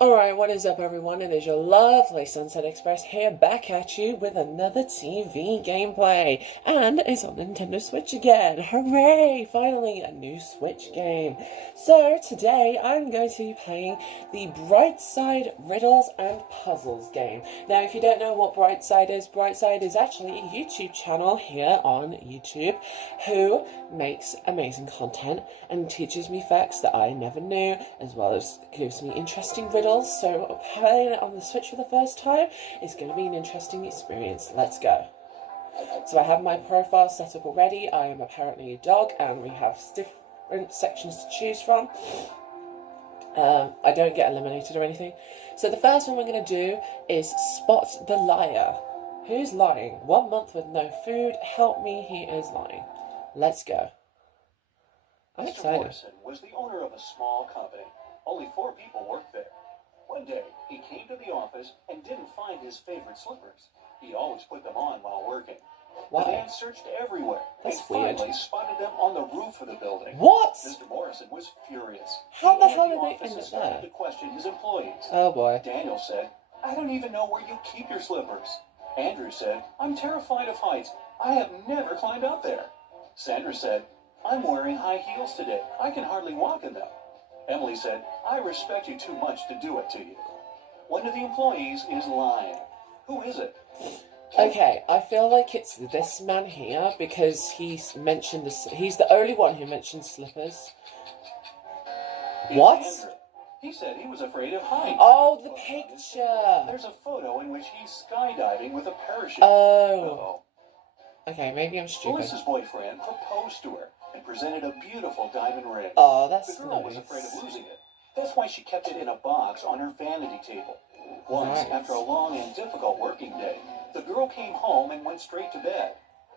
Alright, what is up everyone? It is your lovely Sunset Express here back at you with another TV gameplay. And it's on Nintendo Switch again. Hooray! Finally, a new Switch game. So, today I'm going to be playing the Brightside Riddles and Puzzles game. Now, if you don't know what Brightside is actually a YouTube channel here on YouTube who makes amazing content and teaches me facts that I never knew, as well as gives me interesting riddles. So playing it on the Switch for the first time is going to be an interesting experience. Let's go. So I have my profile set up already. I am apparently a dog and we have different sections to choose from. I don't get eliminated or anything. So the first one we're going to do is Spot the Liar. Who's lying? 1 month with no food. Help me, he is lying. Let's go. I'm Mr. excited. Morrison was the owner of a small company. Only 4 people worked there. One day, he came to the office and didn't find his favorite slippers. He always put them on while working. Why? The man searched everywhere That's and weird. finally spotted them on the roof of the building. What? Mr. Morrison was furious. How He the went hell to did they office end and up started there? to question his employees. Oh boy. Daniel said, "I don't even know where you keep your slippers." Andrew said, "I'm terrified of heights. I have never climbed up there." Sandra said, "I'm wearing high heels today. I can hardly walk in them." Emily said, "I respect you too much to do it to you." One of the employees is lying. Who is it? Okay, I feel like it's this man here because he's mentioned he's the only one who mentioned slippers. It's What? Andrew. He said he was afraid of heights. Oh, the But picture. there's a photo in which he's skydiving with a parachute. Oh. Uh-oh. Okay, maybe I'm stupid. Melissa's boyfriend proposed to her and presented a beautiful diamond ring. Oh, that's The girl was nice. afraid of losing it. That's why she kept it in a box on her vanity table. Once, Nice. after a long and difficult working day, the girl came home and went straight to bed.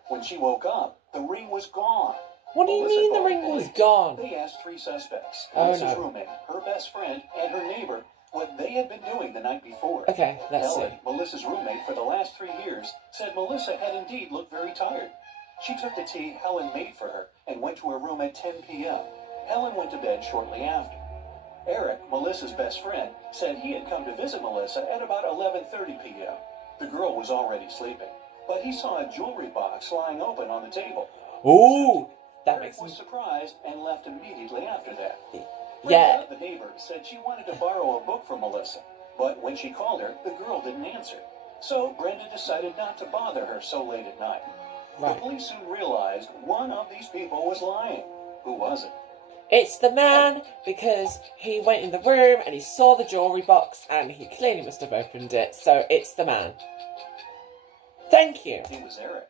When she woke up, the ring was gone. What do you Melissa mean the called ring was police. gone? They asked 3 suspects, Oh, Melissa's no. roommate, her best friend, and her neighbor, what they had been doing the night before. Okay, let's Helen, see. Melissa's roommate for the last 3 years, said Melissa had indeed looked very tired. She took the tea Helen made for her and went to her room at 10 p.m. Helen went to bed shortly after. Eric, Melissa's best friend, said he had come to visit Melissa at about 11:30 p.m. The girl was already sleeping, but he saw a jewelry box lying open on the table. Ooh, that Eric makes me... was surprised and left immediately after that. Yeah. Brenda, the neighbor, said she wanted to borrow a book from Melissa, but when she called her, the girl didn't answer. So Brenda decided not to bother her so late at night. Right. The police soon realized one of these people was lying. Who was it? It's the man, because he went in the room and he saw the jewellery box and he clearly must have opened it, so it's the man. Thank you. It was Eric.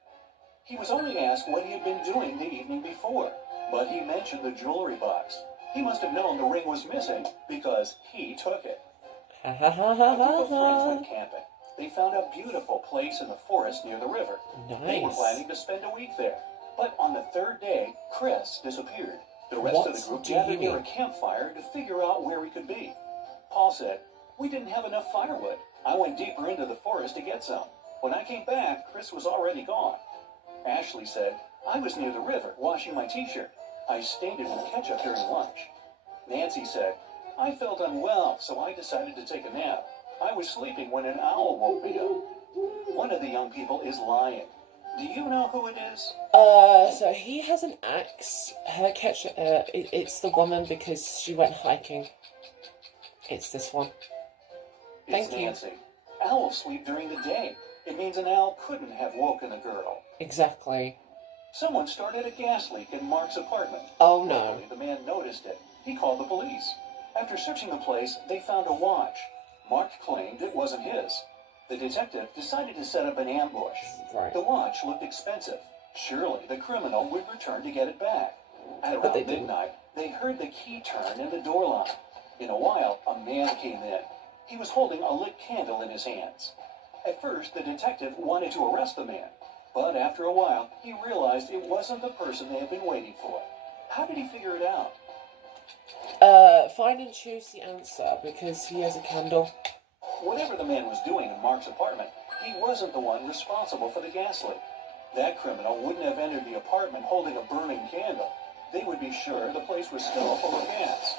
He was only asked what he had been doing the evening before, but he mentioned the jewelry box. He must have known the ring was missing because he took it. Ha ha ha A ha group of friends ha went camping. They found a beautiful place in the forest near the river. They were Nice. planning to spend a week there. But on the 3rd day, Chris disappeared. The rest of the What group do you gathered near a mean? campfire to figure out where he could be. Paul said, "We didn't have enough firewood. I went deeper into the forest to get some. When I came back, Chris was already gone." Ashley said, "I was near the river washing my t-shirt. I stained it with ketchup during lunch." Nancy said, "I felt unwell, so I decided to take a nap. I was sleeping when an owl woke me up." One of the young people is lying. Do you know who it is? So he has an axe. Her catch, it's the woman because she went hiking. It's this one. It's Thank you. Nancy. Owls sleep during the day. It means an owl couldn't have woken the girl. Exactly. Someone started a gas leak in Mark's apartment. Oh no. Luckily, the man noticed it. He called the police. After searching the place, they found a watch. Mark claimed it wasn't his. The detective decided to set up an ambush. Right. The watch looked expensive. Surely the criminal would return to get it back. At But they around didn't. midnight, they heard the key turn in the door lock. In a while, a man came in. He was holding a lit candle in his hands. At first, the detective wanted to arrest the man. But after a while, he realized it wasn't the person they had been waiting for. How did he figure it out? Find and choose the answer because he has a candle. Whatever the man was doing in Mark's apartment, he wasn't the one responsible for the gas leak. That criminal wouldn't have entered the apartment holding a burning candle. They would be sure the place was still full of gas.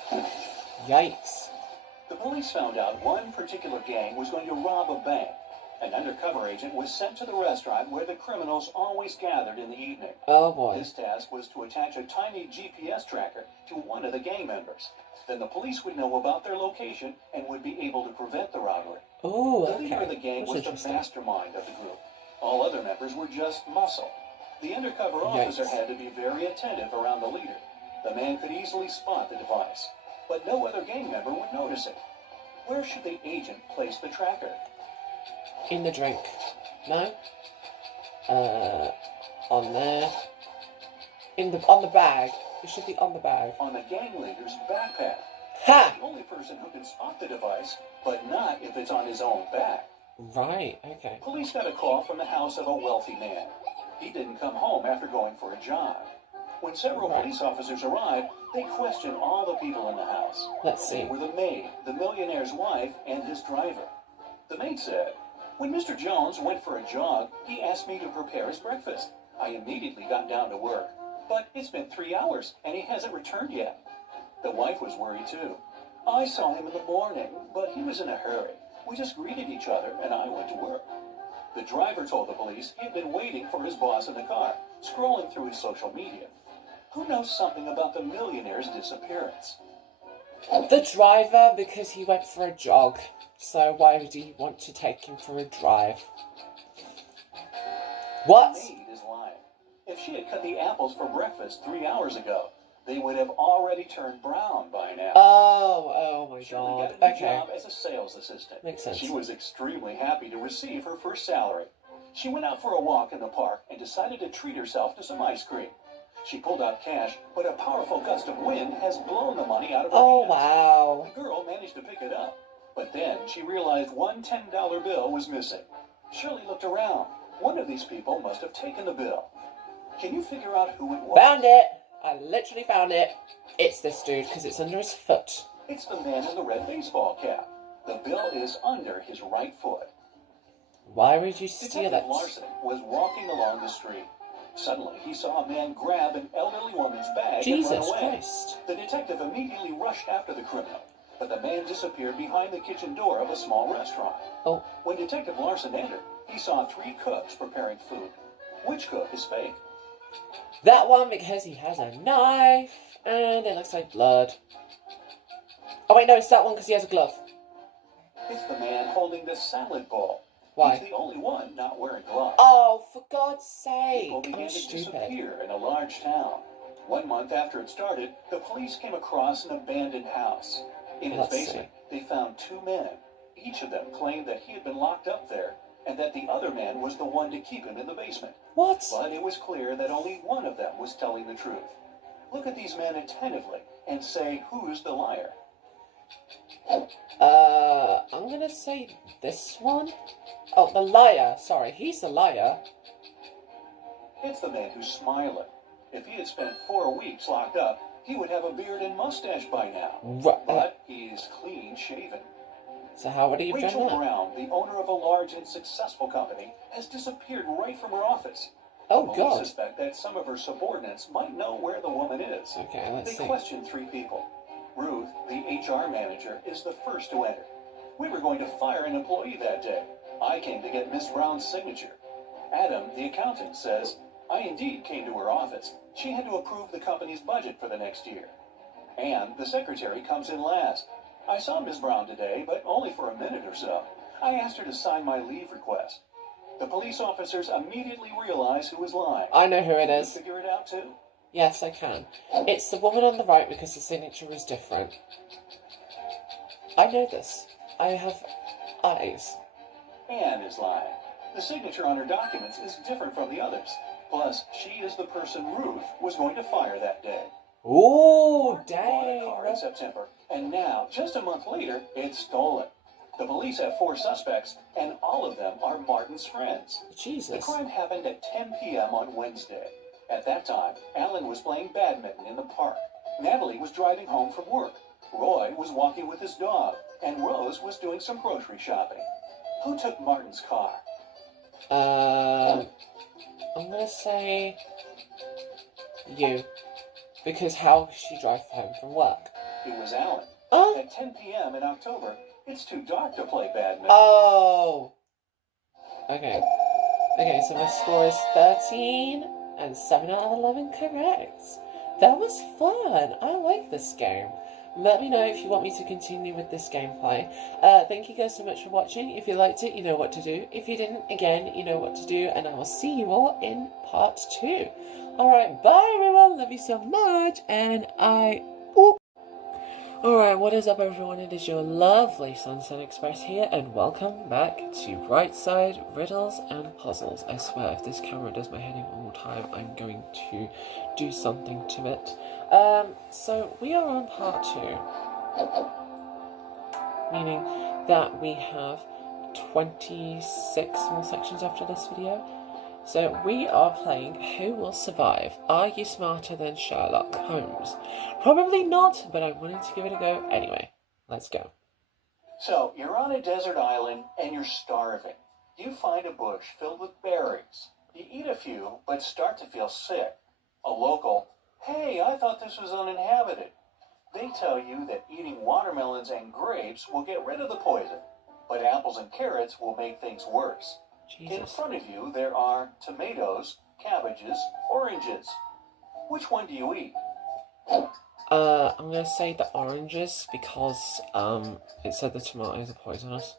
Yikes. The police found out one particular gang was going to rob a bank. An undercover agent was sent to the restaurant where the criminals always gathered in the evening. Oh boy. His task was to attach a tiny GPS tracker to one of the gang members. Then the police would know about their location and would be able to prevent the robbery. Oh, The okay. leader of the gang was the mastermind of the group. All other members were just muscle. The undercover officer had to be very attentive around the leader. The man could easily spot the device, but no other gang member would notice it. Where should the agent place the tracker? In the drink. No? On there. On the bag. It should be on the bag. On the gang leader's backpack. Ha! The only person who can spot the device, but not if it's on his own back. Right, okay. Police got a call from the house of a wealthy man. He didn't come home after going for a jog. When several police officers arrived, they questioned all the people in the house. Let's see. They were the maid, the millionaire's wife, and his driver. The maid said, "When Mr. Jones went for a jog, he asked me to prepare his breakfast. I immediately got down to work. But it's been 3 hours, and he hasn't returned yet." The wife was worried too. "I saw him in the morning, but he was in a hurry. We just greeted each other, and I went to work." The driver told the police he had been waiting for his boss in the car, scrolling through his social media. Who knows something about the millionaire's disappearance? The driver, because he went for a jog. So why would he want to take him for a drive? What? The maid is lying. If she had cut the apples for breakfast 3 hours ago, they would have already turned brown by now. Oh my Shirley god. got a new Okay. job as a sales assistant. Makes sense. She was extremely happy to receive her first salary. She went out for a walk in the park and decided to treat herself to some ice cream. She pulled out cash, but a powerful gust of wind has blown the money out of her hands. Wow. The girl managed to pick it up, but then she realized one $10 bill was missing. Shirley looked around. One of these people must have taken the bill. Can you figure out who it was? Found it. I literally found it. It's this dude, because it's under his foot. It's the man in the red baseball cap. The bill is under his right foot. Why would you steal Detective it? Larson was walking along the street. Suddenly, he saw a man grab an elderly woman's bag and Jesus run away. Christ. The detective immediately rushed after the criminal, but the man disappeared behind the kitchen door of a small restaurant. Oh. When Detective Larson entered, he saw 3 cooks preparing food. Which cook is fake? That one, because he has a knife, and it looks like blood. Oh wait, no, it's that one because he has a glove. It's the man holding the salad bowl. Why? He's the only one not wearing gloves. Oh, for God's sake. People began I'm to stupid. disappear in a large town. 1 month after it started, the police came across an abandoned house. In its Let's basement, they found 2 men. Each of them claimed that he had been locked up there, and that the other man was the one to keep him in the basement. What? But it was clear that only one of them was telling the truth. Look at these men attentively and say who's the liar. I'm gonna say this one. Oh, the liar. Sorry, he's the liar. It's the man who's smiling. If he had spent 4 weeks locked up, he would have a beard and mustache by now. But he's clean shaven. So how would he have done Rachel that? Brown, the owner of a large and successful company, has disappeared right from her office. Oh, Police God. suspect that some of her subordinates might know where the woman is. Okay, let's They see. questioned 3 people. Ruth, the HR manager, is the first to enter. "We were going to fire an employee that day. I came to get Miss Brown's signature." Adam, the accountant, says, "I indeed came to her office. She had to approve the company's budget for the next year." Anne, the secretary, comes in last. "I saw Miss Brown today, but only for a minute or so. I asked her to sign my leave request." The police officers immediately realize who is lying. I know who it Can you is. figure it out too? Yes, I can. It's the woman on the right because the signature is different. I know this. I have eyes. Anne is lying. The signature on her documents is different from the others. Plus, she is the person Ruth was going to fire that day. Ooh, Martin bought a car in dang. September, and now, just a month later, it's stolen. The police have 4 suspects, and all of them are Martin's friends. The Jesus. crime happened at 10 p.m. on Wednesday. At that time, Alan was playing badminton in the park. Natalie was driving home from work. Roy was walking with his dog, and Rose was doing some grocery shopping. Who took Martin's car? I'm gonna say you. Because how she drive home from work? It was Alan. Oh. At 10 p.m. in October, it's too dark to play badminton. Oh. Okay. Okay, so my score is 13 and 7 out of 11 correct. That was fun. I like this game. Let me know if you want me to continue with this gameplay. Thank you guys so much for watching. If you liked it, you know what to do. If you didn't, again, you know what to do. And I will see you all in part 2. Alright, bye everyone. Love you so much. And Alright, what is up everyone? It is your lovely Sunset Express here, and welcome back to Brightside Riddles and Puzzles. I swear, if this camera does my heading all the time, I'm going to do something to it. So we are on part 2, meaning that we have 26 more sections after this video. So we are playing Who Will Survive? Are You Smarter Than Sherlock Holmes? Probably not, but I wanted to give it a go anyway. Let's go. So, you're on a desert island and you're starving. You find a bush filled with berries. You eat a few, but start to feel sick. A local, "Hey, I thought this was uninhabited." They tell you that eating watermelons and grapes will get rid of the poison, but apples and carrots will make things worse. Jesus. In front of you, there are tomatoes, cabbages, oranges. Which one do you eat? I'm gonna say the oranges because, it said the tomatoes are poisonous.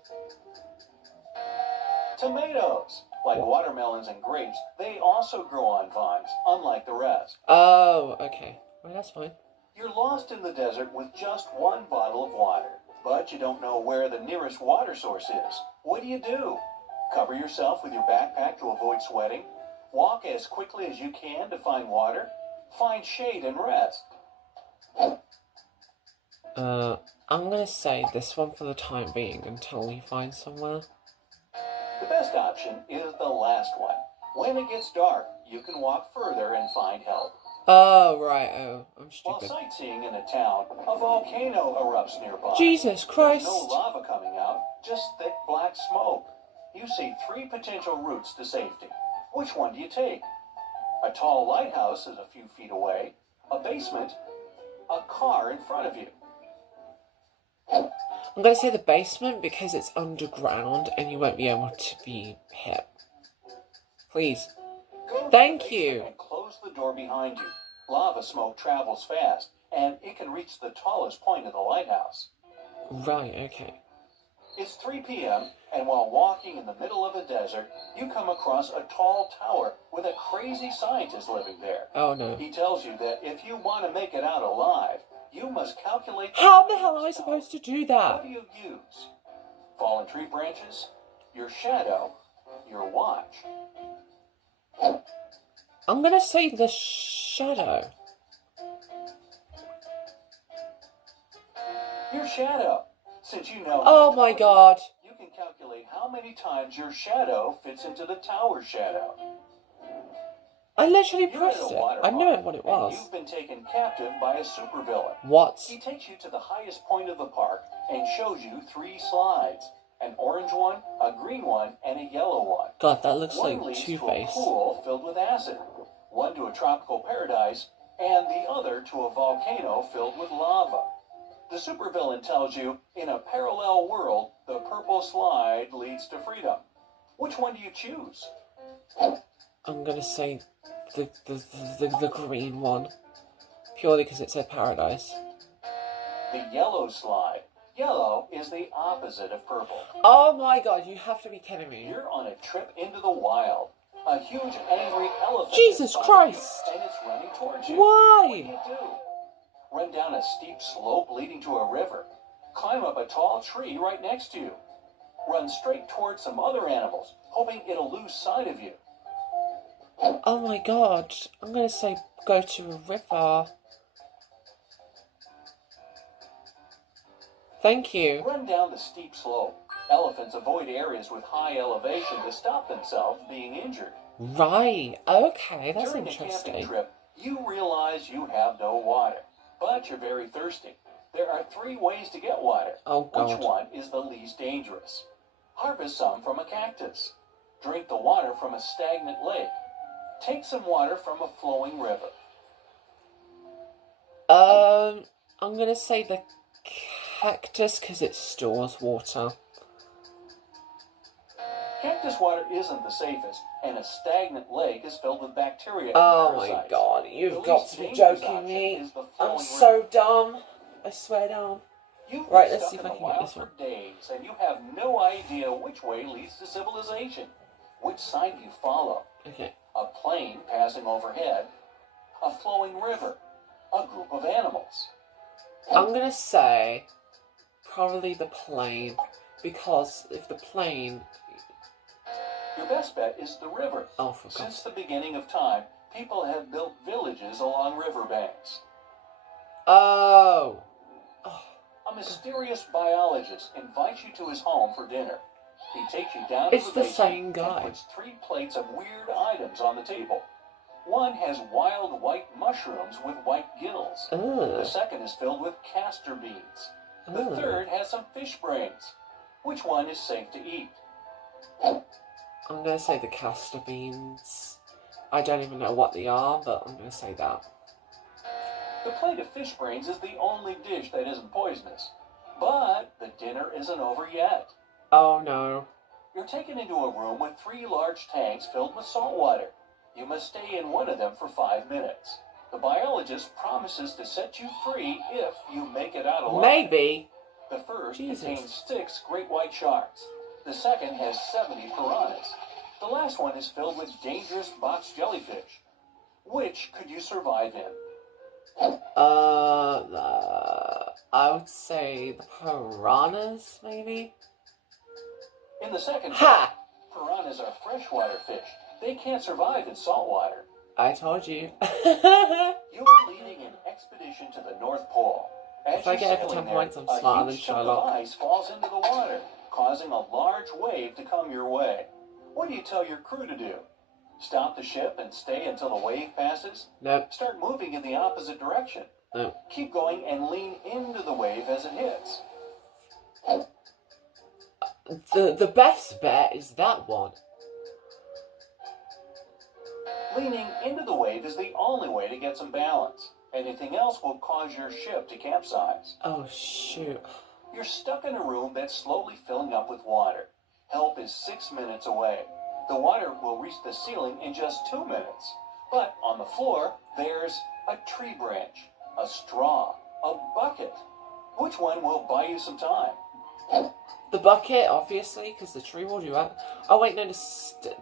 Tomatoes. Like watermelons and grapes, they also grow on vines, unlike the rest. Oh, okay. Well, that's fine. You're lost in the desert with just one bottle of water, but you don't know where the nearest water source is. What do? Cover yourself with your backpack to avoid sweating. Walk as quickly as you can to find water. Find shade and rest. I'm gonna say this one for the time being until we find somewhere. The best option is the last one. When it gets dark, you can walk further and find help. Oh, right, oh, I'm While stupid. sightseeing in a town, a volcano erupts nearby. Jesus Christ! There's no lava coming out, just thick black smoke. You see 3 potential routes to safety. Which one do you take? A tall lighthouse is a few feet away, a basement, a car in front of you. I'm gonna say the basement because it's underground and you won't be able to be hit. Please. Go to Thank the basement you. and close the door behind you. Lava smoke travels fast, and it can reach the tallest point of the lighthouse. Right, okay. It's 3 p.m., and while walking in the middle of a desert, you come across a tall tower with a crazy scientist living there. Oh no. He tells you that if you want to make it out alive, you must calculate... How the hell am I supposed to do What that? do you use? Fallen tree branches, your shadow, your watch. I'm gonna say the shadow. Your shadow. Since you know... Oh my god. You can calculate how many times your shadow fits into the tower's shadow. I literally You're in pressed a it. water I knew park, what it and was. you've been taken captive by a supervillain. What? He takes you to the highest point of the park and shows you 3 slides. An orange one, a green one, and a yellow one. God, that looks One like leads to a Two-Face. pool filled with acid, one to a tropical paradise, and the other to a volcano filled with lava. The supervillain tells you, in a parallel world, the purple slide leads to freedom. Which one do you choose? I'm gonna say the green one. Purely because it said paradise. The yellow slide. Yellow is the opposite of purple. Oh my god, you have to be kidding me. You're on a trip into the wild. A huge angry elephant Jesus is by Christ! you, and it's running towards you. Why? What do? Run down a steep slope leading to a river. Climb up a tall tree right next to you. Run straight towards some other animals, hoping it'll lose sight of you. Oh my god. I'm gonna say go to a river. Thank you. Run down the steep slope. Elephants avoid areas with high elevation to stop themselves being injured. Right. Okay, that's During the camping interesting. trip, you realize you have no water, but you're very thirsty. There are 3 ways to get water. Oh god. Which one is the least dangerous? Harvest some from a cactus. Drink the water from a stagnant lake. Take some water from a flowing river. I'm gonna say the cactus because it stores water. Cactus water isn't the safest, and a stagnant lake is filled with bacteria and Oh my parasites. god, The you've got least to be dangerous joking option me. is the I'm flowing so river. dumb. I swear down. You've Right, been let's stuck see if in I the can get wild this one. for days, and you have no idea which way leads to civilization. Which side do you follow? Okay. A plane passing overhead, a flowing river, a group of animals. I'm gonna say probably the plane, because if the plane... Your best bet is the river. Oh, for God's Since the beginning of time, people have built villages along riverbanks. Oh! Oh. A mysterious biologist invites you to his home for dinner. He takes you down It's to the the basement same guy. and puts 3 plates of weird items on the table. One has wild white mushrooms with white gills. The Ugh. second is filled with castor beans. The Ugh. third has some fish brains. Which one is safe to eat? I'm gonna say the castor beans. I don't even know what they are, but I'm gonna say that. The plate of fish brains is the only dish that isn't poisonous. But the dinner isn't over yet. Oh no. You're taken into a room with 3 large tanks filled with salt water. You must stay in one of them for 5 minutes. The biologist promises to set you free if you make it out alive. Maybe. The first Jesus. contains 6 great white sharks. The second has 70 piranhas. The last one is filled with dangerous box jellyfish. Which could you survive in? I would say the piranhas, maybe? In the second Ha! piranhas are freshwater fish. They can't survive in salt water. I told you. You are leading an expedition to the North Pole. As If I you're get over sailing 10 points, I'm there, smarter a than huge chunk of Sherlock. ice falls into the water, causing a large wave to come your way. What do you tell your crew to do? Stop the ship and stay until the wave passes? Nope. Start moving in the opposite direction. Nope. Keep going and lean into the wave as it hits. The best bet is that one. Leaning into the wave is the only way to get some balance. Anything else will cause your ship to capsize. Oh, shoot. You're stuck in a room that's slowly filling up with water. Help is 6 minutes away. The water will reach the ceiling in just 2 minutes. But on the floor, there's a tree branch, a straw, a bucket. Which one will buy you some time? The bucket, obviously, because the tree will do that. Oh, wait, no,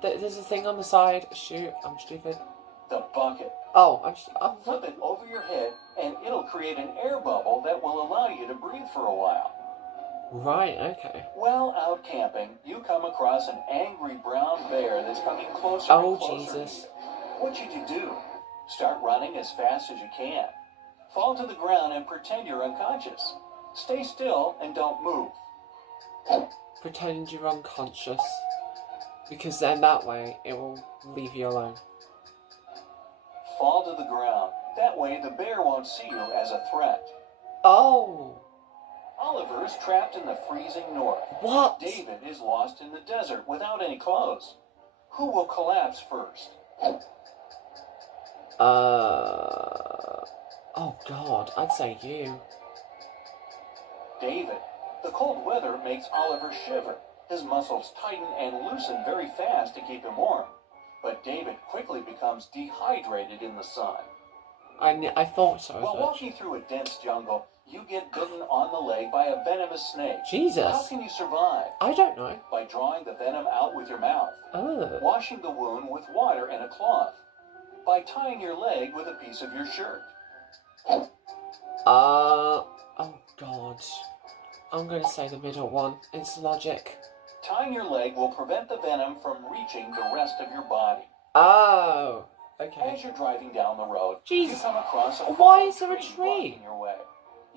there's a thing on the side. Shoot, I'm stupid. The bucket. Oh, Flip it over your head, and it'll create an air bubble that will allow you to breathe for a while. Right, okay. While out camping, you come across an angry brown bear that's coming closer Oh, and closer Jesus. to you. What should you do? Start running as fast as you can. Fall to the ground and pretend you're unconscious. Stay still and don't move. Pretend you're unconscious. Because then that way, it will leave you alone. Fall to the ground. That way the bear won't see you as a threat. Oh. Oliver is trapped in the freezing north. What? David is lost in the desert without any clothes. Who will collapse first? Oh, God. I'd say you. David. The cold weather makes Oliver shiver. His muscles tighten and loosen very fast to keep him warm. But David quickly becomes dehydrated in the sun. I thought so. While But... walking through a dense jungle, you get bitten on the leg by a venomous snake. Jesus. How can you survive? I don't know. By drawing the venom out with your mouth. Oh. Washing the wound with water and a cloth. By tying your leg with a piece of your shirt. Oh, God. I'm going to say the middle one. It's logic. Tying your leg will prevent the venom from reaching the rest of your body. Oh. Okay. As you're driving down the road, Jesus. you come across a Why is there a tree tree? blocking your way.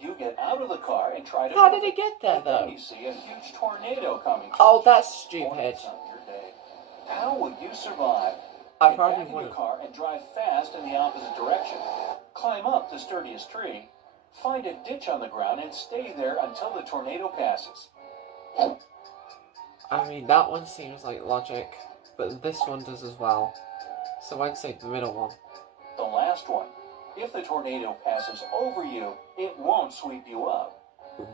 You get out of the car and try to How move did it get there, But then though? you see a huge tornado coming. Oh, towards you. that's stupid. Points up your day. How would you survive? I Get probably back in your wouldn't. car and drive fast in the opposite direction. Climb up the sturdiest tree. Find a ditch on the ground and stay there until the tornado passes. I mean, that one seems like logic, but this one does as well. So I'd say the middle one. The last one. If the tornado passes over you, it won't sweep you up.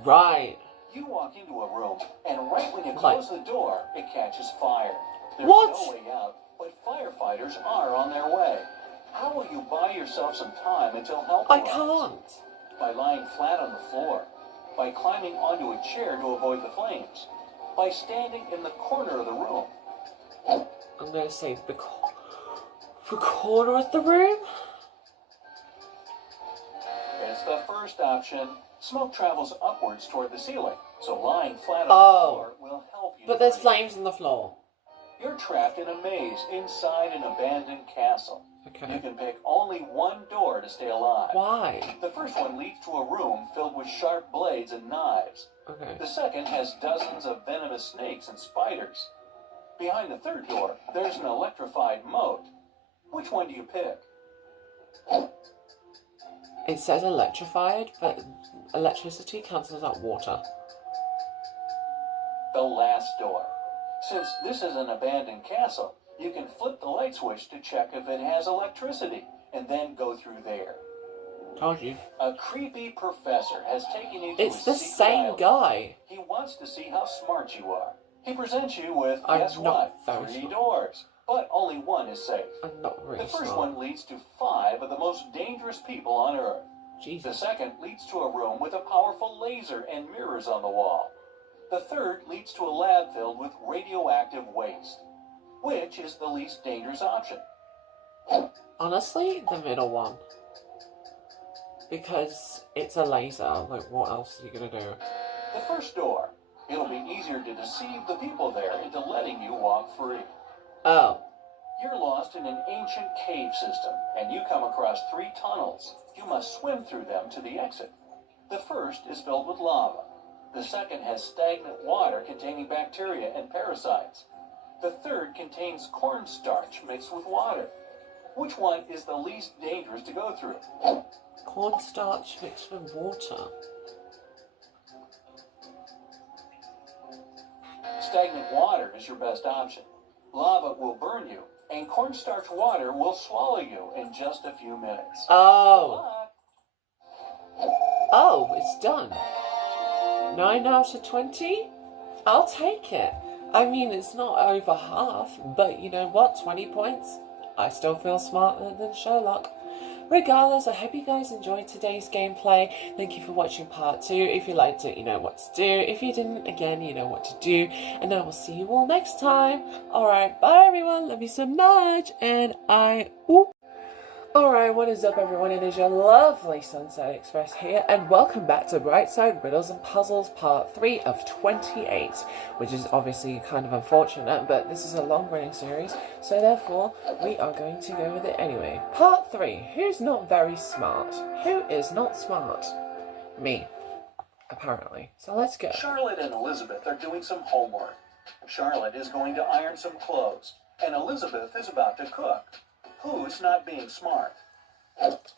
Right. You walk into a room, and right when you Like- close the door, it catches fire. There's What? no way out, but firefighters are on their way. How will you buy yourself some time until help I arrives? can't. By lying flat on the floor. By climbing onto a chair to avoid the flames. By standing in the corner of the room. I'm going to say the corner of the room. It's the first option. Smoke travels upwards toward the ceiling, so lying flat on the Oh. floor will help you. But there's breathe. flames on the floor. You're trapped in a maze inside an abandoned castle. You Okay. can pick only one door to stay alive. Why? The first one leads to a room filled with sharp blades and knives. Okay. The second has dozens of venomous snakes and spiders. Behind the third door, there's an electrified moat. Which one do you pick? It says electrified, but electricity cancels out water. The last door. Since this is an abandoned castle, you can flip the light switch to check if it has electricity, and then go through there. Told you. A creepy professor has taken you to It's a the secret same island. guy. He wants to see how smart you are. He presents you with, I'm guess not what? very 3 smart. doors, but only one is safe. I'm not really The first smart. one leads to 5 of the most dangerous people on Earth. The Jesus. second leads to a room with a powerful laser and mirrors on the wall. The third leads to a lab filled with radioactive waste. Which is the least dangerous option? Honestly, the middle one. Because it's a laser. Like, what else are you gonna do? The first door. It'll be easier to deceive the people there into letting you walk free. Oh. You're lost in an ancient cave system, and you come across 3 tunnels. You must swim through them to the exit. The first is filled with lava. The second has stagnant water containing bacteria and parasites. The third contains cornstarch mixed with water. Which one is the least dangerous to go through? Cornstarch mixed with water. Stagnant water is your best option. Lava will burn you, and cornstarch water will swallow you in just a few minutes. Oh. Good luck. Oh, it's done. 9 out of 20? I'll take it. I mean, it's not over half, but you know what? 20 points. I still feel smarter than Sherlock. Regardless, I hope you guys enjoyed today's gameplay. Thank you for watching part 2. If you liked it, you know what to do. If you didn't, again, you know what to do. And I will see you all next time. Alright, bye everyone. Love you so much. And Alright, what is up everyone? It is your lovely Sunset Express here, and welcome back to Brightside Riddles and Puzzles Part 3 of 28, which is obviously kind of unfortunate, but this is a long-running series, so therefore, we are going to go with it anyway. Part 3, who's not very smart? Who is not smart? Me, apparently. So let's go. Charlotte and Elizabeth are doing some homework. Charlotte is going to iron some clothes, and Elizabeth is about to cook. Who's not being smart?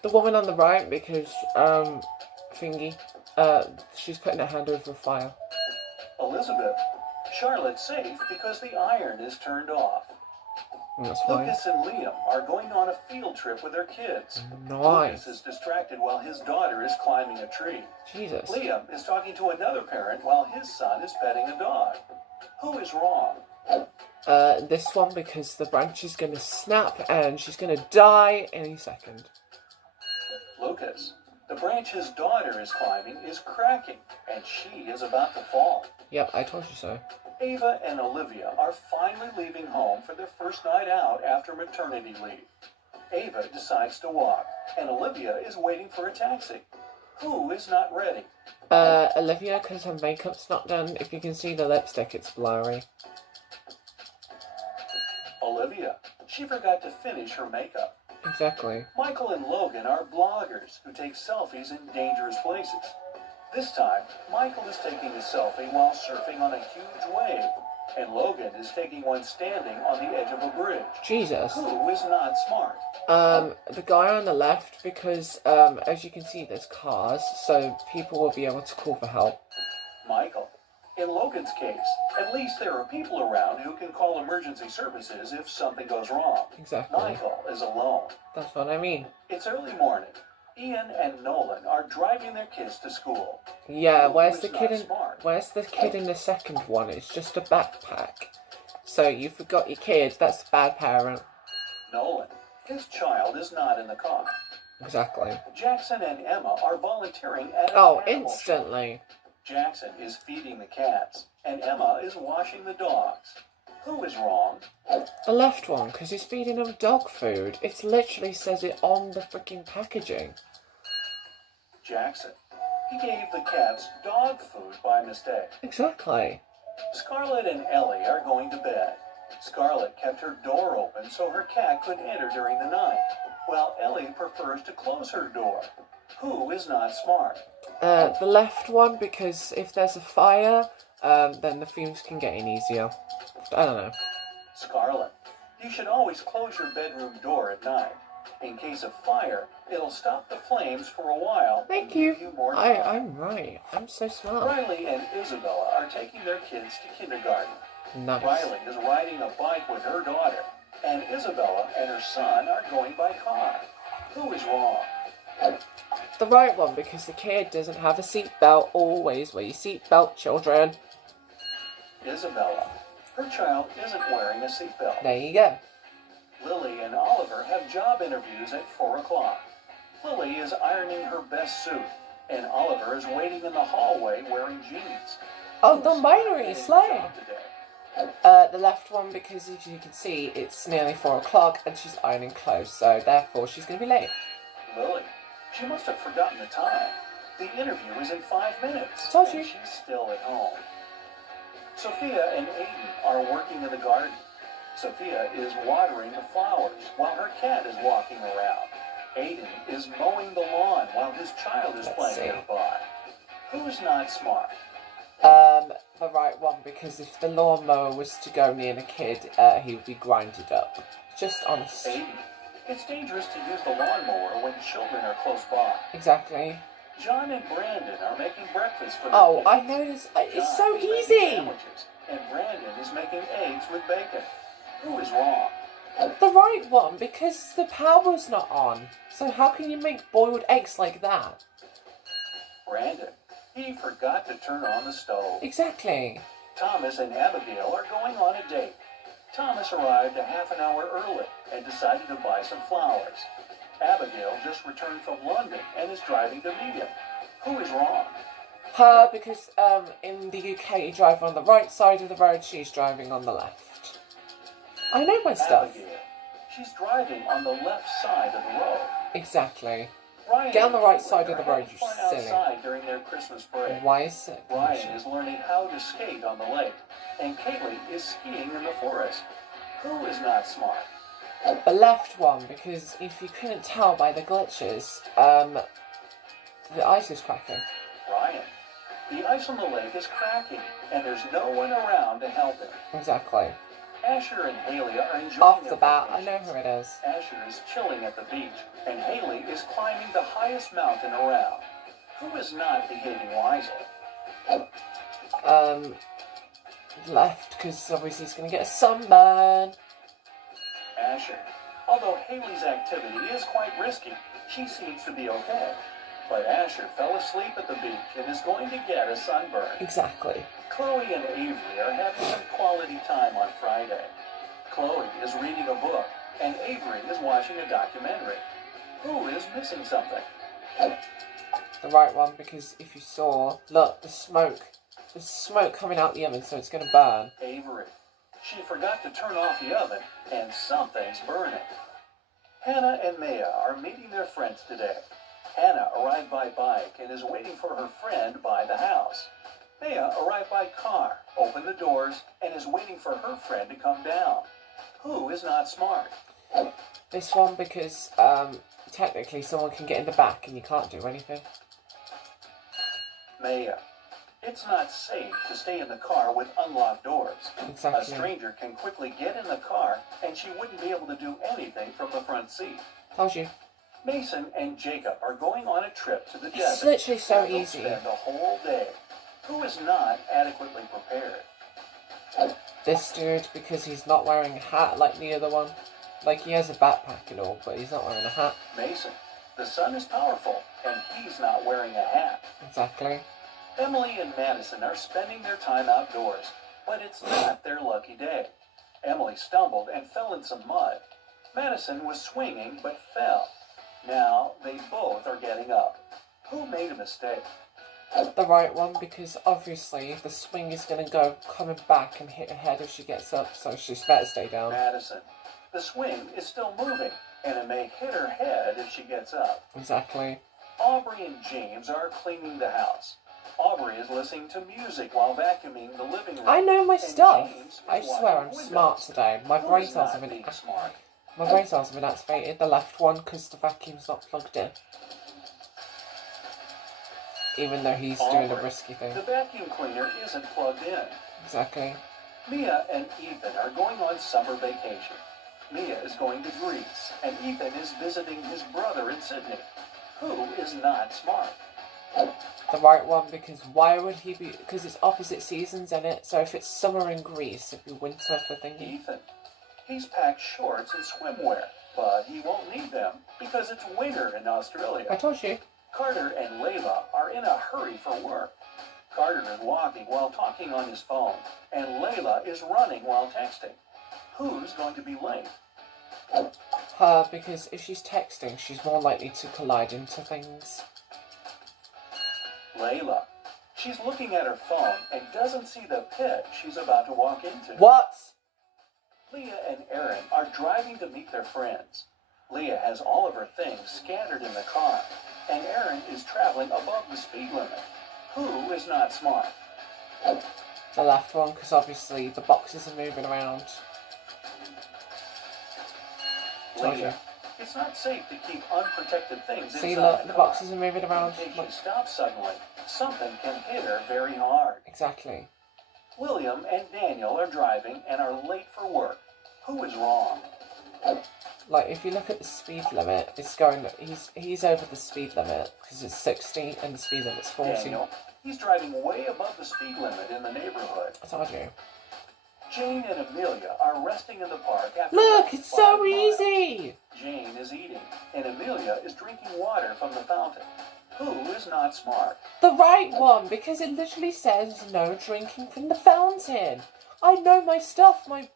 The woman on the right, because, she's putting her hand over a fire. Elizabeth. Charlotte's safe because the iron is turned off. That's fine. Lucas and Liam are going on a field trip with their kids. Nice. Lucas is distracted while his daughter is climbing a tree. Jesus. Liam is talking to another parent while his son is petting a dog. Who is wrong? This one, because the branch is going to snap and she's going to die any second. Lucas. The branch his daughter is climbing is cracking, and she is about to fall. Yep, I told you so. Ava and Olivia are finally leaving home for their first night out after maternity leave. Ava decides to walk, and Olivia is waiting for a taxi. Who is not ready? Olivia, because her makeup's not done. If you can see the lipstick, it's blurry. Olivia. She forgot to finish her makeup. Exactly. Michael and Logan are bloggers who take selfies in dangerous places. This time, Michael is taking a selfie while surfing on a huge wave, and Logan is taking one standing on the edge of a bridge. Jesus. Who is not smart? The guy on the left, because, as you can see, there's cars, so people will be able to call for help. Michael. In Logan's case, at least there are people around who can call emergency services if something goes wrong. Exactly. Michael is alone. That's what I mean. It's early morning. Ian and Nolan are driving their kids to school. Yeah, Who where's is the not kid in smart? where's the kid in the second one? It's just a backpack. So you forgot your kid, that's a bad parent. Nolan. His child is not in the car. Exactly. Jackson and Emma are volunteering at an Oh, animal shelter. instantly. Jackson is feeding the cats, and Emma is washing the dogs. Who is wrong? The left one, because he's feeding them dog food. It literally says it on the freaking packaging. Jackson. He gave the cats dog food by mistake. Exactly. Scarlett and Ellie are going to bed. Scarlett kept her door open so her cat could enter during the night, while Ellie prefers to close her door. Who is not smart? The left one, because if there's a fire, then the fumes can get in easier. I don't know. Scarlett. You should always close your bedroom door at night. In case of fire, it'll stop the flames for a while. Thank and give you. more time. I'm right. I'm so smart. Riley and Isabella are taking their kids to kindergarten. Nice. Riley is riding a bike with her daughter, and Isabella and her son are going by car. Who is wrong? The right one, because the kid doesn't have a seatbelt. Always wear your seatbelt, children. Isabella. Her child isn't wearing a seatbelt. There you go. Lily and Oliver have job interviews at 4 o'clock. Lily is ironing her best suit, and Oliver is waiting in the hallway wearing jeans. Oh, Who's non-binary, getting the slay. job today? The left one, because as you can see, it's nearly 4 o'clock and she's ironing clothes, so therefore she's going to be late. Lily. She must have forgotten the time. The interview is in 5 minutes. Told and you. she's still at home. Sophia and Aiden are working in the garden. Sophia is watering the flowers while her cat is walking around. Aiden is mowing the lawn while his child is Let's playing see. nearby. Who's not smart? The right one, because if the lawnmower was to go near the kid, he would be grinded up. Just honest. Aiden. It's dangerous to use the lawnmower when children are close by. Exactly. John and Brandon are making breakfast for their Oh, kids. I know this. It's so John is making easy. sandwiches, and Brandon is making eggs with bacon. Who is wrong? The right one, because the power's not on. So how can you make boiled eggs like that? Brandon. He forgot to turn on the stove. Exactly. Thomas and Abigail are going on a date. Thomas arrived a half an hour early and decided to buy some flowers. Abigail just returned from London and is driving to meet him. Who is wrong? Her, because in the UK you drive on the right side of the road, she's driving on the left. I know my stuff. Abigail. She's driving on the left side of the road. Exactly. Ryan Get on the and right Caitlin side of are the road, having you fun silly. outside during their Christmas break. Why is it? Ryan is learning how to skate on the lake, and Caitlin is skiing in the forest. Who is not smart? The left one, because if you couldn't tell by the glitches, the ice is cracking. Ryan. The ice on the lake is cracking, and there's no one around to help him. Exactly. Asher and Haley are enjoying Off the their bat, I vacations. know who it is. Asher is chilling at the beach, and Haley is climbing the highest mountain around. Who is not behaving wisely? Left, because obviously he's going to get a sunburn. Asher. Although Haley's activity is quite risky, she seems to be okay. But Asher fell asleep at the beach and is going to get a sunburn. Exactly. Chloe and Avery are having some quality time on Friday. Chloe is reading a book, and Avery is watching a documentary. Who is missing something? The right one, because if you saw, look, the smoke. There's smoke coming out the oven, so it's going to burn. Avery. She forgot to turn off the oven, and something's burning. Hannah and Maya are meeting their friends today. Hannah arrived by bike and is waiting for her friend by the house. Maya arrived by car, opened the doors, and is waiting for her friend to come down. Who is not smart? This one, because technically someone can get in the back and you can't do anything. Maya. It's not safe to stay in the car with unlocked doors. Exactly. A stranger can quickly get in the car, and she wouldn't be able to do anything from the front seat. Told you. Mason and Jacob are going on a trip to the desert. It's literally so where they'll easy. Spend the whole day. Who is not adequately prepared? This dude, because he's not wearing a hat like the other one. Like, he has a backpack and all, but he's not wearing a hat. Mason. The sun is powerful, and he's not wearing a hat. Exactly. Emily and Madison are spending their time outdoors, but it's not their lucky day. Emily stumbled and fell in some mud. Madison was swinging but fell. Now they both are getting up. Who made a mistake? The right one, because obviously the swing is going to go coming back and hit her head if she gets up, so she's better stay down. Madison. The swing is still moving, and it may hit her head if she gets up. Exactly. Aubrey and James are cleaning the house. Aubrey is listening to music while vacuuming the living room. I know my and stuff. James is I swear watching I'm windows. smart today. My Who brain is cells not have been being smart? my brain cells have been activated. The left one because the vacuum's not plugged in. Even though he's doing a Aubrey. risky thing. The vacuum cleaner isn't plugged in. Exactly. Mia and Ethan are going on summer vacation. Mia is going to Greece, and Ethan is visiting his brother in Sydney. Who is not smart? The right one, because why would he be... Because it's opposite seasons in it, so if it's summer in Greece, it'd be winter for thingy. Ethan. He's packed shorts and swimwear, but he won't need them because it's winter in Australia. I told you. Carter and Layla are in a hurry for work. Carter is walking while talking on his phone, and Layla is running while texting. Who's going to be late? Her, because if she's texting, she's more likely to collide into things. Layla. She's looking at her phone and doesn't see the pit she's about to walk into. What? Leah and Aaron are driving to meet their friends. Leah has all of her things scattered in the car, and Aaron is traveling above the speed limit. Who is not smart? The left one, because obviously the boxes are moving around. Told you. Leah. It's not safe to keep unprotected things See, inside look, the the car. boxes are moving around. In case Look. she stops suddenly, something can hit her very hard. Exactly. William and Daniel are driving and are late for work. Who is wrong? Like, if you look at the speed limit, it's going... He's over the speed limit, because it's 60 and the speed limit's 40. Daniel. He's driving way above the speed limit in the neighborhood. I told you. Jane and Amelia are resting in the park after Look, running it's so 5 miles. easy! Jane is eating, and Amelia is drinking water from the fountain. Who is not smart? The right one, because it literally says no drinking from the fountain. I know my stuff. My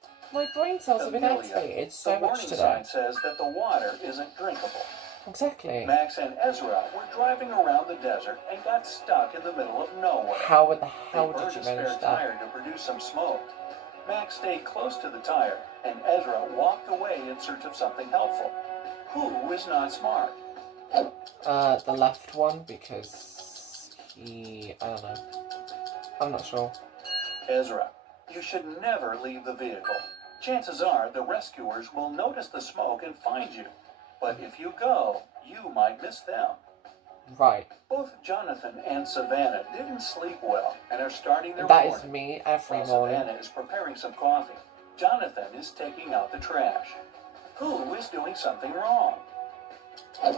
brain cells have been Amelia, activated the so much warning today. sign says that the water isn't drinkable. Exactly. Max and Ezra were driving around the desert and got stuck in the middle of nowhere. How the They hell burned did a you manage spare that? tire to produce some smoke. Max stayed close to the tire, and Ezra walked away in search of something helpful. Who is not smart? The left one, because I don't know. I'm not sure. Ezra, you should never leave the vehicle. Chances are the rescuers will notice the smoke and find you. But if you go, you might miss them. Right. Both Jonathan and Savannah didn't sleep well and are starting their That morning. is me every While morning. Savannah is preparing some coffee, Jonathan is taking out the trash. Who is doing something wrong?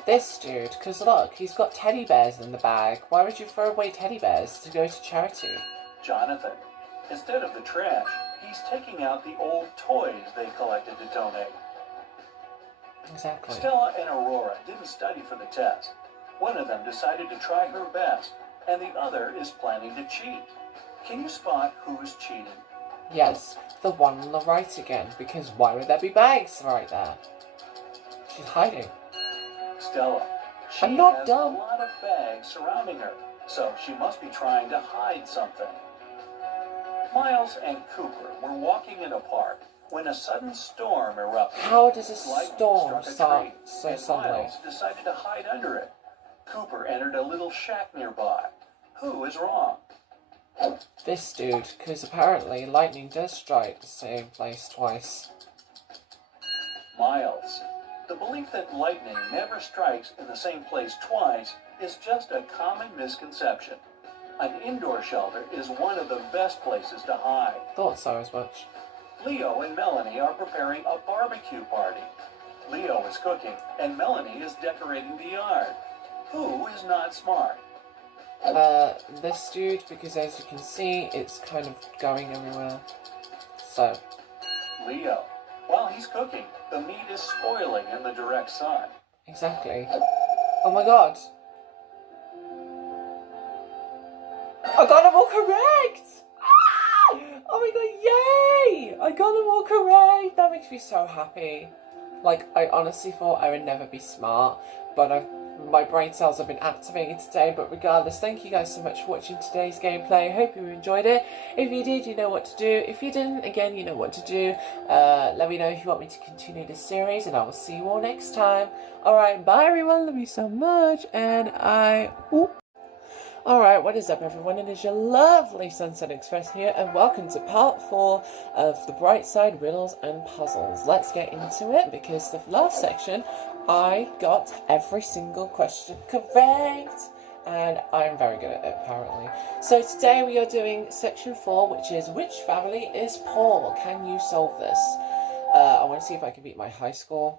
This dude, because look, he's got teddy bears in the bag. Why would you throw away teddy bears to go to charity? Jonathan. Instead of the trash, he's taking out the old toys they collected to donate. Exactly. Stella and Aurora didn't study for the test. One of them decided to try her best, and the other is planning to cheat. Can you spot who's cheating? Yes, the one on the right again, because why would there be bags right there? She's hiding. Stella. She I'm not has dumb. a lot of bags surrounding her, so she must be trying to hide something. Miles and Cooper were walking in a park when a sudden storm erupted. How does a Lightning storm struck a start tree, so and suddenly? Miles decided to hide under it. Cooper entered a little shack nearby. Who is wrong? This dude, because apparently lightning does strike the same place twice. Miles. The belief that lightning never strikes in the same place twice is just a common misconception. An indoor shelter is one of the best places to hide. Thought so as much. Leo and Melanie are preparing a barbecue party. Leo is cooking, and Melanie is decorating the yard. Who is not smart? This dude, because as you can see, it's kind of going everywhere. So, Leo. While he's cooking, the meat is spoiling in the direct sun. exactly. Oh my god. I got them all correct! Ah! Oh my god, yay! I got them all correct! That makes me so happy. Like, I honestly thought I would never be smart, but my brain cells have been activated today. But regardless, thank you guys so much for watching today's gameplay. I hope you enjoyed it. If you did, you know what to do. If you didn't, again, you know what to do. Let me know if you want me to continue this series, and I will see you all next time. Alright, bye everyone, love you so much, and Alright, what is up everyone? It is your lovely Sunset Express here, and welcome to part 4 of the Bright Side Riddles and Puzzles. Let's get into it, because the last section, I got every single question correct, and I'm very good at it, apparently. So today we are doing section 4, which is, which family is poor? Can you solve this? I want to see if I can beat my high score.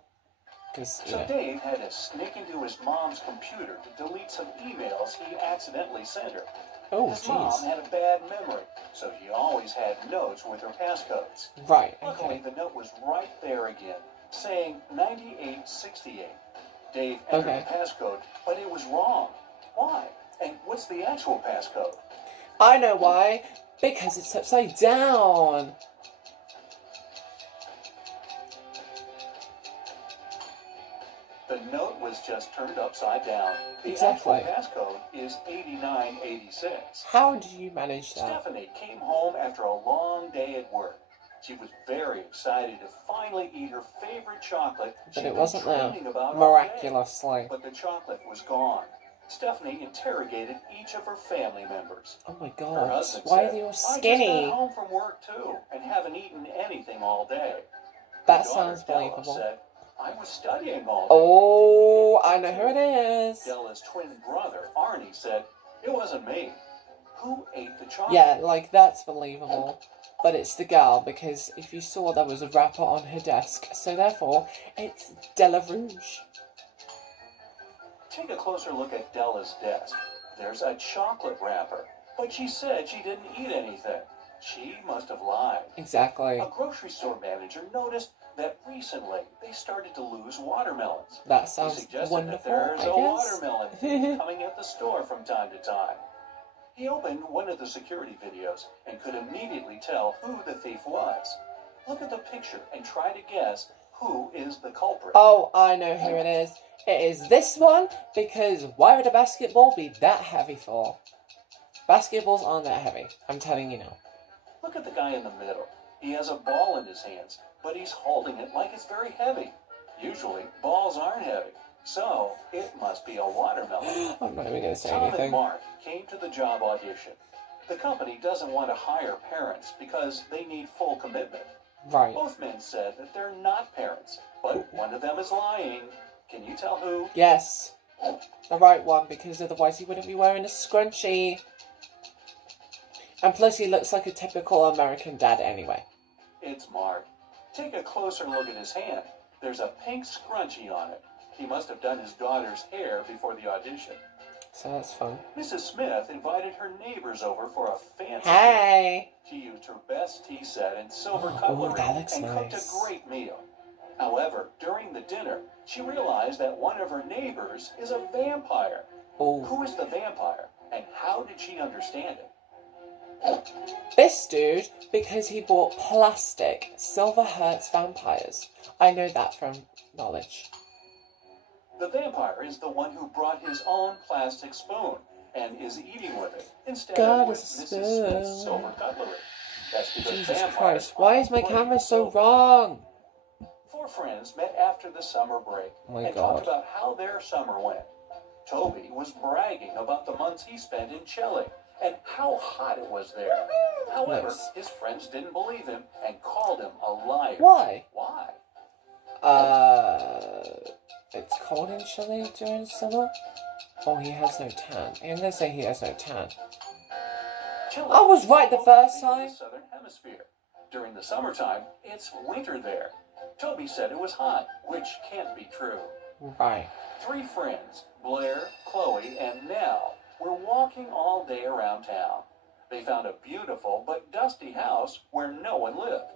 So Dave had to sneak into his mom's computer to delete some emails he accidentally sent her. Oh, his mom had a bad memory, so she always had notes with her passcodes. Right, Luckily, the note was right there again, saying 9868. Dave entered the passcode, but it was wrong. Why? And what's the actual passcode? I know why. Because it's upside down. The note was just turned upside down. The Exactly. actual passcode is 8986. How did you manage that? Stephanie came home after a long day at work. She was very excited to finally eat her favorite chocolate. But it wasn't there, about miraculously. But the chocolate was gone. Stephanie interrogated each of her family members. Oh my Her god, husband why said, are they all I just skinny? got home from work too, and haven't eaten anything all day. That Her daughter, sounds Della, believable. said, I was studying all day. Oh, I know who it is. Della's twin brother, Arnie, said, it wasn't me. Who ate the chocolate? Yeah, like, that's believable. But it's the girl, because if you saw, there was a wrapper on her desk. So therefore, it's Della Rouge. Take a closer look at Della's desk. There's a chocolate wrapper, but she said she didn't eat anything. She must have lied. Exactly. A grocery store manager noticed that recently they started to lose watermelons. That sounds He suggested wonderful, that there's I a guess. watermelon thief coming at the store from time to time. He opened one of the security videos and could immediately tell who the thief was. Look at the picture and try to guess who is the culprit. Oh, I know who it is. It is this one, because why would a basketball be that heavy for? Basketballs aren't that heavy, I'm telling you now. Look at the guy in the middle. He has a ball in his hands, but he's holding it like it's very heavy. Usually, balls aren't heavy, so it must be a watermelon. I'm not even going to say Tom anything. and Mark came to the job audition. The company doesn't want to hire parents because they need full commitment. Right. Both men said that they're not parents, but one of them is lying. Can you tell who? Yes. The right one, because otherwise he wouldn't be wearing a scrunchie. And plus he looks like a typical American dad anyway. It's Mark. Take a closer look at his hand. There's a pink scrunchie on it. He must have done his daughter's hair before the audition. So that's fun. Mrs. Smith invited her neighbors over for a fancy Hey! dinner. She used her best tea set and silver Oh, cutlery that looks and cooked nice. a great meal. However, during the dinner, she realized that one of her neighbors is a vampire. Oh. Who is the vampire, and how did she understand it? This dude, because he bought plastic. Silver hurts vampires. I know that from knowledge. The vampire is the one who brought his own plastic spoon and is eating with it instead God, of with a Mrs. spoon. Smith's silver cutlery. That's because Jesus vampires Christ, why is my aren't camera playing so silver. wrong? Four friends met after the summer break Oh my and God. talked about how their summer went. Toby was bragging about the months he spent in Chile and how hot it was there. However, Nice. his friends didn't believe him and called him a liar. Why? Why? It's cold in Chile during summer? Oh, he has no tan. I'm gonna say he has no tan. Chile I was right the first is in time. the southern hemisphere. During the summertime, it's winter there. Toby said it was hot, which can't be true. Right. Three friends, Blair, Chloe, and Nell, were walking all day around town. They found a beautiful but dusty house where no one lived.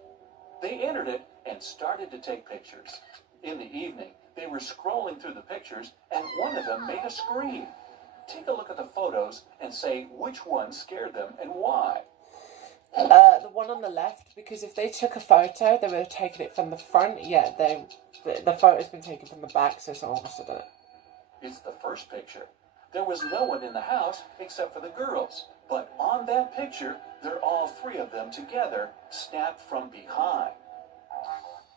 They entered it and started to take pictures. In the evening, they were scrolling through the pictures, and one of them made a scream. Take a look at the photos and say which one scared them and why. The one on the left, because if they took a photo, they would have taken it from the front. Yeah, the photo's been taken from the back, so someone must have done it. It's the first picture. There was no one in the house except for the girls. But on that picture, they're all three of them together, snapped from behind.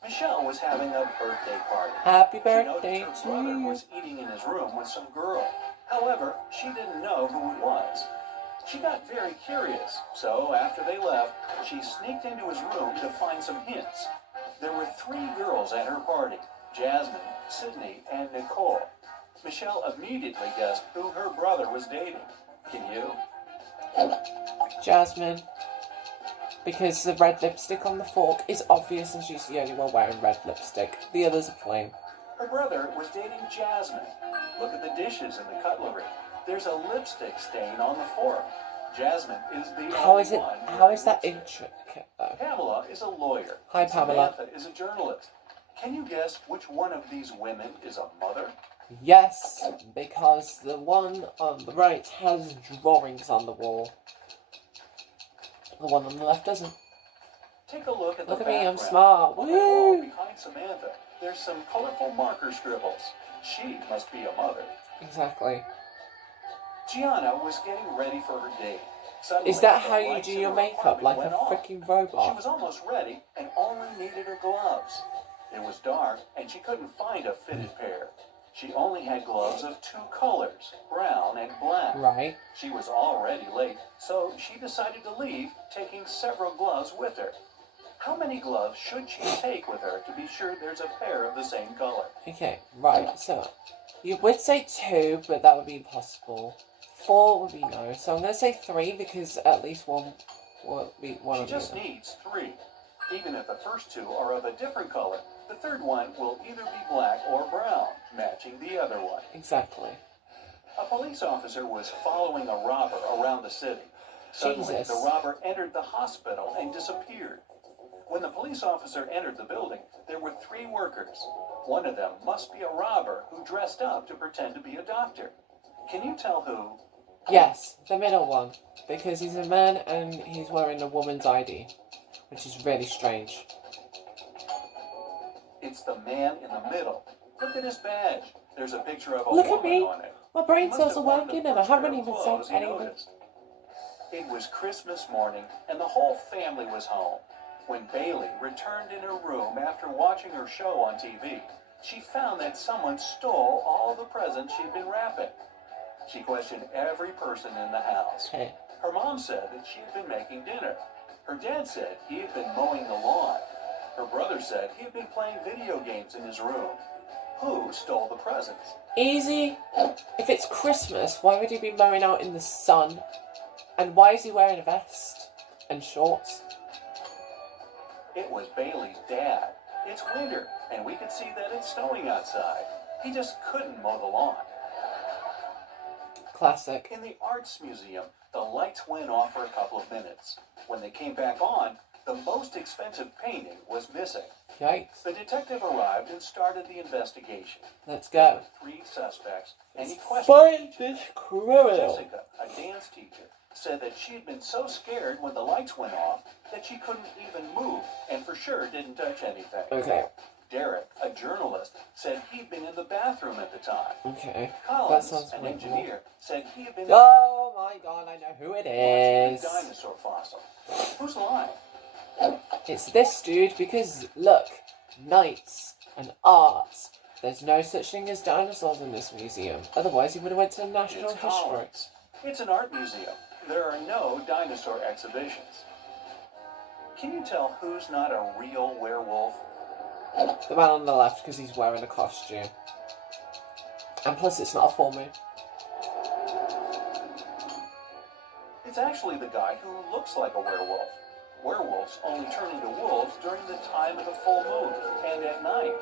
Michelle was having a birthday party. Happy She birthday noticed to her brother you. was eating in his room with some girl. However, she didn't know who it was. She got very curious, so after they left, she sneaked into his room to find some hints. There were three girls at her party: Jasmine, Sydney, and Nicole. Michelle immediately guessed who her brother was dating. Can you? Jasmine. Because the red lipstick on the fork is obvious and she's the only one wearing red lipstick. The others are plain. Her brother was dating Jasmine. Look at the dishes and the cutlery. There's a lipstick stain on the fork. Jasmine is the How only is it? one How is that wearing lipstick. intricate though? Pamela is a lawyer. Hi, Pamela. Samantha is a journalist. Can you guess which one of these women is a mother? Yes, because the one on the right has drawings on the wall. The one on the left doesn't. Take a look at Look the at me, I'm background. smart. On the wall Woo! behind Samantha, there's some colorful marker scribbles. She must be a mother. Exactly. Gianna was getting ready for her date. Suddenly, Is that the how you lights do in your her makeup? apartment Like a went off. freaking She robot? was almost ready and only needed her gloves. It was dark and she couldn't find a fitted pair. She only had gloves of two colors, brown and black. Right. She was already late, so she decided to leave, taking several gloves with her. How many gloves should she take with her to be sure there's a pair of the same color? Okay, right. So, you would say 2, but that would be impossible. 4 would be no. So I'm going to say 3 because at least one will be one She of just the other. needs 3. Even if the first 2 are of a different color, the third one will either be black or brown, matching the other one. Exactly. A police officer was following a robber around the city. Suddenly, Jesus. the robber entered the hospital and disappeared. When the police officer entered the building, there were 3 workers. One of them must be a robber who dressed up to pretend to be a doctor. Can you tell who? Yes, the middle one. Because he's a man and he's wearing a woman's ID. Which is really strange. It's the man in the middle. Look at his badge. There's a picture of a Look at woman me. on it. My brain He must cells have are worn the working and I first haven't pair of even clothes said he anything. noticed. It was Christmas morning and the whole family was home. When Bailey returned in her room after watching her show on TV, she found that someone stole all the presents she'd been wrapping. She questioned every person in the house. Okay. Her mom said that she had been making dinner. Her dad said he had been mowing the lawn. Her brother said he had been playing video games in his room. Who stole the presents? Easy. If it's Christmas, why would he be mowing out in the sun? And why is he wearing a vest and shorts? It was Bailey's dad. It's winter, and we could see that it's snowing outside. He just couldn't mow the lawn. Classic. In the Arts Museum, the lights went off for a couple of minutes. When they came back on, the most expensive painting was missing. Yikes. The detective arrived and started the investigation. Let's There go. were 3 suspects, and he Let's questioned find each. this criminal. Jessica, a dance teacher, said that she had been so scared when the lights went off that she couldn't even move and for sure didn't touch anything. Okay. Derek, a journalist, said he'd been in the bathroom at the time. Okay. That Collins, sounds an reasonable. engineer, said he had been Oh my god, I know who it watching is. a dinosaur fossil. Who's lying? It's this dude because, look, knights and arts. There's no such thing as dinosaurs in this museum. Otherwise, he would have went to National It's History. Collins. It's an art museum. There are no dinosaur exhibitions. Can you tell who's not a real werewolf? The man on the left because he's wearing a costume. And plus, it's not a full moon. It's actually the guy who looks like a werewolf. Werewolves only turn into wolves during the time of the full moon and at night.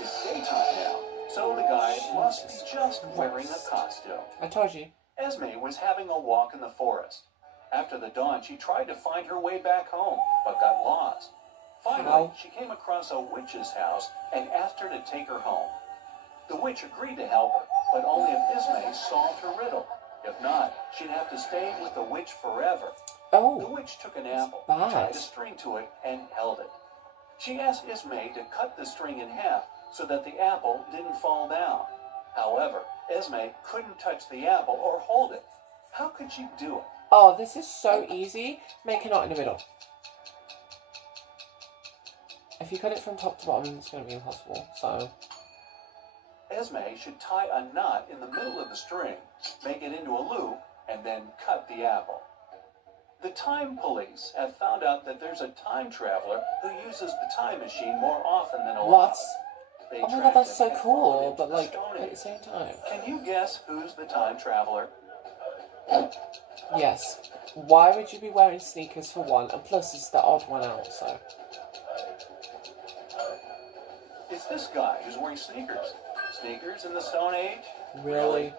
It's daytime now, so the guy must be just wearing a costume. I told you. Esme was having a walk in the forest. After the dawn, she tried to find her way back home, but got lost. How Finally, she came across a witch's house and asked her to take her home. The witch agreed to help her, but only if Ismay solved her riddle. If not, she'd have to stay with the witch forever. Oh. The witch took an apple, bad. tied a string to it, and held it. She asked Ismay to cut the string in half so that the apple didn't fall down. However, Esme couldn't touch the apple or hold it. How could she do it? Oh, this is so easy. Make a knot in the middle. If you cut it from top to bottom, it's going to be impossible, so... Esme should tie a knot in the middle of the string, make it into a loop, and then cut the apple. The time police have found out that there's a time traveler who uses the time machine more often than allowed. What? They Oh my god, tracked that's him so and cool, followed him but to the like, Stone at the Age. same time. Can you guess who's the time traveler? Yes. Why would you be wearing sneakers for one? And plus, it's the odd one out, so... It's this guy who's wearing sneakers. Sneakers in the Stone Age? Really?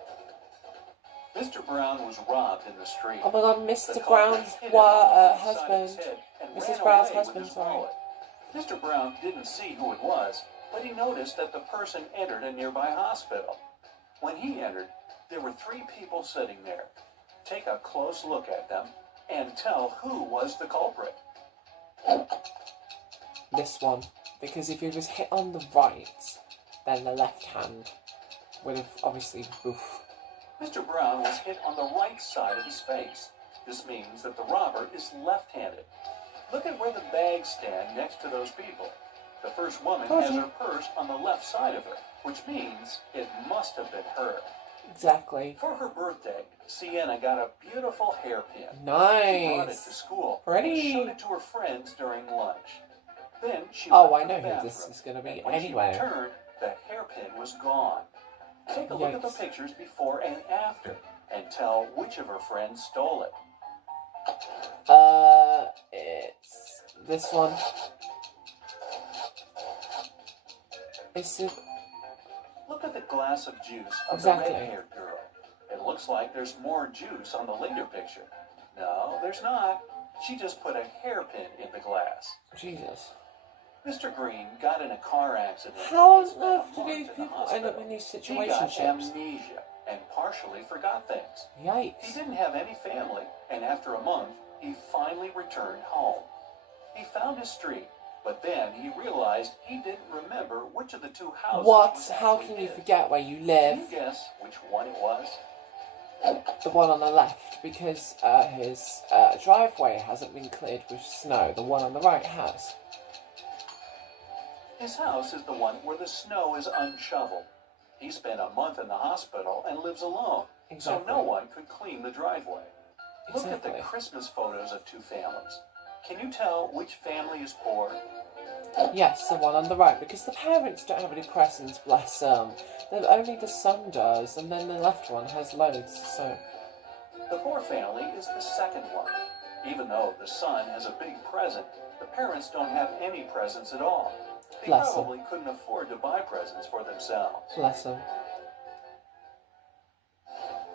Mr. Brown was robbed in the street. Oh my god, The Mr. culprit Brown's hit him on the side of husband. his head and Mrs. ran Brown's away with husband, his sorry. wallet. Mr. Brown didn't see who it was, but he noticed that the person entered a nearby hospital. When he entered, there were 3 people sitting there. Take a close look at them and tell who was the culprit. This one. Because if he was hit on the right, then the left hand would have obviously... Oof. Mr. Brown was hit on the right side of his face. This means that the robber is left-handed. Look at where the bags stand next to those people. The first woman has her purse on the left side of her, which means it must have been her. Exactly. For her birthday, Sienna got a beautiful hairpin. She brought it Nice. to school Pretty. and showed it to her friends during lunch. Then she Oh, went I to know the who this bathroom, is going to be and when anyway. she returned, the hairpin was gone. Take a look at the Yikes. pictures before and after and tell which of her friends stole it. It's this one. It's the... Look at the glass of juice of Exactly. the red-haired girl. It looks like there's more juice on the later picture. No, there's not. She just put a hairpin in the glass. Jesus. Mr. Green got in a car accident. How and on spent a earth do month these in the people end up hospital. in these He got situationships? amnesia and partially forgot things. He Yikes. didn't have any family, and after a month, he finally returned home. He found his street, but then he realized he didn't remember which of the 2 houses What? was How actually can you his. forget where you Can live? you guess which one it was? The one on the left, because his driveway hasn't been cleared with snow. The one on the right has. His house is the one where the snow is unshoveled. He spent a month in the hospital and lives alone, Exactly. so no one could clean the driveway. Look at the Exactly. Christmas photos of 2 families. Can you tell which family is poor? Yes, the one on the right, because the parents don't have any presents, bless them. Then only the son does, and then the left one has loads, so... The poor family is the second one. Even though the son has a big present, the parents don't have any presents at all. They Bless them. probably couldn't afford to buy presents for themselves. Bless them.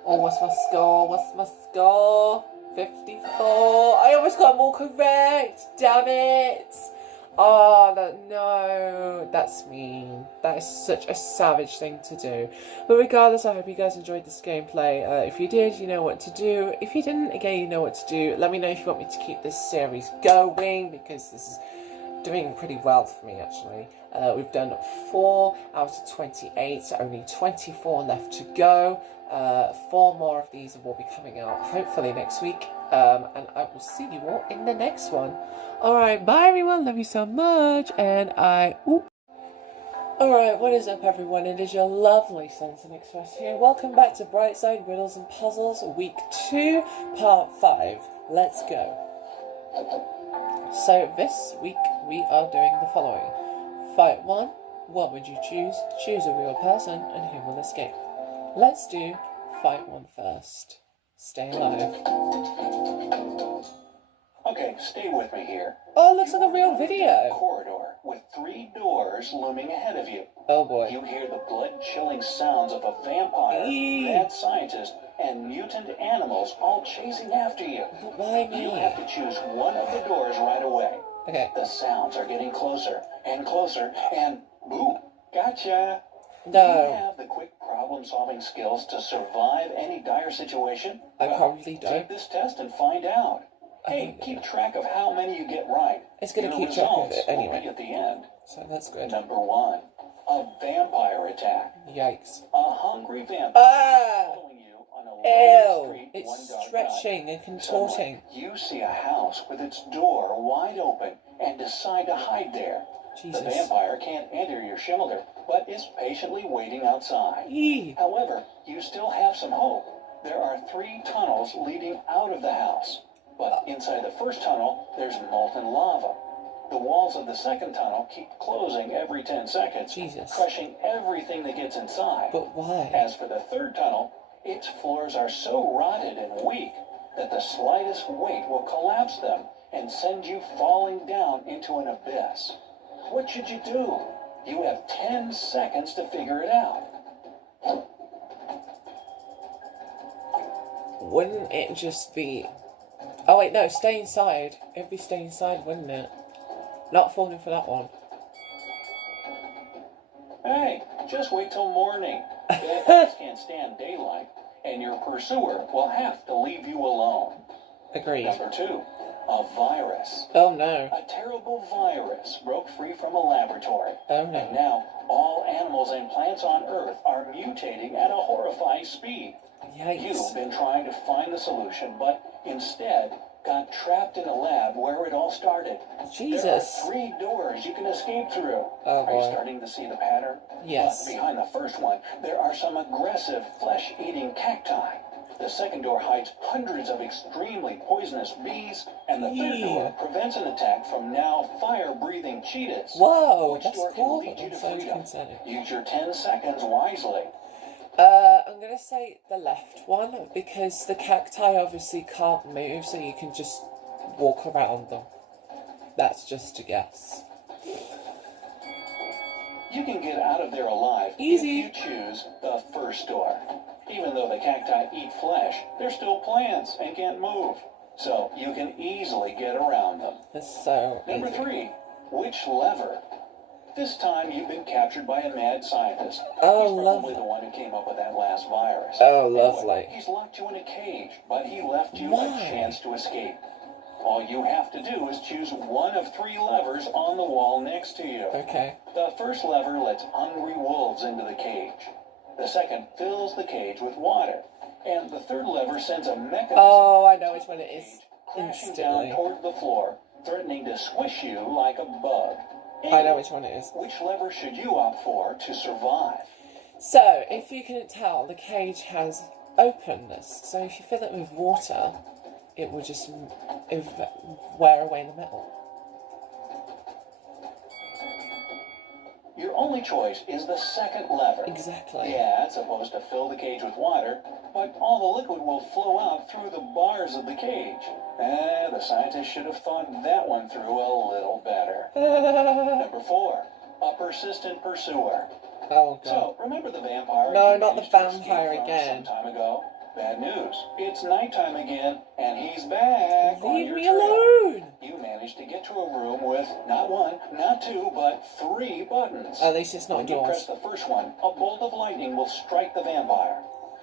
Oh, what's my score? What's my score? 54. I almost got them all correct. Damn it. Oh, no. That's mean. That is such a savage thing to do. But regardless, I hope you guys enjoyed this gameplay. If you did, you know what to do. If you didn't, again, you know what to do. Let me know if you want me to keep this series going, because this is doing pretty well for me, actually. We've done 4 out of 28, so only 24 left to go. 4 more of these will be coming out hopefully next week, and I will see you all in the next one. Alright, bye everyone, love you so much, and Alright, what is up everyone? It is your lovely Sunset Express here. Welcome back to Brightside Riddles and Puzzles, Week 2, Part 5. Let's go. So this week we are doing the following. Fight 1. What would you choose? Choose a real person and who will escape. Let's do Fight 1 first. Stay alive. Okay, stay with me here. Oh, it looks like a real video. Corridor with 3 doors looming ahead of you. Oh boy. You hear the blood-chilling sounds of a vampire, Eee. mad scientist, and mutant animals all chasing after you. But why You me? have to choose one of the doors right away. Okay. The sounds are getting closer and closer, and boom, gotcha. Do you No, have the quick problem-solving skills to survive any dire situation? I Well, probably don't. take this test and find out. Hey, keep track of how many you get right. It's going to Your keep track of results it will anyway. be at the end. So that's good. Number 1, a vampire attack. Yikes. A hungry vampire Ah! following you on a Ew! lonely street, one It's dark stretching night. and contorting. Suddenly, you see a house with its door wide open and decide to hide there. Jesus. The vampire can't enter your shelter, but is patiently waiting outside. Eee. However, you still have some hope. There are 3 tunnels leading out of the house. But inside the first tunnel, there's molten lava. The walls of the second tunnel keep closing every 10 seconds, Jesus. crushing everything that gets inside. But why? As for the third tunnel, its floors are so rotted and weak that the slightest weight will collapse them and send you falling down into an abyss. What should you do? You have 10 seconds to figure it out. Wouldn't it just be... Oh wait, no, stay inside. It'd be stay inside, wouldn't it? Not falling for that one. Hey, just wait till morning. Vampires can't stand daylight, and your pursuer will have to leave you alone. Agreed. Number 2, a virus. Oh no. A terrible virus broke free from a laboratory. Oh And no. now all animals and plants on Earth are mutating at a horrifying speed. Yikes. You've been trying to find the solution, but instead got trapped in a lab where it all started. Jesus. There are 3 doors you can escape through. Oh Are you boy. starting to see the pattern? Yes. But behind the first one, there are some aggressive flesh-eating cacti. The second door hides hundreds of extremely poisonous bees, and the third door prevents an attack from now fire-breathing cheetahs. Whoa, Which that's door can cool. lead you to That sounds freedom? concerning. Use your 10 seconds wisely. I'm gonna say the left one, because the cacti obviously can't move, so you can just walk around them. That's just a guess. You can get out of there alive Easy. if you choose the first door. Even though the cacti eat flesh, they're still plants and can't move. So you can easily get around them. That's so Number easy. 3, which lever? This time you've been captured by a mad scientist. Oh, He's probably lovely. the one who came up with that last virus. Oh, Anyway, lovely. he's locked you in a cage, but he left you Why? a chance to escape. All you have to do is choose one of 3 levers on the wall next to you. Okay. The first lever lets hungry wolves into the cage. The second fills the cage with water. And the third lever sends a mechanism Oh, I know which one it is. crashing Instantly. down toward the floor, threatening to squish you like a bug. I know which one it is. Which lever should you opt for to survive? So, if you couldn't tell, the cage has openness. So if you fill it with water, it will just wear away the metal. Your only choice is the second lever. Exactly. Yeah, it's supposed to fill the cage with water, but all the liquid will flow out through the bars of the cage. The scientists should have thought that one through a little better. Number 4, a persistent pursuer. Oh god. So, remember the vampire? No, you not the managed to escape vampire from again. Some time ago? Bad news. It's nighttime again, and he's back on Leave your me trail. alone! You managed to get to a room with not 1, not 2, but 3 buttons. At least it's not When you press doors. the first one, a bolt of lightning will strike the vampire.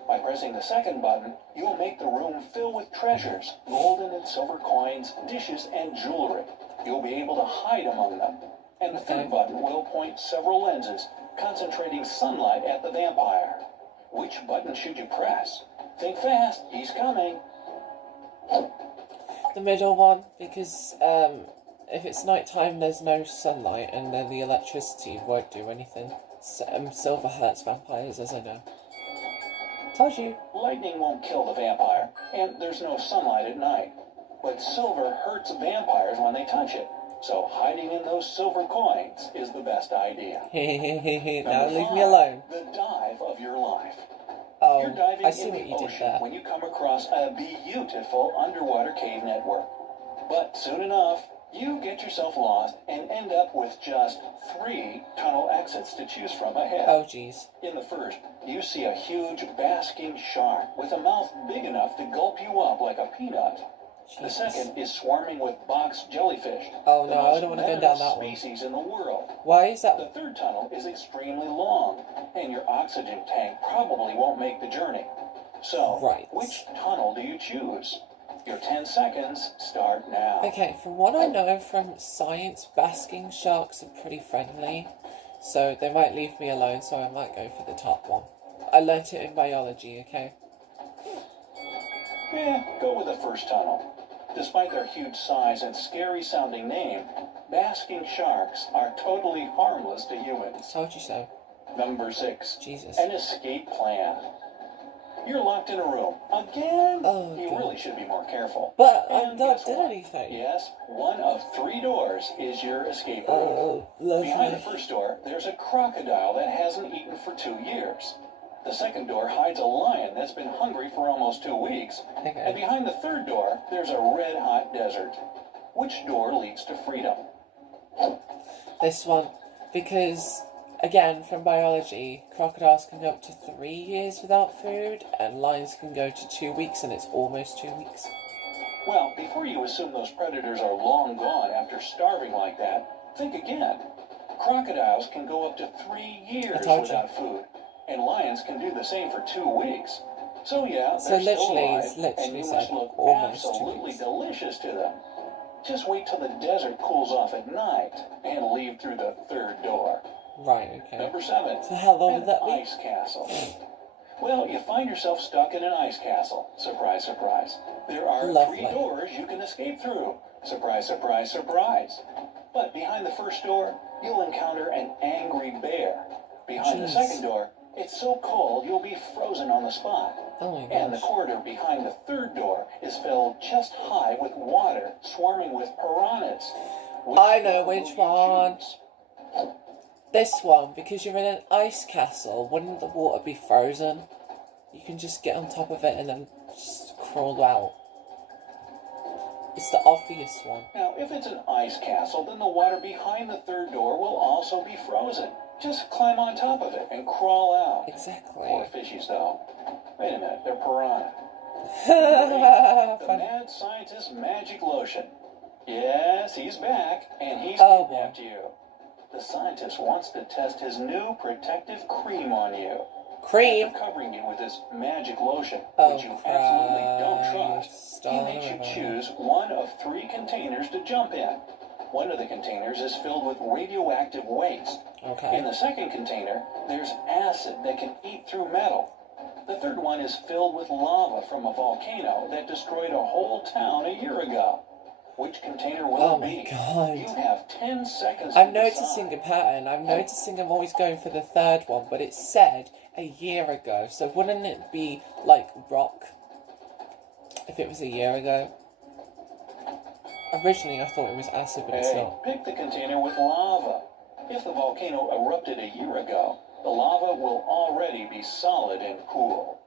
By pressing the second button, you will make the room fill with treasures, golden and silver coins, dishes, and jewelry. You'll be able to hide among them. And the third button will point several lenses, concentrating sunlight at the vampire. Which button should you press? Think fast, he's coming. The middle one, because if it's nighttime, there's no sunlight, and then the electricity won't do anything. Silver hurts vampires, as I know. Told you. Lightning won't kill the vampire, and there's no sunlight at night. But silver hurts vampires when they touch it. So hiding in those silver coins is the best idea. Now Number leave me 5, alone. the dive of your life. You're Oh, diving I see in what the you did ocean there. when you come across a beautiful underwater cave network. But soon enough, you get yourself lost and end up with just 3 tunnel exits to choose from ahead. Oh, jeez. In the first, you see a huge basking shark with a mouth big enough to gulp you up like a peanut. The Jesus. second is swarming with box jellyfish. Oh the no, I most don't want to go down that one. species in the world. Why is that? The third tunnel is extremely long, and your oxygen tank probably won't make the journey. So, Right. which tunnel do you choose? Your 10 seconds start now. Okay, from what I know from science, basking sharks are pretty friendly, so they might leave me alone, so I might go for the top one. I learnt it in biology, okay? Go with the first tunnel. Despite their huge size and scary sounding name, basking sharks are totally harmless to humans. Told you so. Number 6. Jesus. An escape plan. You're locked in a room. Again? Oh, you God. really should be more careful. But And I've not guess done what? anything. Yes, one of 3 doors is your escape route. Oh, Behind the lovely. first door, there's a crocodile that hasn't eaten for 2 years. The second door hides a lion that's been hungry for almost 2 weeks. And Okay. behind the third door, there's a red-hot desert. Which door leads to freedom? This one, because, again, from biology, crocodiles can go up to 3 years without food, and lions can go to 2 weeks, and it's almost 2 weeks. Well, before you assume those predators are long gone after starving like that, think again. Crocodiles can go up to 3 years told you. without food, and lions can do the same for 2 weeks. So yeah, So they're still literally, alive, it's literally and you said must look almost 2 absolutely weeks. delicious to them. Just wait till the desert cools off at night and leave through the third door. Right, okay. Number 7. So how long An would that be? ice castle. Well, you find yourself stuck in an ice castle. Surprise, surprise. There are Lovely. 3 doors you can escape through. Surprise, surprise, surprise. But behind the first door, you'll encounter an angry bear. Behind the Jeez. second door, it's so cold you'll be frozen on the spot. Oh my And the gosh. corridor behind the third door is filled chest high with water, swarming with piranhas. I know door which will you one. choose? This one, because you're in an ice castle, wouldn't the water be frozen? You can just get on top of it and then just crawl out. It's the obvious one. Now, if it's an ice castle, then the water behind the third door will also be frozen. Just climb on top of it and crawl out. Exactly. Poor fishies, though. Wait a minute, they're piranha. The Fun. mad scientist's magic lotion. Yes, he's back, and he's Oh, boy. kidnapped you. The scientist wants to test his new protective cream on you. Cream. After covering you with this magic lotion, Oh, which you absolutely don't trust, Christ. he makes you choose one of 3 containers to jump in. One of the containers is filled with radioactive waste. In Okay. the second container, there's acid that can eat through metal. The third one is filled with lava from a volcano that destroyed a whole town a year ago. Which container will Oh it my be? God. You have 10 seconds I'm to noticing a decide. pattern. I'm noticing I'm always going for the third one, but it said a year ago. So wouldn't it be like rock if it was a year ago? Originally, I thought it was acid, but it's Hey, not. pick the container with lava. If the volcano erupted a year ago, the lava will already be solid and cool.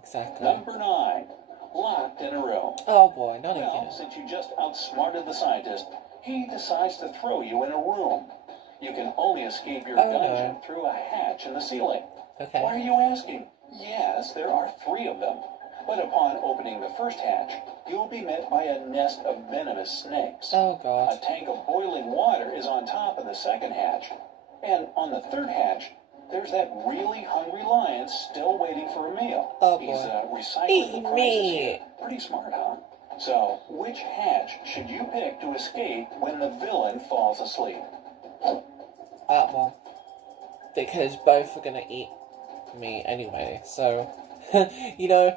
Exactly. Number 9. Locked in a room. Oh boy, not Well, again. since you just outsmarted the scientist, he decides to throw you in a room. You can only escape your Oh, no. dungeon through a hatch in the ceiling. Why Okay. are you asking? Yes, there are 3 of them. But upon opening the first hatch, you will be met by a nest of venomous snakes. Oh A god. tank of boiling water is on top of the second hatch. And on the third hatch, there's that really hungry lion still waiting for a meal. Oh, He's boy. recycling Eat the prizes me. here. Pretty smart, huh? So, which hatch should you pick to escape when the villain falls asleep? That one. Because both are gonna eat me anyway, so you know.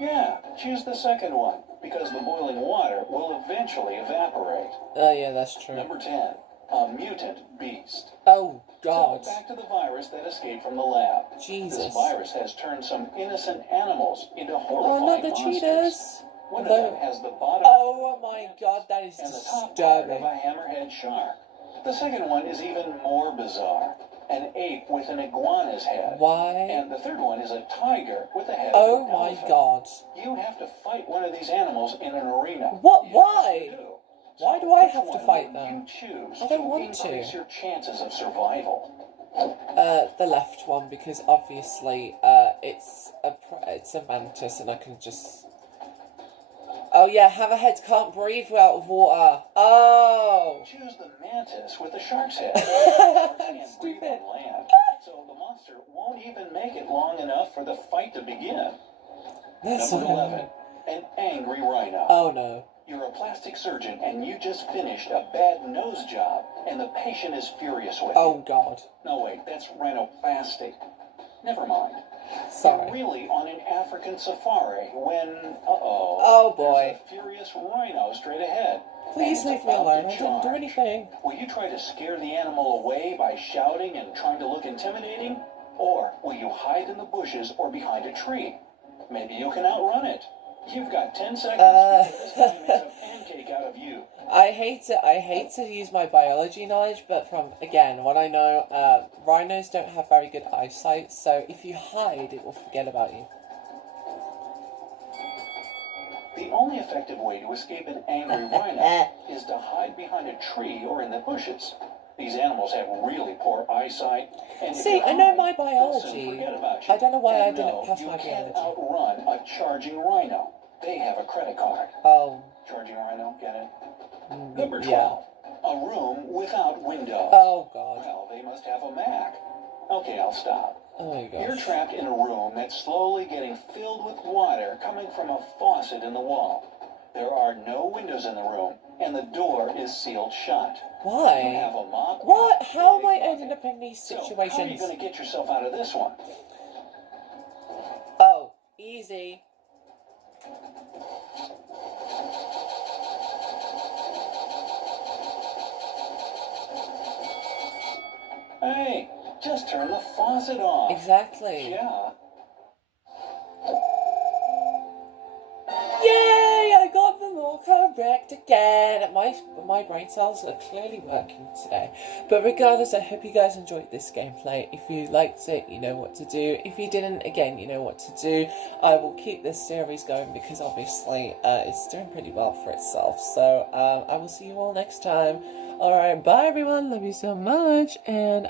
Yeah, choose the second one, because the boiling water will eventually evaporate. Oh yeah, that's true. Number 10, a mutant beast. Oh So, god. back to the virus that escaped from the lab. Jesus. This virus has turned some innocent animals into Oh, horrifying not the monsters. cheetahs. One of Although- them has the bottom Oh my god, that is and the top part of disturbing. a hammerhead shark. The second one is even more bizarre. An ape with an iguana's head. Why? And the third one is a tiger with a head Oh of an my elephant. god. You have to fight one of these animals in an arena. What? Yes, Why? you do. Why do I Which have to one fight will them? You choose I don't want increase to. your chances of survival. The left one, because obviously it's a mantis, and I can just. Oh yeah, hammerheads can't breathe out of water. Oh. Choose the mantis with the shark's head. Sharks can't breathe Stupid. on land, so the monster won't even make it long enough for the fight to begin. That's Number so 11, an angry rhino. Oh no. You're a plastic surgeon and you just finished a bad nose job, and the patient is furious with Oh you. god. No, wait, that's rhinoplastic. Never mind. Sorry. You're really on an African safari when, Oh boy. there's a furious rhino straight ahead. Please and leave it's me about alone. to I didn't do charge. anything. Will you try to scare the animal away by shouting and trying to look intimidating? Or will you hide in the bushes or behind a tree? Maybe you can outrun it. You've got 10 seconds before this guy makes a pancake out of you. I hate to use my biology knowledge, but from, again, what I know, rhinos don't have very good eyesight, so if you hide, it will forget about you. The only effective way to escape an angry rhino is to hide behind a tree or in the bushes. These animals have really poor eyesight. And if See, you I know hide, my they'll soon biology. forget about you. I don't know why I And didn't no, pass you my can't biology. outrun a charging rhino. They have a credit card. Oh. Charging rhino, get it? Number 12. Yeah. A room without windows. Oh god. Well, they must have a Mac. Okay, I'll stop. Oh my You're gosh. trapped in a room that's slowly getting filled with water coming from a faucet in the wall. There are no windows in the room, and the door is sealed shut. You Why? have a mop. What? How am I big bucket. ending up in these So, how are you situations? going to get yourself out of this one? Oh, easy. Hey, just turn the faucet off. Exactly. Yeah. Yay! I got them all correct again. My brain cells are clearly working today. But regardless, I hope you guys enjoyed this gameplay. If you liked it, you know what to do. If you didn't, again, you know what to do. I will keep this series going because obviously it's doing pretty well for itself. So I will see you all next time. Alright, bye everyone. Love you so much. And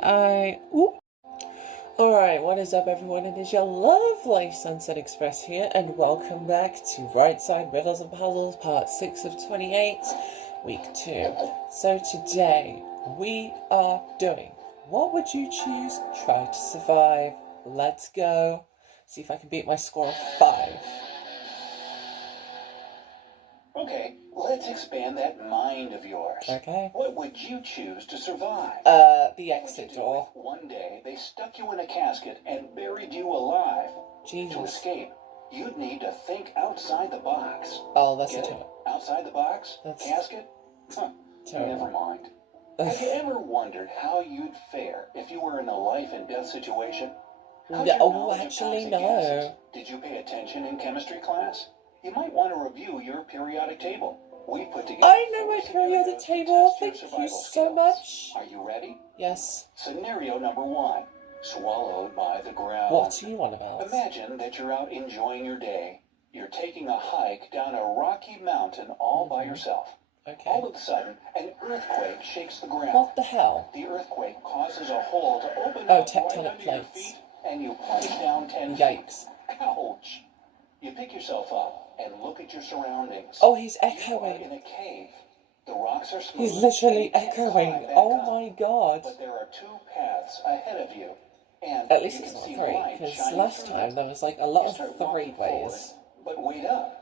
Alright, what is up everyone? It is your lovely Sunset Express here, and welcome back to Right Side Riddles and Puzzles, part 6 of 28, week 2. So today, we are doing What Would You Choose? Try to Survive. Let's go. See if I can beat my score of 5. Okay, let's expand that mind of yours. Okay. What would you choose to survive? The exit door. One day, they stuck you in a casket and buried you alive. To Jesus. escape, you'd need to think outside the box. Oh, that's Get a it? terrible. Outside the box? That's Casket? Huh. Never terrible. mind. Have you ever wondered how you'd fare if you were in a life and death situation? How's your Oh, knowledge of actually, toxic gases? no. Did you pay attention in chemistry class? You might want to review your periodic table. We put together I know my 4 periodic scenarios to table. test your Thank you survival so skills. much. Are you ready? Yes. Scenario number 1. Swallowed by the ground. What are you on about? Imagine that you're out enjoying your day. You're taking a hike down a rocky mountain all by yourself. Okay. All of a sudden, an earthquake shakes the ground. What the hell? The earthquake causes a hole to open Oh, up right tectonic under your plates. feet, and you plunge down 10 Yikes. feet. Ouch! You pick yourself up and look at your surroundings. Oh, he's You are echoing. in a cave. The rocks are smooth. He's literally and you can't echoing. climb back Oh up. my god. But there are 2 paths ahead of you. And At least you it's can not see 3, light because shining last through time them. there was like a You lot start of walking 3 forward, ways. but wait up.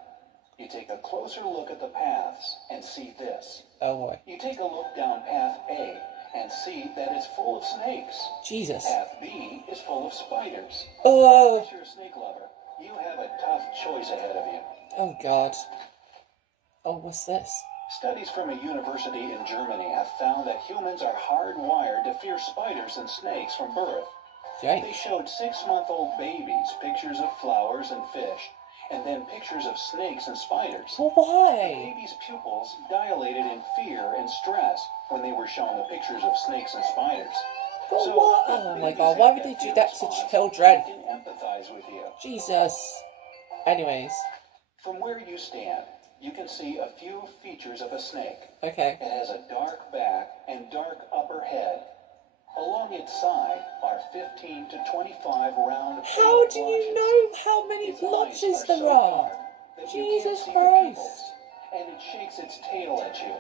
You take a closer look at the paths and see this. Oh boy. You take a look down path A and see that it's full of snakes. Jesus. Path B is full of spiders. Oh. Unless you're a snake lover, you have a tough choice ahead of you. Oh god. Oh, what's this? Studies from a university in Germany have found that humans are hardwired to fear spiders and snakes from birth. They Yikes. showed 6-month-old babies pictures of flowers and fish, and then pictures of snakes and spiders. Well, The why? babies' pupils dilated in fear and stress when they were shown the pictures of snakes and spiders. But So, what? if Oh my babies god, have why would they do fear that to response, children? they can empathize with you. Jesus. Anyways. From where you stand, you can see a few features of a snake. Okay. It has a dark back and dark upper head. Along its side are 15 to 25 round How do you blotches. know how many Its eyes blotches are there so are? dark that you Jesus can't see the Christ. pupils, and it shakes its tail at you.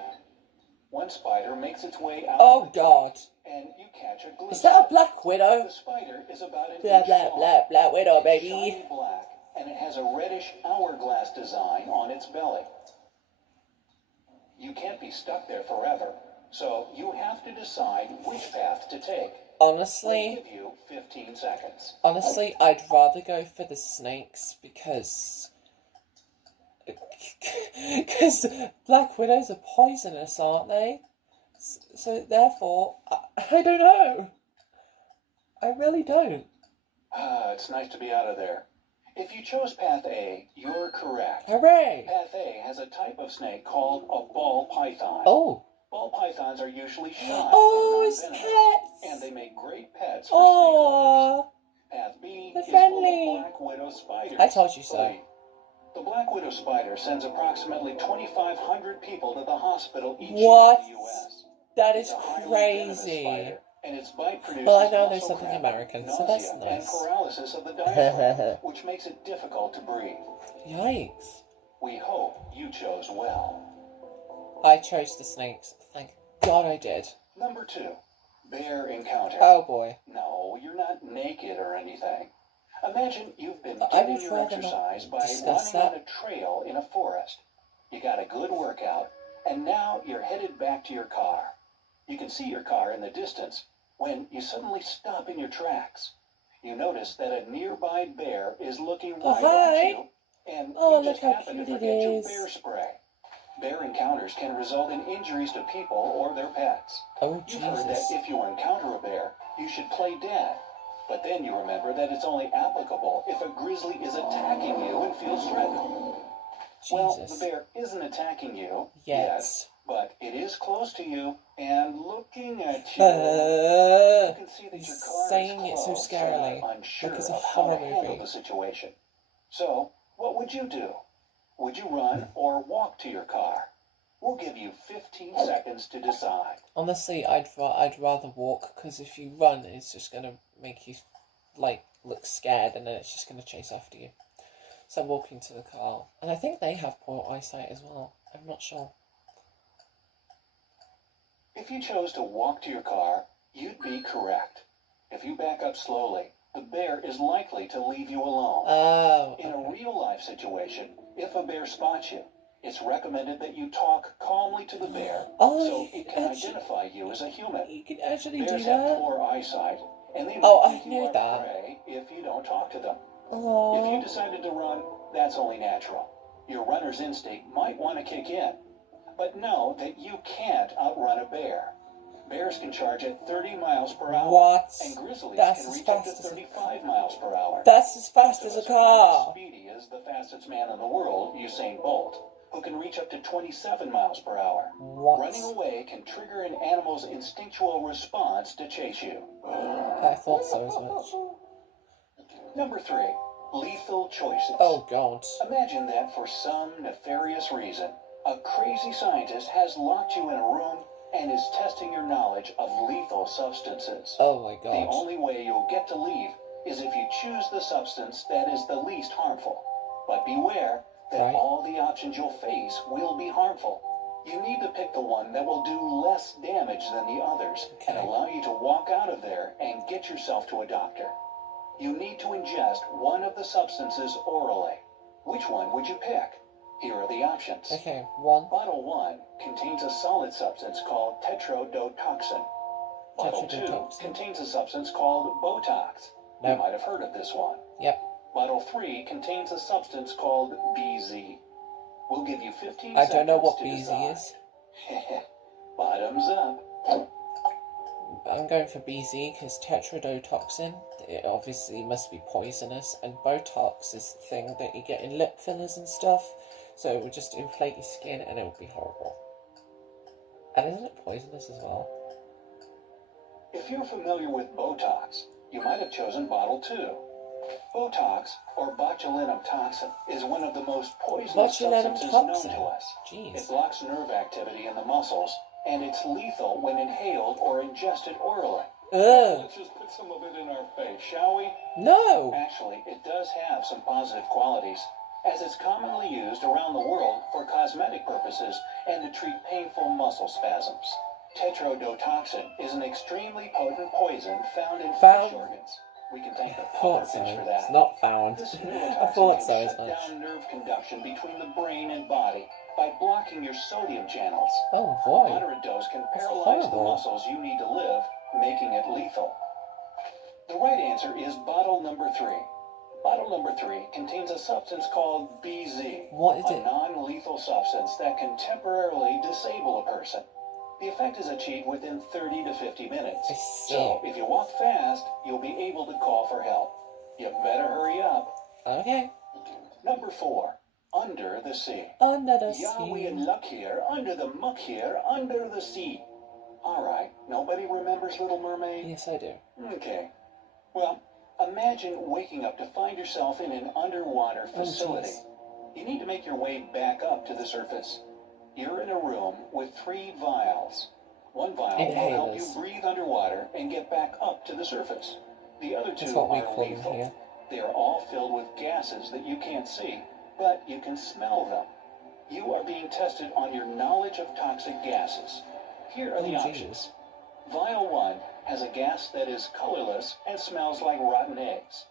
One spider makes its way out Oh of the God. dark, and you catch a glimpse Is that a of it. black widow? The spider is about an Blah inch blah long. blah black widow, It's baby. shiny black, and it has a reddish hourglass design on its belly. You can't be stuck there forever, so you have to decide which path to take. We'll Honestly, give you 15 seconds. I'd rather go for the snakes because black widows are poisonous, aren't they? So therefore, I don't know. I really don't. It's nice to be out of there. If you chose path A, you're correct. Hooray! Path A has a type of snake called a ball python. Oh. Ball pythons are usually shy Oh, and it's non-venomous, pets. and they make great pets for snake lovers. Oh, Path B they're is friendly. full of black widow spiders. I told you so. The black widow spider sends approximately 2,500 people to the hospital each What? year in the U.S. That It's is a highly venomous crazy. spider, and its bite produces Well, I know there's muscle something cramp, American, so nausea, that's and nice. paralysis of the diaphragm, which makes it difficult to breathe. Yikes. We hope you chose well. I chose the snakes. Thank God I did. Number 2, bear encounter. Oh boy. No, you're not naked or anything. Imagine you've been I getting would your rather exercise not by discuss running on that. a trail in a forest. You got a good workout, and now you're headed back to your car. You can see your car in the distance when you suddenly stop in your tracks. You notice that a nearby bear is looking right hi. at you, and Oh, you just look how happen to cute it forget your is. bear spray. Bear encounters can result in injuries to people or their pets. Oh, You've heard that Jesus. if you encounter a bear, you should play dead. But then you remember that it's only applicable if a grizzly is attacking you and feels threatened. Well, the Jesus. bear isn't attacking you Yet. but it is close to you and looking at you. You can see that your car saying is it so close scarily, and are unsure like it's a of how to horror handle movie. the situation. So, what would you do? Would you run or walk to your car? We'll give you 15 seconds to decide. Honestly, I'd rather walk, because if you run, it's just going to make you, like, look scared, and then it's just going to chase after you. So I'm walking to the car. And I think they have poor eyesight as well. I'm not sure. If you chose to walk to your car, you'd be correct. If you back up slowly, the bear is likely to leave you alone. Oh. In a real-life situation, if a bear spots you, it's recommended that you talk calmly to the bear so it can identify you as a human. You can actually Bears do have that? poor eyesight, and they Oh, might I think you knew are that. prey if you don't talk to them. If you Oh. decided to run, that's only natural. Your runner's instinct might want to kick in. But know that you can't outrun a bear. Bears can charge at 30 miles per hour. What? And grizzlies That's can as reach up to fast as 35 miles per hour. That's as fast Most as of a us are not as car. speedy as the fastest man in the world, Usain Bolt, who can reach up to 27 miles per hour. What? Running away can trigger an animal's instinctual response to chase you. I thought so as much. Number 3, lethal choices. Oh, God. Imagine that for some nefarious reason, a crazy scientist has locked you in a room and is testing your knowledge of lethal substances. Oh, my The God. only way you'll get to leave is if you choose the substance that is the least harmful. But beware that Right. all the options you'll face will be harmful. You need to pick the one that will do less damage than the others and Okay. allow you to walk out of there and get yourself to a doctor. You need to ingest one of the substances orally. Which one would you pick? Here are the options. Okay, 1. Bottle 1 contains a solid substance called tetrodotoxin. Bottle 2 Tetrodotoxin. contains a substance called Botox. You Nope. might have heard of this one. Yep. Bottle 3 contains a substance called BZ. We'll give you 15 I seconds don't know what to BZ decide. is. Bottoms up. I'm going for BZ because tetrodotoxin, it obviously must be poisonous, and Botox is the thing that you get in lip fillers and stuff, so it would just inflate your skin and it would be horrible. And isn't it poisonous as well? If you're familiar with Botox, you might have chosen bottle 2. Botox, or botulinum toxin, is one of the most poisonous Botulinum substances toxin? known to us. Jeez. It blocks nerve activity in the muscles, and it's lethal when inhaled or ingested orally. Ugh. Let's just put some of it in our face, shall we? No. Actually, it does have some positive qualities, as it's commonly used around the world for cosmetic purposes and to treat painful muscle spasms. Tetrodotoxin is an extremely potent poison found in fish organs. We can thank the Thought so. pufferfish for that. It's not found. This I neurotoxin thought can so as shut much. down nerve conduction between the brain and body by blocking your sodium channels. Oh A boy. moderate dose can That's paralyze the horrible. muscles you need to live, making it lethal. The right answer is bottle number 3. Bottle number 3 contains a substance called BZ, What is a it? non-lethal substance that can temporarily disable a person. The effect is achieved within 30 to 50 minutes. I see. So if you walk fast, you'll be able to call for help. You better hurry up. Okay. Number 4, under the sea. Under the Yeah, we sea. in luck here, under the muck here, under the sea. All right, nobody remembers Little Mermaid? Yes, I do. Okay. Well, imagine waking up to find yourself in an underwater facility. You need to make your way back up to the surface. You're in a room with 3 vials. One vial will help you Inhalers. breathe underwater and get back up to the surface. The other 2 That's what we are call them lethal. here. They are all filled with gases that you can't see, but you can smell them. You are being tested on your knowledge of toxic gases. Here are the Oh, options. Jesus. Vial 1 has a gas that is colorless and smells like rotten eggs.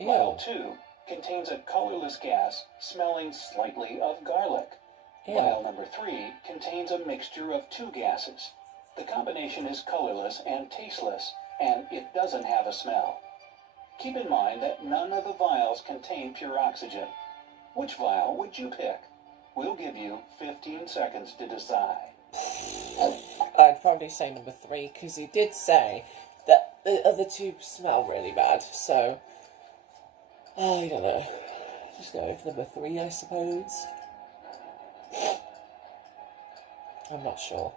Ew. Vial 2 contains a colorless gas smelling slightly of garlic. Vial Ew. number 3 contains a mixture of 2 gases. The combination is colorless and tasteless, and it doesn't have a smell. Keep in mind that none of the vials contain pure oxygen. Which vial would you pick? We'll give you 15 seconds to decide. I'd probably say number 3, because he did say that the other 2 smell really bad, so I don't know. Just go with number 3, I suppose. I'm not sure.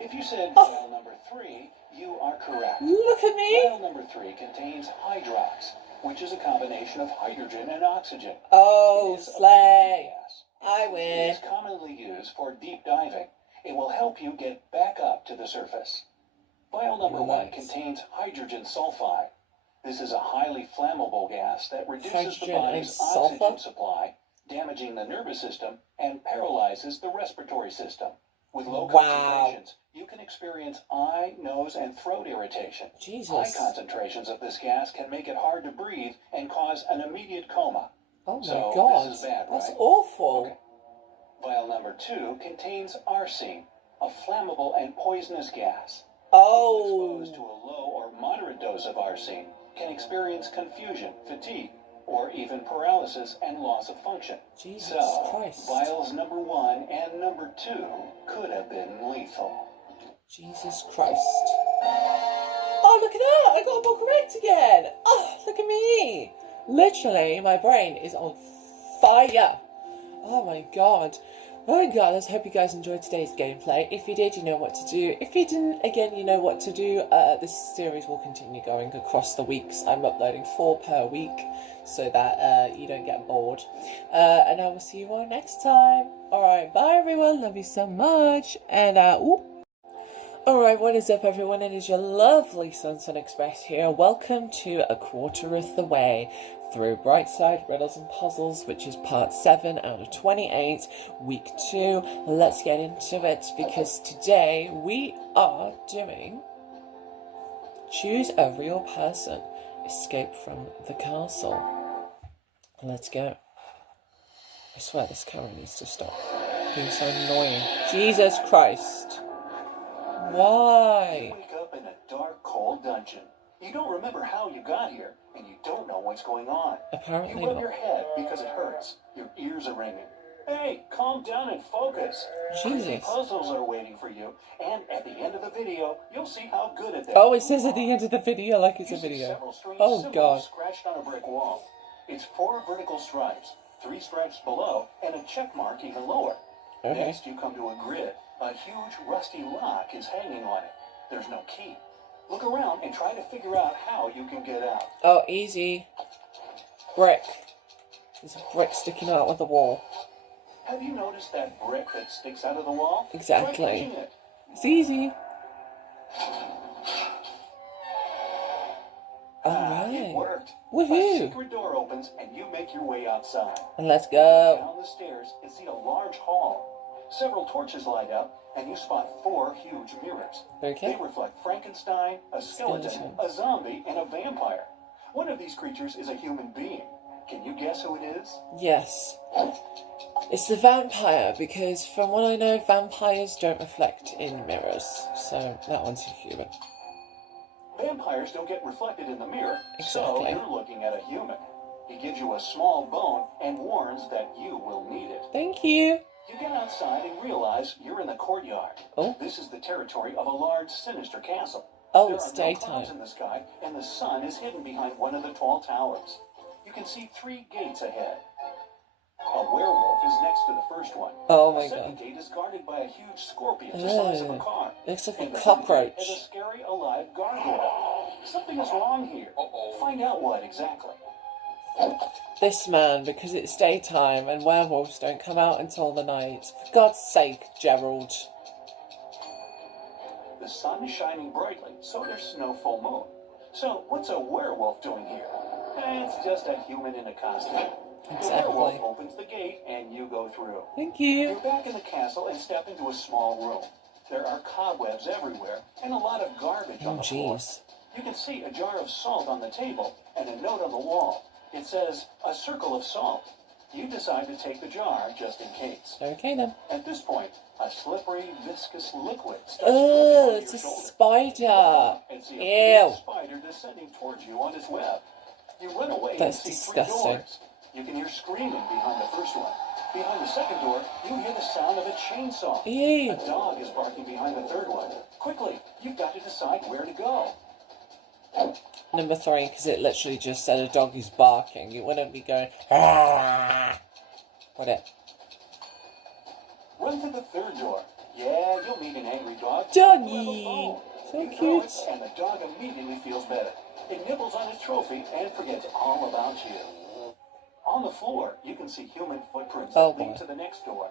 If you said vial number 3, you are correct. Look at me! Vial number 3 contains hydrox, which is a combination of hydrogen and oxygen. Oh, It is a slay! gas. I It win. is commonly used for deep diving. It will help you get back up to the surface. Vial number 1 Nice. contains hydrogen sulfide. This is a highly flammable gas that reduces the Hydrogen and body's sulfur? oxygen supply, damaging the nervous system, and paralyzes the respiratory system. With low Wow. concentrations, you can experience eye, nose, and throat irritation. High Jesus. concentrations of this gas can make it hard to breathe and cause an immediate coma. Oh my So, god. this is bad, That's right? awful. Okay. Vial number 2 contains arsine, a flammable and poisonous gas. People exposed to Oh. a low or moderate dose of arsine can experience confusion, fatigue, or even paralysis and loss of function. Jesus So, Christ. vials number 1 and number 2 could have been lethal. Jesus Christ. Oh, look at that! I got them all correct again! Oh, look at me! Literally, my brain is on fire. Oh my god. Regardless, I hope you guys enjoyed today's gameplay. If you did, you know what to do. If you didn't, again, you know what to do. This series will continue going across the weeks. I'm uploading 4 per week so that you don't get bored. And I will see you all next time. Alright, bye everyone. Love you so much. And, Alright, what is up everyone? It is your lovely Sunset Express here. Welcome to a quarter of the way through Brightside Riddles and Puzzles, which is part 7 out of 28, week 2. Let's get into it, because today we are doing Choose a Real Person, Escape from the Castle. Let's go. I swear this camera needs to stop being so annoying. Jesus Christ. Why? You wake up in a dark, cold dungeon. You don't remember how you got here, and you don't know what's going on. Apparently You rub not. your head because it hurts. Your ears are ringing. Hey, calm down and focus. Crazy Jesus. puzzles are waiting for you, and at the end of the video, you'll see how good at them. Oh, it says at the end of the video like it's a You see video. several strange Oh, symbols God. scratched on a brick wall. It's 4 vertical stripes, 3 stripes below, and a check mark even lower. Okay. Next, you come to a grid. A huge rusty lock is hanging on it. There's no key. Look around and try to figure out how you can get out. Oh, easy. Brick. There's a brick sticking out of the wall. Have you noticed that brick that sticks out of the wall? Exactly. Try pushing it. It's easy. Alright. It worked. Woohoo. A secret door opens and you make your way outside. And let's go. Down the stairs and see a large hall. Several torches light up and you spot 4 huge mirrors. Okay. They reflect Frankenstein, a skeleton, a zombie, and a vampire. One of these creatures is a human being. Can you guess who it is? Yes. It's the vampire, because from what I know, vampires don't reflect in mirrors. So that one's a human. Vampires don't get reflected in the mirror, Exactly. so you're looking at a human. He gives you a small bone and warns that you will need it. Thank you. You get outside and realize you're in the courtyard. Oh. This is the territory of a large, sinister castle. Oh, There it's are no clouds daytime. in the sky, and the sun is hidden behind one of the tall towers. You can see 3 gates ahead. A werewolf is next to the first one. Oh my The second god. gate is guarded by a huge scorpion the size of a Ugh. car. Looks like And a the third gate cockroach. is a scary, alive gargoyle. Something is wrong here. Find out what exactly. This man, because it's daytime and werewolves don't come out until the night. For God's sake, Gerald. The sun is shining brightly, so there's no full moon. So what's a werewolf doing here? It's just a human in a costume. The werewolf Exactly. opens the gate and you go through. Thank you. You're back in the castle and step into a small room. There are cobwebs everywhere and a lot of garbage on Oh, the floor. jeez. You can see a jar of salt on the table and a note on the wall. It says, "A circle of salt." You decide to take the jar just in case. Okay then. At this point, a slippery, viscous liquid starts Oh, dripping on it's your a shoulder. spider. And see a Ew. big spider descending towards you on its web. You run away That's and see 3 disgusting. doors. You can hear screaming behind the first one. Behind the second door, you hear the sound of a chainsaw. Ew. A dog is barking behind the third one. Quickly, you've got to decide where to go. Number 3, because it literally just said a dog is barking. It wouldn't be going, ah. Would it? Run to the third door. Yeah, you'll meet an angry dog. Doggy. You have a bone. So You throw cute. it, and the dog immediately feels better. It nibbles on its trophy and forgets all about you. On the floor, you can see human footprints Oh, that lead boy. to the next door.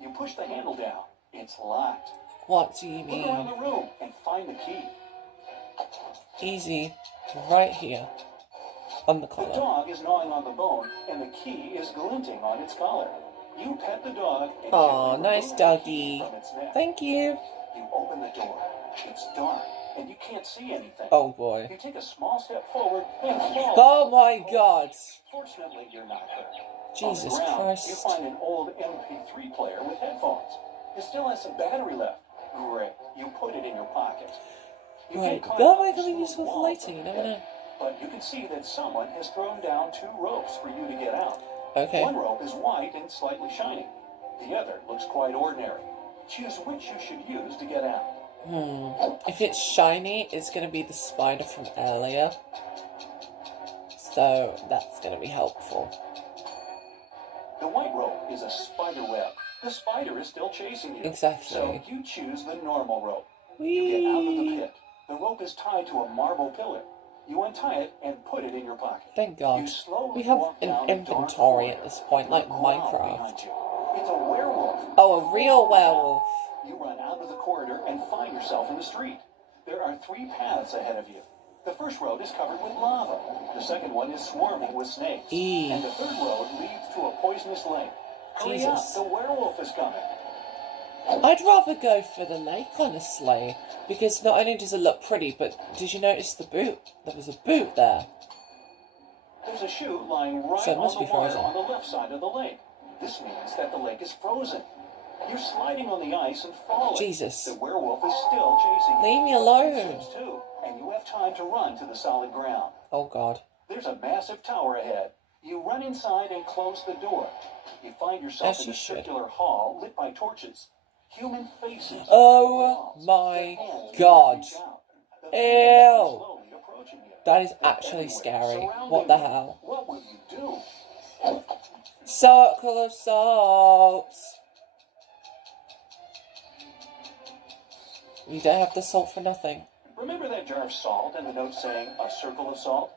You push the handle down. It's locked. What do you Look around mean? the room and find the key. Easy. Right here. On the The collar. dog is gnawing on the bone, and the key is glinting on its collar. You pet the dog and Aw, gently nice remove the doggy. key from its neck. Thank you. You open the door. It's dark, and you can't see anything. Oh boy. You take a small step forward and fall. Oh my god. Fortunately, you're not hurt. Jesus On the ground, Christ. you find an old MP3 player with headphones. It still has some battery left. Great. You put it in your pocket. You Right. can't climb That up might the be smooth useful for walls lighting, you of the never know. pit, but you can see that someone has thrown down 2 ropes for you to get out. Okay. One rope is white and slightly shiny. The other looks quite ordinary. Choose which you should use to get out. If it's shiny, it's going to be the spider from earlier. So that's going to be helpful. The white rope is a spider web. The spider is still chasing you. Exactly. So you choose the normal rope. You get out of the Whee! pit. The rope is tied to a marble pillar. You untie it and put it in your pocket. Thank God. You slowly We have walk an down a dark inventory corridor. at this point, like A growl Minecraft. behind you. It's a werewolf. Oh, a real werewolf. You run out of the corridor and find yourself in the street. There are 3 paths ahead of you. The first road is covered with lava. The second one is swarming with snakes. Eee. And the third road leads to a poisonous lake. Hurry up, Jesus. the werewolf is coming. I'd rather go for the lake, honestly. Because not only does it look pretty, but did you notice the boot? There was a boot there. There's a chute lying right So it on must the be water frozen. on the left side of the lake. This means that the lake is frozen. You're sliding on the ice and falling. Jesus. The werewolf is still chasing you. Leave me But alone. it seems too, and you have time to run to the solid ground. Oh God. There's a massive tower ahead. You run inside and close the door. You find yourself As in you a should. circular hall lit by torches. Human faces. Oh Walls. my Their hands God. reach out. The Ew. figures are slowly approaching you. That is They're actually everywhere, scary. surrounding What the you. hell? What will you do? Circle of salt. You don't have the salt for nothing. Remember that jar of salt and the note saying, "A circle of salt"?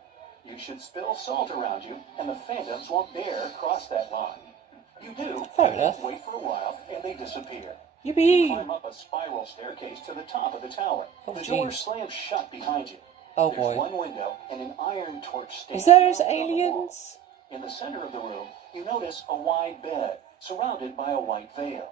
You should spill salt around you, and the phantoms won't dare cross that line. You do. Fair enough. Wait for a while, and they disappear. You Yippee! climb up a spiral staircase to the top of the tower. Oh, The door jeez. slams shut behind you. Oh There's boy. one window and an iron torch standing. Is those mounted on the wall. aliens? In the center of the room, you notice a wide bed surrounded by a white veil.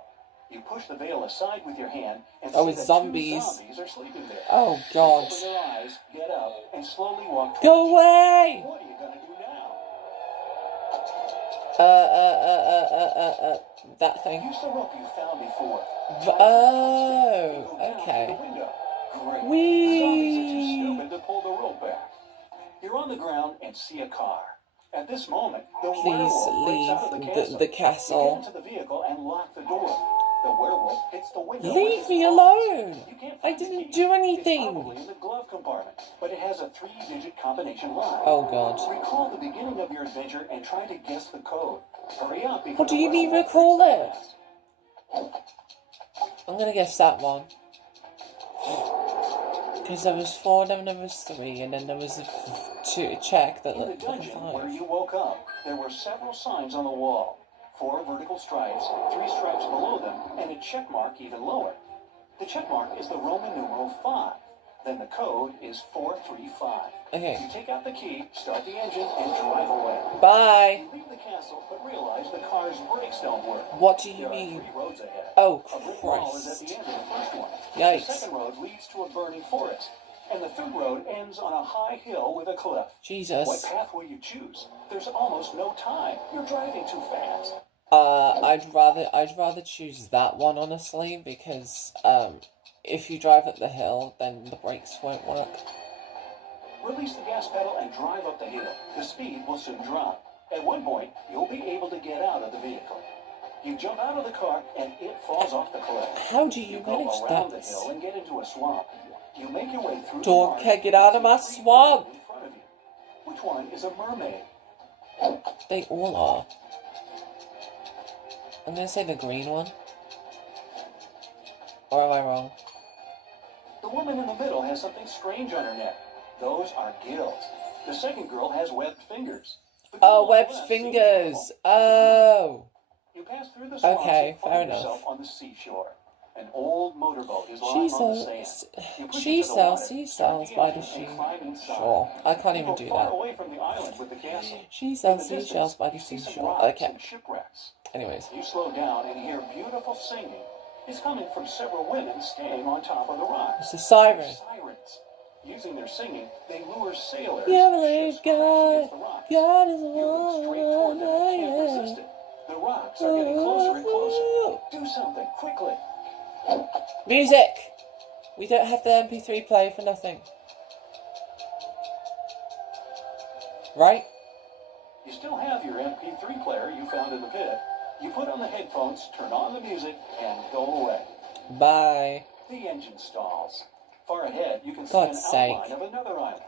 You push the veil aside with your hand and see it's that zombies. 2 zombies are sleeping there. Oh god. Open your eyes, get up, and slowly walk towards Go you. away! What are you gonna do now? That thing. Use the rope you found before. Oh, okay. Great. Whee! The zombies are too stupid to pull the rope back. You're on the ground and see a car. At this moment, the Please werewolf breaks out of the leave castle. the You castle. get into the vehicle and lock the door. The werewolf hits the window. Leave me alone! You can't I find the didn't key. do It's anything! probably in the glove compartment, but it has a 3-digit combination lock. Oh god. Recall the beginning of your adventure and try to guess the code. Hurry up before What do the you mean werewolf recall breaks the it? glass. I'm gonna guess that one. Because there was 4, then there was 3, and then there was a check that In the looked like a dungeon where 5. you woke up, there were several signs on the wall. 4 vertical stripes, 3 stripes below them, and a check mark even lower. The check mark is the Roman numeral 5. Then the code is 435. Okay. You take out the key, start the engine, and drive away. Bye! You leave the castle, but realize the car's brakes don't work. What do you There are mean? 3 roads ahead. Oh, A brick wall is at Christ. the end of the first one. Yikes. The second road leads to a burning forest. And the third road ends on a high hill with a cliff. What Jesus. path will you choose? There's almost no time. You're driving too fast. I'd rather choose that one, honestly, because, if you drive up the hill, then the brakes won't work. Release the gas pedal and drive up the hill. The speed will soon drop. At one point, you'll be able to get out of the vehicle. You jump out of the car and it falls off the cliff. How do you go manage around that? the hill and get into a swamp. You make your way through Dog the can't get out of my marsh and see swamp. in front of you. Which one is a mermaid? They all are. I'm gonna say the green one. Or am I wrong? The woman in the middle has something strange on her neck. Those are gills. The second girl has webbed fingers. The girl Oh, on the webbed left seems fingers. normal. Oh. You pass through the swamps Okay, and find fair enough. yourself on the seashore. An old motorboat is lying on the sand. You push She it to the sells water, seashells start by the the engine, and sea. climb inside. Sure, I can't You even go do far that. away from the island with the castle. She In sells the seashells distance, by the you see some seashore. rocks Okay. and shipwrecks. Anyways. You slow down and hear beautiful singing. It's coming from several women standing on top of the rocks. It's a They're siren. sirens. Using their singing, they lure sailors. Yeah, and believe ships crash God. against the rocks. God is You look straight toward them and can't resist it. The rocks are getting closer and closer. Do something, quickly. Music! We don't have the MP3 player for nothing. Right? You still have your MP3 player you found in the pit. You put on the headphones, turn on the music, and go away. Bye. The engine stalls. Far ahead, you can see God's an sake. outline of another island.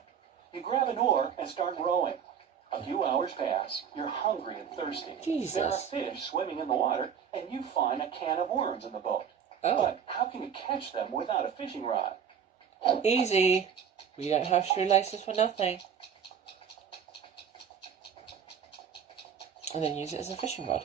You grab an oar and start rowing. A few hours pass. You're hungry and thirsty. Jesus. There are fish swimming in the water, and you find a can of worms in the boat. Oh. But how can you catch them without a fishing rod? Easy. We don't have shoelaces for nothing. And then use it as a fishing rod.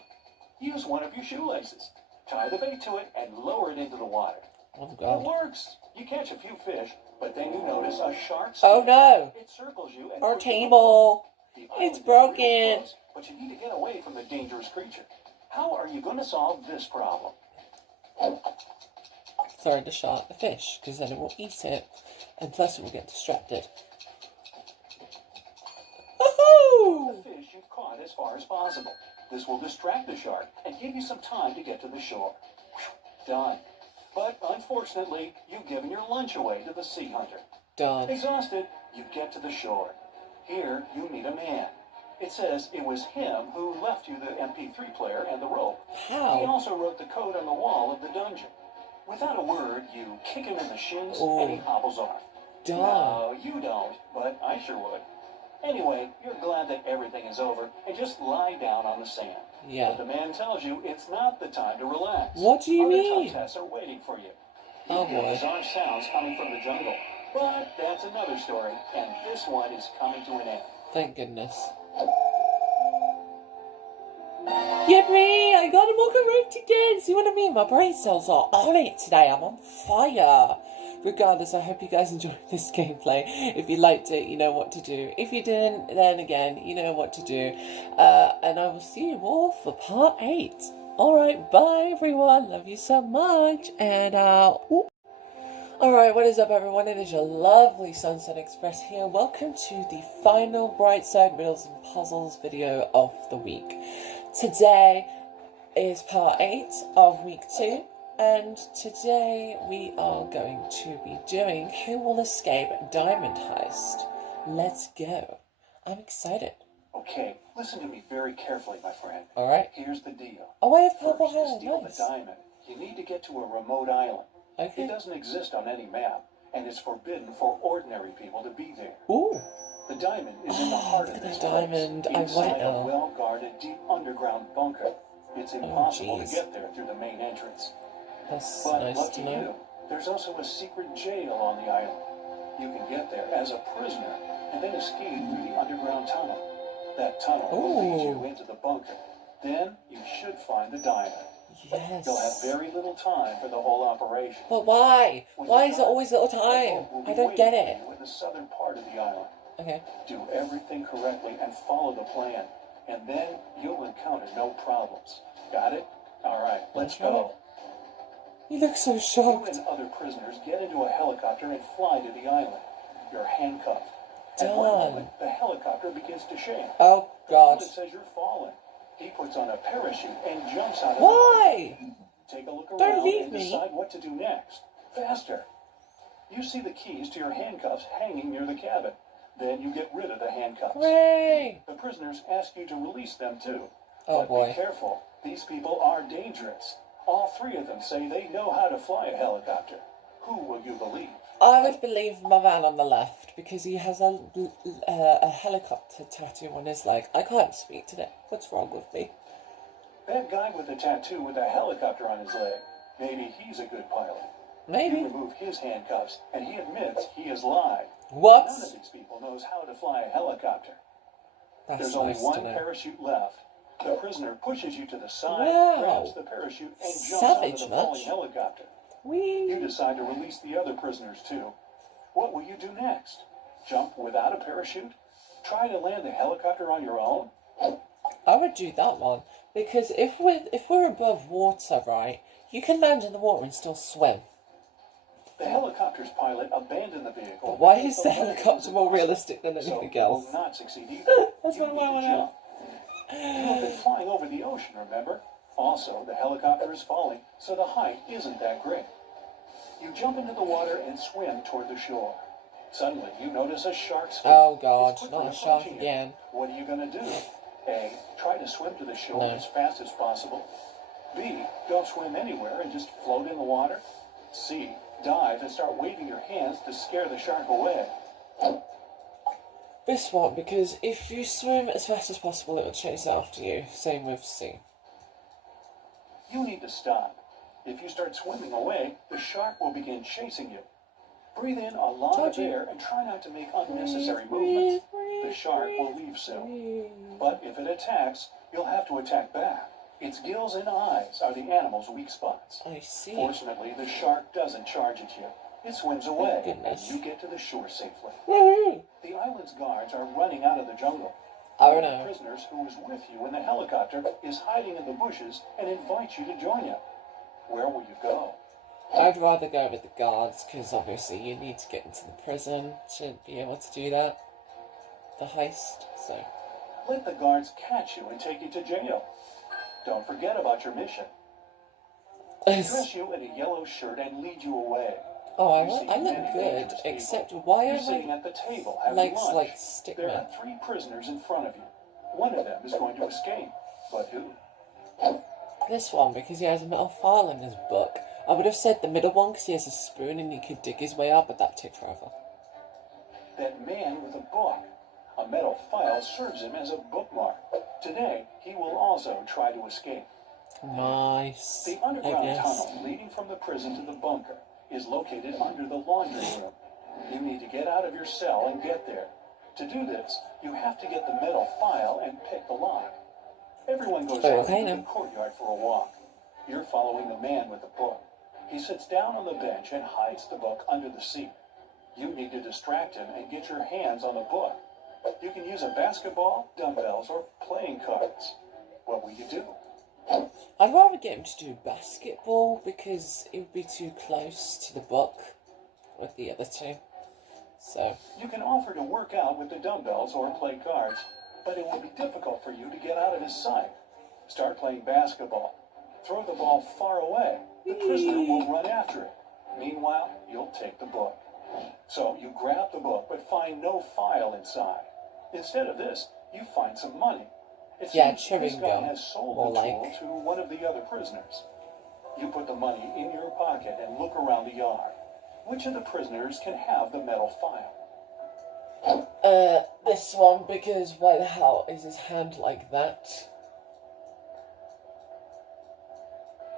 Use one of your shoelaces. Tie the bait to it and lower it into the water. Oh It god. works. You catch a few fish, but then you notice a shark. Oh no! It circles you and Our pushes you table! The It's island is broken. really close, but you need to get away from the dangerous creature. How are you going to solve this problem? Throw the shark the fish, because then it will eat it. And plus it will get distracted. Woohoo! The fish you've caught as far as possible. This will distract the shark and give you some time to get to the shore. Done. But unfortunately, you've given your lunch away to the sea hunter. Done. Exhausted, you get to the shore. Here, you meet a man. It says it was him who left you the MP3 player and the rope. He How? also wrote the code on the wall of the dungeon. Without a word, you kick him in the shins Oh. and he hobbles off. Done. No, you don't, but I sure would. Anyway, you're glad that everything is over and just lie down on the sand. Yeah. But the man tells you it's not the time to relax. What do you Other mean? tough tests are waiting for you. Oh, You hear boy. bizarre sounds coming from the jungle. But that's another story, and this one is coming to an end. Thank goodness. Yippee! I got him all correct again! See what I mean? My brain cells are on it today. I'm on fire. regardless, I hope you guys enjoyed this gameplay. If you liked it, you know what to do. If you didn't, then again, you know what to do. And I will see you all for part 8. Alright, bye everyone. Love you so much. And, Alright, what is up everyone? It is your lovely Sunset Express here. Welcome to the final Brightside Riddles and Puzzles video of the week. Today is part 8 of week 2, and today we are going to be doing Who Will Escape Diamond Heist. Let's go. I'm excited. Okay, listen to me very carefully, my friend. Alright. Here's the deal. Oh, I have purple First, hair. to steal Nice. the diamond, you need to get to a remote island. Okay. It doesn't exist on any map, and it's forbidden for ordinary people to be there. Ooh. The diamond is in the heart of this place, Diamond. I want inside it a now. well-guarded, deep underground bunker. It's impossible to jeez. get there through the main entrance. That's But nice lucky to know. you, there's also a secret jail on the island. You can get there as a prisoner and then escape through the underground tunnel. That tunnel will lead you into the bunker. Then you should find the diamond. Yes. You'll have very little time for the whole operation. But why? When Why you're is it done, always little the time? boat will be I don't get waiting it. for you in the southern part of the island. Okay. Do everything correctly and follow the plan, and then you'll encounter no problems. Got it? All right, let's go. You look so You shocked. and other prisoners get into a helicopter and fly to the island. You're handcuffed. At one Done. moment, the helicopter begins to shake. Oh, The God. pilot says you're falling. He puts on a parachute and jumps out of Why? it. Take a look Don't around leave and me. decide what to do next. Faster. You see the keys to your handcuffs hanging near the cabin. Then you get rid of the handcuffs. Hooray! The prisoners ask you to release them too. Oh, But boy. be careful. These people are dangerous. All three of them say they know how to fly a helicopter. Who will you believe? I would believe my man on the left because he has a helicopter tattoo on his leg. I can't speak today. What's wrong with me? That guy with the tattoo with a helicopter on his leg. Maybe he's a good pilot. Maybe. You remove his handcuffs, and he admits he has lied. What? None of these people knows how to fly a helicopter. That's There's only nice one to know. parachute left. The prisoner pushes you to the side, Wow. grabs the parachute, and jumps Savage out of the much. falling helicopter. You Whee! decide to release the other prisoners too. What will you do next? Jump without a parachute? Try to land the helicopter on your own? I would do that one because if we're above water, right, you can land in the water and still swim. The helicopter's pilot abandoned the vehicle. But why because is the weather helicopter more conditions- realistic than So anything you else? will not succeed either. That's You what I need to want to jump. You have been flying over the ocean, remember? Also, the helicopter is falling, so the height isn't that great. You jump into the water and swim toward the shore. Suddenly, you notice a shark's fin. Oh God, It's quickly not a shark approaching you. again. What are you going to do? A. Try to swim to the shore No. as fast as possible. B. Don't swim anywhere and just float in the water. C. Dive and start waving your hands to scare the shark away. This one, because if you swim as fast as possible, it will chase after you. Same with C. You need to stop. If you start swimming away, the shark will begin chasing you. Breathe in a lot Told of you. air and try not to make unnecessary Breathe, movements. breathe, The shark will breathe, leave soon. breathe. But if it attacks, you'll have to attack back. Its gills and eyes are the animal's weak spots. I see. Fortunately, the shark doesn't charge at you. It swims away, and goodness. you get to the shore safely. Woohoo! The island's guards are running out of the jungle. Oh One of the no. prisoners who was with you in the helicopter is hiding in the bushes and invites you to join him. Where will you go? I'd rather go with the guards because obviously you need to get into the prison to be able to do that. The heist, so. Let the guards catch you and take you to jail. Don't forget about your mission. Dress you in a yellow shirt and lead you away. Oh, You see I look many good, dangerous people. except why You're are sitting my at the table having legs lunch. like stick There man? are 3 prisoners in front of you. One of them is going to escape. But who? This one, because he has a metal file in his book. I would have said the middle one because he has a spoon and he could dig his way up, but that took forever. That man with a book. A metal file serves him as a bookmark. Today, he will also try to escape. Nice. The I underground guess. tunnel leading from the prison to the bunker is located under the laundry room. You need to get out of your cell and get there. To do this, you have to get the metal file and pick the lock. Everyone goes out Okay, into then. the courtyard for a walk. You're following the man with the book. He sits down on the bench and hides the book under the seat. You need to distract him and get your hands on the book. You can use a basketball, dumbbells, or playing cards. What will you do? I'd rather get him to do basketball because it would be too close to the book with the other two. So You can offer to work out with the dumbbells or play cards, but it will be difficult for you to get out of his sight. Start playing basketball. Throw the ball far away. The prisoner will run after it. Meanwhile, you'll take the book. So you grab the book but find no file inside. Instead of this, you find some money. It yeah, seems chewing this guy gum. has sold More the like. tool to one of the other prisoners. You put the money in your pocket and look around the yard. Which of the prisoners can have the metal file? This one, because why the hell is his hand like that?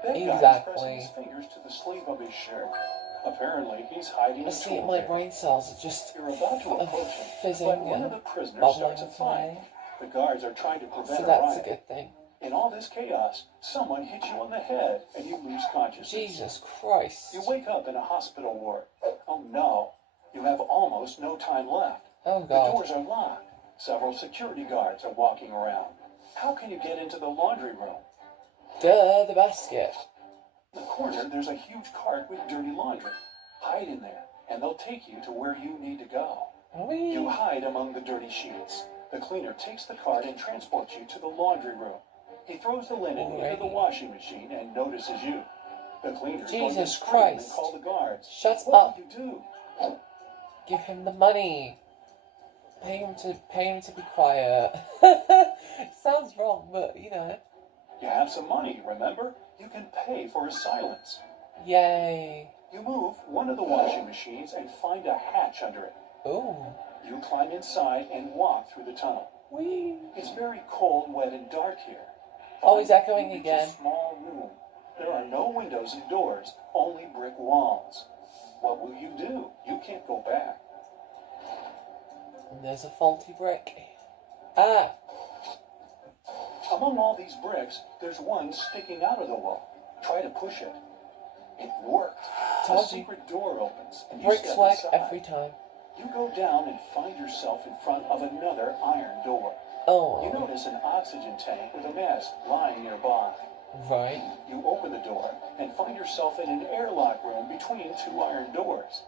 That guy is Exactly. pressing his fingers to the sleeve of his shirt. Apparently, he's hiding I a see tool my there. brain cells are just You're about to approach him, fizzing but one of and the prisoners bubbling starts a fight. away. The guards are trying to prevent So a that's a riot. good thing. In all this chaos, someone hits you on the head and you lose consciousness. Jesus Christ. You wake up in a hospital ward. Oh no, you have almost no time left. Oh The God. doors are locked. Several security guards are walking around. How can you get into the laundry room? Duh, the basket. In the corner, there's a huge cart with dirty laundry. Hide in there, and they'll take you to where you need to go. Whee. You hide among the dirty sheets. The cleaner takes the cart and transports you to the laundry room. He throws the linen into the Alrighty. washing machine and notices you. The cleaner's going to Jesus scream and Christ. call the guards. Shut What up. will you do? Give him the money. Pay him to be quiet. Sounds wrong, but you know. You have some money, remember? You can pay for his silence. Yay. You move one of the washing machines and find a hatch under it. Ooh. You climb inside and walk through the tunnel. Whee. It's very cold, wet, and dark here. Oh, he's echoing You reach again. A small room. There are no windows and doors, only brick walls. What will you do? You can't go back. And there's a faulty brick. Ah. Among all these bricks, there's one sticking out of the wall. Try to push it. It worked. A Told you. secret door opens, and you Bricks step work inside. every time. You go down and find yourself in front of another iron door. Oh. You notice an oxygen tank with a mask lying nearby. Right. You open the door and find yourself in an airlock room between two iron doors.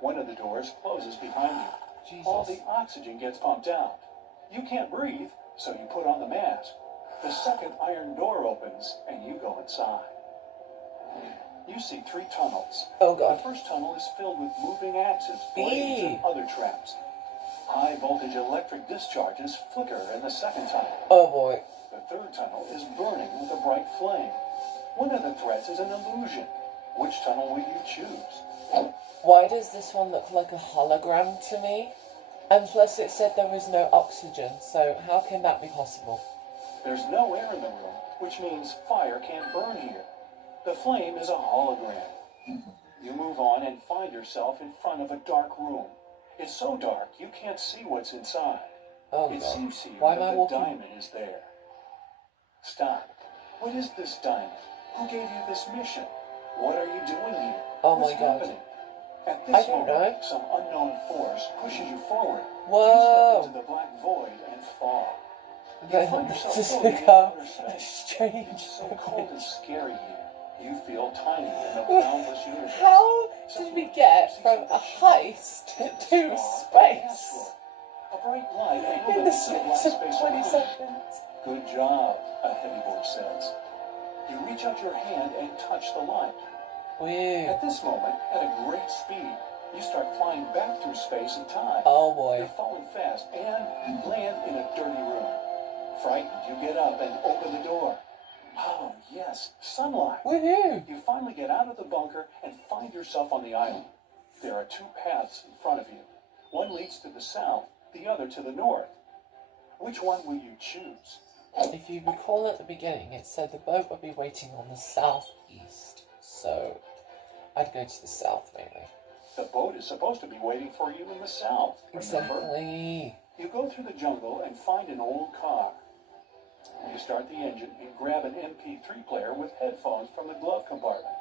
One of the doors closes behind you. All the Jesus. oxygen gets pumped out. You can't breathe, so you put on the mask. The second iron door opens and you go inside. You see 3 tunnels. Oh The God. first tunnel is filled with moving axes, blades, and other traps. High voltage electric discharges flicker in the second tunnel. Oh boy. The third tunnel is burning with a bright flame. One of the threats is an illusion. Which tunnel will you choose? Why does this one look like a hologram to me? And plus it said there was no oxygen, so how can that be possible? There's no air in the room, which means fire can't burn here. The flame is a hologram. You move on and find yourself in front of a dark room. It's so dark you can't see what's inside. Oh It God. seems to you Why that am I the walking? diamond is there. Stop. What is this diamond? Who gave you this mission? What are you doing here? Oh What's my God. happening? At I this don't moment, know. some unknown force pushes you forward. You Whoa. step into the black void and fall. This has become strange. It's so cold and scary here. You feel tiny in the boundless universe. How did we get from a heist to space A bright light in the illuminates space the of black 20 space. seconds? Good job, a heavy voice says. You reach out your hand and touch the light. Weird. At this moment, at a great speed, you start flying back through space and time. Oh You're boy. falling fast and land in a dirty room. Frightened, you get up and open the door. Oh, yes, sunlight. Woohoo. You finally get out of the bunker and find yourself on the island. There are 2 paths in front of you. One leads to the south, the other to the north. Which one will you choose? If you recall at the beginning, it said the boat would be waiting on the southeast. So I'd go to the south mainly. The boat is supposed to be waiting for you in the south, remember? Exactly. You go through the jungle and find an old car. You start the engine and grab an MP3 player with headphones from the glove compartment.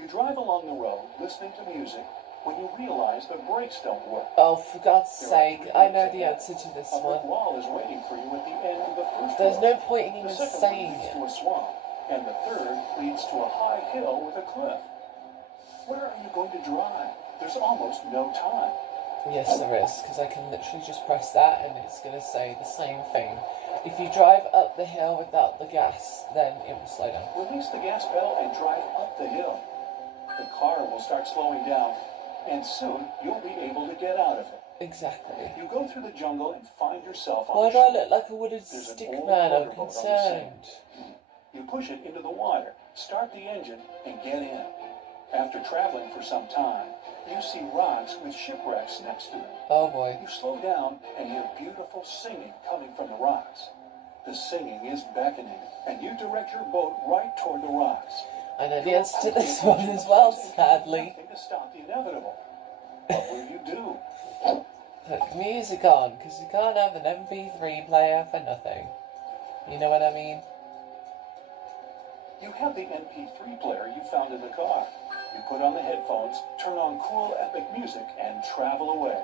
You drive along the road, listening to music, when you realize the brakes don't work. Oh, for God's sake, I know the answer to this A brick one. wall is waiting for you at the end of the first There's road. no point in The even second saying leads it. to a swamp, and the third leads to a high hill with a cliff. Where are you going to drive? There's almost no time. Yes, there is, because I can literally just press that and it's going to say the same thing. If you drive up the hill without the gas, then it will slow down. Release the gas pedal and drive up the hill. The car will start slowing down, and soon you'll be able to get out of it. Exactly. You go through the jungle and find yourself on Why the do I shore. look like a wooden There's an stick old man? I'm motorboat on the sand. concerned. You push it into the water, start the engine, and get in. After traveling for some time, you see rocks with shipwrecks next to them. Oh boy. You slow down and hear beautiful singing coming from the rocks. The singing is beckoning, and you direct your boat right toward the rocks. I know the answer to this one as well, sadly. Nothing to stop the inevitable. What will you do? Put music on, because you can't have an MP3 player for nothing. You know what I mean? You have the MP3 player you found in the car. You put on the headphones, turn on cool epic music, and travel away.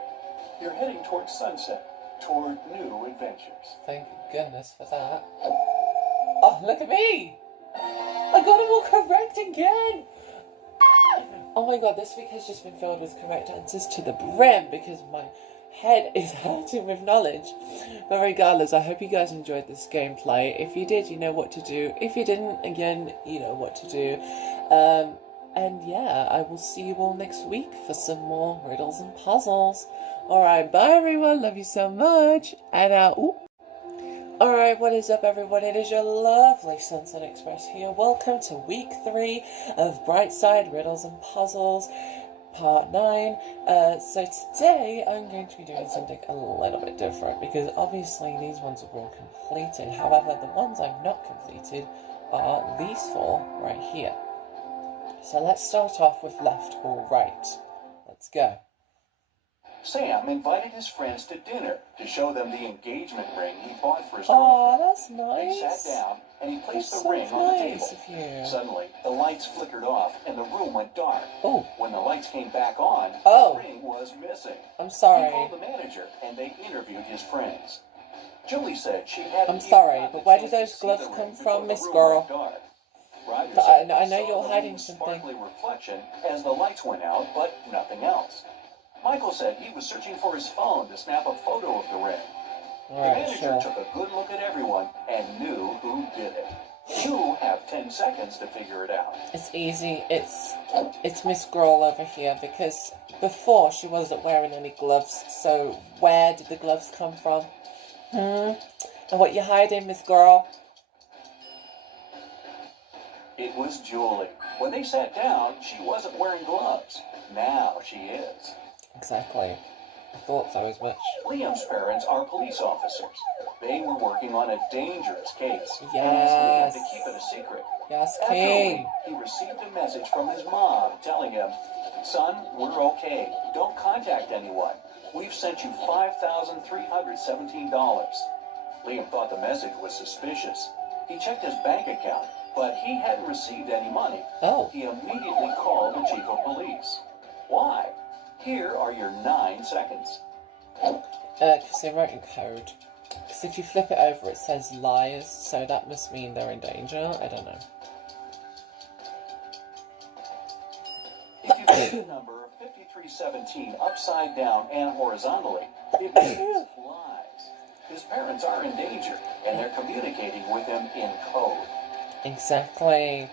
You're heading toward sunset, toward new adventures. Thank goodness for that. Oh, look at me! I got them all correct again! Oh my god, this week has just been filled with correct answers to the brim because my head is hurting with knowledge. But regardless, I hope you guys enjoyed this gameplay. If you did, you know what to do. If you didn't, again, you know what to do. And yeah, I will see you all next week for some more riddles and puzzles. Alright, bye everyone. Love you so much. And alright, what is up everyone? It is your lovely Sunset Express here. Welcome to week 3 of Brightside Riddles and Puzzles, part 9. So today I'm going to be doing something a little bit different because obviously these ones are all completed. However, the ones I've not completed are these 4 right here. So let's start off with left or right. Let's go. Sam invited his friends to dinner to show them the engagement ring he bought for his Oh, girlfriend. that's They nice. sat down and he placed That's the so ring on the nice table. of you. Suddenly, the lights flickered off and the room went dark. Oh. When the lights came back on, Oh. the ring was missing. I'm He sorry. called the manager and they interviewed his friends. Julie said she hadn't I'm even sorry, gotten but a where chance did to those see gloves the ring come before from, the Miss room Girl? went dark. Roger But said I he know saw you're the hiding ring's something. sparkly reflection as the lights went out, but nothing else. Michael said he was searching for his phone to snap a photo of the ring. The Alright, manager sure. took a good look at everyone and knew who did it. You have 10 seconds to figure it out. It's easy. It's Miss Girl over here because before she wasn't wearing any gloves. So where did the gloves come from? And what you hiding, Miss Girl? It was Julie. When they sat down, she wasn't wearing gloves. Now she is. Exactly. I thought so as much. Liam's parents are police officers. They were working on a dangerous case. Yes. And asked Liam to keep it a secret. Yes, After a King. week, he received a message from his mom telling him, "Son, we're okay. Don't contact anyone. We've sent you $5,317. Liam thought the message was suspicious. He checked his bank account, but he hadn't received any money. Oh. He immediately called the chief of police. Why? Here are your 9 seconds. Because they wrote in code. Because if you flip it over, it says liars, so that must mean they're in danger. I don't know. If you put the number 5317 upside down and horizontally, it means lies. His parents are in danger, and they're communicating with him in code. Exactly.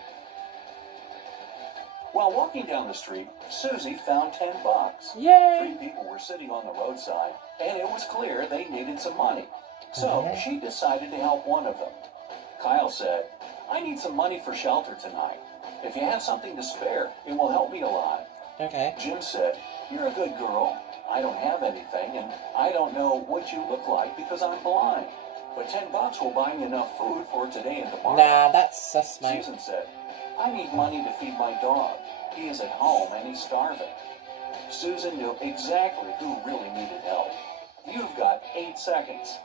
While walking down the street, Susie found $10. Yay! 3 people were sitting on the roadside, and it was clear they needed some money. So Okay. she decided to help one of them. Kyle said, "I need some money for shelter tonight. If you have something to spare, it will help me a lot." Okay. Jim said, "You're a good girl. I don't have anything, and I don't know what you look like because I'm blind. But $10 will buy me enough food for today and tomorrow." Nah, that's sus, mate. Susan said, "I need money to feed my dog. He is at home and he's starving." Susan knew exactly who really needed help. You've got 8 seconds.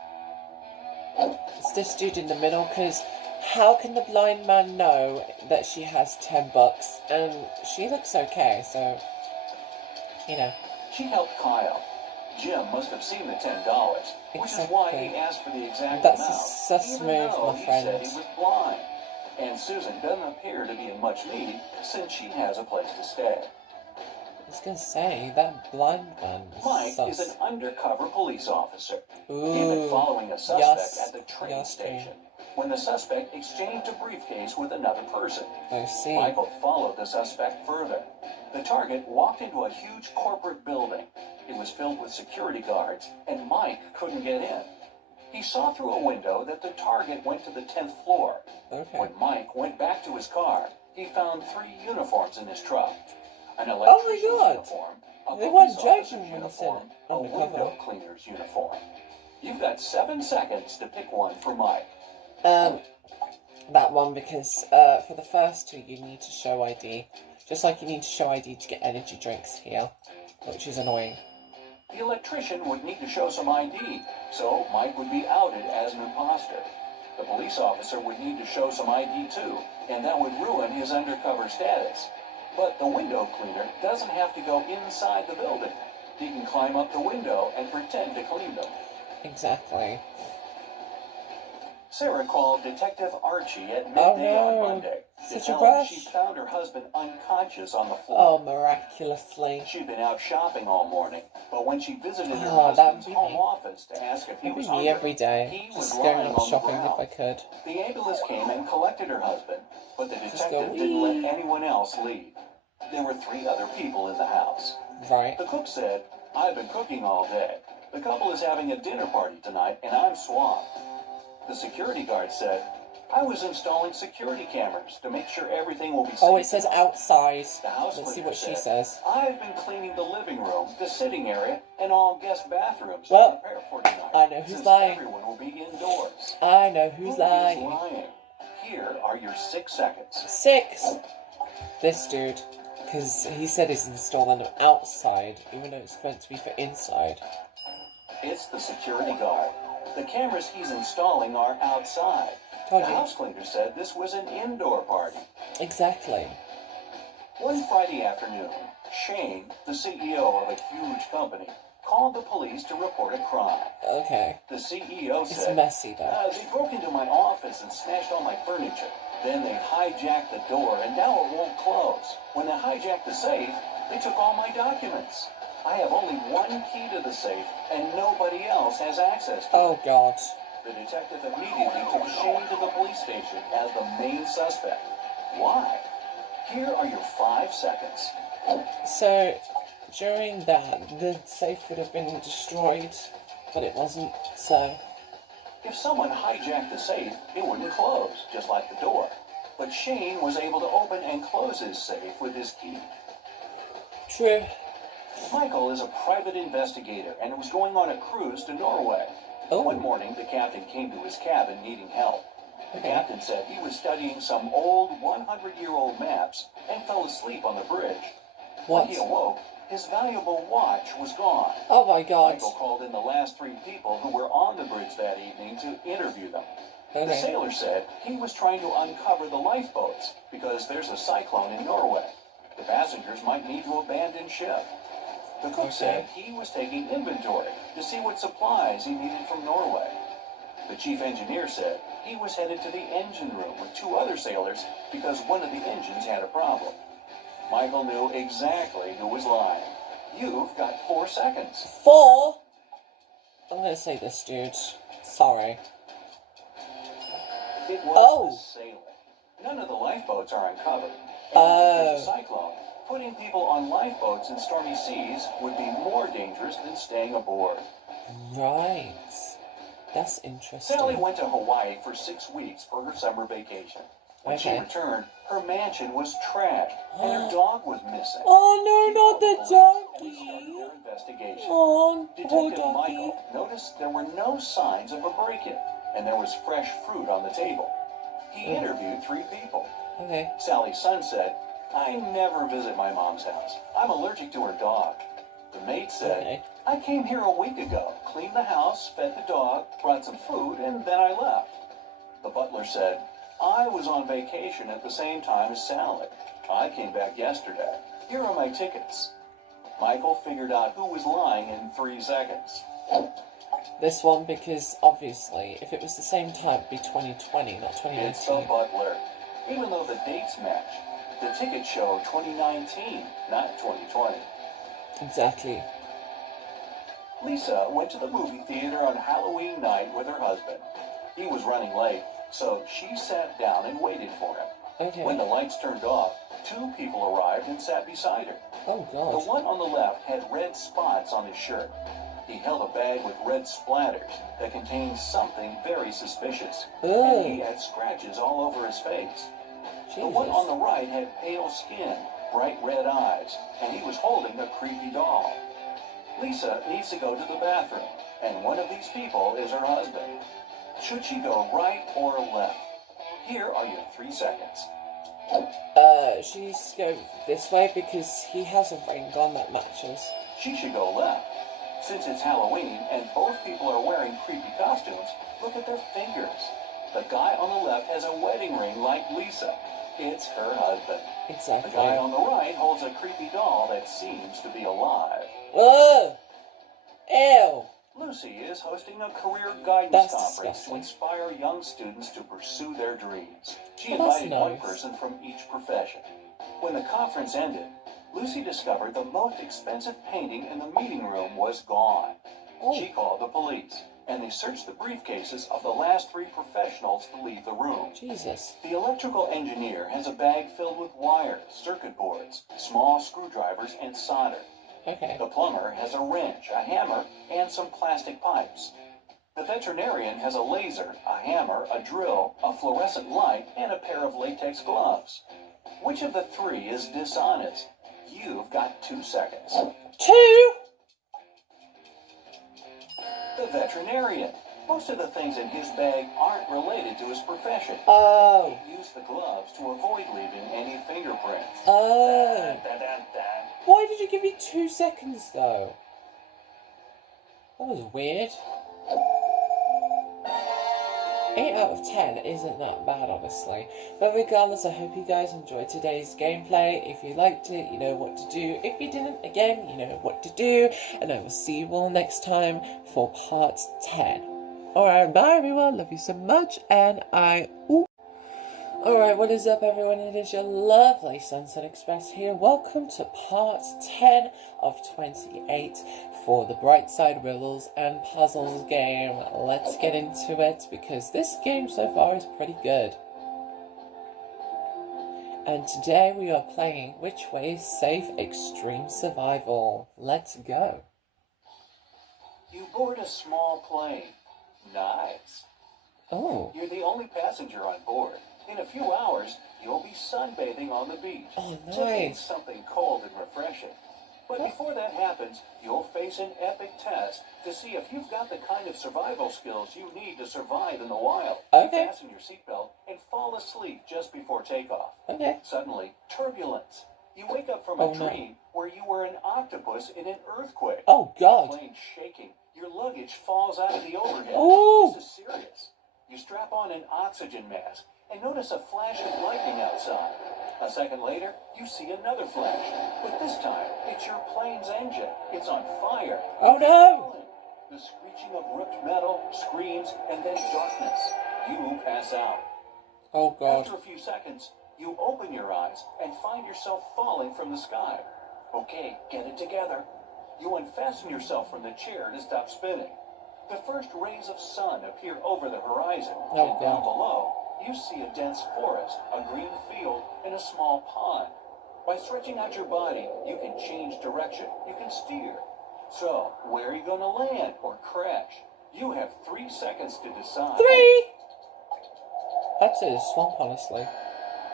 It's this dude in the middle, because How can the blind man know that she has $10? And she looks okay, so, you know. She helped Kyle. Jim must have seen the $10, which is why he asked for the exact That's amount, a sus even move, though my he friend. said he was blind. And Susan doesn't appear to be in much need since she has a place to stay. I was gonna say, that blind man is Mike sus. is an undercover police officer. Ooh, He'd been following a suspect at the train station when the suspect exchanged a briefcase with another person. I see. Michael followed the suspect further. The target walked into a huge corporate building. It was filled with security guards, and Mike couldn't get in. He saw through a window that the target went to the 10th floor. Okay. When Mike went back to his car, he found 3 uniforms in his truck. An Oh my electrician's God. uniform, a They police weren't officer's joking when they said uniform, a undercover. window cleaner's uniform. You've got 7 seconds to pick one for Mike. That one, because for the first 2 you need to show ID. Just like you need to show ID to get energy drinks here, which is annoying. The electrician would need to show some ID, so Mike would be outed as an imposter. The police officer would need to show some ID too, and that would ruin his undercover status. But the window cleaner doesn't have to go inside the building. He can climb up the window and pretend to clean them. Exactly. Sarah called Detective Archie at midday on Monday to Such a tell him rush. she found her husband unconscious on the floor. Oh, miraculously. She'd been out shopping all morning, but when she visited her Oh, that husband's would be home me. office to ask if he That'd was be me hungry, every day. he was Just lying going out on the shopping ground. if I could. The ambulance came and collected her husband, but the Just detective go, didn't "Wee." let anyone else leave. There were 3 other people in the house. Right. The cook said, "I've been cooking all day. The couple is having a dinner party tonight, and I'm swamped." The security guard said, "I was installing security cameras to make sure everything will be safe." Oh, it says outside. The house Let's see cleaner what she said, says. "I've been cleaning the living room, the sitting area, and all guest bathrooms Well, to prepare for tonight. I know who's since lying. Everyone will be indoors." I know who's Who is lying. lying? Here are your 6 seconds. 6. This dude. Because he said he's installing them outside, even though it's meant to be for inside. It's the security guard. The cameras he's installing are outside. Told The you. house cleaner said this was an indoor party. Exactly. One Friday afternoon, Shane, the CEO of a huge company, called the police to report a crime. Okay. The CEO It's said, messy though. "They broke into my office and smashed all my furniture. Then they hijacked the door and now it won't close. When they hijacked the safe, they took all my documents. I have only one key to the safe and nobody else has access to it." Oh God. The detective immediately took Shane to the police station as the main suspect. Why? Here are your 5 seconds. So, during that, the safe would have been destroyed, but it wasn't, so... If someone hijacked the safe, it wouldn't close, just like the door. But Shane was able to open and close his safe with his key. True. Michael is a private investigator and was going on a cruise to Norway. Oh. One morning, the captain came to his cabin needing help. The Okay. captain said he was studying some old 100-year-old maps and fell asleep on the bridge. When What? he awoke, his valuable watch was gone. Oh my God. Michael called in the last 3 people who were on the bridge that evening to interview them. The Okay. sailor said he was trying to uncover the lifeboats because there's a cyclone in Norway. The passengers might need to abandon ship. The cook said he was taking inventory to see what supplies he needed from Norway. The chief engineer said he was headed to the engine room with 2 other sailors because one of the engines had a problem. Michael knew exactly who was lying. You've got 4 seconds. 4? I'm gonna say this, dude. Sorry. It was Oh. the sailor. None of the lifeboats are uncovered. And Oh. if there's a cyclone, putting people on lifeboats in stormy seas would be more dangerous than staying aboard. Right. That's interesting. Sally went to Hawaii for 6 weeks for her summer vacation. When she Okay. returned, her mansion was trashed and her dog was missing. Oh She no, called not the the police and started doggy. their investigation. Oh, poor Detective doggy. Michael noticed there were no signs of a break-in, and there was fresh fruit on the table. He interviewed 3 people. Okay. Sally's son said, "I never visit my mom's house. I'm allergic to her dog." The maid said, Okay. "I came here a week ago, cleaned the house, fed the dog, brought some food, and then I left." The butler said, I was on vacation at the same time as Sally. I came back yesterday. Here are my tickets. Michael figured out who was lying in 3 seconds. This one, because obviously, if it was the same time, it'd be 2020, not It's the 2019. butler. Even though the dates match, the tickets show 2019, not 2020. Exactly. Lisa went to the movie theater on Halloween night with her husband. He was running late, so she sat down and waited for him. Okay. When the lights turned off, 2 people arrived and sat beside her. Oh, The God. one on the left had red spots on his shirt. He held a bag with red splatters that contained something very suspicious. And he Ugh. had scratches all over his face. The Jesus. one on the right had pale skin, bright red eyes, and he was holding a creepy doll. Lisa needs to go to the bathroom, and one of these people is her husband. Should she go right or left? Here are your 3 seconds. She needs to go this way because he has a ring on that matches. She should go left. Since it's Halloween and both people are wearing creepy costumes, look at their fingers. The guy on the left has a wedding ring like Lisa. It's her husband. Exactly. The guy on the right holds a creepy doll that seems to be alive. Ugh! Ew! Lucy is hosting a career guidance That's conference disgusting. to inspire young students to pursue their dreams. She Well, that's invited one nice. person from each profession. When the conference ended, Lucy discovered the most expensive painting in the meeting room was gone. Oh. She called the police, and they searched the briefcases of the last 3 professionals to leave the room. Jesus. The electrical engineer has a bag filled with wires, circuit boards, small screwdrivers, and solder. Okay. The plumber has a wrench, a hammer, and some plastic pipes. The veterinarian has a laser, a hammer, a drill, a fluorescent light, and a pair of latex gloves. Which of the 3 is dishonest? You've got 2 seconds. 2? The veterinarian. Most of the things in his bag aren't related to his profession. Oh. He used the gloves to avoid leaving any fingerprints. Oh. Da-da-da-da. Why did you give me 2 seconds, though? That was weird. 8 out of 10 isn't that bad, honestly. But regardless, I hope you guys enjoyed today's gameplay. If you liked it, you know what to do. If you didn't, again, you know what to do. And I will see you all next time for part 10. Alright, bye everyone. Love you so much. And Alright, what is up everyone? It is your lovely Sunset Express here. Welcome to part 10 of 28 for the Brightside Riddles and Puzzles game. Let's get into it because this game so far is pretty good. And today we are playing Which Way is Safe Extreme Survival. Let's go. You board a small plane. Nice. Oh, You're the only passenger on board. In a few hours, you'll be sunbathing on the beach. oh Sipping nice. something cold and refreshing. But before that happens, you'll face an epic test to see if you've got the kind of survival skills you need to survive in the wild. Okay. Fasten your seatbelt and fall asleep just before takeoff. Okay. Suddenly, turbulence. You wake up from Oh, a no. dream where you were an octopus in an earthquake. Oh God. The plane shaking. Your luggage falls out of the overhead. Oh. This is serious. You strap on an oxygen mask and notice a flash of lightning outside. A second later, you see another flash. But this time, it's your plane's engine. It's on fire. Oh no. The screeching of ripped metal, screams, and then darkness. You pass out. Oh God. After a few seconds, you open your eyes and find yourself falling from the sky. Okay, get it together. You unfasten yourself from the chair to stop spinning. The first rays of sun appear over the horizon, Oh, and down God. below, you see a dense forest, a green field, and a small pond. By stretching out your body, you can change direction. You can steer. So, where are you going to land or crash? You have 3 seconds to decide. 3. I'd say the swamp, honestly.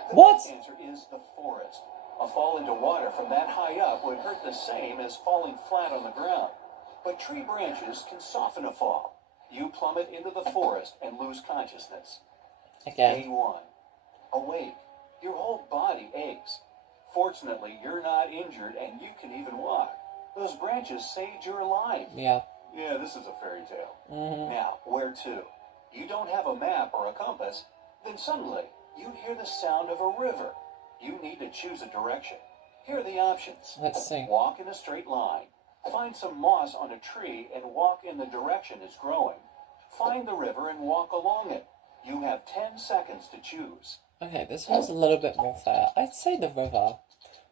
The What? correct answer is the forest. A fall into water from that high up would hurt the same as falling flat on the ground. But tree branches can soften a fall. You plummet into the forest and lose consciousness. Again. A1. Awake. Your whole body aches. Fortunately, you're not injured and you can even walk. Those branches saved your life. Yeah. Yeah, this is a fairy tale. Mm-hmm. Now, where to? You don't have a map or a compass. Then suddenly, you'd hear the sound of a river. You need to choose a direction. Here are the options. Let's see. Walk in a straight line. Find some moss on a tree and walk in the direction it's growing. Find the river and walk along it. You have 10 seconds to choose. Okay, this one's a little bit more fair. I'd say the river,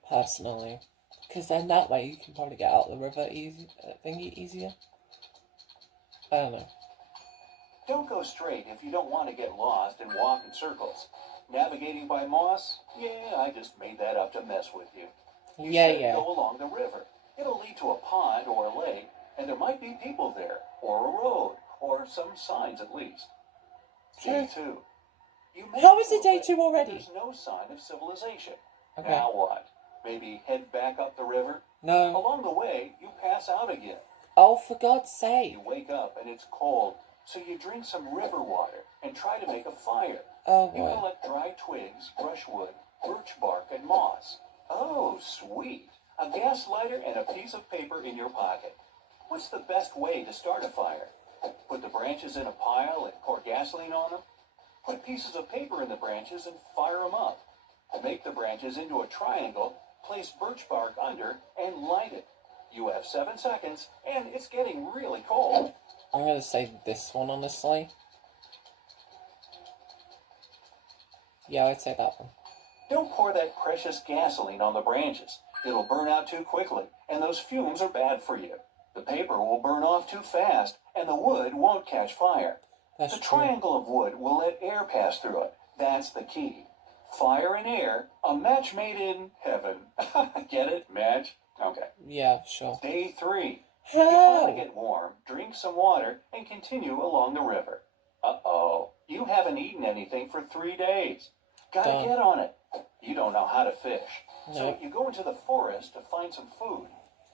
personally. Because then that way you can probably get out the river easier. I don't know. Don't go straight if you don't want to get lost and walk in circles. Navigating by moss? Yeah, I just made that up to mess with you. You should go along the river. It'll lead to a pond or a lake, and there might be people there, or a road, or some signs at least. Day 2. How is it day 2 already? There's no sign of civilization. Okay. Now what? Maybe head back up the river? No. Along the way, you pass out again. Oh, for God's sake. You wake up and it's cold, so you drink some river water and try to make a fire. Oh, You boy. collect dry twigs, brushwood, birch bark, and moss. Oh, sweet. A gas lighter and a piece of paper in your pocket. What's the best way to start a fire? Put the branches in a pile and pour gasoline on them? Put pieces of paper in the branches and fire them up. Make the branches into a triangle, place birch bark under, and light it. You have 7 seconds, and it's getting really cold. I'm going to say this one, honestly. Yeah, I'd say that one. Don't pour that precious gasoline on the branches. It'll burn out too quickly, and those fumes are bad for you. The paper will burn off too fast, and the wood won't catch fire. That's The true. triangle of wood will let air pass through it. That's the key. Fire and air, a match made in heaven. Get it? Match? Okay. Yeah, sure. Day 3. If you want to How? get warm, drink some water and continue along the river. Uh-oh. You haven't eaten anything for 3 days. Gotta Done. get on it. You don't know how to fish. So No. you go into the forest to find some food.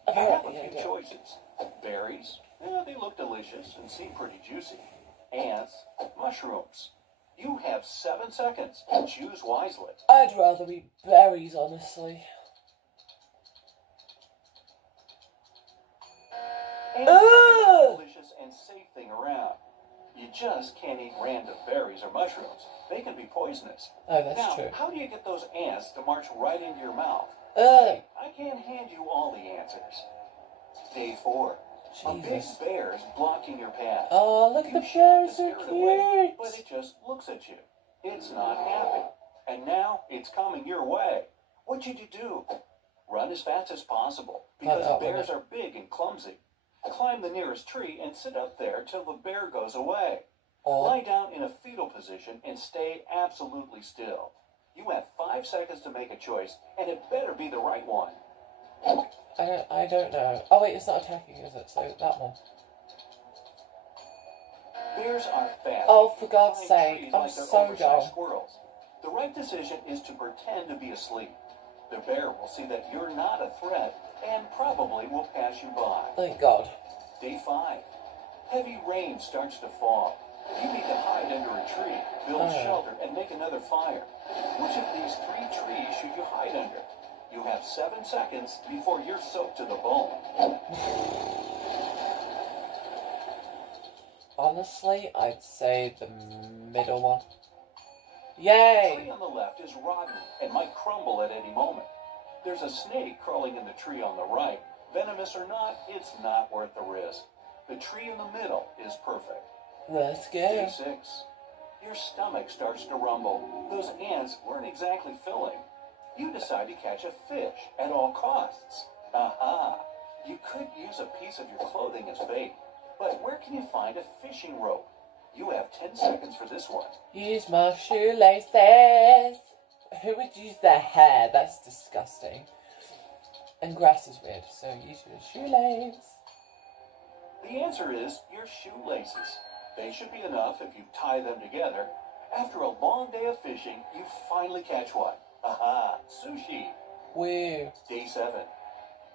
You have a few choices. Berries. They look delicious and seem pretty juicy. Ants. Mushrooms. You have 7 seconds. Choose wisely. I'd rather eat berries, honestly. Ants are the most delicious and safe thing around. You just can't eat random berries or mushrooms. They can be poisonous. Oh, that's Now, true. how do you get those ants to march right into your mouth? Ugh. I can't hand you all the answers. Day 4. A big Jesus. bear's blocking your path. Oh, look at You the shout bear, to so scare it away, but cute. it just looks at you. It's not happy. And now it's coming your way. What should you do? Run as fast as possible, because Oh, bears are big and clumsy. Climb the nearest tree and sit up there till the bear goes away. Lie Oh, down in a fetal position and stay absolutely still. You have 5 seconds to make a choice, and it better be the right one. I don't know. Oh, wait, it's not attacking, is it? So, that one. Bears are fast. Oh, for God's Climb sake. trees I'm like they're so oversized dumb. squirrels. The right decision is to pretend to be asleep. The bear will see that you're not a threat and probably will pass you by. Thank God. Day 5. Heavy rain starts to fall. You need to hide under a tree, build Oh. shelter, and make another fire. Which of these 3 trees should you hide under? You have 7 seconds before you're soaked to the bone. Honestly, I'd say the middle one. The Yay! tree on the left is rotten and might crumble at any moment. There's a snake crawling in the tree on the right. Venomous or not, it's not worth the risk. The tree in the middle is perfect. Let's Day go. 6. Your stomach starts to rumble. Those ants weren't exactly filling. You decide to catch a fish at all costs. Aha! You could use a piece of your clothing as bait. But where can you find a fishing rope? You have 10 seconds for this one. Use my shoelaces. Who would use their hair? That's disgusting. And grass is weird, so use your shoelace. The answer is your shoelaces. They should be enough if you tie them together. After a long day of fishing, you finally catch one. Aha! Sushi! Woo. Day 7.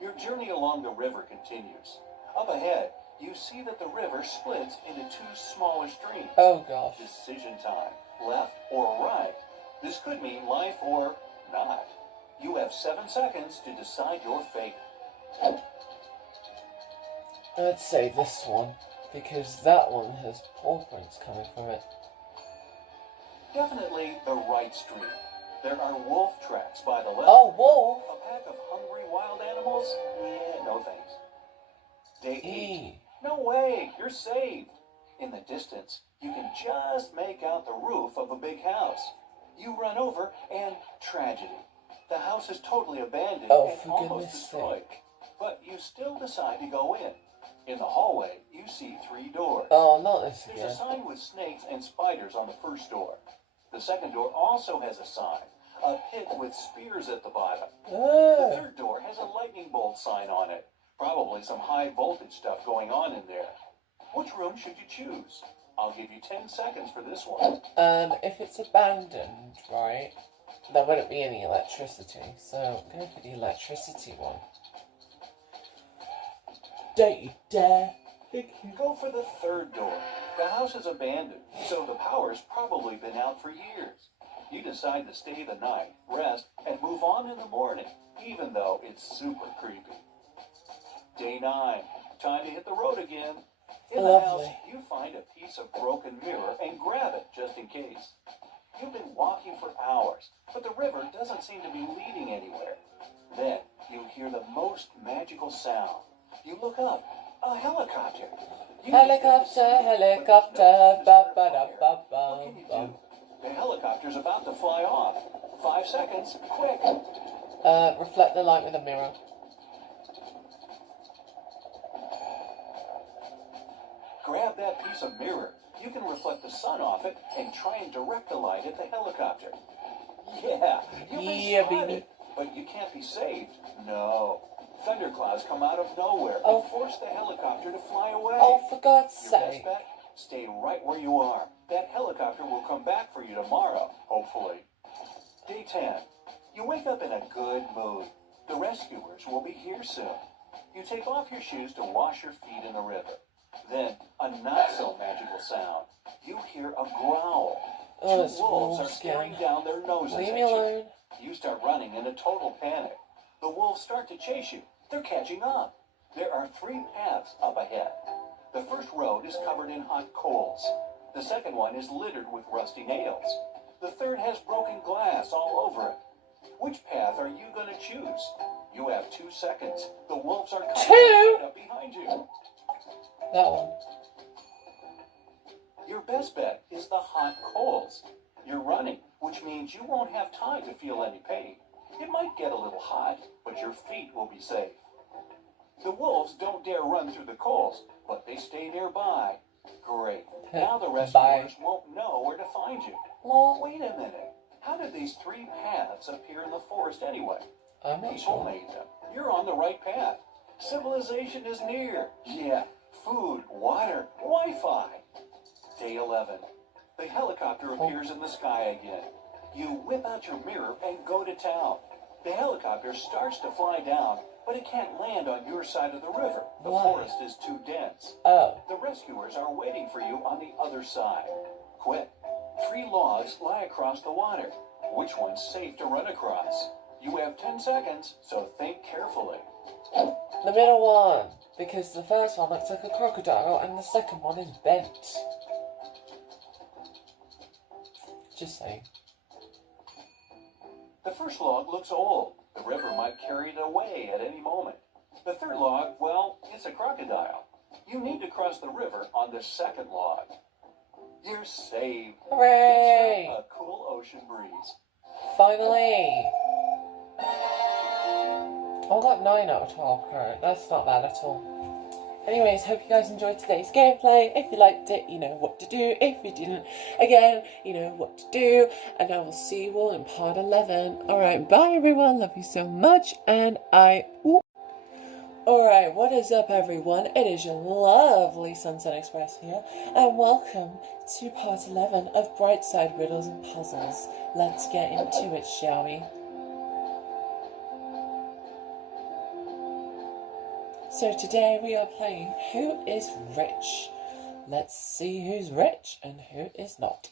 Your journey along the river continues. Up ahead, you see that the river splits into 2 smaller streams. Oh gosh. Decision time. Left or right. This could mean life or not. You have 7 seconds to decide your fate. I'd say this one, because that one has paw prints coming from it. Definitely the right street. There are wolf tracks by the left. Oh, wolf. A pack of hungry wild animals? Yeah, no thanks. Day 8. No way, you're saved. In the distance, you can just make out the roof of a big house. You run over and tragedy. The house is totally abandoned and almost destroyed. But you still decide to go in. In the hallway, you see 3 doors. Oh, not this again. There's a sign with snakes and spiders on the first door. The second door also has a sign. A pit with spears at the bottom. The third door has a lightning bolt sign on it. Probably some high voltage stuff going on in there. Which room should you choose? I'll give you 10 seconds for this one. If it's abandoned, right, there wouldn't be any electricity. So go for the electricity one. Don't you dare. Go for the third door. The house is abandoned, so the power's probably been out for years. You decide to stay the night, rest, and move on in the morning, even though it's super creepy. Day 9. Time to hit the road again. In the house, you find a piece of broken mirror and grab it just in case. You've been walking for hours, but the river doesn't seem to be leading anywhere. Then you hear the most magical sound. You look up. A helicopter. Helicopter, ba ba da ba ba. What can you do? The helicopter's about to fly off. 5 seconds, quick. Reflect the light with a mirror. Grab that piece of mirror. You can reflect the sun off it and try and direct the light at the helicopter. Yeah, you've been spotted, but you can't be saved. No. Thunderclouds come out of nowhere and force the helicopter to fly away. Oh, for God's Your sake. best bet? Stay right where you are. That helicopter will come back for you tomorrow, hopefully. Day 10. You wake up in a good mood. The rescuers will be here soon. You take off your shoes to wash your feet in the river. Then, a not-so-magical sound. You hear a growl. Oh, 2 wolves are staring down their noses Leave at me you. alone. You start running in a total panic. The wolves start to chase you. They're catching up. There are 3 paths up ahead. The first road is covered in hot coals. The second one is littered with rusty nails. The third has broken glass all over it. Which path are you going to choose? You have 2 seconds. The wolves are coming right up behind you. That one. Your best bet is the hot coals. You're running, which means you won't have time to feel any pain. It might get a little hot, but your feet will be safe. The wolves don't dare run through the coals, but they stay nearby. Great. Now the rescuers won't know where to find you. Well, Wait a minute. How did these 3 paths appear in the forest anyway? I'm not People sure. made them. You're on the right path. Civilization is near. Yeah. Food, water, Wi-Fi. Day 11. The helicopter appears in the sky again. You whip out your mirror and go to town. The helicopter starts to fly down, but it can't land on your side of the river. The forest is too dense. Oh. The rescuers are waiting for you on the other side. Quick. 3 logs lie across the water. Which one's safe to run across? You have 10 seconds, so think carefully. The middle one. Because the first one looks like a crocodile and the second one is bent. Just saying. The first log looks old. The river might carry it away at any moment. The third log, well, it's a crocodile. You need to cross the river on the second log. You're saved. Hooray! A cool ocean breeze. Finally! I got 9 out of 12 current. That's not bad at all. Anyways, hope you guys enjoyed today's gameplay. If you liked it, you know what to do. If you didn't, again, you know what to do. And I will see you all in part 11. Alright, bye everyone. Love you so much. And Alright, what is up everyone? It is your lovely Sunset Express here. And welcome to part 11 of Brightside Riddles and Puzzles. Let's get into it, shall we? So today we are playing Who is Rich? Let's see who's rich and who is not.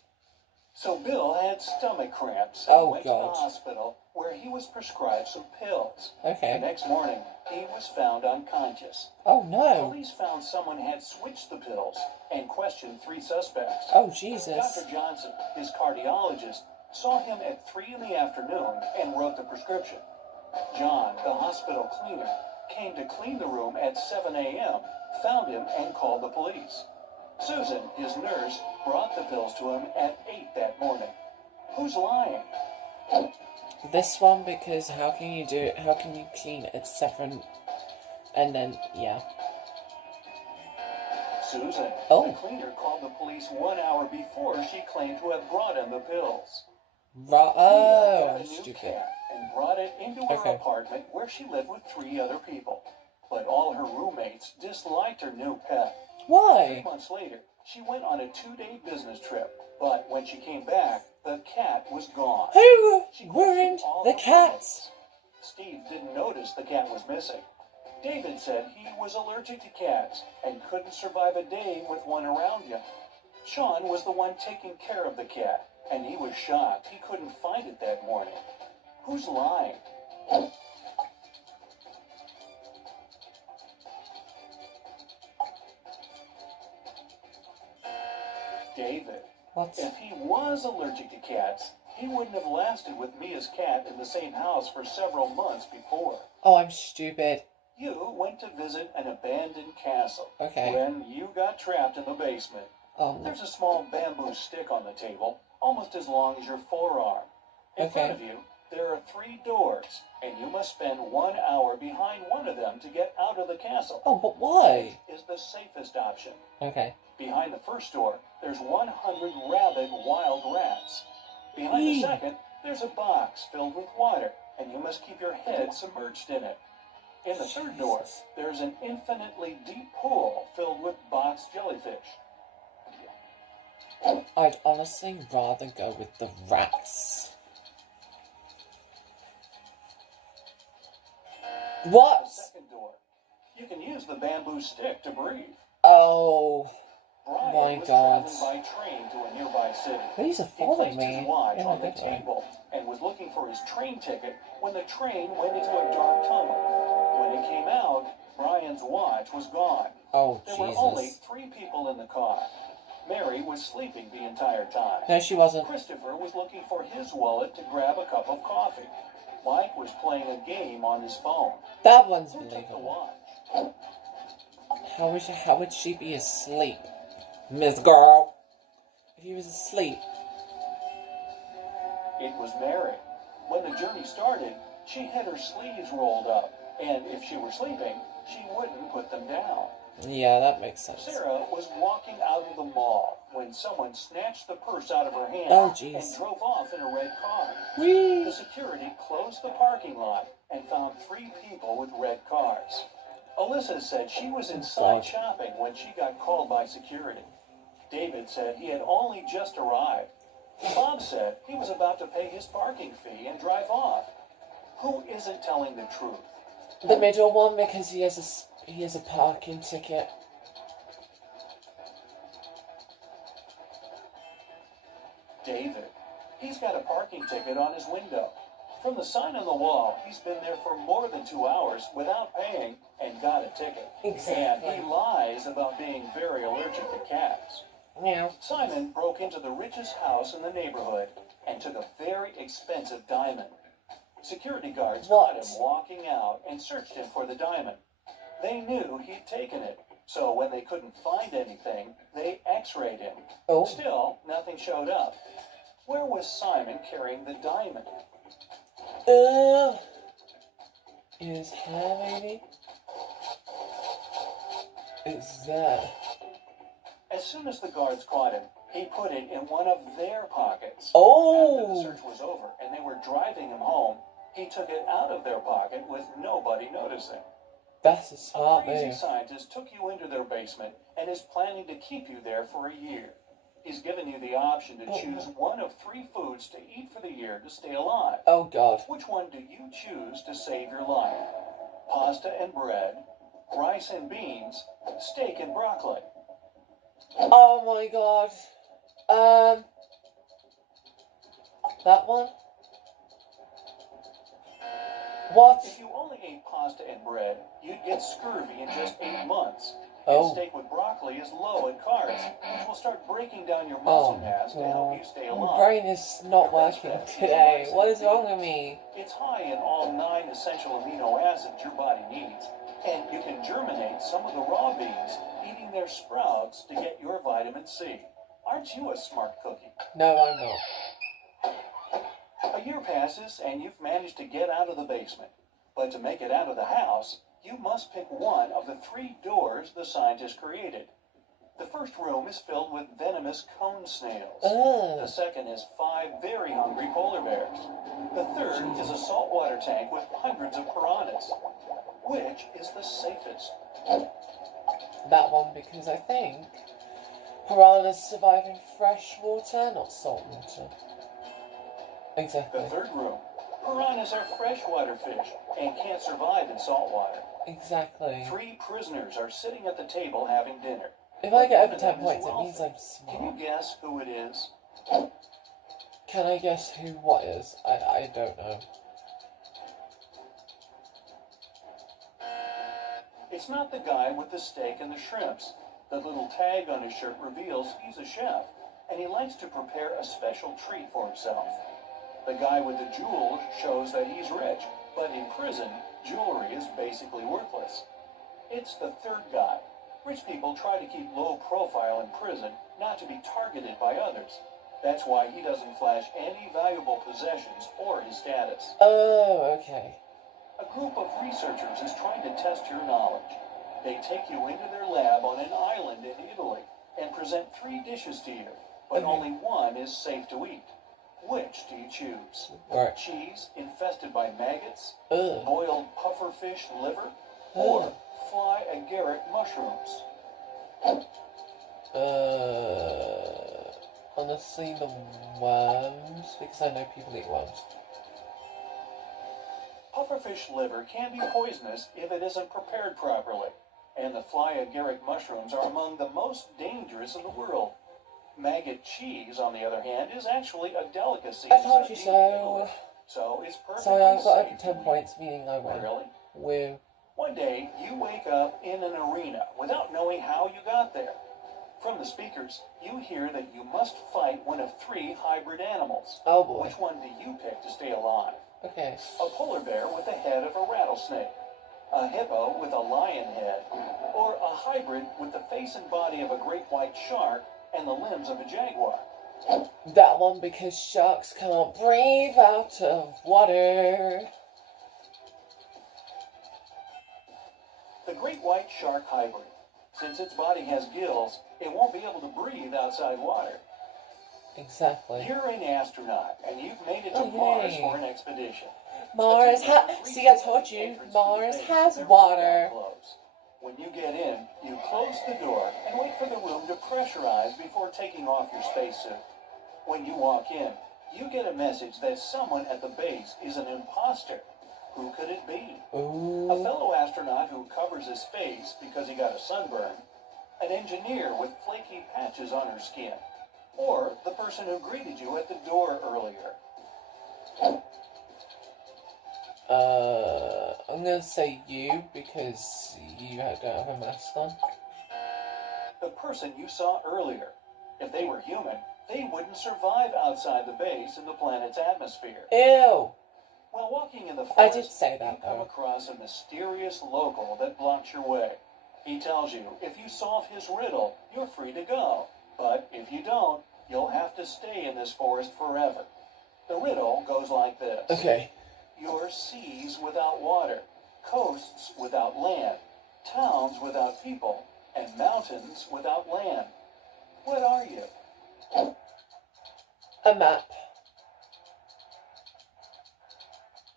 So Bill had stomach cramps and Oh, went God. to the hospital where he was prescribed some pills. The Okay. next morning, he was found unconscious. Oh, no. Police found someone had switched the pills and questioned 3 suspects. Oh, Jesus. Dr. Johnson, his cardiologist, saw him at 3 in the afternoon and wrote the prescription. John, the hospital cleaner, came to clean the room at 7 a.m., found him, and called the police. Susan, his nurse, brought the pills to him at 8 that morning. Who's lying? This one, because how can you clean at 7 and then, yeah. Susan, Oh. the cleaner, called the police 1 hour before she claimed to have brought him the pills. Oh, got a I'm new stupid. cat and brought it into her Okay. apartment where she lived with 3 other people. But all her roommates disliked her new pet. 3 Why? months later, she went on a 2-day business trip. But when she came back, the cat was gone. Who She ruined questioned all the her cat? roommates. Steve didn't notice the cat was missing. David said he was allergic to cats and couldn't survive a day with one around him. Sean was the one taking care of the cat, and he was shocked he couldn't find it that morning. Who's lying? David. What? If he was allergic to cats, he wouldn't have lasted with Mia's cat in the same house for several months before. Oh, I'm stupid. You went to visit an abandoned castle. Okay. When you got trapped in the basement. There's a small bamboo stick on the table, almost as long as your forearm. In Okay. front of you, there are 3 doors, and you must spend 1 hour behind one of them to get out of the castle. Oh, but why? Is the safest option. Okay. Behind the first door, there's 100 rabid wild rats. Behind the Eee. second, there's a box filled with water, and you must keep your head submerged in it. In the third door, Jesus. there's an infinitely deep pool filled with box jellyfish. I'd honestly rather go with the rats. What? The second door, you can use the bamboo stick to breathe. Oh, Brian my was God. traveling by train to a nearby city. These are He following placed his me watch in a on the good way. table and was looking for his train ticket when the train went into a dark tunnel. When it came out, Brian's watch was gone. Oh, There were only Jesus. 3 people in the car. Mary was sleeping the entire time. No, she wasn't. Christopher was looking for his wallet to grab a cup of coffee. Mike was playing a game on his phone. That one's Who took the believable. watch? How would she be asleep, Miss Girl? If he was asleep. It was Mary. When the journey started, she had her sleeves rolled up, and if she were sleeping, she wouldn't put them down. Yeah, that makes sense. Sarah was walking out of the mall when someone snatched the purse out of her hand Oh, and jeez. drove off in a red car. Whee! The security closed the parking lot and found 3 people with red cars. Alyssa said she was inside God. shopping when she got called by security. David said he had only just arrived. Bob said he was about to pay his parking fee and drive off. Who isn't telling the truth? The middle one, because he has a parking ticket. David. He's got a parking ticket on his window. From the sign on the wall, he's been there for more than 2 hours without paying and got a ticket. And he lies about being very allergic to cats. Meow. Simon broke into the richest house in the neighborhood and took a very expensive diamond. Security guards caught him walking out and searched him for the diamond. They knew he'd taken it, so when they couldn't find anything, they x-rayed him. Oh. Still, nothing showed up. Where was Simon carrying the diamond? In his hair, maybe? It's there. As soon as the guards caught him, he put it in one of their pockets. Oh! After the search was over and they were driving him home, he took it out of their pocket with nobody noticing. That's a A smart crazy move. scientist took you into their basement and is planning to keep you there for a year. He's given you the option to choose one of 3 foods to eat for the year to stay alive. Oh, God. Which one do you choose to save your life? Pasta and bread, rice and beans, steak and broccoli. Oh, my God. That one? What? If you only ate pasta and bread, you'd get scurvy in just 8 months. Oh. And steak with broccoli is low in carbs, which will start breaking down your muscle mass to help you stay My alive. brain is not working today. What is wrong with me? It's high in all 9 essential amino acids your body needs, and you can germinate some of the raw beans, eating their sprouts to get your vitamin C. Aren't you a smart cookie? No, I'm not. A year passes and you've managed to get out of the basement. But to make it out of the house, you must pick one of the 3 doors the scientists created. The first room is filled with venomous cone snails. The second is 5 very hungry polar bears. The third is a saltwater tank with hundreds of piranhas. Which is the safest? That one, because I think piranhas survive in fresh water, not salt water. Exactly. The third room. Piranhas are freshwater fish and can't survive in salt water. Exactly. 3 prisoners are sitting at the table having dinner. If I get over 10 points, it means I'm Can smart. you guess who it is? Can I guess who what is? I don't know. It's not the guy with the steak and the shrimps. The little tag on his shirt reveals he's a chef, and he likes to prepare a special treat for himself. The guy with the jewels shows that he's rich, but in prison, jewelry is basically worthless. It's the third guy. Rich people try to keep low profile in prison, not to be targeted by others. That's why he doesn't flash any valuable possessions or his status. Oh, okay. A group of researchers is trying to test your knowledge. They take you into their lab on an island in Italy and present 3 dishes to you, but only one is safe to eat. Which do you choose? Right. Cheese infested by maggots, Ugh. boiled pufferfish liver, or fly agaric mushrooms? Honestly, the worms, because I know people eat worms. Pufferfish liver can be poisonous if it isn't prepared properly, and the fly agaric mushrooms are among the most dangerous in the world. Maggot cheese, on the other hand, is actually a delicacy. I told you so. So it's perfectly So I've got safe. 10 points, meaning I win. Really? Woo. One day, you wake up in an arena without knowing how you got there. From the speakers, you hear that you must fight one of 3 hybrid animals. Oh boy. Which one do you pick to stay alive? Okay. A polar bear with the head of a rattlesnake, a hippo with a lion head, or a hybrid with the face and body of a great white shark and the limbs of a jaguar? That one, because sharks can't breathe out of water. The great white shark hybrid. Since its body has gills, it won't be able to breathe outside water. Exactly. You're an astronaut, and you've made it to Oh, Mars yay. for an expedition. Mars see, I told you, Mars has water. When you get in, you close the door and wait for the room to pressurize before taking off your spacesuit. When you walk in, you get a message that someone at the base is an imposter. Who could it be? Ooh. A fellow astronaut who covers his face because he got a sunburn, an engineer with flaky patches on her skin, or the person who greeted you at the door earlier. I'm gonna say you, because you don't have a mask on. The person you saw earlier. If they were human, they wouldn't survive outside the base in the planet's atmosphere. Ew! While walking in the forest, I did say that, you come though. across a mysterious local that blocks your way. He tells you if you solve his riddle, you're free to go. But if you don't, you'll have to stay in this forest forever. The riddle goes like this. Okay. You're seas without water, coasts without land, towns without people, and mountains without land. What are you? A map.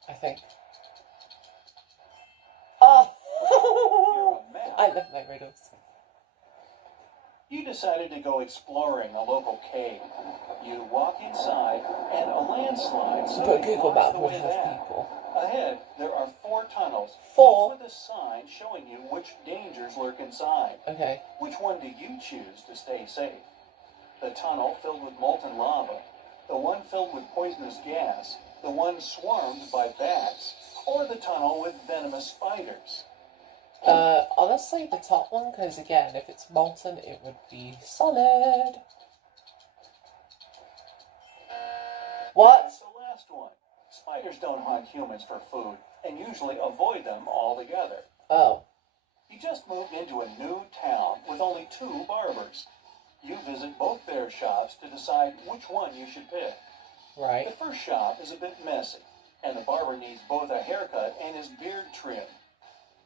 I think. Oh! You're a map. I love my riddles. You decided to go exploring a local cave. You walk inside, and a landslide But suddenly Google blocks Map the would way have back. people. Ahead, there are 4 tunnels, 4? each with a sign showing you which dangers lurk inside. Okay. Which one do you choose to stay safe? The tunnel filled with molten lava, The one filled with poisonous gas, the one swarmed by bats, or the tunnel with venomous spiders? Honestly, the top one, because again, if it's molten, it would be solid. What? That's the last one. Spiders don't hunt humans for food, and usually avoid them altogether. Oh. You just moved into a new town with only 2 barbers. You visit both their shops to decide which one you should pick. Right. The first shop is a bit messy, and the barber needs both a haircut and his beard trimmed.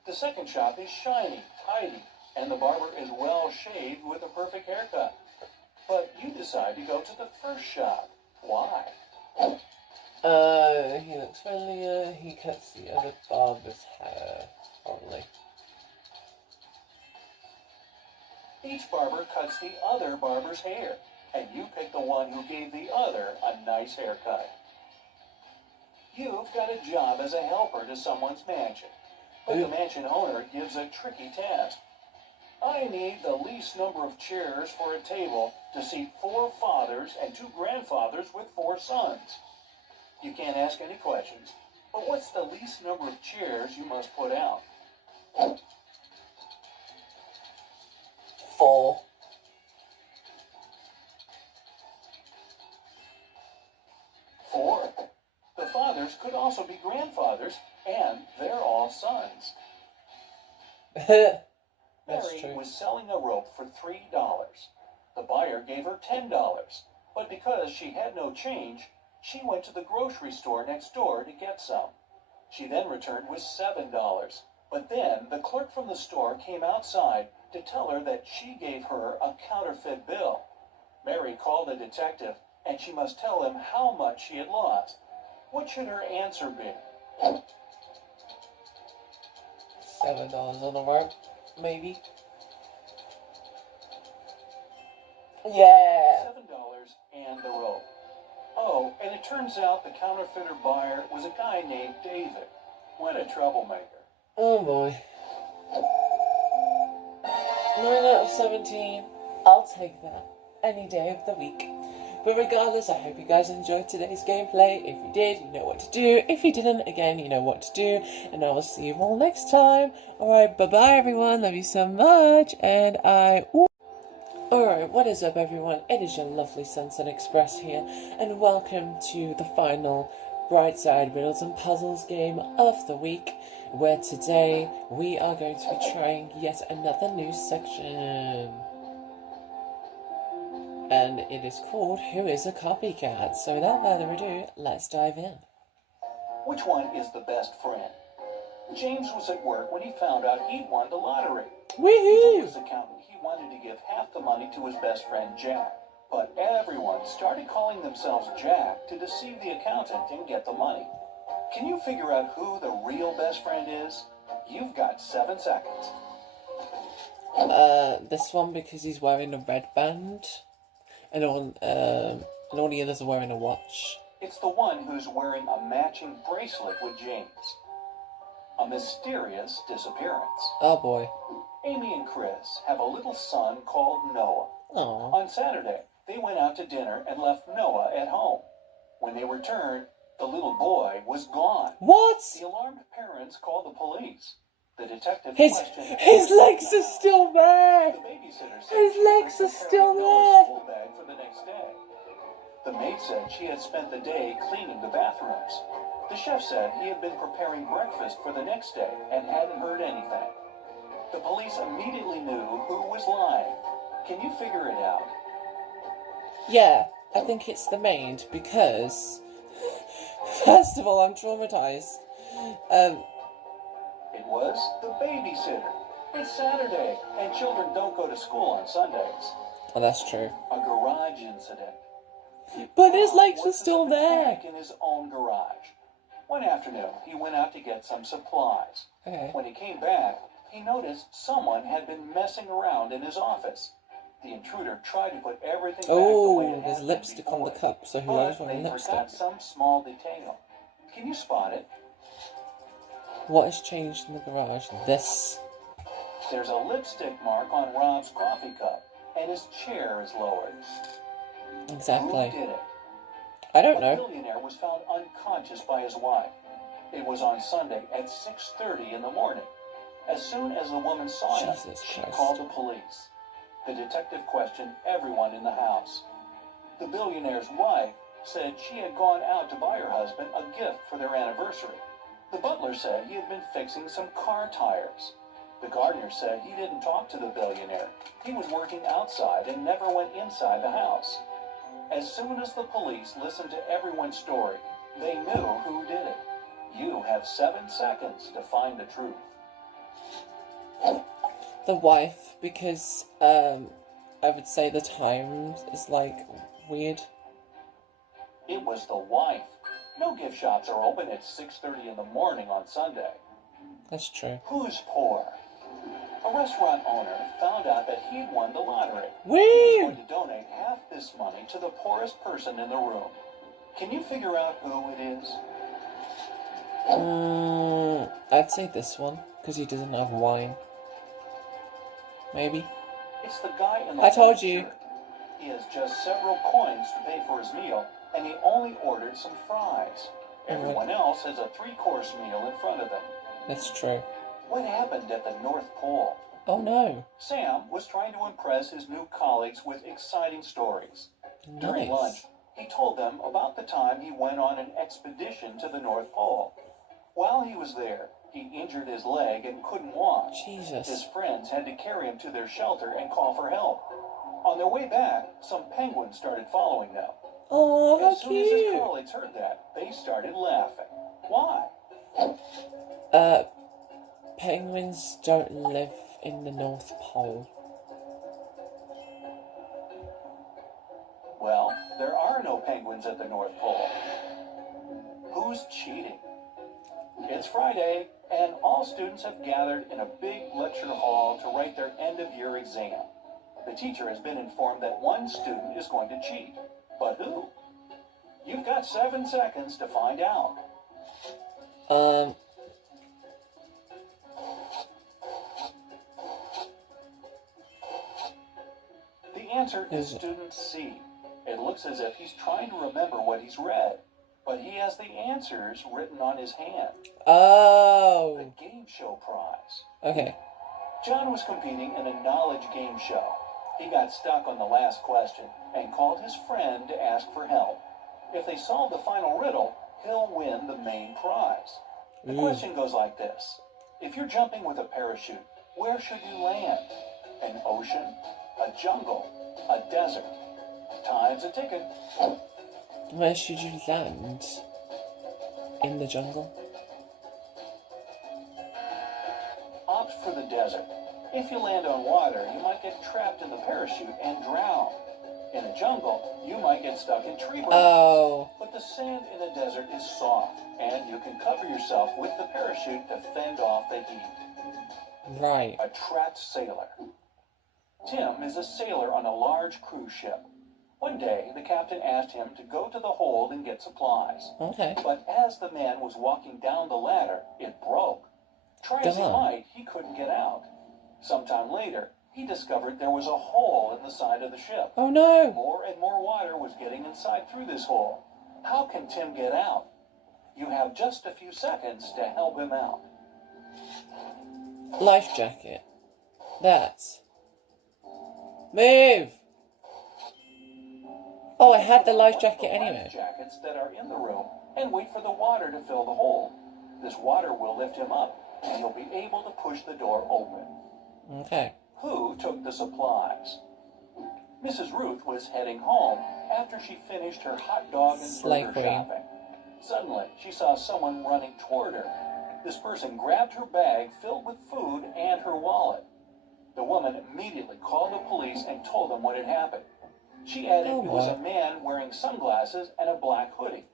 The second shop is shiny, tidy, and the barber is well shaved with a perfect haircut. But you decide to go to the first shop. Why? He looks friendlier, he cuts the other barber's hair, probably. Each barber cuts the other barber's hair, and you pick the one who gave the other a nice haircut. You've got a job as a helper to someone's mansion, but the mansion owner gives a tricky task. I need the least number of chairs for a table to seat 4 fathers and 2 grandfathers with 4 sons. You can't ask any questions, but what's the least number of chairs you must put out? 4. 4. The fathers could also be grandfathers, and they're all sons. That's Mary true. was selling a rope for $3. The buyer gave her $10, but because she had no change, she went to the grocery store next door to get some. She then returned with $7, but then the clerk from the store came outside to tell her that she gave her a counterfeit bill. Mary called a detective, and she must tell him how much she had lost. What should her answer be? $7 on the rope, maybe. Yeah. $7 and the rope. Oh, and it turns out the counterfeiter buyer was a guy named David. What a troublemaker. Oh boy. 9 out of 17. I'll take that any day of the week. But regardless, I hope you guys enjoyed today's gameplay. If you did, you know what to do. If you didn't, again, you know what to do. And I will see you all next time. Alright, bye-bye everyone. Love you so much. And Alright, what is up everyone? It is your lovely Sunset Express here. And welcome to the final Brightside Riddles and Puzzles game of the week. Where today we are going to be trying yet another new section. And it is called Who is a Copycat? So without further ado, let's dive in. Which one is the best friend? James was at work when he found out he'd won the lottery. He told Woohoo! his accountant he wanted to give half the money to his best friend Jack. But everyone started calling themselves Jack to deceive the accountant and get the money. Can you figure out who the real best friend is? You've got 7 seconds. This one because he's wearing a red band. And all the others are wearing a watch. It's the one who's wearing a matching bracelet with James. A mysterious disappearance. Oh boy. Amy and Chris have a little son called Noah. Aww. On Saturday, they went out to dinner and left Noah at home. When they returned, the little boy was gone. What? The alarmed parents called the police. The detective His legs are still there! The babysitter said His she legs was are still preparing there! Noah's school bag for the next day. The maid said she had spent the day cleaning the bathrooms. The chef said he had been preparing breakfast for the next day and hadn't heard anything. The police immediately knew who was lying. Can you figure it out? Yeah, I think it's the maid because first of all I'm traumatized. It was the babysitter. It's Saturday, and children don't go to school on Sundays. Oh, that's true. A garage incident. But his legs were What's still the there. mechanic in his own garage. One afternoon, he went out to get some supplies. Okay. When he came back, he noticed someone had been messing around in his office. The intruder tried to put everything back the way Oh, it there's had been lipstick on the before. cup, so he But was wearing they lipstick. forgot some small detail. Can you spot it? What has changed in the garage? This. There's a lipstick mark on Rob's coffee cup, and his chair is lowered. Who Exactly. did it? I don't A know. billionaire was found unconscious by his wife. It was on Sunday at 6:30 in the morning. As soon as the woman saw him, Jesus she Christ. called the police. The detective questioned everyone in the house. The billionaire's wife said she had gone out to buy her husband a gift for their anniversary. The butler said he had been fixing some car tires. The gardener said he didn't talk to the billionaire. He was working outside and never went inside the house. As soon as the police listened to everyone's story, they knew who did it. You have 7 seconds to find the truth. The wife, because I would say the time is like weird. It was the wife. No gift shops are open at 6:30 in the morning on Sunday. That's true. Who's poor? A restaurant owner found out that he'd won the lottery. He was Woo! going to donate half this money to the poorest person in the room. Can you figure out who it is? I'd say this one, because he doesn't have wine. Maybe. It's the guy in the I told white you. shirt. He has just several coins to pay for his meal, and he only ordered some fries. Everyone else has a 3-course meal in front of them. That's true. What happened at the North Pole? Oh no. Sam was trying to impress his new colleagues with exciting stories. During lunch, Nice. he told them about the time he went on an expedition to the North Pole. While he was there, he injured his leg and couldn't walk. His Jesus. friends had to carry him to their shelter and call for help. On their way back, some penguins started following them. Oh, As how soon as his cute. colleagues heard that, they started laughing. Why? Penguins don't live in the North Pole. Well, there are no penguins at the North Pole. Who's cheating? It's Friday, and all students have gathered in a big lecture hall to write their end-of-year exam. The teacher has been informed that one student is going to cheat. But who? You've got 7 seconds to find out. The answer is student C. It looks as if he's trying to remember what he's read, but he has the answers written on his hand. The Oh. game show prize. Okay. John was competing in a knowledge game show. He got stuck on the last question and called his friend to ask for help. If they solve the final riddle, he'll win the main prize. The question goes like this. If you're jumping with a parachute, where should you land? An ocean, a jungle, a desert. Time's a ticking. Where should you land? In the jungle? Opt for the desert. If you land on water, you might get trapped in the parachute and drown. In a jungle, you might get stuck in tree branches. Oh. But the sand in the desert is soft, and you can cover yourself with the parachute to fend off the heat. Right. A trapped sailor. Tim is a sailor on a large cruise ship. One day, the captain asked him to go to the hold and get supplies. Okay. But as the man was walking down the ladder, it broke. Try as he Duh. might, he couldn't get out. Sometime later, he discovered there was a hole in the side of the ship. Oh no. More and more water was getting inside through this hole. How can Tim get out? You have just a few seconds to help him out. Life jacket. That's. Move! Oh, I had the life jacket anyway. Life jackets that are in the room and wait for the water to fill the hole. This water will lift him up, and you'll be able to push the door open. Okay. Who took the supplies? Mrs. Ruth was heading home after she finished her hot dog and Slay burger queen. shopping. Suddenly, she saw someone running toward her. This person grabbed her bag filled with food and her wallet. The woman immediately called the police and told them what had happened. She added Oh, it was boy. a man wearing sunglasses and a black hoodie.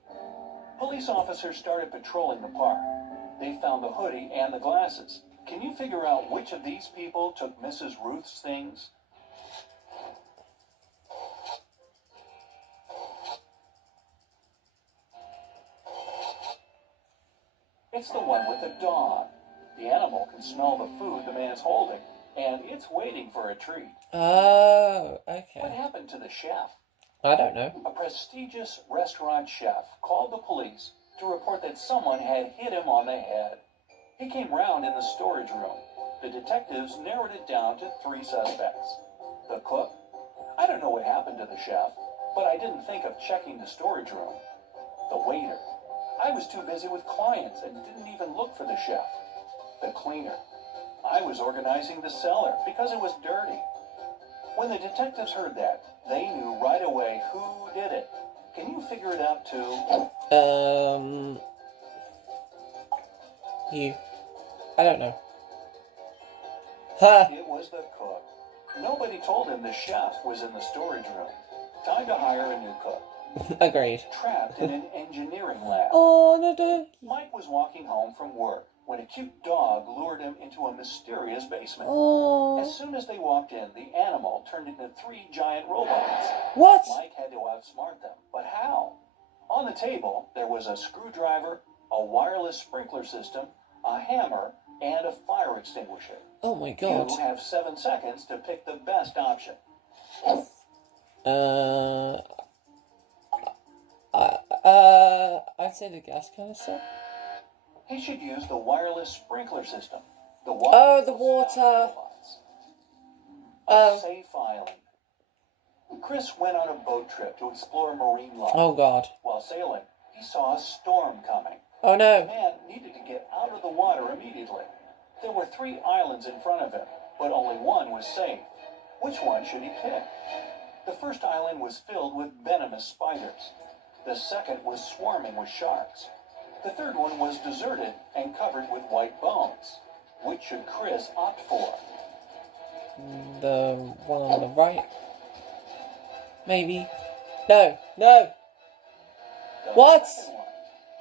Police officers started patrolling the park. They found the hoodie and the glasses. Can you figure out which of these people took Mrs. Ruth's things? It's the one with the dog. The animal can smell the food the man's holding, and it's waiting for a treat. Oh, What okay. happened to the chef? I don't know. A prestigious restaurant chef called the police to report that someone had hit him on the head. He came round in the storage room. The detectives narrowed it down to 3 suspects. The cook? I don't know what happened to the chef, but I didn't think of checking the storage room. The waiter? I was too busy with clients and didn't even look for the chef. The cleaner? I was organizing the cellar because it was dirty. When the detectives heard that, they knew right away who did it. Can you figure it out too? You. I don't know. Ha! It was the cook. Nobody told him the chef was in the storage room. Time to hire a new cook. Agreed. Trapped in an engineering lab. Oh, no. Mike was walking home from work when a cute dog lured him into a mysterious basement. Oh. As soon as they walked in, the animal turned into 3 giant robots. What? Mike had to outsmart them, but how? On the table, there was a screwdriver, a wireless sprinkler system, a hammer, and a fire extinguisher. Oh my god. You have 7 seconds to pick the best option. I'd say the gas canister. He should use the wireless sprinkler system. The Oh, the water. A safe island. Chris went on a boat trip to explore marine life. Oh god. While sailing, he saw a storm coming. Oh The no. man needed to get out of the water immediately. There were 3 islands in front of him, but only one was safe. Which one should he pick? The first island was filled with venomous spiders. The second was swarming with sharks. The third one was deserted and covered with white bones. Which should Chris opt for? The one on the right. Maybe. No. No. The What? second one.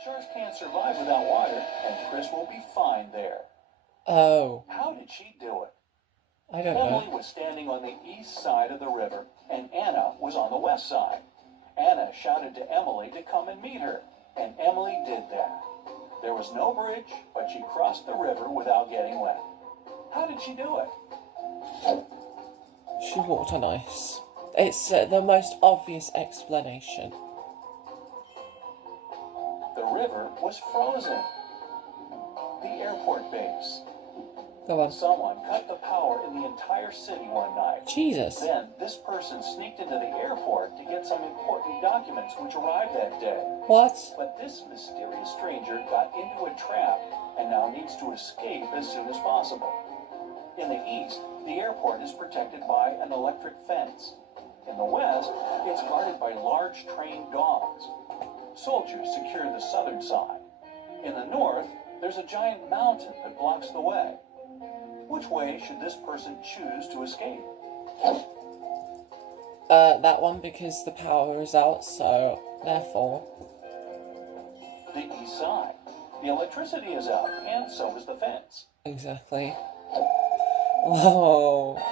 Sharks can't survive without water, and Chris will be fine there. Oh. How did she do it? I don't Emily know. was standing on the east side of the river, and Anna was on the west side. Anna shouted to Emily to come and meet her, and Emily did that. There was no bridge, but she crossed the river without getting wet. How did she do it? She walked on ice. It's the most obvious explanation. The river was frozen. The airport base. Go on. Someone cut the power in the entire city one night. Jesus. Then this person sneaked into the airport to get some important documents which arrived that day. What? But this mysterious stranger got into a trap and now needs to escape as soon as possible. In the east, the airport is protected by an electric fence. In the west, it's guarded by large trained dogs. Soldiers secure the southern side. In the north, there's a giant mountain that blocks the way. Which way should this person choose to escape? That one, because the power is out, so therefore. The east side. The electricity is out, and so is the fence. Exactly. Whoa.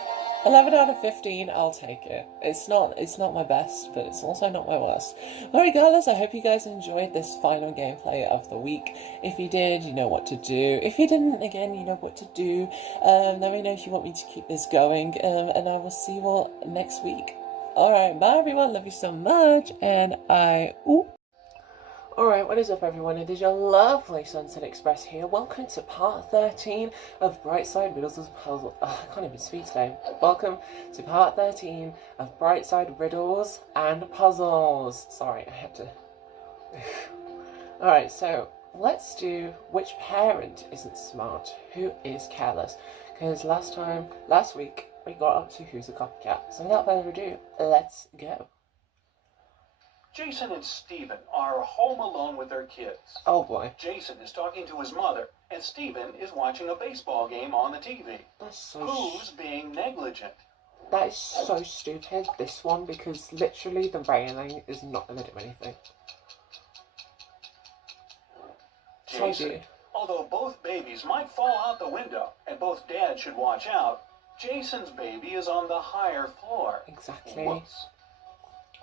11 out of 15, I'll take it. It's not my best, but it's also not my worst. Well, regardless, I hope you guys enjoyed this final gameplay of the week. If you did, you know what to do. If you didn't, again, you know what to do. Let me know if you want me to keep this going, and I will see you all next week. Alright, bye everyone, love you so much, and Alright, what is up everyone? It is your lovely Sunset Express here. Welcome to part 13 of Brightside Riddles Puzzles. I can't even speak today. Welcome to part 13 of Brightside Riddles and Puzzles. Sorry, I had to... Alright, so let's do which parent isn't smart, who is careless. Because last week, we got up to who's a copycat. So without further ado, let's go. Jason and Stephen are home alone with their kids. Oh boy. Jason is talking to his mother, and Stephen is watching a baseball game on the TV. That's so Who's being negligent? That is so stupid, this one, because literally the railing is not going to do anything. Jason, although both babies might fall out the window, and both dads should watch out, Jason's baby is on the higher floor. Exactly. Whoops.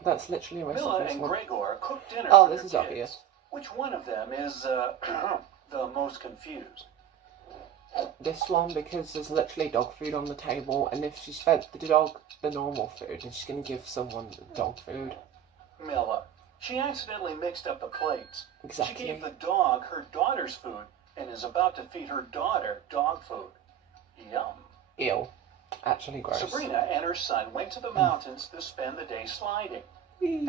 That's literally my Mila first and one. Gregor cooked dinner Oh, for this their is kids. obvious. Which one of them is, the most confused? This one, because there's literally dog food on the table, and if she's fed the dog the normal food, then she's going to give someone dog food. Milla. She accidentally mixed up the plates. Exactly. She gave the dog her daughter's food and is about to feed her daughter dog food. Yum. Ew. Actually gross. Sabrina and her son went to the mountains to spend the day sliding.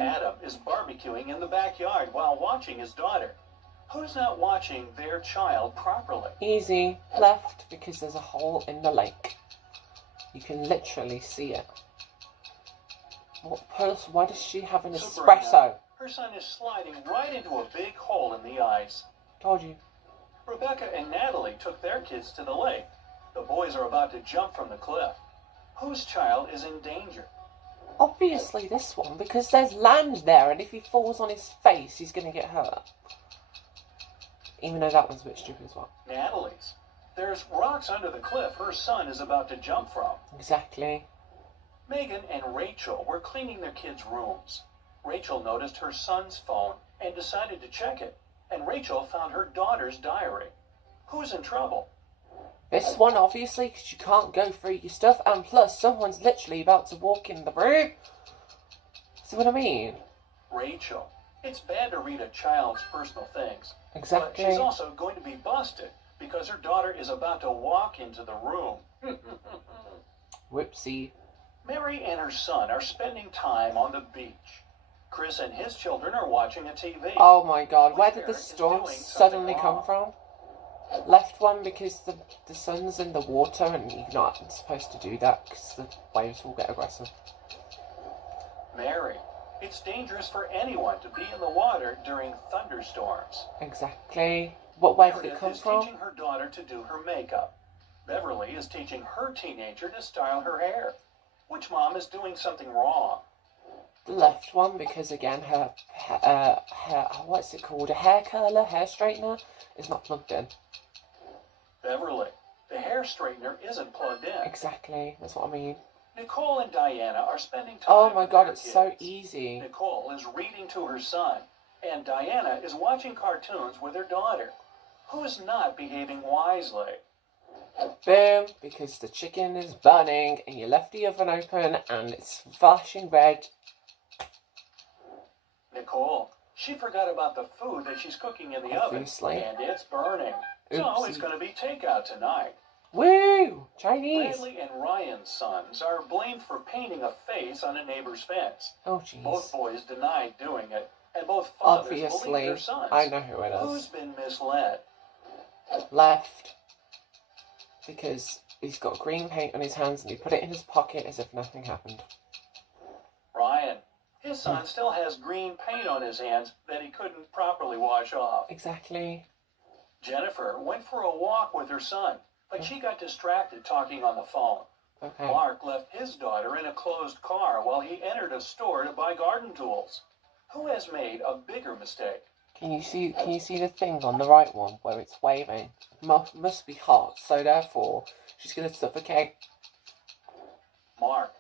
Adam is barbecuing in the backyard while watching his daughter. Who's not watching their child properly? Easy. Left, because there's a hole in the lake. You can literally see it. Why does she have an Sabrina, espresso? her son is sliding right into a big hole in the ice. Told you. Rebecca and Natalie took their kids to the lake. The boys are about to jump from the cliff. Whose child is in danger? Obviously this one, because there's land there, and if he falls on his face, he's going to get hurt. Even though that one's a bit stupid as well. Natalie's. There's rocks under the cliff her son is about to jump from. Exactly. Megan and Rachel were cleaning their kids' rooms. Rachel noticed her son's phone and decided to check it. And Rachel found her daughter's diary. Who's in trouble? This one, obviously, because you can't go through your stuff, and plus, someone's literally about to walk in the room. See what I mean? Rachel. It's bad to read a child's personal things. Exactly. But she's also going to be busted because her daughter is about to walk into the room. Whoopsie. Mary and her son are spending time on the beach. Chris and his children are watching a TV. Oh my god, where did the Which parent is storm doing suddenly something come wrong? from? Left one because the sun's in the water and you're not supposed to do that because the waves will get aggressive. Mary. It's dangerous for anyone to be in the water during thunderstorms. Exactly. Where did it Meredith come is from? teaching her daughter to do her makeup. Beverly is teaching her teenager to style her hair. Which mom is doing something wrong? The left one because again her what's it called? A hair curler, hair straightener is not plugged in. Beverly. The hair straightener isn't plugged in. Exactly. That's what I mean. Nicole and Diana are spending time Oh my with god, their it's kids. so easy. Nicole is reading to her son, and Diana is watching cartoons with her daughter. Who is not behaving wisely? Boom, because the chicken is burning and you left the oven open and it's flashing red. Nicole. She forgot about the food that she's cooking in the Obviously. oven, and it's burning. So Oopsie. it's going to be takeout tonight. Woo! Chinese! Bradley and Ryan's sons are blamed for painting a face on a neighbor's fence. Oh Both jeez. boys denied doing it, and both fathers believe Obviously, their sons. I know who it Who's is. been misled? Left. Because he's got green paint on his hands and he put it in his pocket as if nothing happened. Ryan. His son still has green paint on his hands that he couldn't properly wash off. Exactly. Jennifer went for a walk with her son, but she got distracted talking on the phone. Okay. Mark left his daughter in a closed car while he entered a store to buy garden tools. Who has made a bigger mistake? Can you see the thing on the right one where it's waving? Must be hot, so therefore she's gonna suffocate. Mark.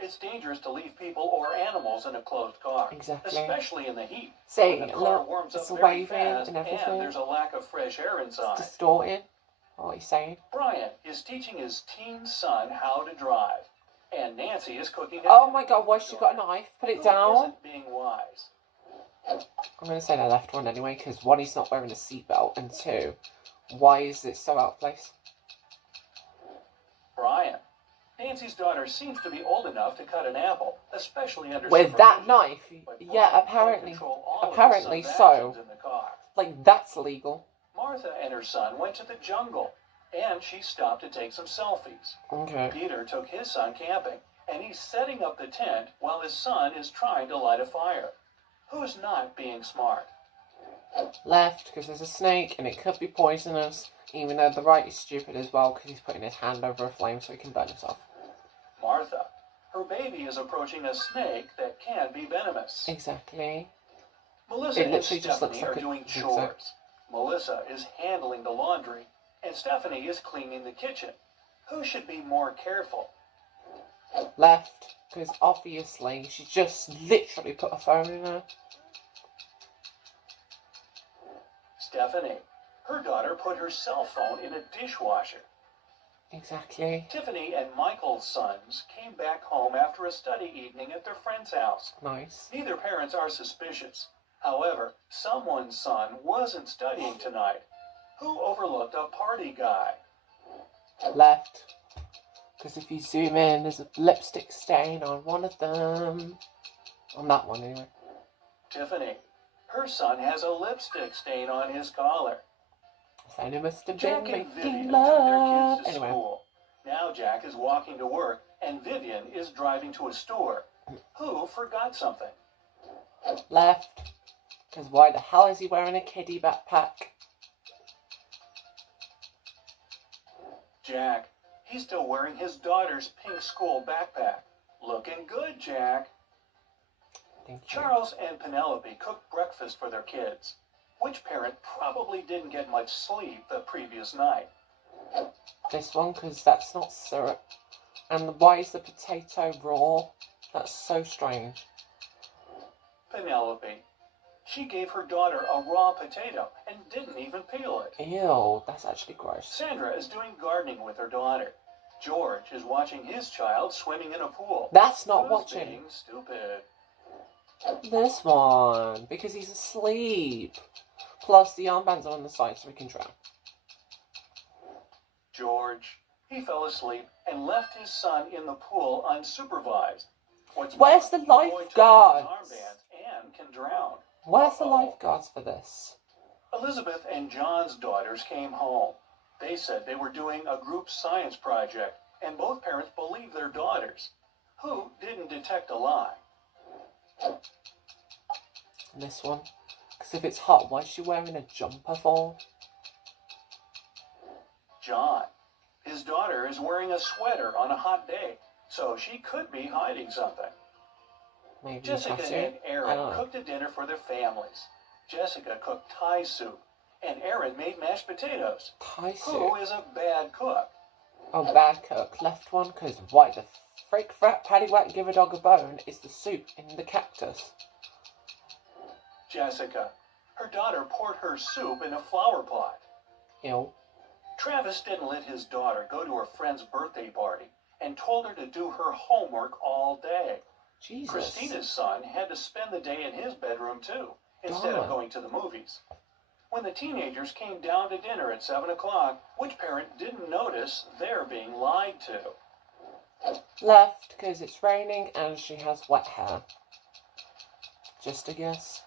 It's dangerous to leave people or animals in a closed car. Exactly. Especially in the heat. See, When the car look, warms up it's very waving fast and everything. there's a lack of fresh air inside. Distorting. What he's saying. Brian is teaching his teen son how to drive. And Nancy is cooking a Oh my god, why she got a knife? Put it Who down. isn't being wise? I'm going to say the left one anyway, because one, he's not wearing a seatbelt, and two, why is it so out of place? Brian. Nancy's daughter seems to be old enough to cut an apple, especially under With that supervision. knife? But Yeah, Brian can't apparently. control all of his Apparently son's so. actions in the car. Like, that's illegal. Martha and her son went to the jungle, and she stopped to take some selfies. Okay. Peter took his son camping, and he's setting up the tent while his son is trying to light a fire. Who's not being smart? Left, because there's a snake, and it could be poisonous, even though the right is stupid as well, because he's putting his hand over a flame so he can burn himself. Martha. Her baby is approaching a snake that can be venomous. Exactly. Melissa It and literally just looks Stephanie are like a doing zigzag. chores. Melissa is handling the laundry, and Stephanie is cleaning the kitchen. Who should be more careful? Left, because obviously she just literally put a phone in her. Stephanie. Her daughter put her cell phone in a dishwasher. Exactly. Tiffany and Michael's sons came back home after a study evening at their friend's house. Nice. Neither parents are suspicious. However, someone's son wasn't studying tonight. Who overlooked a party guy? Left. Because if you zoom in, there's a lipstick stain on one of them. On that one, anyway. Tiffany. Her son has a lipstick stain on his collar. So they must have Jack been and Vivian making took their love. kids to Anyway. school. Now Jack is walking to work, and Vivian is driving to a store. Who forgot something? Left. Because why the hell is he wearing a kiddie backpack? Jack. He's still wearing his daughter's pink school backpack. Looking good, Jack. Thank you. Charles and Penelope cooked breakfast for their kids. Which parent probably didn't get much sleep the previous night? This one, because that's not syrup. And why is the potato raw? That's so strange. Penelope. She gave her daughter a raw potato and didn't even peel it. Ew, that's actually gross. Sandra is doing gardening with her daughter. George is watching his child swimming in a pool. That's not Who's watching. being stupid? This one, because he's asleep. Plus, the armbands are on the side so we can drown. George. He fell asleep and left his son in the pool unsupervised. Where's the boy took off his lifeguards? armbands and can drown. Where's the lifeguards for this? Elizabeth and John's daughters came home. They said they were doing a group science project, and both parents believed their daughters. Who didn't detect a lie? This one. Because if it's hot, why is she wearing a jumper for? John. His daughter is wearing a sweater on a hot day, so she could be hiding something. Maybe a Jessica tattoo? and I Aaron don't know. cooked a dinner for their families. Jessica cooked Thai soup, and Aaron made mashed potatoes. Thai soup. Who is a bad cook? Oh, bad cook. Left one, because why the frick frat paddy whack give a dog a bone is the soup in the cactus. Jessica. Her daughter poured her soup in a flower pot. Ew. Travis didn't let his daughter go to her friend's birthday party and told her to do her homework all day. Jesus. Christina's son had to spend the day in his bedroom too, instead of God. going to the movies. When the teenagers came down to dinner at 7 o'clock, which parent didn't notice they're being lied to? Left, because it's raining and she has wet hair. Just a guess.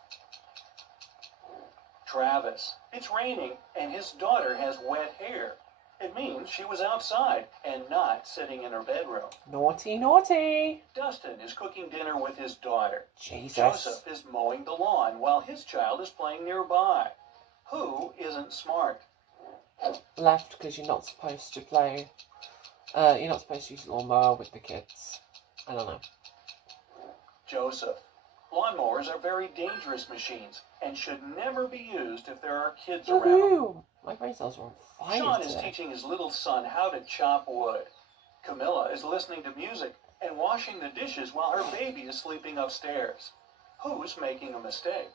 Travis. It's raining and his daughter has wet hair. It means she was outside and not sitting in her bedroom. Naughty, naughty. Dustin is cooking dinner with his daughter. Jesus. Joseph is mowing the lawn while his child is playing nearby. Who isn't smart? Left, because you're not supposed to play. You're not supposed to use a lawnmower with the kids. I don't know. Joseph. Lawnmowers are very dangerous machines and should never be used if there are kids around. Woohoo! My brain cells are on fire Sean is today. teaching his little son how to chop wood. Camilla is listening to music and washing the dishes while her baby is sleeping upstairs. Who's making a mistake?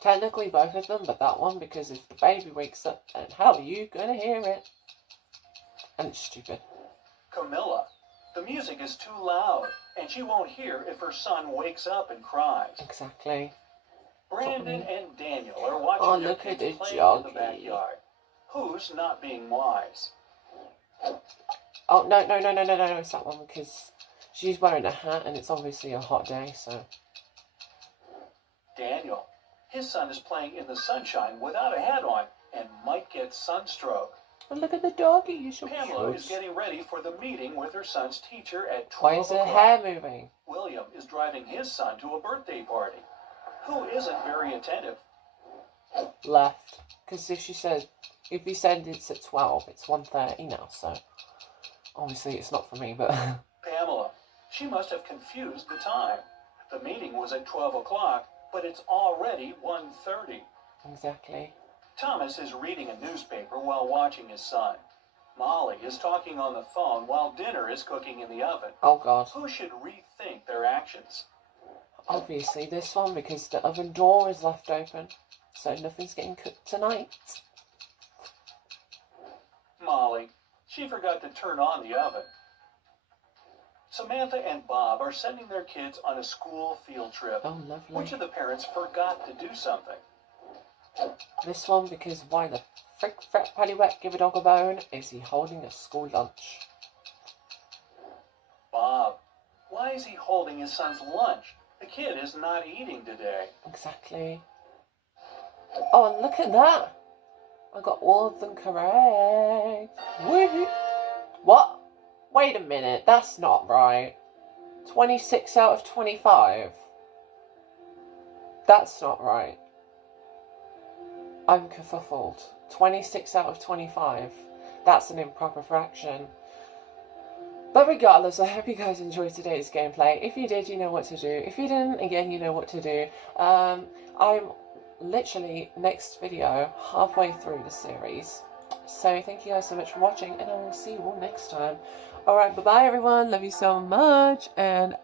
Technically both of them, but that one, because if the baby wakes up, then how are you gonna hear it? And it's stupid. Camilla. The music is too loud, and she won't hear if her son wakes up and cries. Exactly. Brandon and Daniel are watching Oh, their look at kids the playing in jockey. the backyard. Who's not being wise? Oh, no, it's that one, because she's wearing a hat and it's obviously a hot day, so. Daniel. His son is playing in the sunshine without a hat on and might get sunstroke. Oh, look at the doggy, you're so Pamela is cute. getting ready for the meeting with her son's teacher at 12 Why is her o'clock. hair moving? William is driving his son to a birthday party. Who isn't very attentive? Left. Because if he said it's at 12, it's 1:30 now, so. Obviously it's not for me, but. Pamela. She must have confused the time. The meeting was at 12 o'clock, but it's already 1:30. Exactly. Thomas is reading a newspaper while watching his son. Molly is talking on the phone while dinner is cooking in the oven. Oh god. Who should rethink their actions? Obviously this one, because the oven door is left open, so nothing's getting cooked tonight. Molly. She forgot to turn on the oven. Samantha and Bob are sending their kids on a school field trip. Oh, lovely. Which of the parents forgot to do something? This one, because why the frick, fret, paddywhack, give a dog a bone, is he holding a school lunch? Bob. Why is he holding his son's lunch? The kid is not eating today. Exactly. Oh, and look at that. I got all of them correct. Woohoo. What? Wait a minute, that's not right. 26 out of 25. That's not right. I'm kerfuffled. 26 out of 25. That's an improper fraction. But regardless, I hope you guys enjoyed today's gameplay. If you did, you know what to do. If you didn't, again, you know what to do. I'm literally, next video, halfway through the series. So thank you guys so much for watching, and I will see you all next time. Alright, bye-bye everyone. Love you so much. And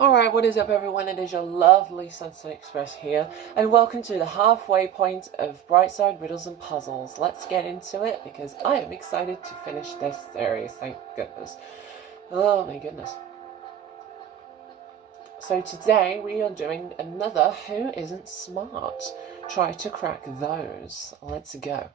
Alright, what is up everyone? It is your lovely Sunset Express here, and welcome to the halfway point of Brightside Riddles and Puzzles. Let's get into it, because I am excited to finish this series, thank goodness. Oh my goodness. So today we are doing another Who Isn't Smart? Try to crack those. Let's go.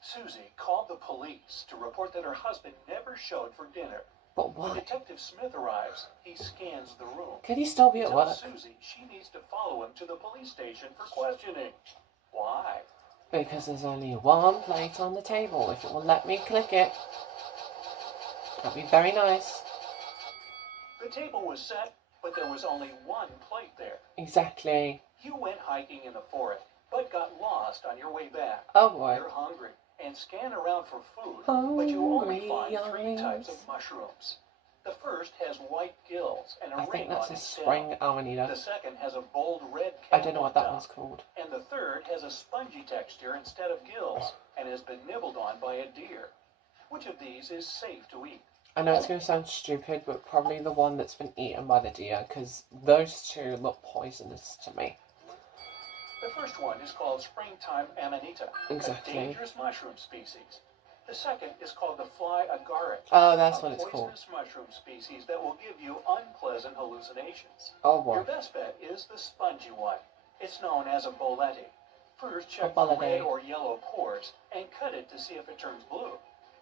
Susie called the police to report that her husband never showed for dinner. But When why? Detective Smith arrives, he scans the room. Could he still be He at tells work? Susie she needs to follow him to the police station for questioning. Why? Because there's only one plate on the table. If it will let me click it, that'd be very nice. The table was set, but there was only one plate there. Exactly. You went hiking in the forest, but got lost on your way back. Oh boy. You're hungry and scan around for food, but you only Hungry find three types of eyes. mushrooms. The first has white gills and a I think ring that's on a its stem. spring amanita. The second has a bold red cap I don't know on what that top. one's called. And the third has a spongy texture instead of gills and has been nibbled on by a deer. Which of these is safe to eat? I know it's going to sound stupid, but probably the one that's been eaten by the deer, because those two look poisonous to me. The first one is called springtime amanita, Exactly. a dangerous mushroom species. The second is called the fly agaric, Oh, that's a what it's called. poisonous mushroom species that will give you unpleasant hallucinations. Oh Your boy. best bet is the spongy one. It's known as a bolete. First, check A for bolete. red or yellow pores and cut it to see if it turns blue.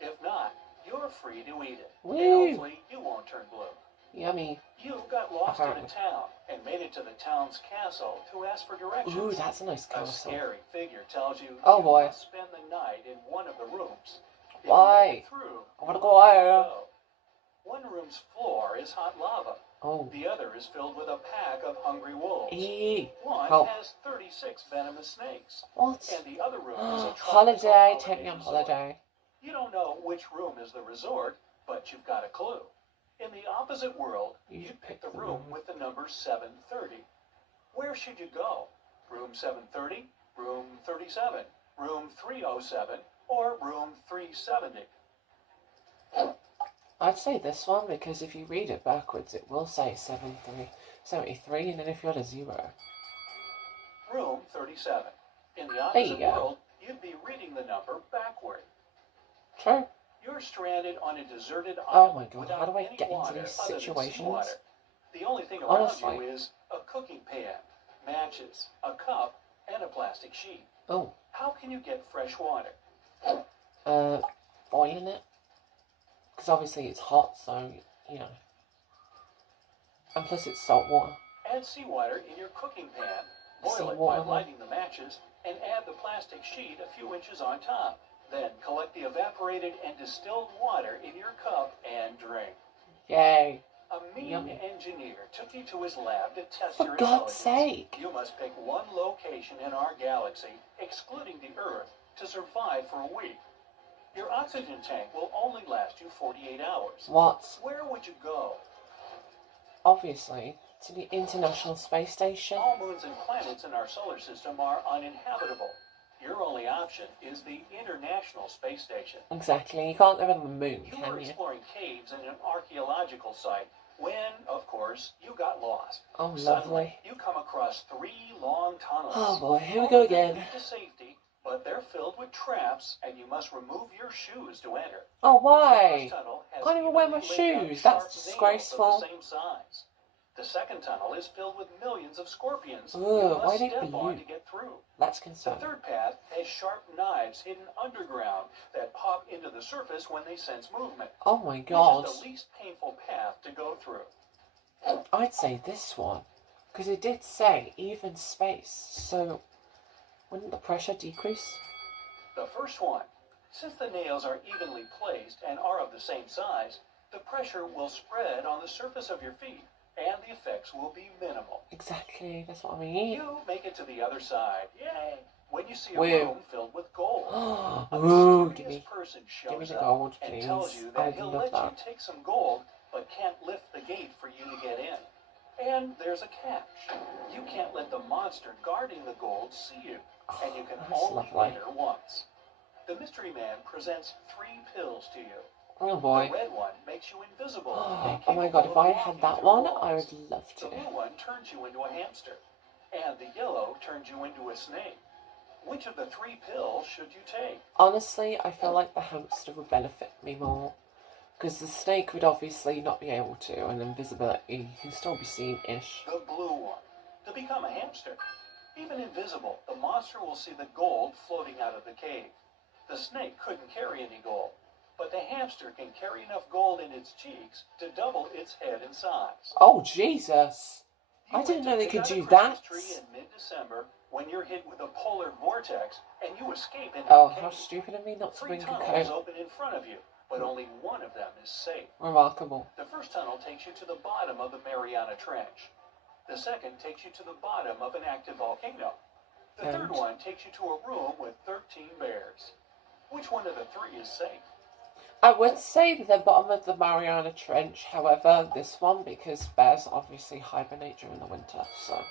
If not, you're free to eat it. And Woo! hopefully you won't turn blue. Yummy. You got lost Apparently. in a town and made it to the town's castle to ask for directions. Ooh, that's a nice A castle. scary figure tells you Oh, you boy. must spend the night in one of the rooms. If Why? you make it through, I wanna you go won't higher. go. One room's floor is hot lava. Oh. The other is filled with a pack of hungry wolves. Eee. One Help. has 36 venomous snakes. What? And the other room is a tropical Holiday. Take me on resort. holiday. You don't know which room is the resort, but you've got a clue. In the opposite world, you pick the room with the number 730. Where should you go? Room 730, room 37, room 307, or room 370? I'd say this one, because if you read it backwards, it will say 73, and then if you add a 0. Room 37. In the There opposite you go. world, you'd be reading the number backward. True. You're stranded on a deserted Oh island my god, without how do I any get into water these other than situations? seawater. The only thing around Honestly. you is a cooking pan, matches, a cup, and a plastic sheet. Oh. How can you get fresh water? Boiling it? Because obviously it's hot, so, you know. And plus it's salt water. Add seawater in your cooking pan, boil it by Seawater. lighting the matches, and add the plastic sheet a few inches on top. Then collect the evaporated and distilled water in your cup and drink. Yay. A mean Yummy. engineer took you to his lab to test For your God's intelligence. sake. You must pick one location in our galaxy, excluding the Earth, to survive for a week. Your oxygen tank will only last you 48 hours. What? Where would you go? Obviously, to the International Space Station. All moons and planets in our solar system are uninhabitable. Your only option is the International Space Station. Exactly. You can't live on the moon, You were can you? exploring caves in an archaeological site when, of course, you got lost. Oh, Suddenly, lovely. you come across 3 long tunnels. Oh boy, here we All go of them again. lead to safety, but they're filled with traps, and you must remove your shoes to enter. Oh, The why? first tunnel has Can't even wear my evenly laid out shoes. sharp That's nails disgraceful. of the same size. The second tunnel is filled with millions of scorpions Ugh, you why must they step on blue? to get through. That's The concerning. third path has sharp knives hidden underground that pop into the surface when they sense movement. Oh my god. Which is the least painful path to go through? I'd say this one. Because it did say even space. So, wouldn't the pressure decrease? The first one. Since the nails are evenly placed and are of the same size, the pressure will spread on the surface of your feet, and the effects will be minimal. Exactly, that's what I mean. You make it to the other side. Yay! When you see a Where? room filled with gold, a Ooh, mysterious person give me shows the up gold, and tells please. you that I'd he'll love let you that. take some gold, but can't lift the gate for you to get in. And there's a catch. You can't let the monster guarding the gold see you, and you can That's only lovely. enter once. The mystery man presents 3 pills to you. Oh boy. The red one makes you invisible. and Oh my god, if capable of I walking had that through one, walls. I would love The to. blue one turns you into a hamster, and the yellow turns you into a snake. Which of the 3 pills should you take? Honestly, I feel like the hamster would benefit me more. Because the snake would obviously not be able to, and invisibility, you can still be seen-ish. The blue one. To become a hamster. Even invisible, the monster will see the gold floating out of the cave. The snake couldn't carry any gold, but the hamster can carry enough gold in its cheeks to double its head in size. Oh, Jesus! You I didn't went know they to could pick out do a Christmas that. tree in mid-December when you're hit with a polar vortex and you escape into Oh, the how cave. stupid of me not to 3 bring a tunnels coat. open in front of you, but only one of them is safe. Remarkable. The first tunnel takes you to the bottom of the Mariana Trench. The second takes you to the bottom of an active volcano. The third And? one takes you to a room with 13 bears. Which one of the 3 is safe? I would say the bottom of the Mariana Trench, however, this one, because bears obviously hibernate during the winter, so...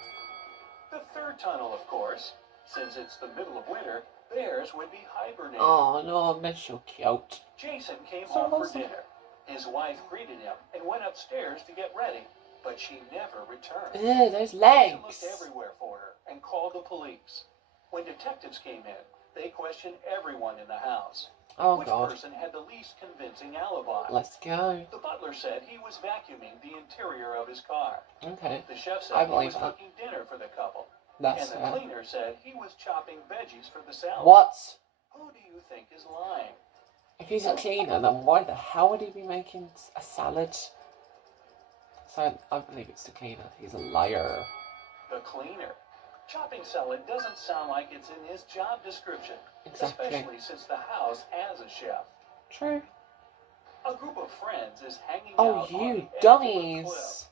The third tunnel, of course. Since it's the middle of winter, bears would be hibernating. Oh, no, they're so cute. Jason came So home for wholesome. dinner. His wife greeted him and went upstairs to get ready, but she never returned. Ew, those Jason legs. looked everywhere for her and called the police. When detectives came in, they questioned everyone in the house. Oh, Which God. person had the least convincing alibi? Let's go. The butler said he was vacuuming the interior of his car. Okay, The chef I said he believe was that. cooking dinner for the couple. That's And the fair. cleaner said he was chopping veggies for the salad. What? Who do you think is lying? If he's a cleaner, then why the hell would he be making a salad? So I believe it's the cleaner. He's a liar. The cleaner. Chopping salad doesn't sound like it's in his job description. Exactly. Especially since the house has a chef. True. A group of friends is hanging Oh, out on you the edge of a dummies. cliff.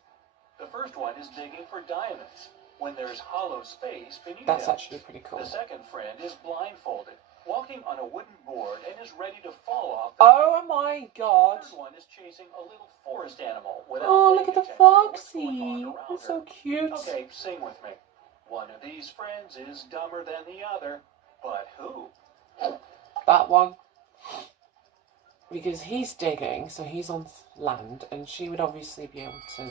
The first one is digging for diamonds when there's hollow space beneath That's him. actually pretty cool. The second friend is blindfolded, walking on a wooden board and is ready to fall off. The Oh my god. third one is chasing a little forest animal without Oh, paying look at the attention to what's going foxy. on around It's her. so cute. Okay, sing with me. One of these friends is dumber than the other, but who? That one. Because he's digging, so he's on land, and she would obviously be able to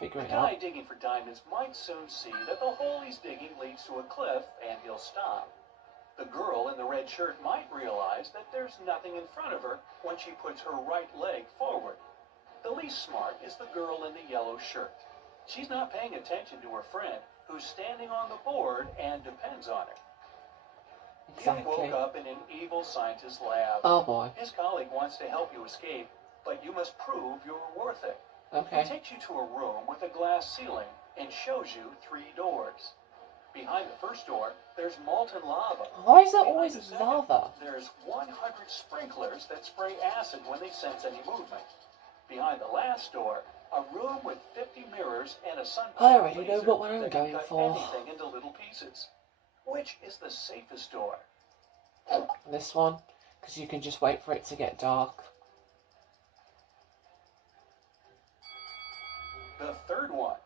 figure The it guy out. digging for diamonds might soon see that the hole he's digging leads to a cliff, and he'll stop. The girl in the red shirt might realize that there's nothing in front of her when she puts her right leg forward. The least smart is the girl in the yellow shirt. She's not paying attention to her friend, who's standing on the board and depends on her. You Exactly. woke up in an evil scientist's lab. Oh boy. His colleague wants to help you escape, but you must prove you're worth it. He Okay. takes you to a room with a glass ceiling and shows you 3 doors. Behind the first door, there's molten lava. Why is it Behind always the second, lava? There's 100 sprinklers that spray acid when they sense any movement. Behind the last door, a room with 50 mirrors and a sun I already know laser what one I'm that can going cut for. anything into little pieces. Which is the safest door? This one, because you can just wait for it to get dark. The third one.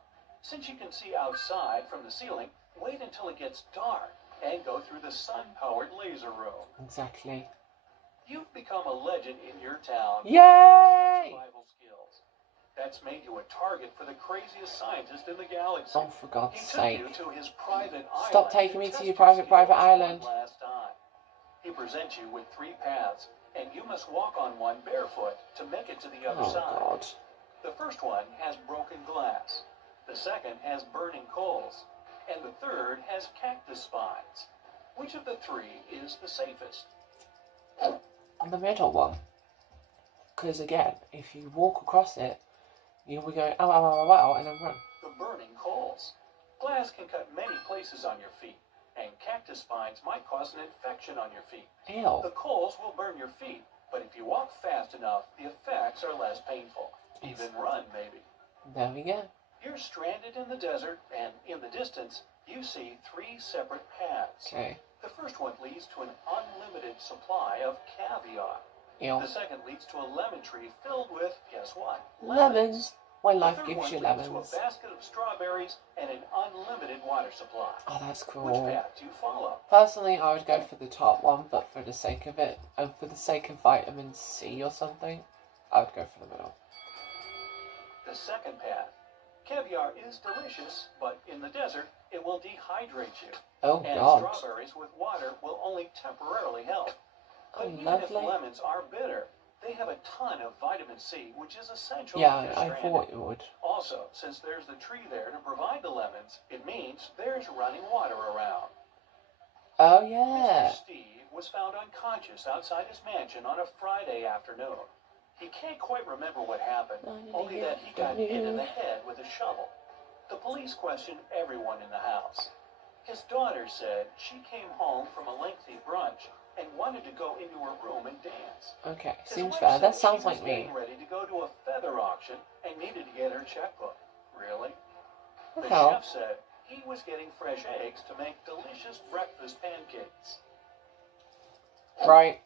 Since you can see outside from the ceiling, wait until it gets dark and go through the sun-powered laser room. Exactly. You've become a legend in your town. Yay! Survival skills. That's made you a target for the craziest scientist in the galaxy. Oh, for God's He took sake. you to his private island. Stop taking to me to test your your private skills island. one last time. He presents you with 3 paths, and you must walk on one barefoot to make it to the other Oh, side. God. The first one has broken glass. The second has burning coals. And the third has cactus spines. Which of the 3 is the safest? The middle one. Because, again, if you walk across it, you'll be going, ow, ow, ow, ow, and then run. The burning coals. Glass can cut many places on your feet, and cactus spines might cause an infection on your feet. Ew. The coals will burn your feet, but if you walk fast enough, the effects are less painful. Even run, maybe. There we go. You're stranded in the desert, and in the distance, you see 3 separate paths. Okay. The first one leads to an unlimited supply of caviar. Ew. The second leads to a lemon tree filled with, guess what? Lemons. When life The third gives one you leads lemons. to a basket of strawberries and an unlimited water supply. Oh, that's Which cool. path do you follow? Personally, I would go for the top one, but for the sake of it, and for the sake of vitamin C or something, I would go for the middle. The second path. Caviar is delicious, but in the desert, it will dehydrate you. Oh, And God. strawberries with water will only temporarily help. But Oh, even lovely. if lemons are bitter, they have a ton of vitamin C, which is essential Yeah, if you're I stranded. thought it would. Also, since there's the tree there to provide the lemons, it means there's running water around. Oh, Mr. yeah. Steve was found unconscious outside his mansion on a Friday afternoon. He can't quite remember what happened, only that he got hit in the head with a shovel. The police questioned everyone in the house. His daughter said she came home from a lengthy brunch and wanted to go into her room and dance. Okay, His seems wife fair. said That she sounds was like me. getting ready to go to a feather auction and needed to get her checkbook. Really? The Well, chef said he was getting fresh eggs to make delicious breakfast pancakes. right.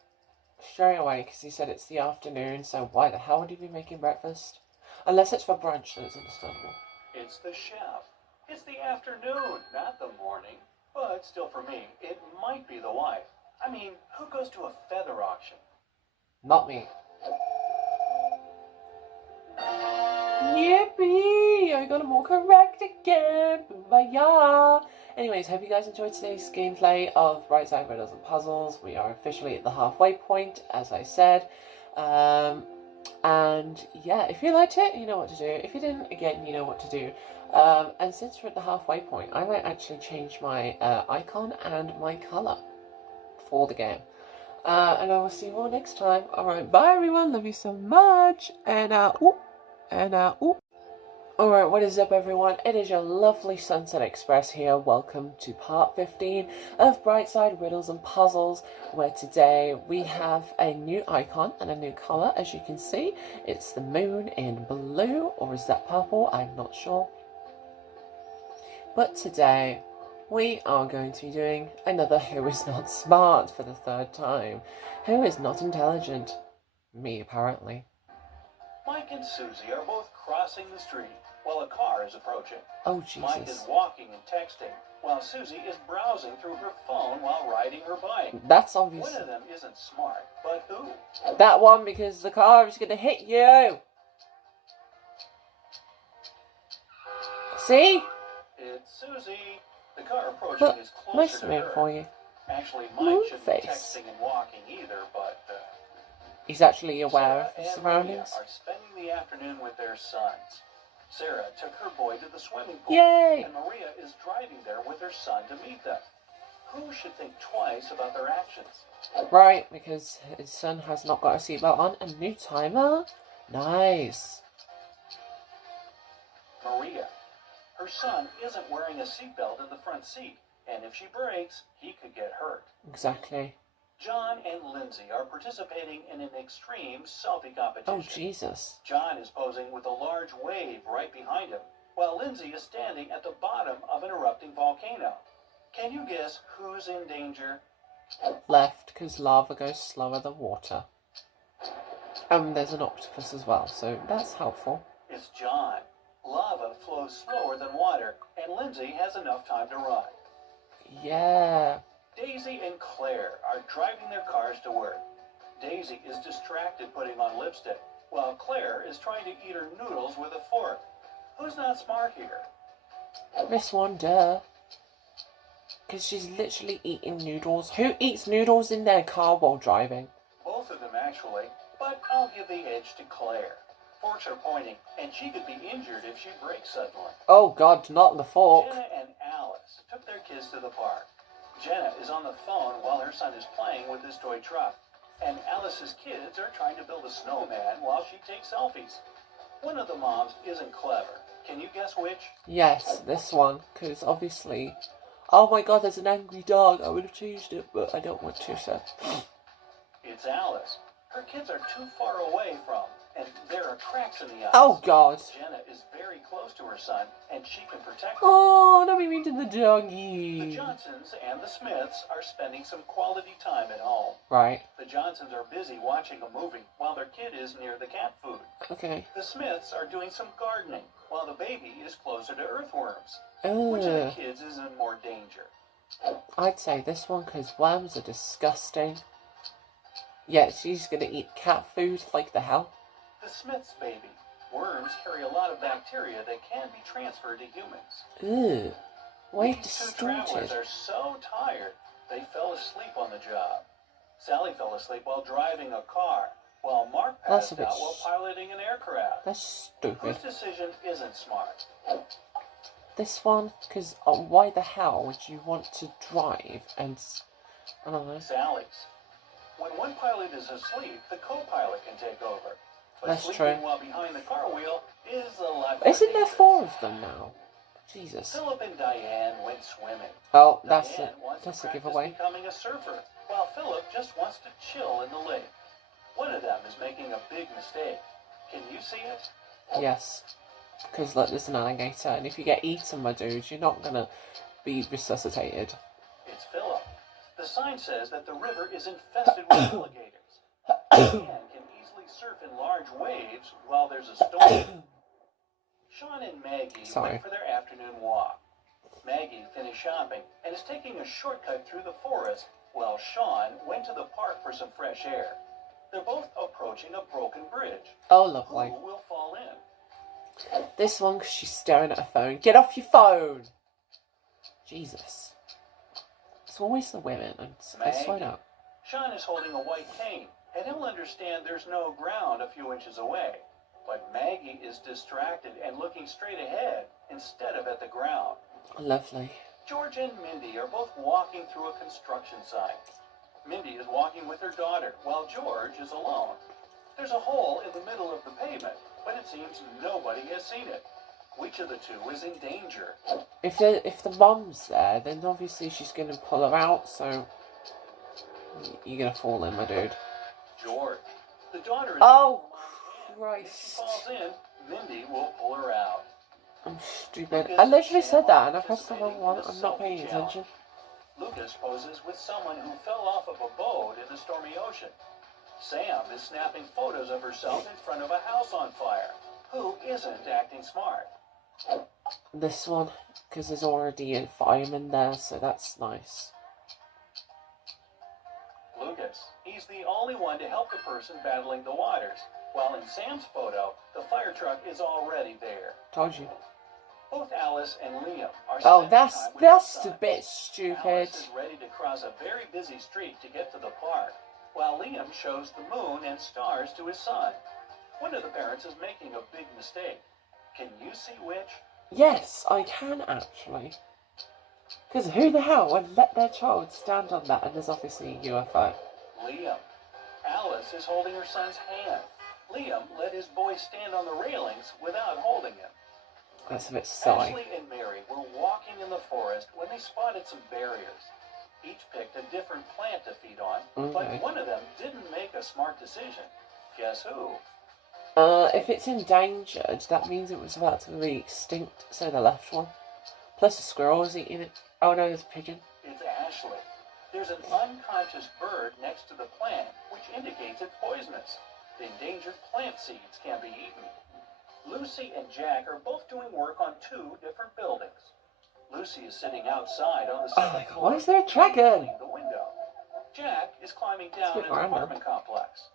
Straight away, because he said it's the afternoon, so why the hell would he be making breakfast? Unless it's for brunch, then it's understandable. It's the chef. It's the afternoon, not the morning. But still, for me, it might be the wife. I mean, who goes to a feather auction? Not me. Yippee! I got them all correct again. Boom-ba-ya! Anyways, hope you guys enjoyed today's gameplay of Brightside Riddles and Puzzles. We are officially at the halfway point, as I said. And yeah, if you liked it, you know what to do. If you didn't, again, you know what to do. And since we're at the halfway point, I might actually change my icon and my colour for the game. And I will see you all next time. Alright, bye everyone. Love you so much. And Alright, what is up everyone? It is your lovely Sunset Express here. Welcome to part 15 of Brightside Riddles and Puzzles, where today we have a new icon and a new colour, as you can see. It's the moon in blue, or is that purple? I'm not sure. But today we are going to be doing another Who Is Not Smart for the 3rd time. Who is not intelligent? Me, apparently. Mike and Susie are both crossing the street while a car is approaching. Oh, Mike is Jesus. walking and texting, while Susie is browsing through her phone while riding her bike. That's One obvious. of them isn't smart, but who? That one, because the car is going to hit you. See? It's Susie. The car approaching Look, is nice closer to moon her. for you. Actually, Moon Mike shouldn't be face. texting and walking either, but He's actually aware Sarah of his and surroundings. Maria are spending the afternoon with their sons. Sarah took her boy to the swimming pool, Yay! and Maria is driving there with her son to meet them. Who should think twice about their actions? Right, because his son has not got a seatbelt on. A new timer? Nice. Maria. Her son isn't wearing a seatbelt in the front seat, and if she brakes, he could get hurt. Exactly. John and Lindsay are participating in an extreme selfie competition. Oh, Jesus. John is posing with a large wave right behind him, while Lindsay is standing at the bottom of an erupting volcano. Can you guess who's in danger? Left, because lava goes slower than water. And there's an octopus as well, so that's helpful. It's John. Lava flows slower than water, and Lindsay has enough time to run. Yeah. Daisy and Claire are driving their cars to work. Daisy is distracted putting on lipstick, while Claire is trying to eat her noodles with a fork. Who's not smart here? Miss One, duh. Because she's literally eating noodles. Who eats noodles in their car while driving? Both of them, actually, but I'll give the edge to Claire. Forks are pointing, and she could be injured if she breaks suddenly. Oh God, not the fork. Jenna and Alice took their kids to the park. Jenna is on the phone while her son is playing with his toy truck. And Alice's kids are trying to build a snowman while she takes selfies. One of the moms isn't clever. Can you guess which? Yes, this one. Because obviously... Oh my God, there's an angry dog. I would have changed it, but I don't want to, so... It's Alice. Her kids are too far away from, and there are cracks in the ice. Oh God. Jenna is very close to her son, and she can protect him. Oh, don't be mean to the The doggy. Johnsons and the Smiths are spending some quality time at home. Right. The Johnsons are busy watching a movie while their kid is near the cat food. Okay. The Smiths are doing some gardening while the baby is closer to earthworms. Which of the Ugh. kids is in more danger? I'd say this one because worms are disgusting. Yeah, she's gonna eat cat food like the hell. The Smiths' baby. Worms carry a lot of bacteria that can be transferred to humans. Ugh. Way These two travelers distorted. are so tired, they fell asleep on the job. Sally fell asleep while driving a car, while Mark That's a passed bit out while piloting an aircraft. That's Whose stupid. decision isn't smart? This one, because why the hell would you want to drive and... I don't know. Sally's. When one pilot is asleep, the co-pilot can take over. But That's sleeping true. while behind the car wheel is a lot more Isn't there dangerous. 4 of them now? Jesus. Philip and Diane went swimming. Oh, that's Diane it. wants That's to a practice giveaway. becoming a surfer, while Philip just wants to chill in the lake. One of them is making a big mistake. Can you see it? Yes. Because look, there's an alligator, and if you get eaten, my dude, you're not gonna be resuscitated. It's Philip. The sign says that the river is infested with alligators. Diane can easily surf in large waves while there's a storm. Sean and Maggie went for their afternoon walk. Maggie finished shopping and is taking a shortcut through the forest, while Sean went to the park for some fresh air. They're both approaching a broken bridge. Oh, lovely. Who will fall in? This one, because she's staring at her phone. Get off your phone! Jesus. It's always the women, and I swear out. Sean is holding a white cane, and he'll understand there's no ground a few inches away. But Maggie is distracted and looking straight ahead instead of at the ground. Lovely. George and Mindy are both walking through a construction site. Mindy is walking with her daughter, while George is alone. There's a hole in the middle of the pavement, but it seems nobody has seen it. Which of the two is in danger? If the mom's there, then obviously she's going to pull her out, so you're going to fall in, my dude. George. The daughter is... Oh, If she Christ. falls in, Mindy will pull her out. I'm stupid. I literally said that and I pressed the wrong one. I'm not paying attention. Lucas poses with someone who fell off of a boat in the stormy ocean. Sam is snapping photos of herself in front of a house on fire. Who isn't acting smart? This one, because there's already a fireman there, so that's nice. Lucas. He's the only one to help the person battling the waters. While in Sam's photo, the fire truck is already there. Told you. Both Alice and Liam are Oh, spending that's time with their a son. bit stupid. Alice is ready to cross a very busy street to get to the park, while Liam shows the moon and stars to his son. One of the parents is making a big mistake. Can you see which? Yes, I can actually. Because who the hell would let their child stand on that and there's obviously a UFO? Liam. Alice is holding her son's hand. Liam let his boy stand on the railings without holding him. That's a bit silly. Ashley and Mary were walking in the forest when they spotted some barriers. Each picked a different plant to feed on, but Okay. one of them didn't make a smart decision. Guess who? If it's endangered, that means it was about to be extinct, so the left one. Plus a squirrel was eating it. Oh no, there's a pigeon. It's Ashley. There's an unconscious bird next to the plant, which indicates it's poisonous. The endangered plant seeds can be eaten. Lucy and Jack are both doing work on 2 different buildings. Lucy is sitting outside on the Oh my second god, floor. why is there a dragon? opening the window. Jack is climbing down bit in the random. apartment complex.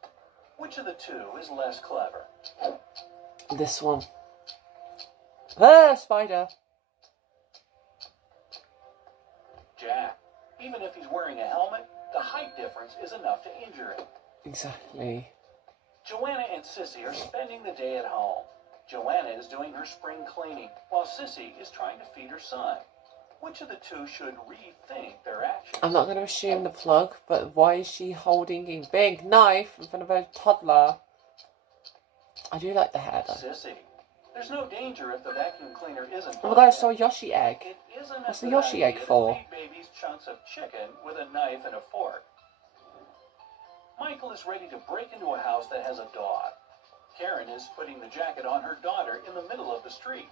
Which of the 2 is less clever? This one. Ah, spider. Jack Even if he's wearing a helmet, the height difference is enough to injure him. Exactly. Joanna and Sissy are spending the day at home. Joanna is doing her spring cleaning, while Sissy is trying to feed her son. Which of the two should rethink their actions? I'm not going to assume the plug, but why is she holding a big knife in front of a toddler? I do like the hair, though. Sissy. There's no danger if the vacuum cleaner isn't. Oh my god, I saw a Yoshi egg. It isn't What's a the good Yoshi egg idea to for? feed babies chunks of chicken with a knife and a fork. Michael is ready to break into a house that has a dog. Karen is putting the jacket on her daughter in the middle of the street.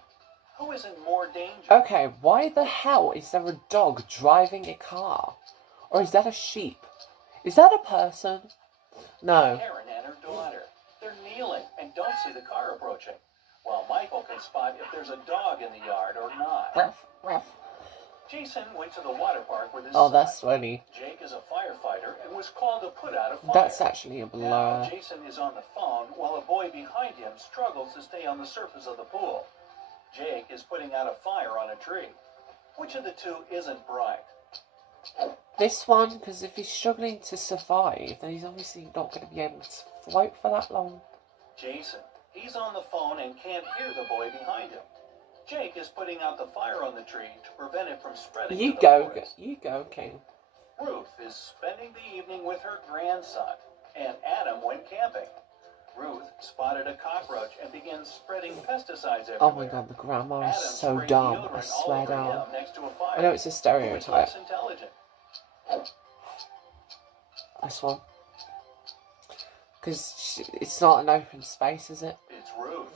Who is in more danger? Okay, why the hell is there a dog driving a car? Or is that a sheep? Is that a person? No. Karen and her daughter. They're kneeling and don't see the car approaching, while Michael can spot if there's a dog in the yard or not. Ruff, ruff. Jason went to the water park with his Oh, son. that's funny. Jake is a firefighter and was called to put out a fire. That's actually a blur. Now Jason is on the phone while a boy behind him struggles to stay on the surface of the pool. Jake is putting out a fire on a tree. Which of the two isn't bright? This one, because if he's struggling to survive, then he's obviously not going to be able to float for that long. Jason. He's on the phone and can't hear the boy behind him. Jake is putting out the fire on the tree to prevent it from spreading to the forest. You go, King. Ruth is spending the evening with her grandson, and Adam went camping. Ruth spotted a cockroach and began spreading pesticides everywhere. Oh my god, the grandma is Adam so sprayed dumb, deodorant I all swear over down. him next to a fire. I know it's a Who is stereotype. less intelligent? This one. Because it's not an open space, is it? It's Ruth.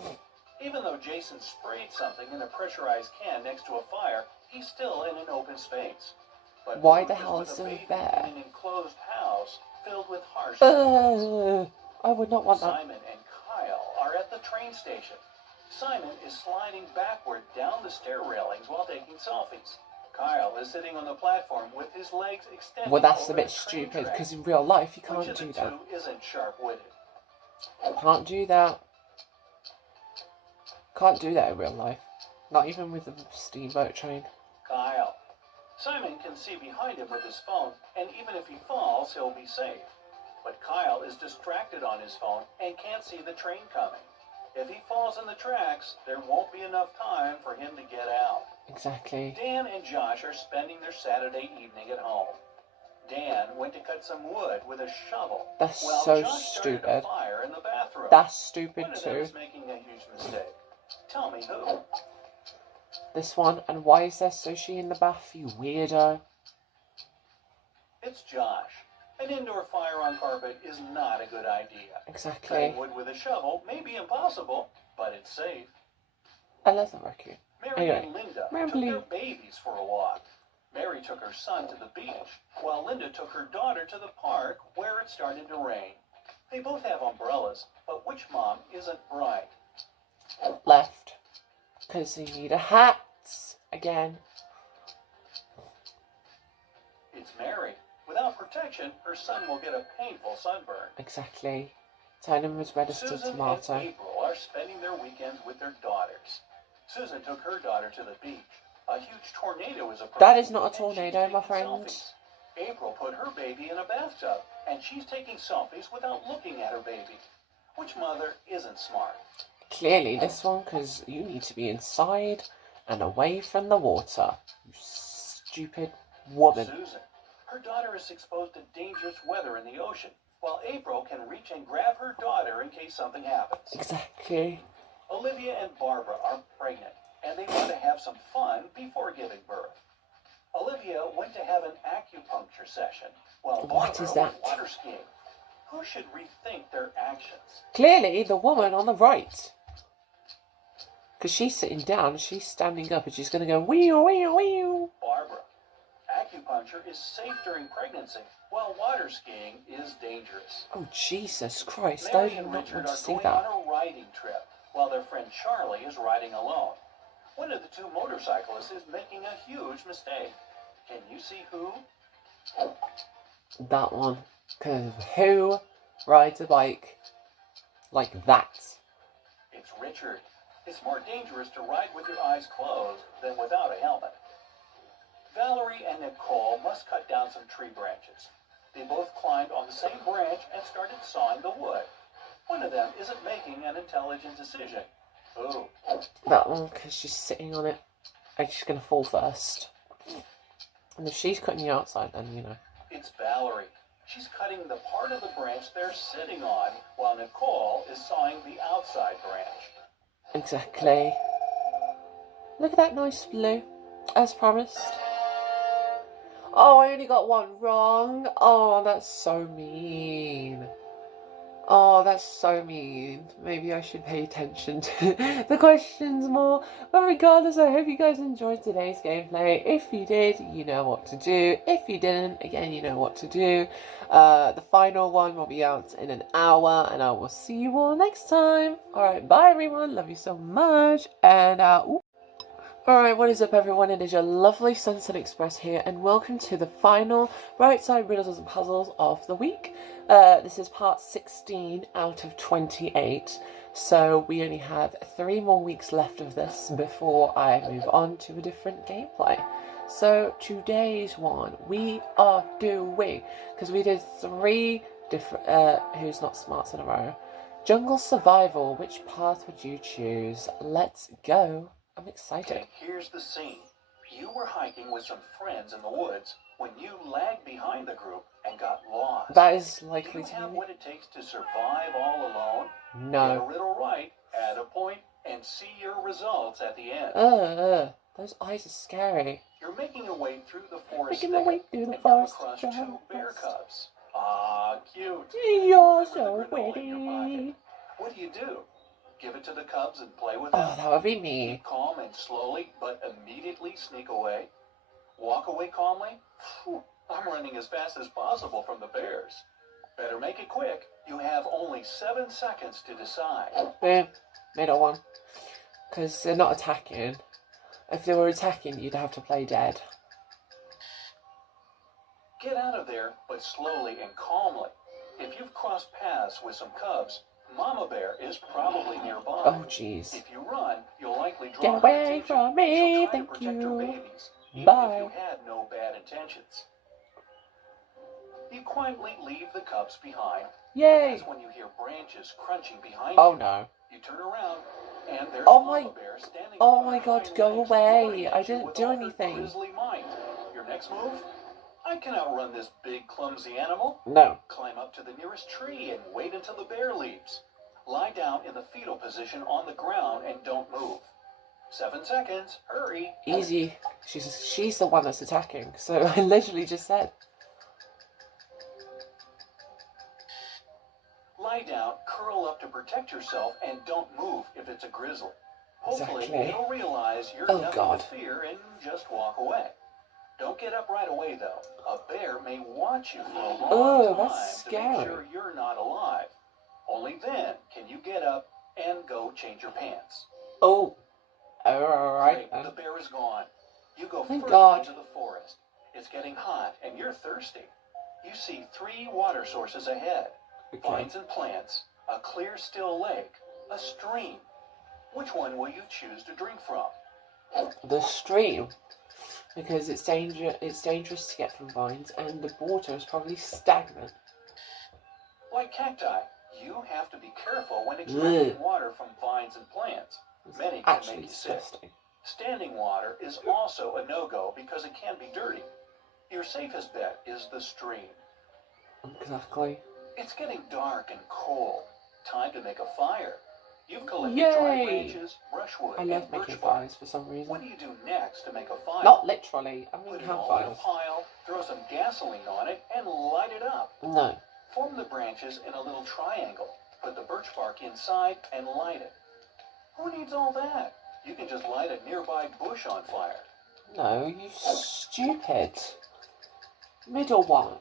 Even though Jason sprayed something in a pressurized can next to a fire, he's still in an open space. But Why Ruth the hell with is a there baby there? in an enclosed house filled with harsh. I would not want that. Simon and Kyle are at the train station. Simon is sliding backward down the stair railings while taking selfies. Kyle is sitting on the platform with his legs extended. Well, that's a over bit the train stupid, track. because in real life you Which can't of the do that. two isn't sharp-witted? Can't do that. Can't do that in real life. Not even with the steamboat train. Kyle. Simon can see behind him with his phone, and even if he falls, he'll be safe. But Kyle is distracted on his phone and can't see the train coming. If he falls in the tracks, there won't be enough time for him to get out. Exactly. Dan and Josh are spending their Saturday evening at home. Dan went to cut some wood with a shovel. That's while so Josh started stupid. a fire in the bathroom. That's stupid One of them too. is making a huge mistake. Tell me who. This one, and why is there sushi in the bath, you weirdo? It's Josh. An indoor fire on carpet is not a good idea. Exactly. Cutting wood with a shovel may be impossible, but it's safe. I love the record. Mary Anyway, and Linda Mary took their Lee. babies for a walk. Mary took her son to the beach, while Linda took her daughter to the park where it started to rain. They both have umbrellas, but which mom isn't bright? Left. Because you need a hat. Again. It's Mary. Without protection, her son will get a painful sunburn. Exactly. Tynum was registered Susan tomato. and April are spending their weekends with their daughters. Susan took her daughter to the beach. A huge tornado is approaching. That is not a and she's tornado, taking my friend. selfies. April put her baby in a bathtub, and she's taking selfies without looking at her baby. Which mother isn't smart? Clearly this one, because you need to be inside and away from the water. You stupid woman. Susan. Her daughter is exposed to dangerous weather in the ocean, while April can reach and grab her daughter in case something happens. Exactly. Olivia and Barbara are pregnant, and they want to have some fun before giving birth. Olivia went to have an acupuncture session, while What Barbara is that? went water skiing. Who should rethink their actions? Clearly the woman on the right. Because she's sitting down, she's standing up, and she's going to go wee wee wee. Barbara. Acupuncture is safe during pregnancy, while water skiing is dangerous. Oh, Jesus Christ. I Mary do and not Richard want to are see going that. on a riding trip, while their friend Charlie is riding alone. One of the two motorcyclists is making a huge mistake. Can you see who? That one. Because who rides a bike like that? It's Richard. It's more dangerous to ride with your eyes closed than without a helmet. Valerie and Nicole must cut down some tree branches. They both climbed on the same branch and started sawing the wood. One of them isn't making an intelligent decision. Ooh. That one, because she's sitting on it. And she's going to fall first. And if she's cutting the outside, then, you know. It's Valerie. She's cutting the part of the branch they're sitting on, while Nicole is sawing the outside branch. Exactly. Look at that nice blue, as promised. Oh, I only got one wrong. Oh, that's so mean. Oh, that's so mean. Maybe I should pay attention to the questions more. But regardless, I hope you guys enjoyed today's gameplay. If you did, you know what to do. If you didn't, again, you know what to do. The final one will be out in an hour, and I will see you all next time. Alright, bye everyone. Love you so much. And, Alright, what is up everyone? It is your lovely Sunset Express here, and welcome to the final Right Side Riddles and Puzzles of the week. This is part 16 out of 28, so we only have 3 more weeks left of this before I move on to a different gameplay. So today's one we are doing, because we did 3 different, Who's Not Smarts in a row. Jungle Survival, which path would you choose? Let's go. I'm excited. Okay, here's the scene. You were hiking with some friends in the woods when you lagged behind the group and got lost. That is likely Do to you have be. what it takes to survive all alone? No. Get a riddle right, add a point, and see your results at the end. Those eyes are scary. You're making your way through the forest Making my way through the and come forest. across 2 bear cubs. Ah, cute. You're Remember so the granola in your pretty. pocket. What do? Give it to the cubs and play with Oh, them? that would be me. Keep calm and slowly, but immediately sneak away? Walk away calmly? Phew, I'm running as fast as possible from the bears. Better make it quick. You have only 7 seconds to decide. Boom. Middle one. Because they're not attacking. If they were attacking, you'd have to play dead. Get out of there, but slowly and calmly. If you've crossed paths with some cubs, Mama Bear is probably nearby. Oh, jeez. If you run, you'll likely draw Get her away attention. from me, She'll try to thank protect her you. babies, even Bye. if you had no bad intentions. You quietly leave the cubs behind. Yay. That's when you hear branches crunching behind Oh, you. no. You turn around, and there's Oh, Mama my- Bear standing Oh, on my her God, hind go legs, away. roaring at I you didn't with do all her anything. grisly might. Your next move? I can outrun this big, clumsy animal. No. Climb up to the nearest tree and wait until the bear leaves. Lie down in the fetal position on the ground and don't move. 7 seconds. Hurry. Easy. She's the one that's attacking. So I literally just said. Lie down, curl up to protect yourself, and don't move if it's a grizzly. Hopefully, Exactly. it'll realize you're Oh, nothing God. to fear and just walk away. Don't get up right away, though. A bear may watch you for a long Oh, time that's to make scary. sure you're not alive. Only then can you get up and go change your pants. Oh. Alright. Great, the bear is gone. You go Thank further God. into the forest. It's getting hot and you're thirsty. You see 3 water sources ahead. Okay. Vines and plants, a clear still lake, a stream. Which one will you choose to drink from? The stream. Because it's dangerous to get from vines, and the water is probably stagnant. Like cacti, you have to be careful when extracting Ugh. water from vines and plants. It's Many can actually make you sick. disgusting. Standing water is also a no-go because it can be dirty. Your safest bet is the stream. Exactly. It's getting dark and cold. Time to make a fire. You've collected dry Yay! branches, brushwood, I and love birch making bark. fires for some What reason. do you do next to make a fire? Not literally. I mean Put it all in a campfires. pile, throw some gasoline on it, and light it up. No. Form the branches in a little triangle. Put the birch bark inside and light it. Who needs all that? You can just light a nearby bush on fire. No, you stupid. Middle one.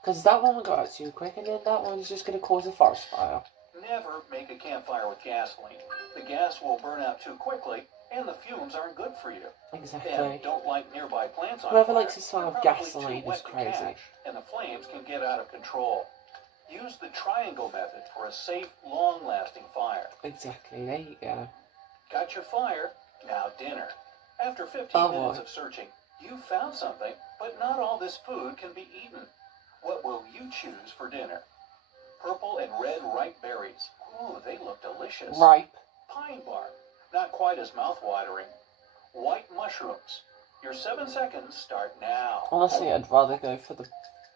Because that one will go out too quick, and then that one's just going to cause a forest fire. Never make a campfire with gasoline. The gas will burn out too quickly, and the fumes aren't good for you. Exactly. And don't light nearby plants on Whoever fire. likes the smell of They're probably gasoline too wet is to crazy. catch, and the flames can get out of control. Use the triangle method for a safe, long-lasting fire. Exactly, there you go. Got your fire? Now dinner. After 15 Oh, minutes boy. of searching, You found something, but not all this food can be eaten. What will you choose for dinner? Purple and red ripe berries. Ooh, they look delicious. Ripe. Pine bark. Not quite as mouth-watering. White mushrooms. Your 7 seconds start now. Honestly, I'd rather go for the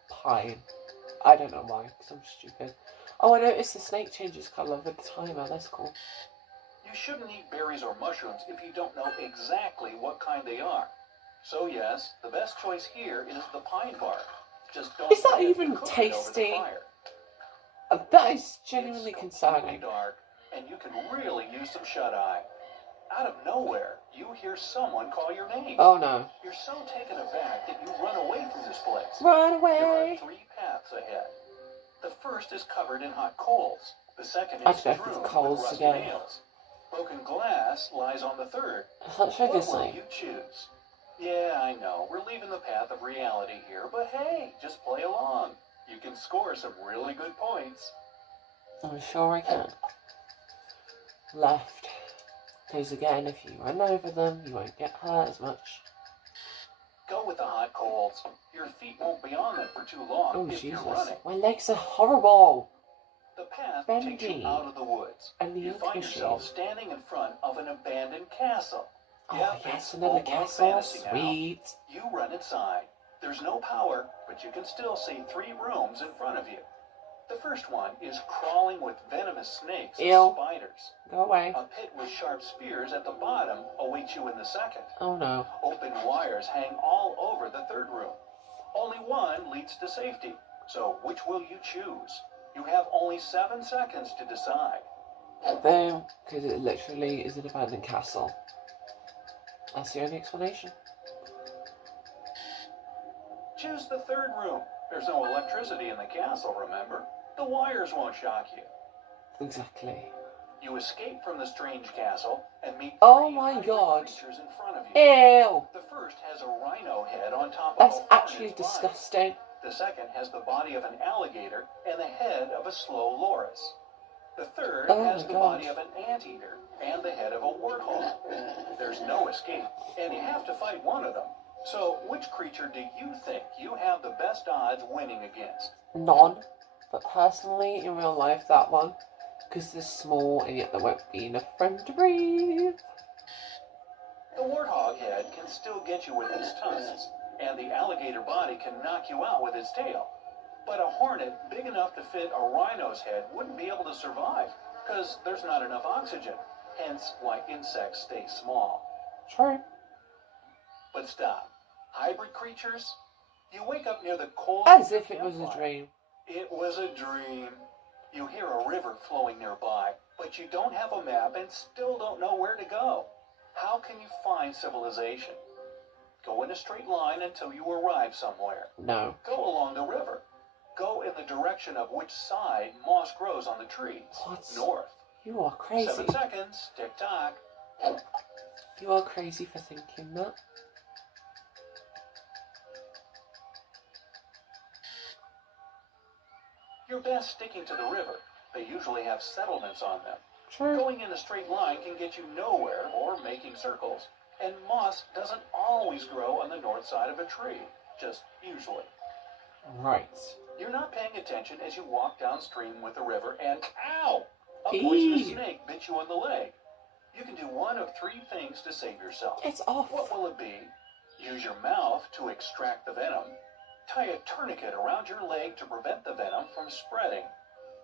pine. I don't know why, because I'm stupid. Oh, I noticed the snake changes colour with the timer. That's cool. You shouldn't eat berries or mushrooms if you don't know exactly what kind they are. So yes, the best choice here is the pine bark. Just don't Is that forget to even cook it over the tasty? fire. That is genuinely It's concerning. completely dark, and you can really use some shut-eye. Out of nowhere, you hear someone call your name. Oh no. You're so taken aback that you run away from this place. Run There away! are 3 paths ahead. The first is covered in hot coals. The second I'd is go for strewn the with coals rusty again. nails. Broken glass lies on the third. Such a What good will sign. you choose? Yeah, I know, we're leaving the path of reality here, but hey, just play along. You can score some really good points. I'm sure I can. Left. Because again, if you run over them, you won't get hurt as much. Go with the hot coals. Your feet won't be on them for too long Oh, if Jesus. you're running. My legs are horrible. The path takes Bendy. you out of the woods. And the You find English. yourself standing in front of an abandoned castle. Oh, Yep, yes, it's another full-blown castle. fantasy now. Sweet. You run inside. There's no power, but you can still see 3 rooms in front of you. The first one is crawling with venomous snakes and Ew. spiders. Go away. A pit with sharp spears at the bottom awaits you in the second. Oh no. Open wires hang all over the third room. Only one leads to safety. So which will you choose? You have only 7 seconds to decide. Boom. Because it literally is an abandoned castle. That's the only explanation. Choose the third room. There's no electricity in the castle, remember? The wires won't shock you. Exactly. You escape from the strange castle and meet Oh 3 my hybrid God. creatures in front of you. Ew. The first has a rhino head on top of That's a actually hornet's body. disgusting. The second has the body of an alligator and the head of a slow loris. The third Oh has my the God. body of an anteater and the head of a warthog. There's no escape, and you have to fight one of them. So, which creature do you think you have the best odds winning against? None. But personally, in real life, that one. Because they're small and yet there won't be enough for them to breathe. The warthog head can still get you with its tusks, and the alligator body can knock you out with its tail. But a hornet big enough to fit a rhino's head wouldn't be able to survive, because there's not enough oxygen, hence why insects stay small. True. But stop. Hybrid creatures? You wake up near the cold... As if it was a dream. It was a dream. You hear a river flowing nearby, but you don't have a map and still don't know where to go. How can you find civilization? Go in a straight line until you arrive somewhere. No. Go along the river. Go in the direction of which side moss grows on the trees. What? North. You are crazy. 7 seconds. Tick-tock. You are crazy for thinking that. You're best sticking to the river. They usually have settlements on them. True. Going in a straight line can get you nowhere or making circles. And moss doesn't always grow on the north side of a tree. Just usually. Right. You're not paying attention as you walk downstream with the river and, ow! A poisonous snake bit you on the leg. You can do one of 3 things to save yourself. It's off. What will it be? Use your mouth to extract the venom. Tie a tourniquet around your leg to prevent the venom from spreading.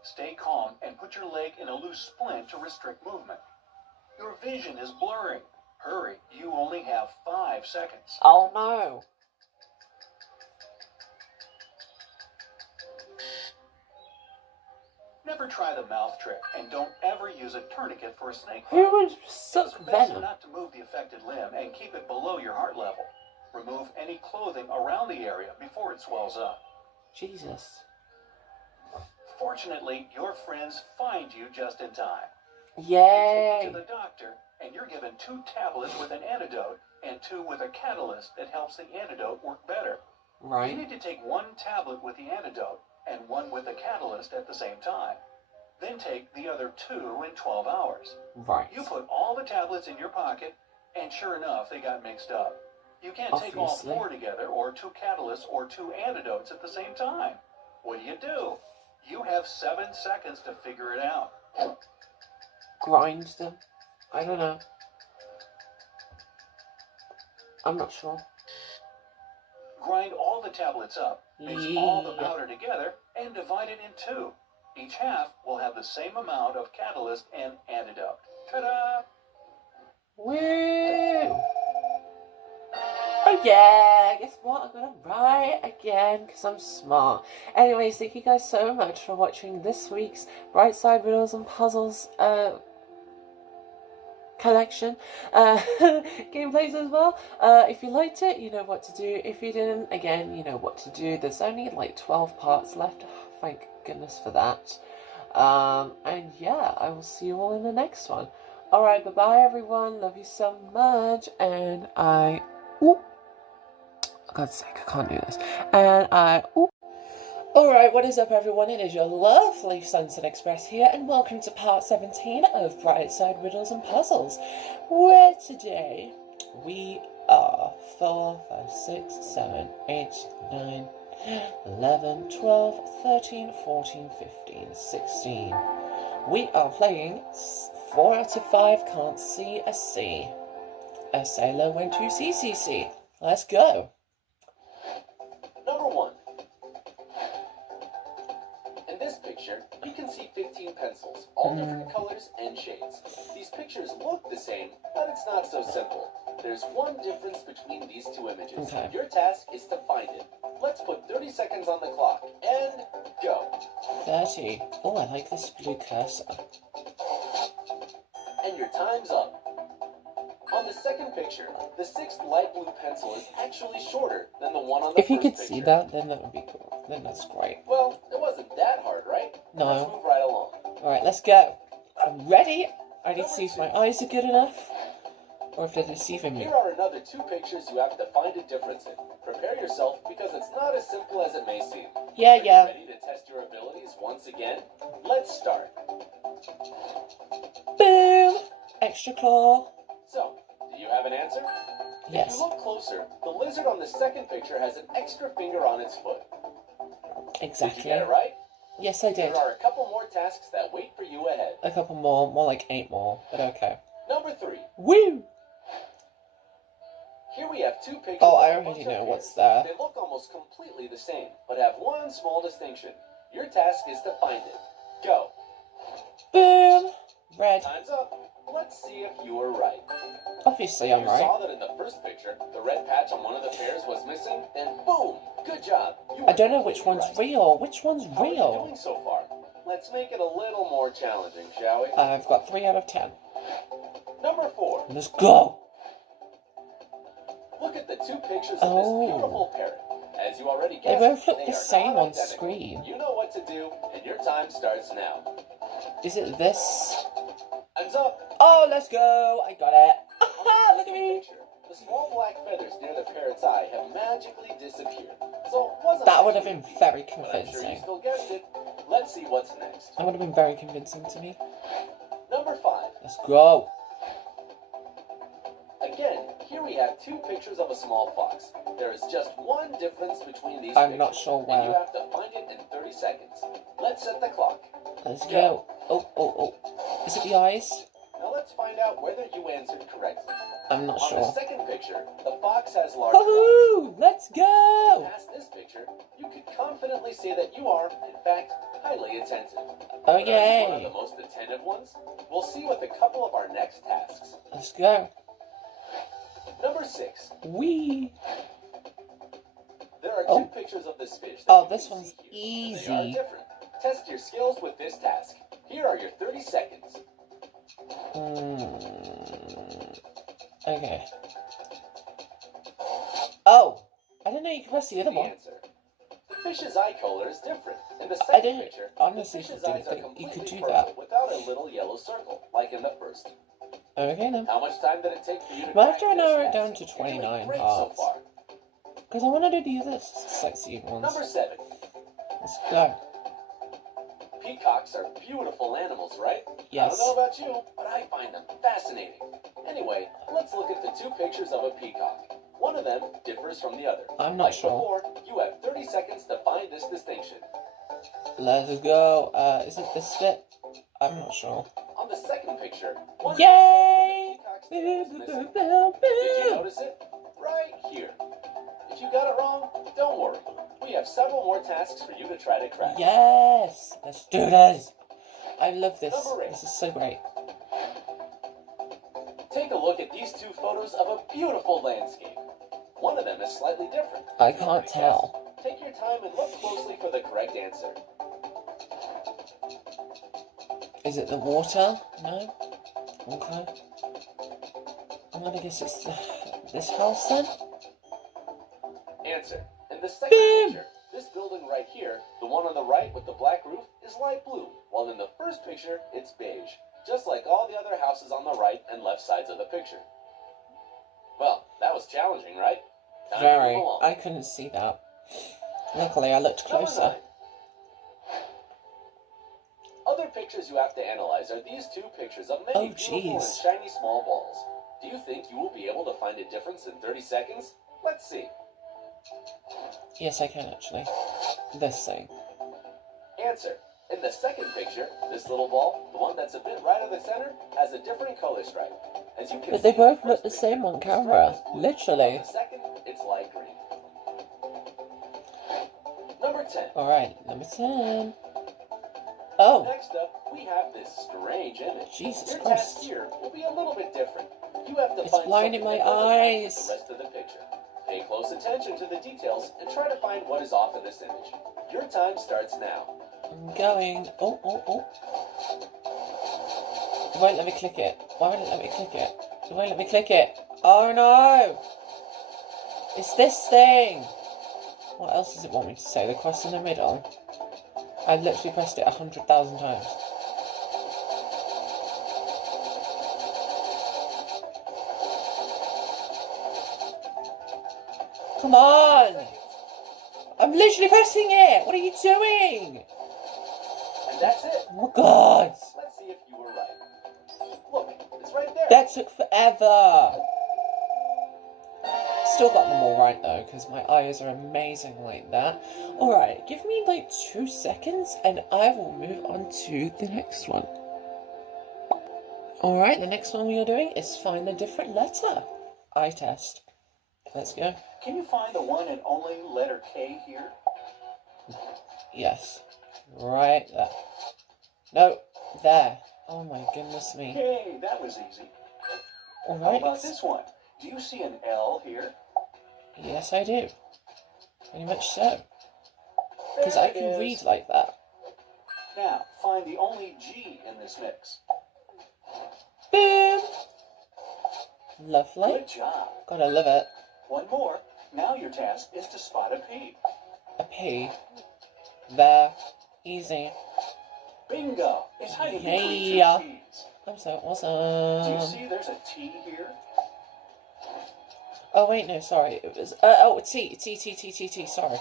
Stay calm and put your leg in a loose splint to restrict movement. Your vision is blurring. Hurry, you only have 5 seconds. Oh no. Never try the mouth trick, and don't ever use a tourniquet for a snake bite. Who would It's suck best venom? not to move the affected limb and keep it below your heart level. Remove any clothing around the area before it swells up. Jesus. Fortunately, your friends find you just in time. They take Yay. you to the doctor, and you're given 2 tablets with an antidote and 2 with a catalyst that helps the antidote work better. You Right. need to take 1 tablet with the antidote and 1 with the catalyst at the same time. Then take the other 2 in 12 hours. Right. You put all the tablets in your pocket, and sure enough, they got mixed up. You can't take all Obviously. 4 together, or 2 catalysts, or 2 antidotes at the same time. What do? You have 7 seconds to figure it out. Grind them. I don't know. I'm not sure. Grind all the tablets up, mix all the powder together, and divide it in 2. Each half will have the same amount of catalyst and antidote. Ta-da! Woo! Oh yeah, guess what? I got it right again because I'm smart. Anyways, thank you guys so much for watching this week's Brightside Riddles and Puzzles collection gameplays as well. If you liked it, you know what to do. If you didn't, again, you know what to do. There's only like 12 parts left. Thank goodness for that. And yeah, I will see you all in the next one. Alright, bye-bye everyone. Love you so much. And for God's sake, I can't do this. And Alright, what is up everyone? It is your lovely Sunset Express here, and welcome to part 17 of Brightside Riddles and Puzzles, where today we are 4, 5, 6, 7, 8, 9, 11, 12, 13, 14, 15, 16. We are playing 4 out of 5 can't see a C. A sailor went to CCC. Let's go. Number 1. In this picture, we can see 15 pencils, all different colors and shades. These pictures look the same, but it's not so simple. There's one difference between these two images. Okay. Your task is to find it. Let's put 30 seconds on the clock, and go. 30. Oh, I like this blue cursor. And your time's up. On the second picture, the 6th light blue pencil is actually shorter than the one on the If you first could picture. see that, then that would be cool. Then that's great. Well, it wasn't that hard, right? No. Let's move right along. Alright, let's go. I'm ready. I need to see if my eyes are good enough, or if they're deceiving me. Here are another 2 pictures you have to find a difference in. Prepare yourself, because it's not as simple as it may seem. Yeah, Are you yeah. ready to test your abilities once again? Let's start. Boom! Extra claw. So, do you have an answer? If Yes. you look closer, the lizard on the second picture has an extra finger on its foot. Did you Exactly. get it right? Yes, I did. There are a couple more tasks that wait for you ahead. A couple more like 8 more, but okay. Number 3. Woo! Here we have 2 pictures. Oh, of I a already bunch of know pears. what's there. They look almost completely the same, but have one small distinction. Your task is to find it. Go. Boom! Red. Time's up. Let's see if you were right. Obviously, I'm You right. saw that in the first picture, the red patch on one of the pears was missing, and boom! Good job. You I don't know were which one's completely real. Which one's right. How are you real? doing so far? Let's make it a little more challenging, shall we? I've got 3 out of 10. Number 4. Let's go! Look at the 2 pictures of Oh. this beautiful parrot. As you already They guessed, both look they the are same not on identical. screen. You know what to do, and your time starts now. Is it this? Time's up. Oh, let's go! I got it! On the Look at second me! picture, the small black feathers near the parrot's eye have magically disappeared. So it wasn't That would have actually been very but I'm sure you convincing. still guessed it. Let's see what's next. That would have been very convincing to me. Number 5. Let's go! Again, here we have 2 pictures of a small fox. There is just one difference between these I'm pictures. not sure And you where. have to find it in 30 seconds. Let's set the clock. Let's go. Oh. Is it the eyes? Now let's find out whether you answered correctly. I'm not On the sure. second picture, the fox has large eyes. Woohoo! Let's If you go! pass this picture, you could confidently say that you are, in fact, highly attentive. Oh, But are you one of yay! the most attentive ones? We'll see with a couple of our next tasks. Let's go. Number 6. Wee! There are 2 Oh. pictures of this fish. That Oh, you this can one's see here. They easy. are different. Test your skills with this task. Here are your 30 seconds. Okay. Oh! I didn't know you could press the other The one. answer. The fish's eye color is different. In the I second didn't- picture, honestly, the fish's didn't eyes are think you could completely do purple that. without a little yellow circle, like in the first. Okay then. How much time did it take for you to Might crack have to this narrow it task? down to You're doing 29 great parts. so far. Because I wanted to do this sightseeing ones. Number 7. Let's go. Peacocks are beautiful animals, right? Yes. I don't know about you, but I find them fascinating. Anyway, let's look at the 2 pictures of a peacock. One of them differs from the other. I'm not like sure. Before, you have 30 seconds to find this distinction. Let's go. Is it this bit? I'm not sure. On the second picture, one Yay! peacock's tail is missing. Did you notice it? Right here. If you got it wrong, don't worry. We have several more tasks for you to try to crack. Yes! Let's do this! I love this. Number 8. This is so great. Take a look at these two photos of a beautiful landscape. One of them is slightly different. I can't tell. Take your time and look closely for the correct answer. Is it the water? No? Okay. I'm gonna guess it's this house then? Answer. In the second Boom! picture, this building right here, the one on the right with the black roof, is light blue, while in the first picture, it's beige, just like all the other houses on the right and left sides of the picture. Well, that was challenging, right? Time to Very. move along. I couldn't see that. Luckily, I looked Number closer. 9. Other pictures you have to analyze are these two pictures of many beautiful and jeez. shiny small balls. Do you think you will be able to find a difference in 30 seconds? Let's see. Yes, I can actually. This thing. Answer. In the second picture, this little ball, the one that's a bit right of the center, has a different color stripe. As you can But see, they both the look first the same picture, on the stripe camera. is blue. Literally. On the second, it's light green. Number 10. Alright, number 10. Oh, Next up, we have this strange image. Jesus Your Christ. task here will be a little bit different. You have to It's find blinding something my that doesn't match eyes. the rest of the picture. Pay close attention to the details and try to find what is off in this image. Your time starts now. I'm going. Oh. It won't let me click it. Why won't it let me click it? It won't let me click it. Oh no! It's this thing! What else does it want me to say? The cross in the middle? I literally pressed it 100,000 times. Come on! I'm literally pressing it! What are you doing? And that's it. Oh my god! Let's see if you were right. Look, it's right there. That took forever! Still got them all right though, because my eyes are amazing like that. Alright, give me like 2 seconds and I will move on to the next one. Alright, the next one we are doing is find a different letter. Eye test. Let's go. Can you find the one and only letter K here? Yes. Right there. No, there. Oh my goodness me. Hey, that was easy. How Alright. about this one? Do you see an L here? Yes, I do. Pretty much so. Because I There it can is. read like that. Now, find the only G in this mix. Boom! Lovely. Good job. Gotta love it. One more. Now your task is to spot a P. A P. There. Easy. Bingo! It's hiding between Yeah. two T's. I'm so Do you awesome. see there's a T here? Oh wait, no, sorry. It was T. Sorry,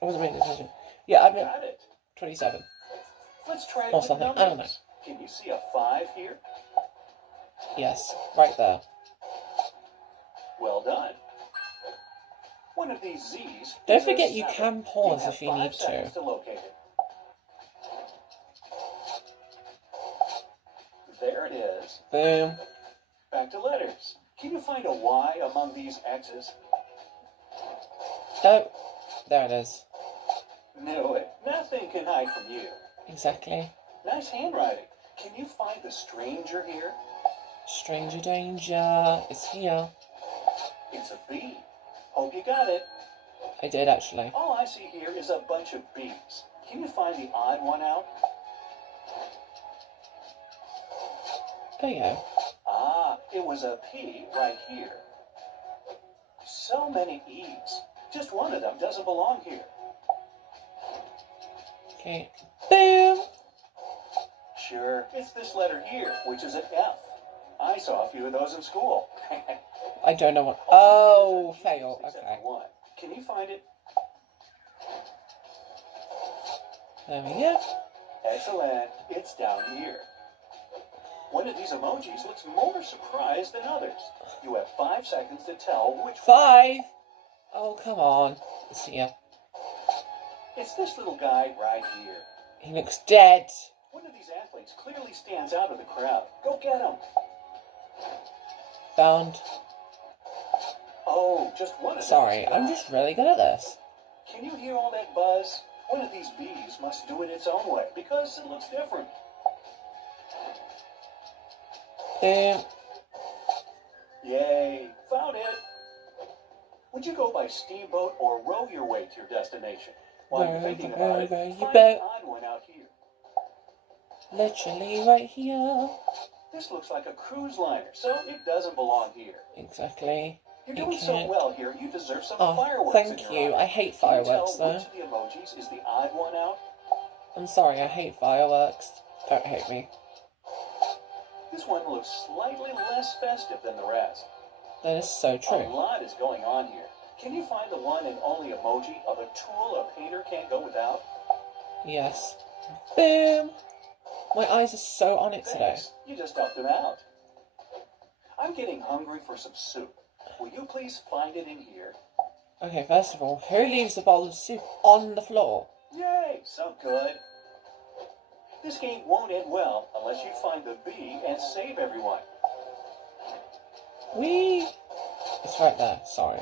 I wasn't paying attention. Yeah, I meant Got it. 27 Let's try it or with something. numbers. I don't know. Can you see a 5 here? Yes, right there. Well done. One of these Z's. Don't is a forget you 7. can pause have if you 5 need seconds to. to locate it. There it is. Boom. Back to letters. Can you find a Y among these X's? Oh, there it is. Knew it. Nothing can hide from you. Exactly. Nice handwriting. Can you find the stranger here? Stranger danger. It's here. It's a B. Hope you got it. I did actually. All I see here is a bunch of B's. Can you find the odd one out? There you go. Ah, it was a P right here. So many E's. Just one of them doesn't belong here. Okay. Boom. Sure, it's this letter here, which is an F. I saw a few of those in school. I don't know what. Oh, fail. Except Okay. for one. Can you find it? There we go. Excellent. It's down here. One of these emojis looks more surprised than others. You have 5 seconds to tell which 5. Oh, come on. It's here. It's this little guy right here. He looks dead. One of these athletes clearly stands out of the crowd. Go get him. Found. Oh, just one of them. Sorry, I'm just really good at this. Can you hear all that buzz? One of these bees must do it its own way because it looks different. Boom. Yay, found it. Would you go by steamboat or row your way to your destination? While you're thinking about it, Row your find boat. an odd one out here. Literally right here. This looks like a cruise liner, so it doesn't belong here. Exactly. You're doing so well here, you deserve some Oh, fireworks. thank in your you. honor. I hate Can you fireworks, tell though. which of the emojis is the odd one out? I'm sorry, I hate fireworks. Don't hate me. This one looks slightly less festive than the rest. That is so A true. lot is going on here. Can you find the one and only emoji of a tool a painter can't go without? Yes. Boom. My eyes are so on it today. Thanks. You just helped him out. I'm getting hungry for some soup. Will you please find it in here? Okay, first of all, who leaves a bowl of soup on the floor? Yay, so good. This game won't end well unless you find the bee and save everyone. Whee! It's right there, sorry.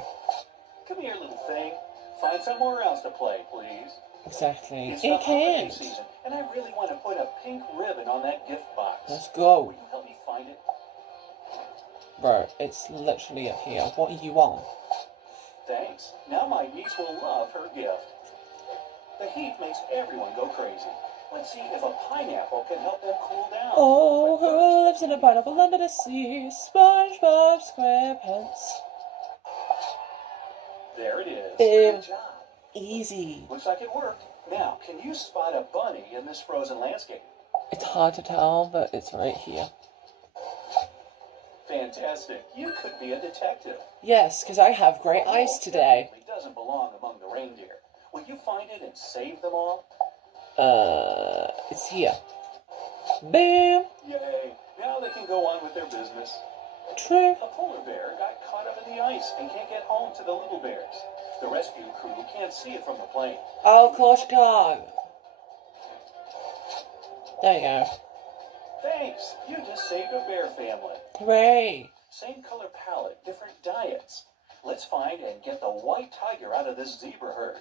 Come here, little thing. Find somewhere else to play, please. Exactly. It's the It holiday can't. season, and I really want to put a pink ribbon on that gift box. Let's Will go. you help me find it? Bro, it's literally up here. What are you on? Thanks. Now my niece will love her gift. The heat makes everyone go crazy. Let's see if a pineapple can help them cool down. Oh, But who lives in a pineapple under the sea? SpongeBob SquarePants. there it is. Boom. Good job. Easy. Looks like it worked. Now, can you spot a bunny in this frozen landscape? It's hard to tell, but it's right here. Fantastic. You could be a detective. Yes, because I have great eyes today. It doesn't belong among the reindeer. Will you find it and save them all? It's here. Boom. Yay! Now they can go on with their business. True. A polar bear got caught up in the ice and can't get home to the little bears. The rescue crew can't see it from the plane. Oh, of course you can't. There you go. Thanks! You just saved a bear family. Hooray. Same color palette, different diets. Let's find and get the white tiger out of this zebra herd.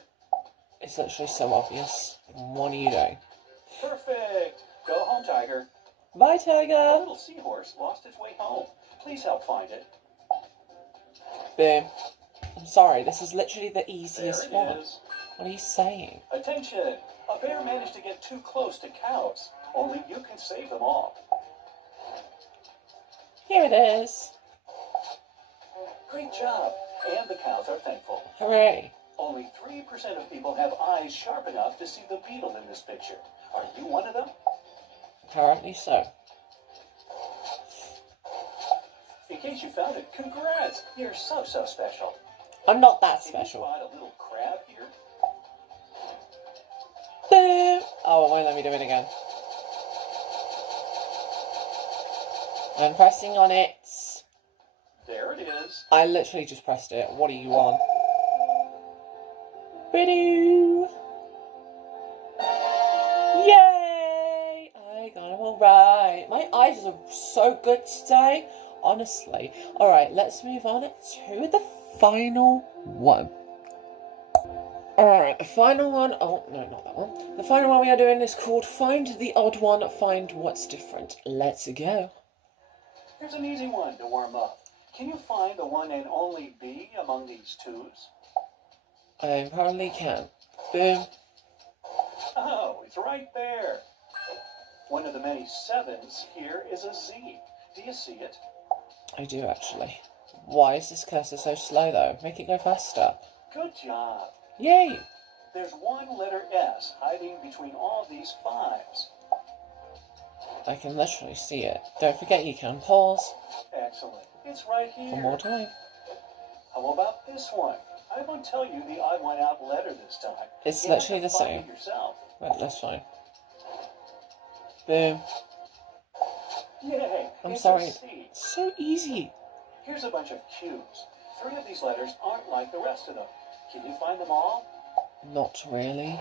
It's literally so obvious. What are you doing? Perfect! Go home, tiger. Bye, A tiger. little seahorse lost its way home. Please help find it. Boom. I'm sorry, this is literally the There easiest it one. is. What are you saying? Attention! A bear managed to get too close to cows. Only you can save them all. Here it is. Great job! And the cows are thankful. Hooray. Only 3% of people have eyes sharp enough to see the beetle in this picture. Are you one of them? Apparently so. In case you found it, congrats! You're so special. I'm not that Can you special. spot a little crab here? Boom. Oh, it won't let me do it again. I'm pressing on it. There it is. I literally just pressed it. What are you on? Bidoo. Yay! I got it all right. My eyes are so good today. Honestly. Alright, let's move on to the final one. Alright, the final one. Oh, no, not that one. The final one we are doing is called Find the Odd One, Find What's Different. Let's go. Here's an easy one to warm up. Can you find the one and only bee among these twos? I apparently can. Boom. Oh, it's right there. One of the many sevens here is a Z. Do you see it? I do actually. Why is this cursor so slow though? Make it go faster. Good job. Yay! There's one letter S hiding between all these fives. I can literally see it. Don't forget you can pause. Excellent. It's right here. One more time. How about this one? I won't tell you the odd one out letter this time. It's You have literally to the find same. it yourself. But that's fine. Boom. Yay! I'm it's sorry. a C. It's so easy. Here's a bunch of Q's. 3 of these letters aren't like the rest of them. Can you find them all? Not really.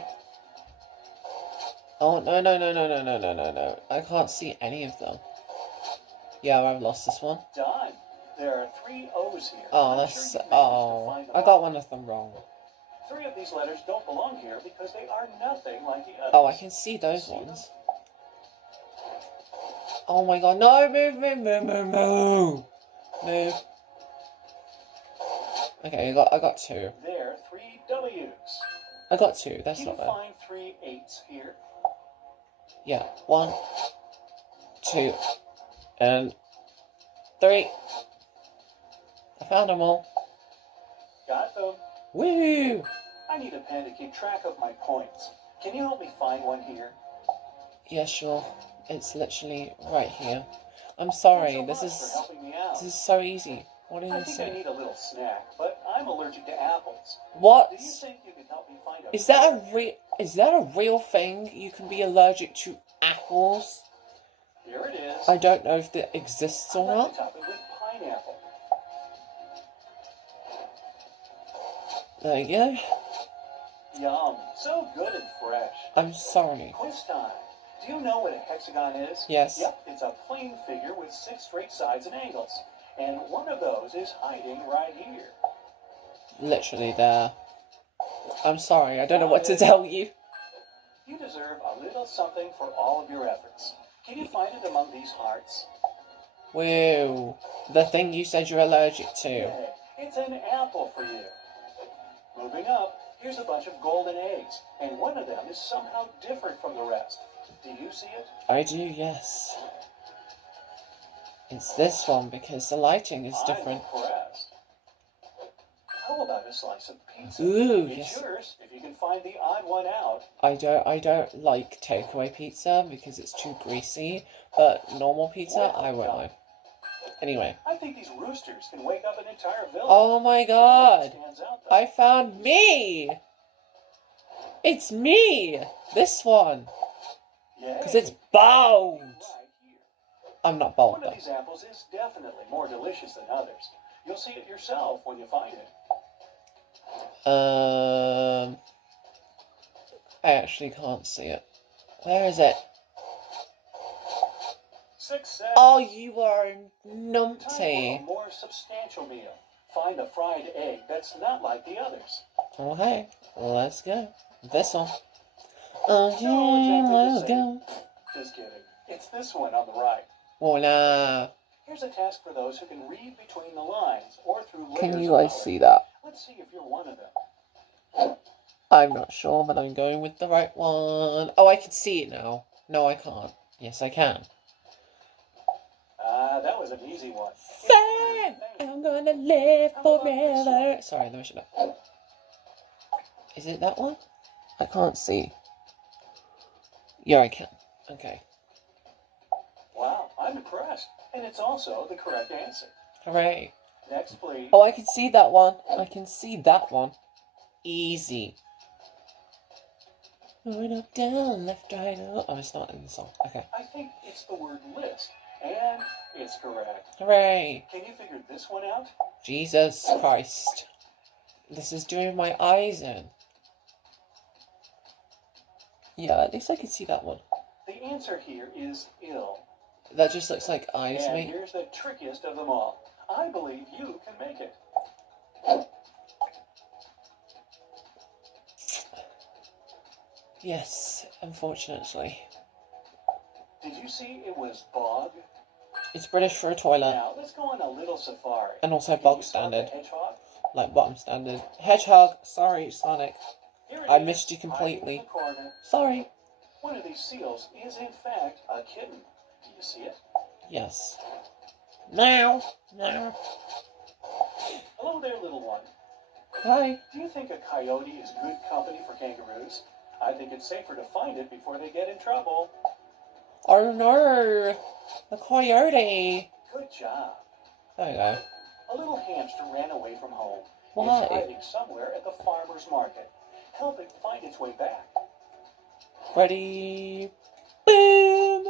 Oh, no. I can't see any of them. Yeah, I've lost this one. Done. There are 3 O's here. Oh, I'm that's... sure you managed to Oh, find them I all. got one of them wrong. 3 of these letters don't belong here because they are nothing like the others. Oh, I can see those ones. Oh my god, no, move. Move. Okay, I got 2. There are 3 W's. I got 2, that's Can not you bad. find 3 8s here? Yeah, 1, 2, and 3. I found them all. Got them. Woo! I need a pen to keep track of my points. Can you help me find one here? Yeah, sure. It's literally right here. I'm sorry, Thanks this so is much for helping me out. so easy. What did I you think I say? need a little snack, but I'm allergic to apples. What? Do you think you could help me find a Is that a real thing? You can be allergic to apples? Here it is. I don't know if that exists or I'd like not. to top it with pineapple. There you go. Yum. So good and fresh. I'm sorry. Quiz time. Do you know what a hexagon is? Yes. Yep, it's a plane figure with 6 straight sides and angles. And one of those is hiding right here. Literally there. I'm sorry, I don't know what to tell you. You deserve a little something for all of your efforts. Can you find it among these hearts? Woo. The thing you said you're allergic to. Yay, it's an apple for you. Moving up, here's a bunch of golden eggs, and one of them is somehow different from the rest. Do you see it? I do, yes. It's this one because the lighting is different. I'm impressed. How about a slice of pizza? Ooh, It's yes. yours if you can find the odd one out. I don't like takeaway pizza because it's too greasy, but normal pizza I won't mind. Anyway. I think these roosters can wake up an entire village. Oh my god! Stands out, though. I found me! It's me! This one! Yay. Because it's bold! Right here. I'm not bold One of though. these apples is definitely more delicious than others. You'll see it yourself when you find it. I actually can't see it. Where is it? Success. Oh, you are Time for a numpty. more substantial meal. Find a fried egg that's not like the others. Okay, let's go. This one. No, Okay, exactly the let's same. go. Just kidding. It's this one on the right. Voila. Here's a task for those who can read between the lines or through layers Can of you guys color. see that? Let's see if you're one of them. I'm not sure, but I'm going with the right one. Oh, I can see it now. No, I can't. Yes, I can. That was an easy one. Fair! I'm gonna live forever. Sorry, no, I should have. Is it that one? I can't see. Yeah, I can. Okay. Wow, I'm impressed. And it's also the correct answer. Hooray. Next, please. Oh, I can see that one. I can see that one. Easy. Going up, down, left, right, up. Oh, it's not in the song. Okay. I think it's the word list. And it's correct. Hooray. Can you figure this one out? Jesus Christ. This is doing my eyes in. Yeah, at least I can see that one. The answer here is ill. That just looks like eyes, And mate. here's the trickiest of them all. I believe you can make it. Yes, unfortunately. Did you see it was bog? It's British for a toilet. Now, let's go on a little safari. And also Can bog you spot standard. the hedgehog? Like bottom standard. Hedgehog. Sorry, Sonic. Here it I is, missed you completely. hiding in the corner. Sorry. One of these seals is, in fact, a kitten. Do you see it? Yes. Now. Now. Hello there, little one. Hi. Do you think a coyote is good company for kangaroos? I think it's safer to find it before they get in trouble. Oh no. A coyote. Good job. There you go. A little hamster ran away from home. Why? It's hiding somewhere at the farmer's market. Help it find its way back. Ready. Boom.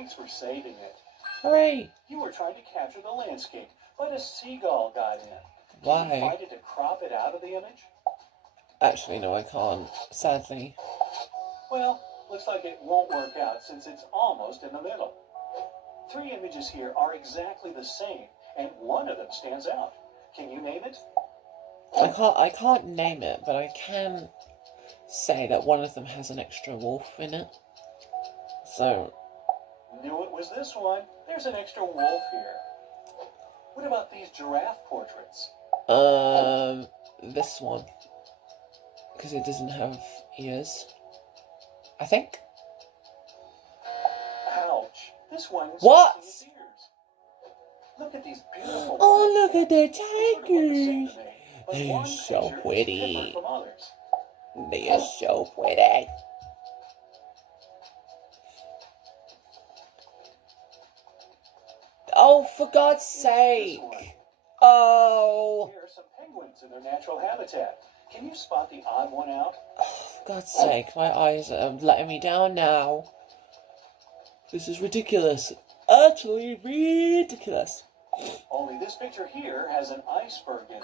Thanks for saving it. Hooray! You were trying to capture the landscape, but a seagull got in. Can you Why? find it to crop it out of the image? Actually, no, I can't. Sadly. Well, looks like it won't work out since it's almost in the middle. 3 images here are exactly the same, and one of them stands out. Can you name it? I can't name it, but I can say that one of them has an extra wolf in it. So, Knew it was this one. There's an extra wolf here. What about these giraffe portraits? this one. Because it doesn't have ears. I think. Ouch. This one's What? missing its ears. Look at these beautiful Oh, look at the They sort of look the same tigers. to me, but They're one so picture is pretty. different from others. They are so pretty. Oh, for God's sake. Oh. Here are some penguins in their natural habitat. Can you spot the odd one out? For God's sake, my eyes are letting me down now. This is ridiculous. Utterly ridiculous. Only this picture here has an iceberg in it.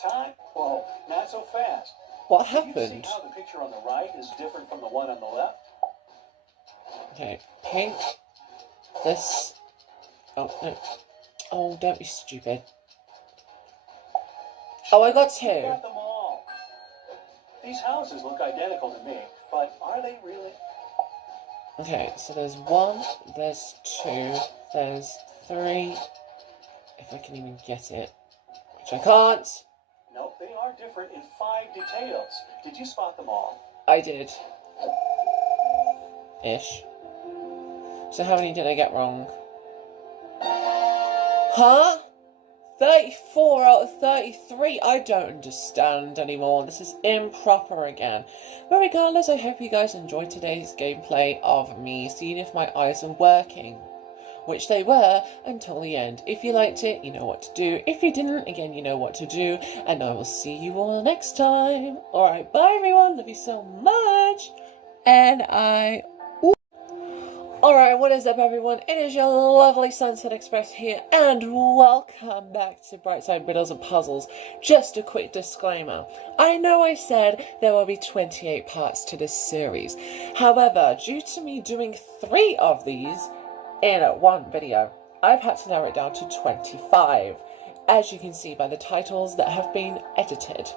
Time? Whoa, not so fast. What Can you happened? see how the picture on the right is different from the one on the left? Okay, pink. This. Oh, no. Oh, don't be stupid. Oh, I got You 2. got them all. These houses look identical to me, but are they really? Okay, so there's 1, there's 2, there's 3. If I can even get it. Which I can't. Nope, they are different in 5 details. Did you spot them all? I did. Ish. So how many did I get wrong? Huh? 34 out of 33. I don't understand anymore. This is improper again. But regardless, I hope you guys enjoyed today's gameplay of me seeing if my eyes are working. Which they were until the end. If you liked it, you know what to do. If you didn't, again, you know what to do. And I will see you all next time. Alright, bye everyone. Love you so much. And Alright, what is up everyone? It is your lovely Sunset Express here, and welcome back to Brightside Riddles and Puzzles. Just a quick disclaimer. I know I said there will be 28 parts to this series. However, due to me doing 3 of these in one video, I've had to narrow it down to 25, as you can see by the titles that have been edited,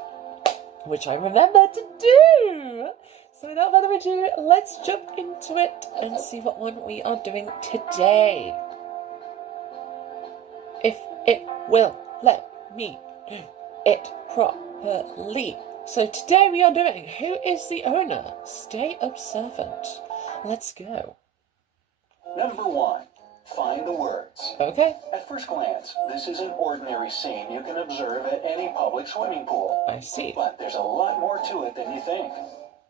which I remembered to do. So without further ado, let's jump into it and see what one we are doing today. If it will let me do it properly. So today we are doing Who is the Owner? Stay Observant. Let's go. Number 1. Find the words. Okay, At first glance, this is an ordinary scene you can observe at any public swimming pool. I see. But there's a lot more to it than you think.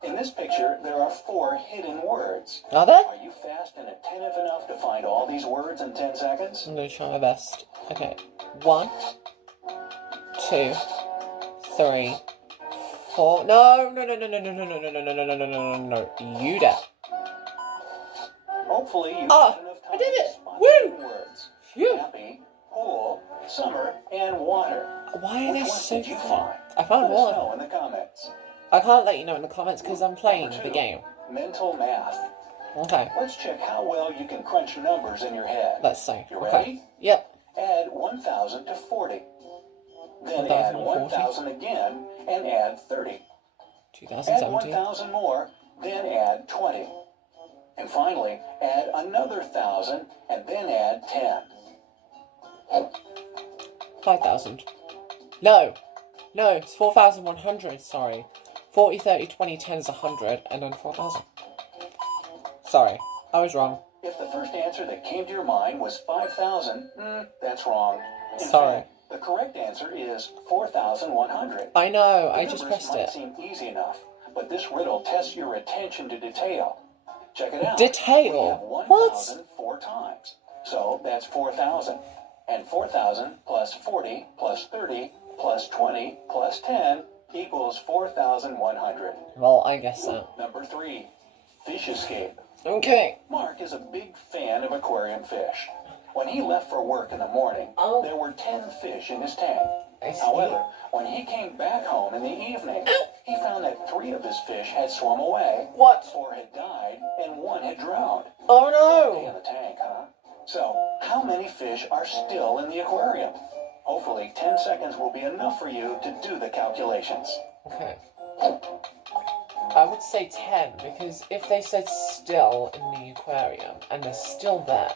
In this picture, there are 4 hidden words. Are there? Are you fast and attentive enough to find all these words in 10 seconds? I'm going to try my best. Okay, 1, 2, 3, 4. No. You there. Hopefully you Ah, had enough time I did to it. spot Woo! the words. Phew. Happy, pool, summer, and water. Why are they Which ones so did you fun? find? I found Let us one. know in the comments. I can't let you know in the comments because I'm playing Number the 2, game. Mental math. Okay, Let's check how well you can crunch numbers in your head. let's see. You Okay. ready? Yep. Add 1,000 to 40. Then 1,000 add to 40. 1,000 again and add 30. Add 2017. 1,000 more, then add 20. And finally, add another 1,000 and then add 10. 5,000. No, it's 4,100. Sorry. 40, 30, 20, 10 is 100, and then 4,000. Sorry, I was wrong. If the first answer that came to your mind was 5,000, that's wrong. In Sorry. fact, the correct answer is 4,100. I know, The I just numbers pressed might it. seem easy enough, but this riddle tests your attention to detail. Check it out. Detail? We have What? 1,000 4 times. So that's 4,000. And 4,000 plus 40 plus 30 plus 20 plus 10 equals 4,100. Well, I guess so. Number 3. Fish escape. Okay. Mark is a big fan of aquarium fish. When he left for work in the morning, there were 10 fish in his tank. I see. However, when he came back home in the evening, he found that 3 of his fish had swum away, What? 4 had died, and 1 had drowned. Oh Empty no! in the tank, huh? So, how many fish are still in the aquarium? Hopefully, 10 seconds will be enough for you to do the calculations. Okay. I would say 10, because if they said still in the aquarium, and they're still there,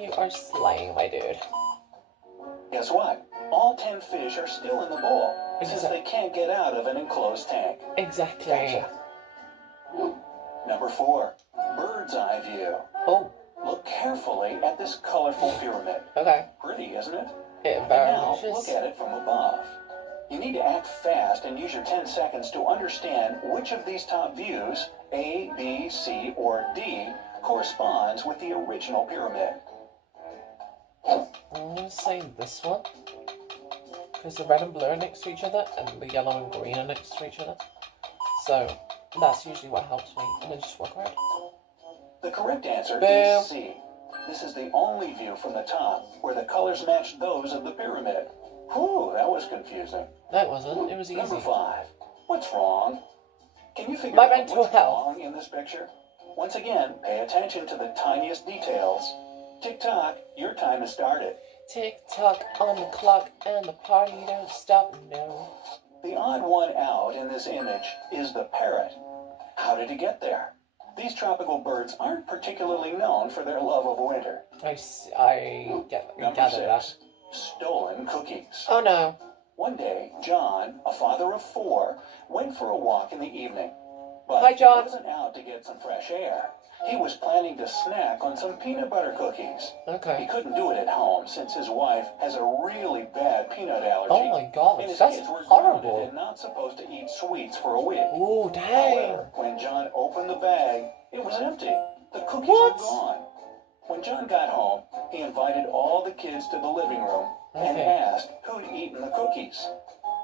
you are slaying, my dude. Guess what? All 10 fish are still in the bowl, since they can't get out of an enclosed tank. Exactly. Gotcha. Number 4, bird's eye view. Oh, Look carefully at this colorful pyramid. okay. Pretty, isn't it? It And very now, much is. look at it from above. You need to act fast and use your 10 seconds to understand which of these top views, A, B, C, or D, corresponds with the original pyramid. I'm gonna say this one, because the red and blue are next to each other, and the yellow and green are next to each other. So that's usually what helps me, and then just walk around. The correct answer Boom. is C. This is the only view from the top where the colors match those of the pyramid. Whew, that was confusing. No, it wasn't. It was easy. Number 5. What's wrong? Can you figure My out mental what's health. wrong in this picture? Once again, pay attention to the tiniest details. Tick-tock, your time has started. Tick tock on the clock, and the party don't stop. No. The odd one out in this image is the parrot. How did it get there? These tropical birds aren't particularly known for their love of winter. I Number gather 6. that. Stolen cookies. Oh no. One day, John, a father of 4, went for a walk in the evening. But Hi, John. he wasn't out to get some fresh air. He was planning to snack on some peanut butter cookies. He Okay. couldn't do it at home since his wife has a really bad peanut allergy. Oh my god, and his that's kids were grounded horrible. and not supposed to eat sweets for a week. Ooh, dang. However, when John opened the bag, it was empty. The cookies What? were gone. When John got home, he invited all the kids to the living room and Okay. asked who'd eaten the cookies.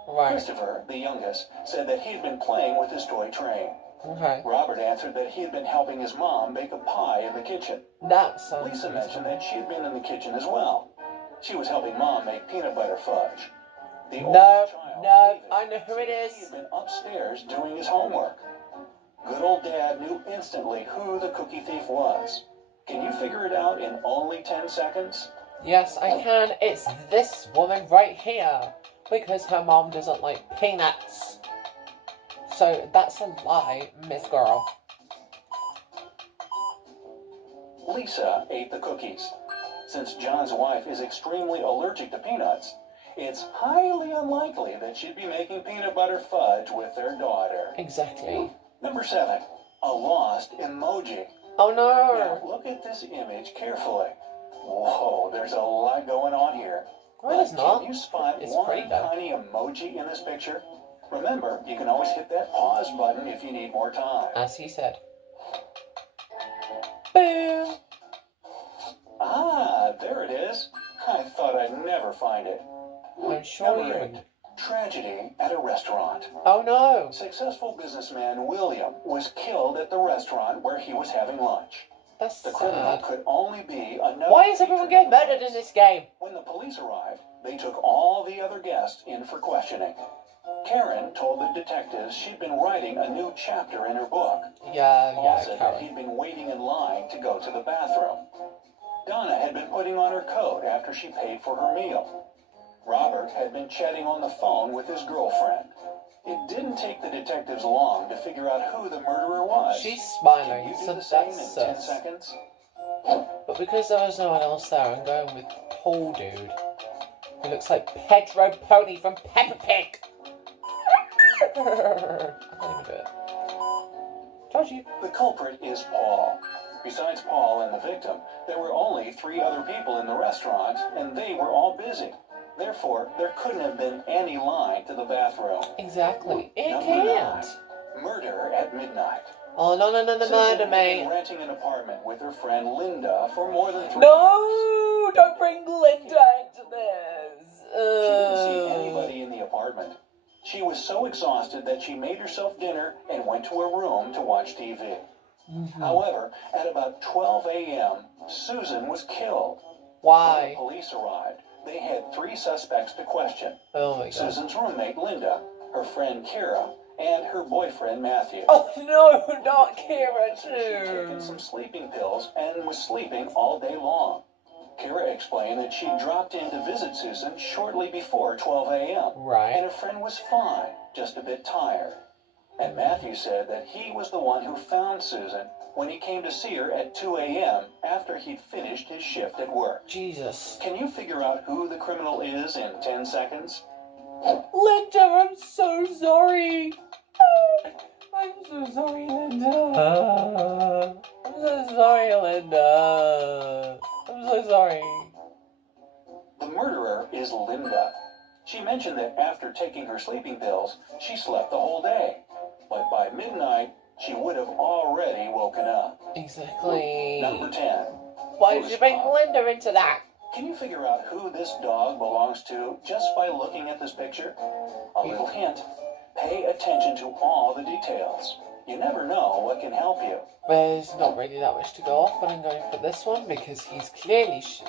Right. Christopher, the youngest, said that he'd been playing with his toy train. Okay. Robert answered that he had been helping his mom bake a pie in the kitchen. That sounds Lisa mentioned reasonable. that she had been in the kitchen as well. She was helping Mom make peanut butter fudge. The No, oldest child, no, David, I know who it said is. He had been upstairs doing his homework. Good old Dad knew instantly who the cookie thief was. Can you figure it out in only 10 seconds? Yes, I can. It's this woman right here. Because her mom doesn't like peanuts. So that's a lie, Miss Girl. Lisa ate the cookies. Since John's wife is extremely allergic to peanuts, it's highly unlikely that she'd be making peanut butter fudge with their daughter. Exactly. Number 7, a lost emoji. Oh Now, no. look at this image carefully. Whoa, there's a lot going on here. Well, it's not. Can you spot It's one pretty dark. tiny emoji in this picture? Remember, you can always hit that pause button if you need more time. As he said. Boom. Ah, there it is. I thought I'd never find it. I'm sure you Number 8, wouldn't. tragedy at a restaurant. Oh no. Successful businessman William was killed at the restaurant where he was having lunch. That's The criminal sad. could only be another. Why is everyone patron getting of the murdered in place. this game? When the police arrived, they took all the other guests in for questioning. Karen told the detectives she'd been writing a new chapter in her book. Yeah, Paul said that Karen. he'd been waiting in line to go to the bathroom. Donna had been putting on her coat after she paid for her meal. Robert had been chatting on the phone with his girlfriend. It didn't take the detectives long to figure out who the murderer was. She's Can smiling, you do so the same that's in 10 sus. seconds? But because there was no one else there, I'm going with Paul Dude. Who looks like Pedro Pony from Peppa Pig. I can't even do it. Told you. The culprit is Paul. Besides Paul and the victim, there were only 3 other people in the restaurant, and they were all busy. Therefore, there couldn't have been any line to the bathroom. Exactly. It Number can't. 9, murder at midnight. Oh, no, Susan murder, had mate. been renting an apartment with her friend Linda for more than 3 years. No! Don't bring Linda into this. She didn't see anybody in the apartment. She was so exhausted that she made herself dinner and went to her room to watch TV. However, at about 12 a.m., Susan was killed. Why? When the police arrived, they had 3 suspects to question. Oh my god. Susan's roommate, Linda, her friend, Kira, and her boyfriend, Matthew. Oh no, not Kira She'd taken too. some sleeping pills and was sleeping all day long. Kira explained that she dropped in to visit Susan shortly before 12 a.m. Right. And her friend was fine, just a bit tired. And Matthew said that he was the one who found Susan when he came to see her at 2 a.m. after he'd finished his shift at work. Jesus. Can you figure out who the criminal is in 10 seconds? Linda, I'm so sorry. I'm so sorry, Linda. I'm so sorry, Linda. I'm so sorry. The murderer is Linda. She mentioned that after taking her sleeping pills, she slept the whole day. But by midnight, she would have already woken up. Exactly. Number 10. Why did you bring Linda into that? Can you figure out who this dog belongs to just by looking at this picture? A little hint. Pay attention to all the details. You never know what can help you. There's not really that much to go off, but I'm going for this one because he's clearly he's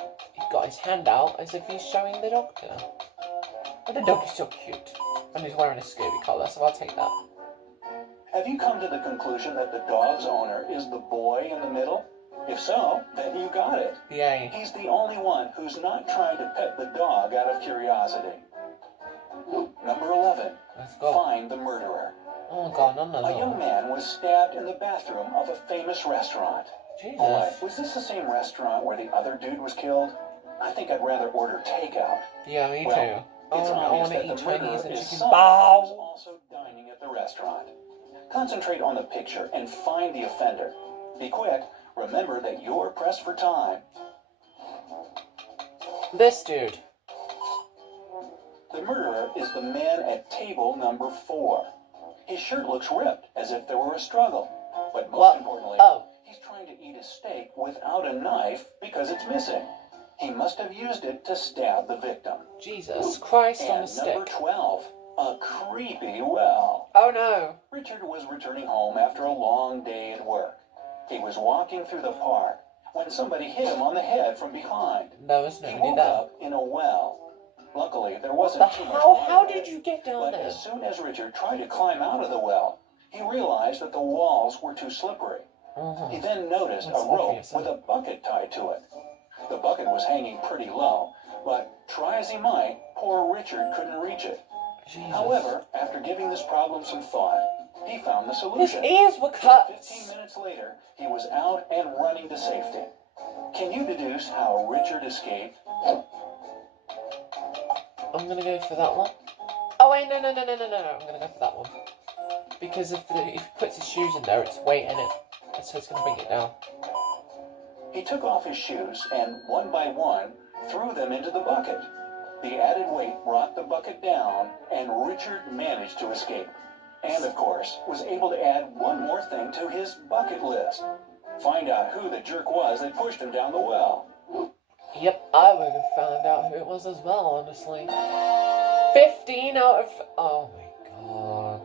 got his hand out as if he's showing the doctor. But the dog is so cute. And he's wearing a scary collar, so I'll take that. Have you come to the conclusion that the dog's owner is the boy in the middle? If so, then you got it. Yay. He's the only one who's not trying to pet the dog out of curiosity. Number 11. Let's go. Find the murderer. Oh god, none of A young them. man was stabbed in the bathroom of a famous restaurant. Boy, Jesus. was this the same restaurant where the other dude was killed? I think I'd rather order takeout. Yeah, me Well, too. It's I obvious want to that eat the murderer Chinese and is chicken someone who's bao. also dining at the restaurant. Concentrate on the picture and find the offender. Be quick. Remember that you're pressed for time. This dude. The murderer is the man at table number 4. His shirt looks ripped, as if there were a struggle. But most What? importantly, Oh. he's trying to eat his steak without a knife because it's missing. He must have used it to stab the victim. Jesus Christ on a And number stick. 12, a creepy well. Oh no. Richard was returning home after a long day at work. He was walking through the park when somebody hit him on the head from behind. There was He nobody woke there. up in a well. Luckily, there wasn't But too much how water did there. you get down But there? as soon as Richard tried to climb out of the well, he realized that the walls were too slippery. He then noticed That's a rope obvious, with a bucket tied to it. The bucket was hanging pretty low, but try as he might, poor Richard couldn't reach it. Jesus. However, after giving this problem some thought, he found the His solution. ears were cut. 15 minutes later, he was out and running to safety. Can you deduce how Richard escaped? I'm gonna go for that one. Oh wait, no. I'm gonna go for that one. Because if he puts his shoes in there, it's weight in it. So it's gonna bring it down. He took off his shoes and, one by one, threw them into the bucket. The added weight brought the bucket down, and Richard managed to escape. And, of course, was able to add one more thing to his bucket list. Find out who the jerk was that pushed him down the well. Yep, I would have found out who it was as well, honestly. 15 out of... Oh my god.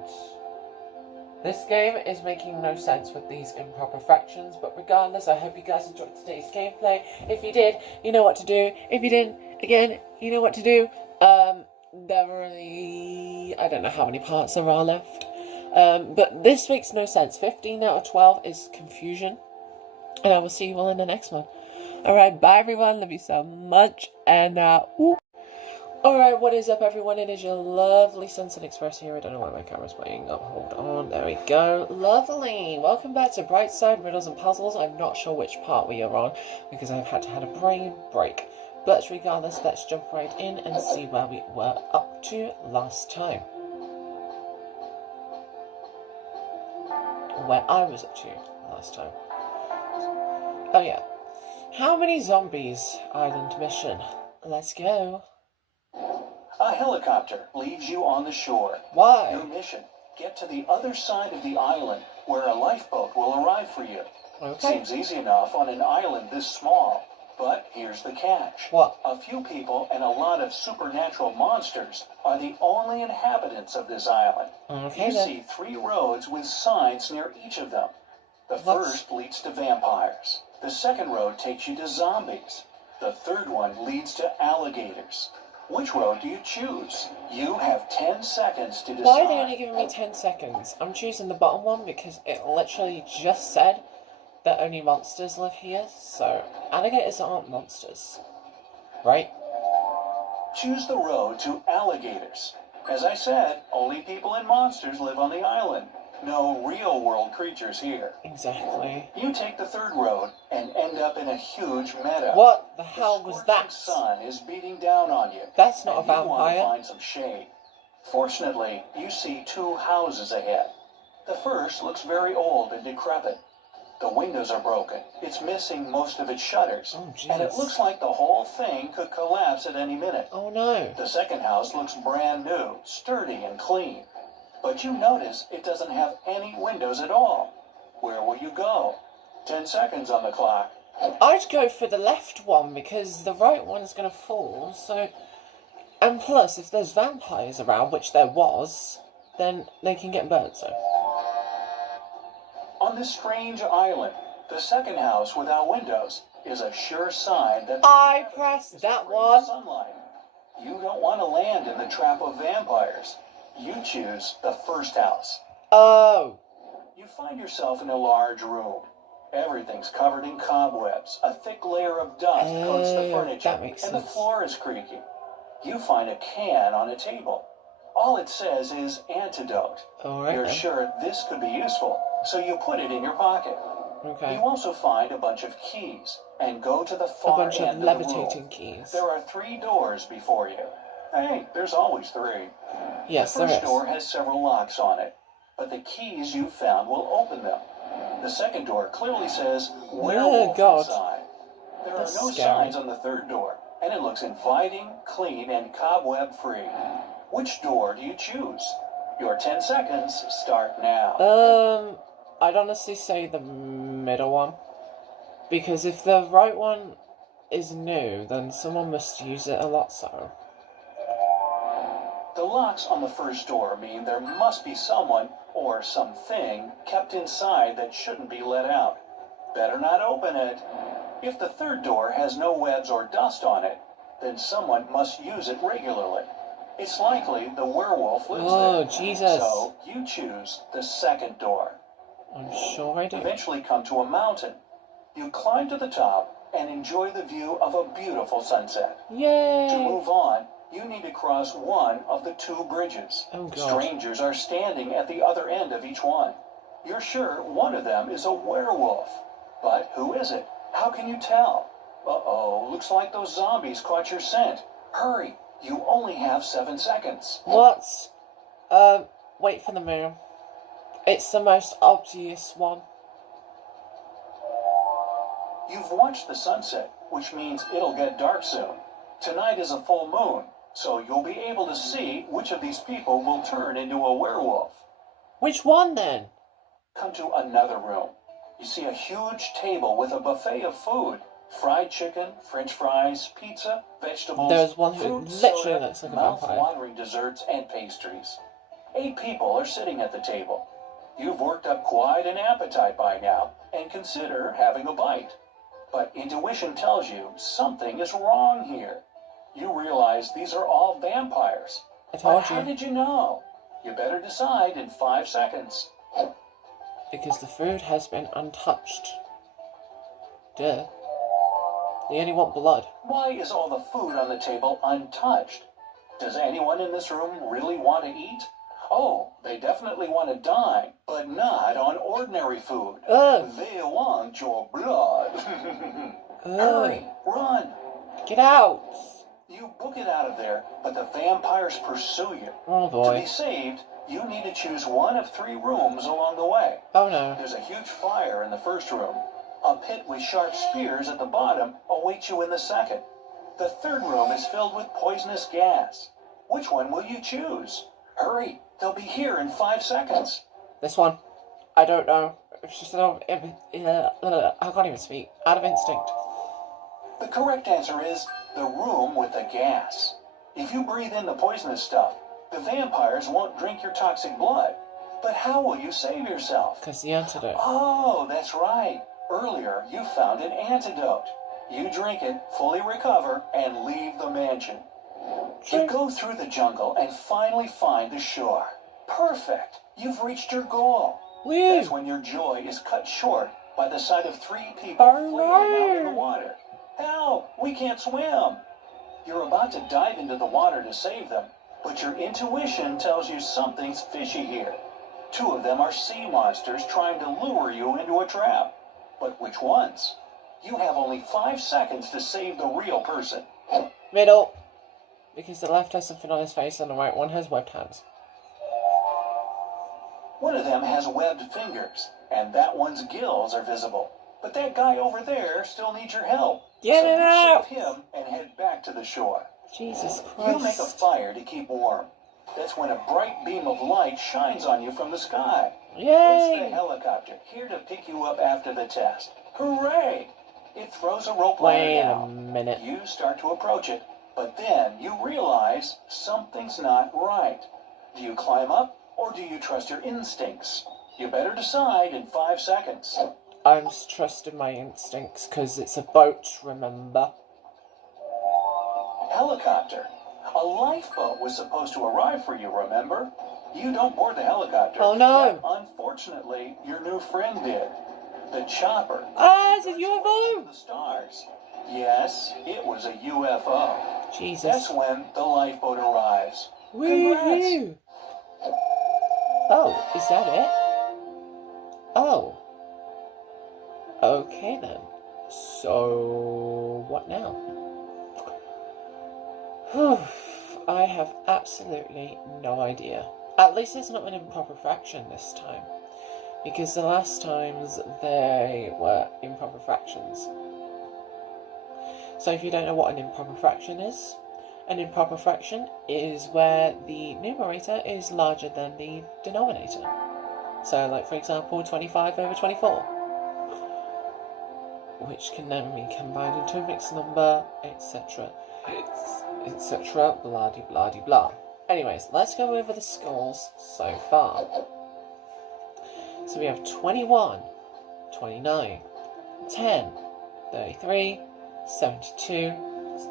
This game is making no sense with these improper fractions, but regardless, I hope you guys enjoyed today's gameplay. If you did, you know what to do. If you didn't, again, you know what to do. There are I don't know how many parts there are left. But this makes no sense. 15 out of 12 is confusion. And I will see you all in the next one. Alright, bye everyone. Love you so much. And, alright, what is up everyone? It is your lovely Sunset Express here. I don't know why my camera's playing up. Hold on. There we go. Lovely. Welcome back to Brightside Riddles and Puzzles. I'm not sure which part we are on because I've had to have a brain break. But regardless, let's jump right in and see where we were up to last time. Where I was up to last time. Oh yeah. How many zombies? Island mission. Let's go. A helicopter leaves you on the shore. Why? Your mission, get to the other side of the island where a lifeboat will arrive for you. Okay. Seems easy enough on an island this small. But here's the catch. What? A few people and a lot of supernatural monsters are the only inhabitants of this island. Okay You then. see 3 roads with signs near each of them. The What? first leads to vampires. The second road takes you to zombies. The third one leads to alligators. Which road do you choose? You have 10 seconds to decide. Why are they only giving me 10 seconds? I'm choosing the bottom one because it literally just said that only monsters live here, so alligators aren't monsters, right? Choose the road to alligators. As I said, only people and monsters live on the island. No real-world creatures here. Exactly. You take the third road and end up in a huge meadow. What the hell was that? The sun is beating down on you. That's not a and you want to vampire. find some shade. Fortunately, you see 2 houses ahead. The first looks very old and decrepit. The windows are broken. It's missing most of its shutters. Oh, and it jeez. looks like the whole thing could collapse at any minute. Oh no. The second house looks brand new, sturdy and clean. But you notice it doesn't have any windows at all. Where will you go? 10 seconds on the clock. I'd go for the left one because the right one's gonna fall, so... And plus, if there's vampires around, which there was, then they can get burnt, so... On this strange island, the second house without windows is a sure sign that I pressed that afraid of one. sunlight. You don't want to land in the trap of vampires. You choose the first house. Oh. You find yourself in a large room. Everything's covered in cobwebs. A thick layer of dust coats the furniture, that makes and the sense. floor is creaking. You find a can on a table. All it says is antidote. Alright You're then. sure this could be useful, so you put it in your pocket. Okay. You also find a bunch of keys and go to the A far bunch of end of the room. levitating keys. There are 3 doors before you. Hey, there's always 3. Yes, The there first is. door has several locks on it, but the keys you found will open them. The second door clearly says werewolf God. inside. There That's are no scary. signs on the third door, and it looks inviting, clean, and cobweb-free. Which door do you choose? Your 10 seconds start now. I'd honestly say the middle one. Because if the right one is new, then someone must use it a lot, so... The locks on the first door mean there must be someone or something kept inside that shouldn't be let out. Better not open it. If the third door has no webs or dust on it, then someone must use it regularly. It's likely the werewolf lives Oh, there. Jesus. So you choose the second door. I'm sure I do. Eventually come to a mountain. You climb to the top and enjoy the view of a beautiful sunset. To Yay! move on, you need to cross one of the 2 bridges. Oh, God. Strangers are standing at the other end of each one. You're sure one of them is a werewolf. But who is it? How can you tell? Uh-oh, looks like those zombies caught your scent. Hurry, you only have 7 seconds. What? Wait for the moon. It's the most obvious one. You've watched the sunset, which means it'll get dark soon. Tonight is a full moon, so you'll be able to see which of these people will turn into a werewolf. Which one then? Come to another room. You see a huge table with a buffet of food. Fried chicken, french fries, pizza, vegetables, There's one who fruit, literally soda, looks like a vampire. mouth-watering desserts, and pastries. 8 people are sitting at the table. You've worked up quite an appetite by now, and consider having a bite. But intuition tells you something is wrong here. You realize these are all vampires. I told But how you. did you know? You better decide in 5 seconds. Because the food has been untouched. Duh. They only want blood. Why is all the food on the table untouched? Does anyone in this room really want to eat? Oh, they definitely want to dine, but not on ordinary food. Ugh. They want your blood. Ugh. Hurry, run. Get out! You book it out of there, but the vampires pursue you. Oh To boy. be saved, you need to choose one of 3 rooms along the way. Oh no. There's a huge fire in the first room. A pit with sharp spears at the bottom awaits you in the second. The third room is filled with poisonous gas. Which one will you choose? Hurry, they'll be here in 5 seconds. This one. I don't know. It's just I can't even speak. Out of instinct. The correct answer is the room with the gas. If you breathe in the poisonous stuff, the vampires won't drink your toxic blood. But how will you save yourself? Because the antidote. Oh, that's right. Earlier, you found an antidote. You drink it, fully recover, and leave the mansion. You go through the jungle and finally find the shore. Perfect. You've reached your goal. Woo. That's when your joy is cut short by the sight of 3 people fleeing out in the water. Help! We can't swim. You're about to dive into the water to save them, but your intuition tells you something's fishy here. 2 of them are sea monsters trying to lure you into a trap. But which ones? You have only 5 seconds to save the real person. Middle. Because the left has something on his face and the right one has webbed hands. One of them has webbed fingers, and that one's gills are visible. But that guy over there still needs your help. Get so it you out! save him and head back to the shore. Jesus You make a Christ. fire to keep warm. That's when a bright beam of light shines on you from the sky. It's the Yay! helicopter, here to pick you up after the test. Hooray! It throws a rope ladder Wait a down. minute. You start to approach it, but then you realize something's not right. Do you climb up, or do you trust your instincts? You better decide in 5 seconds. I'm just trusting my instincts because it's a boat, remember? Helicopter. A lifeboat was supposed to arrive for you, remember? You don't board the helicopter. Oh no! But unfortunately, your new friend did. The chopper. Ah, it's a To UFO! the stars. Yes, it was a UFO. Jesus. That's when the lifeboat arrives. Woohoo! Oh, is that it? Oh. Okay then. So, what now? Whew. I have absolutely no idea. At least it's not an improper fraction this time. Because the last times they were improper fractions. So if you don't know what an improper fraction is, an improper fraction is where the numerator is larger than the denominator. So like for example 25 over 24. Which can then be combined into a mixed number, etc. etc. blah de blah de blah. Anyways, let's go over the scores so far. So we have 21, 29, 10, 33, 72,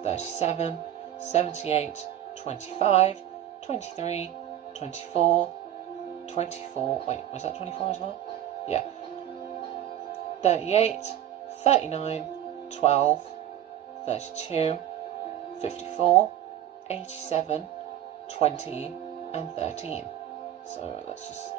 37, 78, 25, 23, 24, 24, wait, was that 24 as well? Yeah. 38, 39, 12, 32, 54, 87, 20, and 13. So let's just...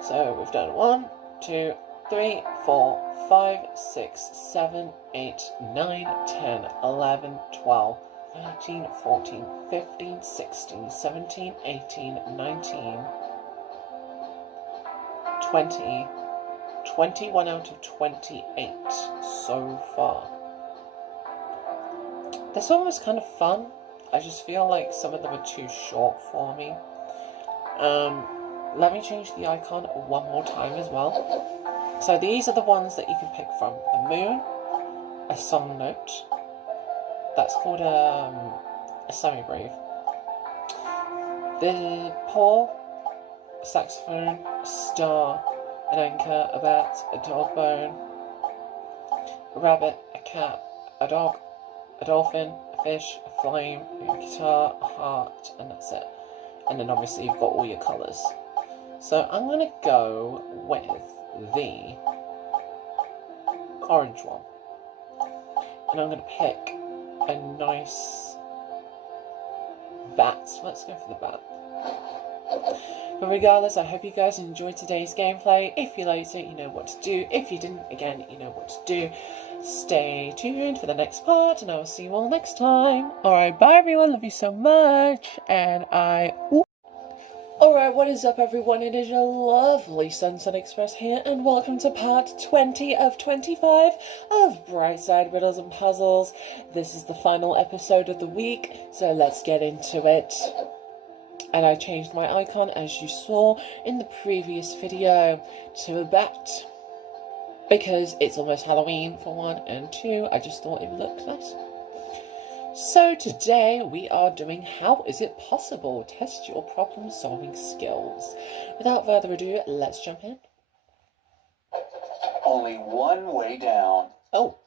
So we've done 1, 2, 3, 4, 5, 6, 7, 8, 9, 10, 11, 12, 13, 14, 15, 16, 17, 18, 19, 20, 21 out of 28 so far. This one was kind of fun. I just feel like some of them are too short for me. Let me change the icon one more time as well. So these are the ones that you can pick from. The moon, a song note. That's called a semi-brave. The paw, a saxophone, a star, an anchor, a bat, a dog bone, a rabbit, a cat, a dog, a dolphin, a fish, a flame, a guitar, a heart, and that's it. And then obviously you've got all your colours. So I'm going to go with the orange one. And I'm going to pick a nice bat. Let's go for the bat. But regardless, I hope you guys enjoyed today's gameplay. If you liked it, you know what to do. If you didn't, again, you know what to do. Stay tuned for the next part, and I will see you all next time. Alright, bye everyone. Love you so much. And Alright, what is up everyone? It is your lovely Sunset Express here, and welcome to part 20 of 25 of Brightside Riddles and Puzzles. This is the final episode of the week, so let's get into it. And I changed my icon, as you saw in the previous video, to a bat. Because it's almost Halloween, for one, and two, I just thought it would look nice. So today we are doing How Is It Possible? Test your problem solving skills. Without further ado, let's jump in. Only one way down. Oh.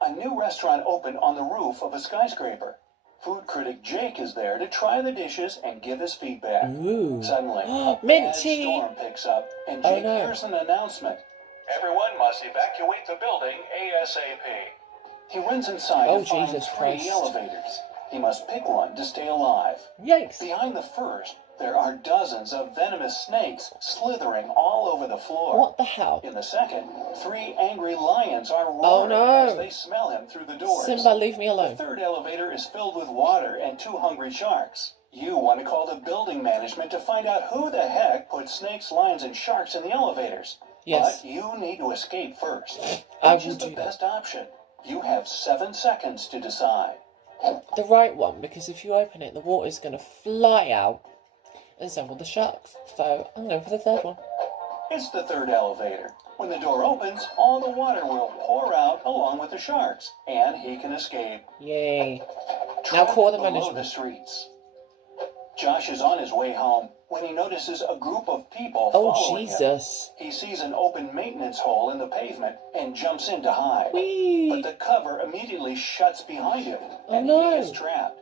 A new restaurant opened on the roof of a skyscraper. Food critic Jake is there to try the dishes and give his feedback. Ooh. Suddenly, a bad Minty. storm picks up, and Jake hears an announcement. Everyone must evacuate the building ASAP. He runs inside to find Jesus 3 Christ. elevators. He must pick one to stay alive. Yikes. Behind the first, there are dozens of venomous snakes slithering all over the floor. What the hell? In the second, 3 angry lions are roaring as they smell him through the doors. Simba, leave me alone. The third elevator is filled with water and 2 hungry sharks. You want to call the building management to find out who the heck put snakes, lions, and sharks in the elevators. Yes. But you need to escape first. I Which will is the do that. best option? You have 7 seconds to decide. The right one, because if you open it, the water's going to fly out, and so will the sharks. So I'm going for the third one. It's the third elevator. When the door opens, all the water will pour out along with the sharks, and he can escape. Yay. Now call the Below management. the streets. Josh is on his way home when he notices a group of people Oh, following Jesus. him. He sees an open maintenance hole in the pavement and jumps in to hide. Whee! But the cover immediately shuts behind him, Oh, and no. he is trapped.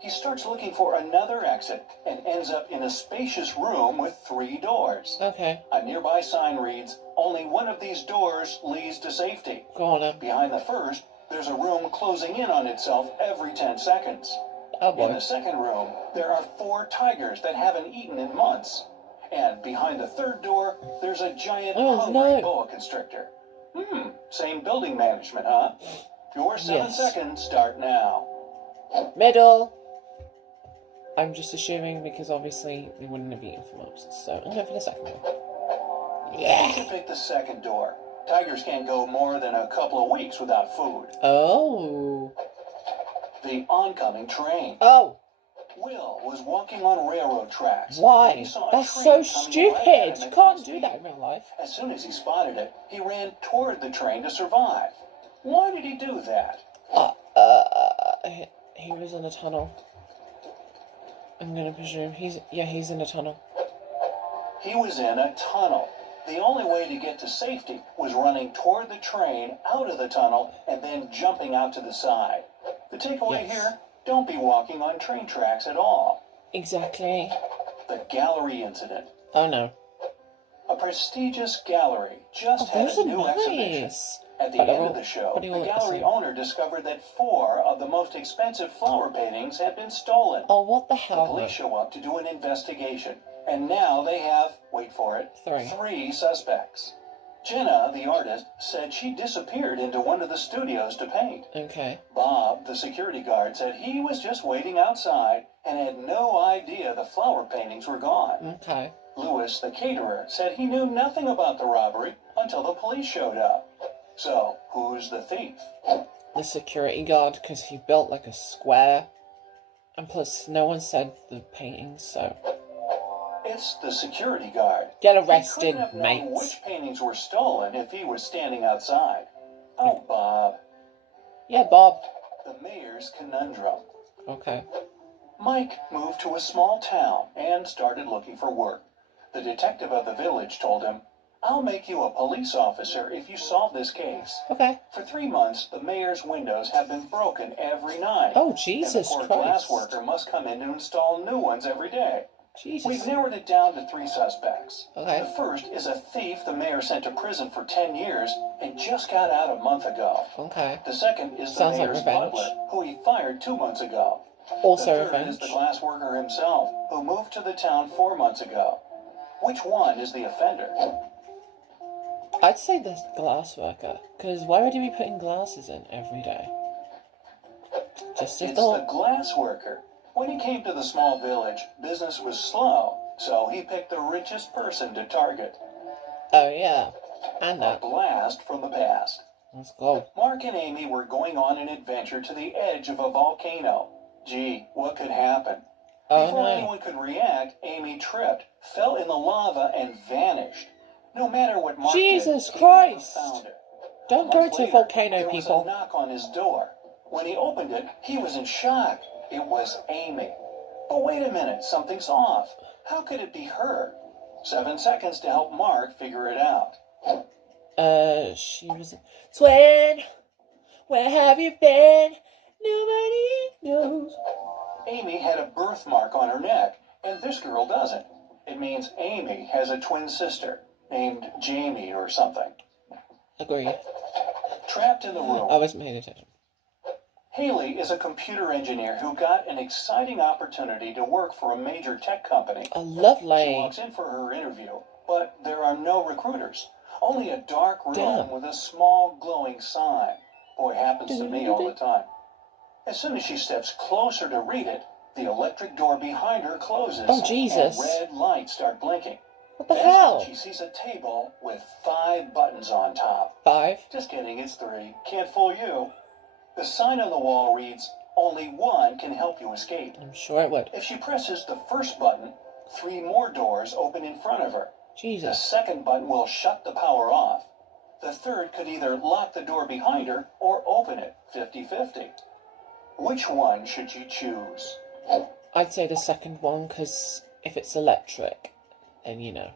He starts looking for another exit and ends up in a spacious room with 3 doors. Okay, A nearby sign reads, "Only one of these doors leads to safety." go on now. Behind the first, there's a room closing in on itself every 10 seconds. Oh In boy. the second room, there are 4 tigers that haven't eaten in months. And behind the third door, there's a giant hungry no. boa constrictor. Same building management, huh? Your 7 Yes. seconds start now. Middle. I'm just assuming because obviously we wouldn't have eaten for months. So I'm going for the second one. You need to pick the second door. Tigers can't go more than a couple of weeks without food. Oh. The oncoming train. Oh. Will was walking on railroad tracks. Why? He saw a That's train so coming right at stupid. him You at can't full do speed. that in real life. As soon as he spotted it, he ran toward the train to survive. Why did he do that? He was in a tunnel. I'm gonna presume he's in a tunnel. He was in a tunnel. The only way to get to safety was running toward the train, out of the tunnel, and then jumping out to the side. The takeaway Yes. here, don't be walking on train tracks at all. Exactly. The gallery incident. Oh no. A prestigious gallery just had Those a are new exhibition. nice. At the But end of the show, what do you the want to gallery say? owner discovered that 4 of the most expensive flower paintings had been stolen. Oh, what the The hell? police show up to do an investigation, and now they have, wait for it, 3 suspects. Jenna, the artist, said she disappeared into one of the studios to paint. Okay. Bob, the security guard, said he was just waiting outside and had no idea the flower paintings were gone. Okay. Lewis, the caterer, said he knew nothing about the robbery until the police showed up. So, who's the thief? The security guard, because he built like a square. And plus, no one said the paintings, so... It's the security guard. Get He arrested, couldn't have known mate. which paintings were stolen if he was standing outside. Oh, Bob. Yeah, Bob. The mayor's conundrum. Okay. Mike moved to a small town and started looking for work. The detective of the village told him, "I'll make you a police officer if you solve this case." Okay. For 3 months, the mayor's windows have been broken every night. Oh, And the Jesus poor Christ. glass worker must come in to install new ones every day. Jesus. We've narrowed it down to 3 suspects. Okay. The first is a thief the mayor sent to prison for 10 years and just got out a month ago. Okay. The second is the Sounds like mayor's revenge. butler, who he fired 2 months ago. Also The third revenge. is the glass worker himself, who moved to the town 4 months ago. Which one is the offender? I'd say the glass worker, because why would he be putting glasses in every day? Just a It's the thought. glass worker. When he came to the small village, business was slow, so he picked the richest person to target. Oh, yeah. And A that. blast from the past. Let's go. Mark and Amy were going on an adventure to the edge of a volcano. Gee, what could happen? Oh, Before no. anyone could react, Amy tripped, fell in the lava, and vanished. No matter what Mark Jesus did, he Christ. never found her. Don't A go month to later, volcano, there was people. a knock on his door. When he opened it, he was in shock. It was Amy. But wait a minute, something's off. How could it be her? 7 seconds to help Mark figure it out. She was a twin. Where have you been? Nobody knows. Amy had a birthmark on her neck, and this girl doesn't. It means Amy has a twin sister named Jamie or something. Agree. Trapped in the room, I wasn't paying attention. Haley is a computer engineer who got an exciting opportunity to work for a major tech company. Oh, She lovely. walks in for her interview, but there are no recruiters. Only a dark room Damn. with a small glowing sign. Boy, happens to me all the time. As soon as she steps closer to read it, the electric door behind her closes. Oh, Jesus. And red lights start blinking. What the That's when hell? she sees a table with 5 buttons on top. 5? Just kidding, it's 3. Can't fool you. The sign on the wall reads, "Only one can help you escape." I'm sure it would. If she presses the first button, 3 more doors open in front of her. The Jesus. second button will shut the power off. The third could either lock the door behind her or open it, 50-50. Which one should she choose? I'd say the second one, because if it's electric, then you know.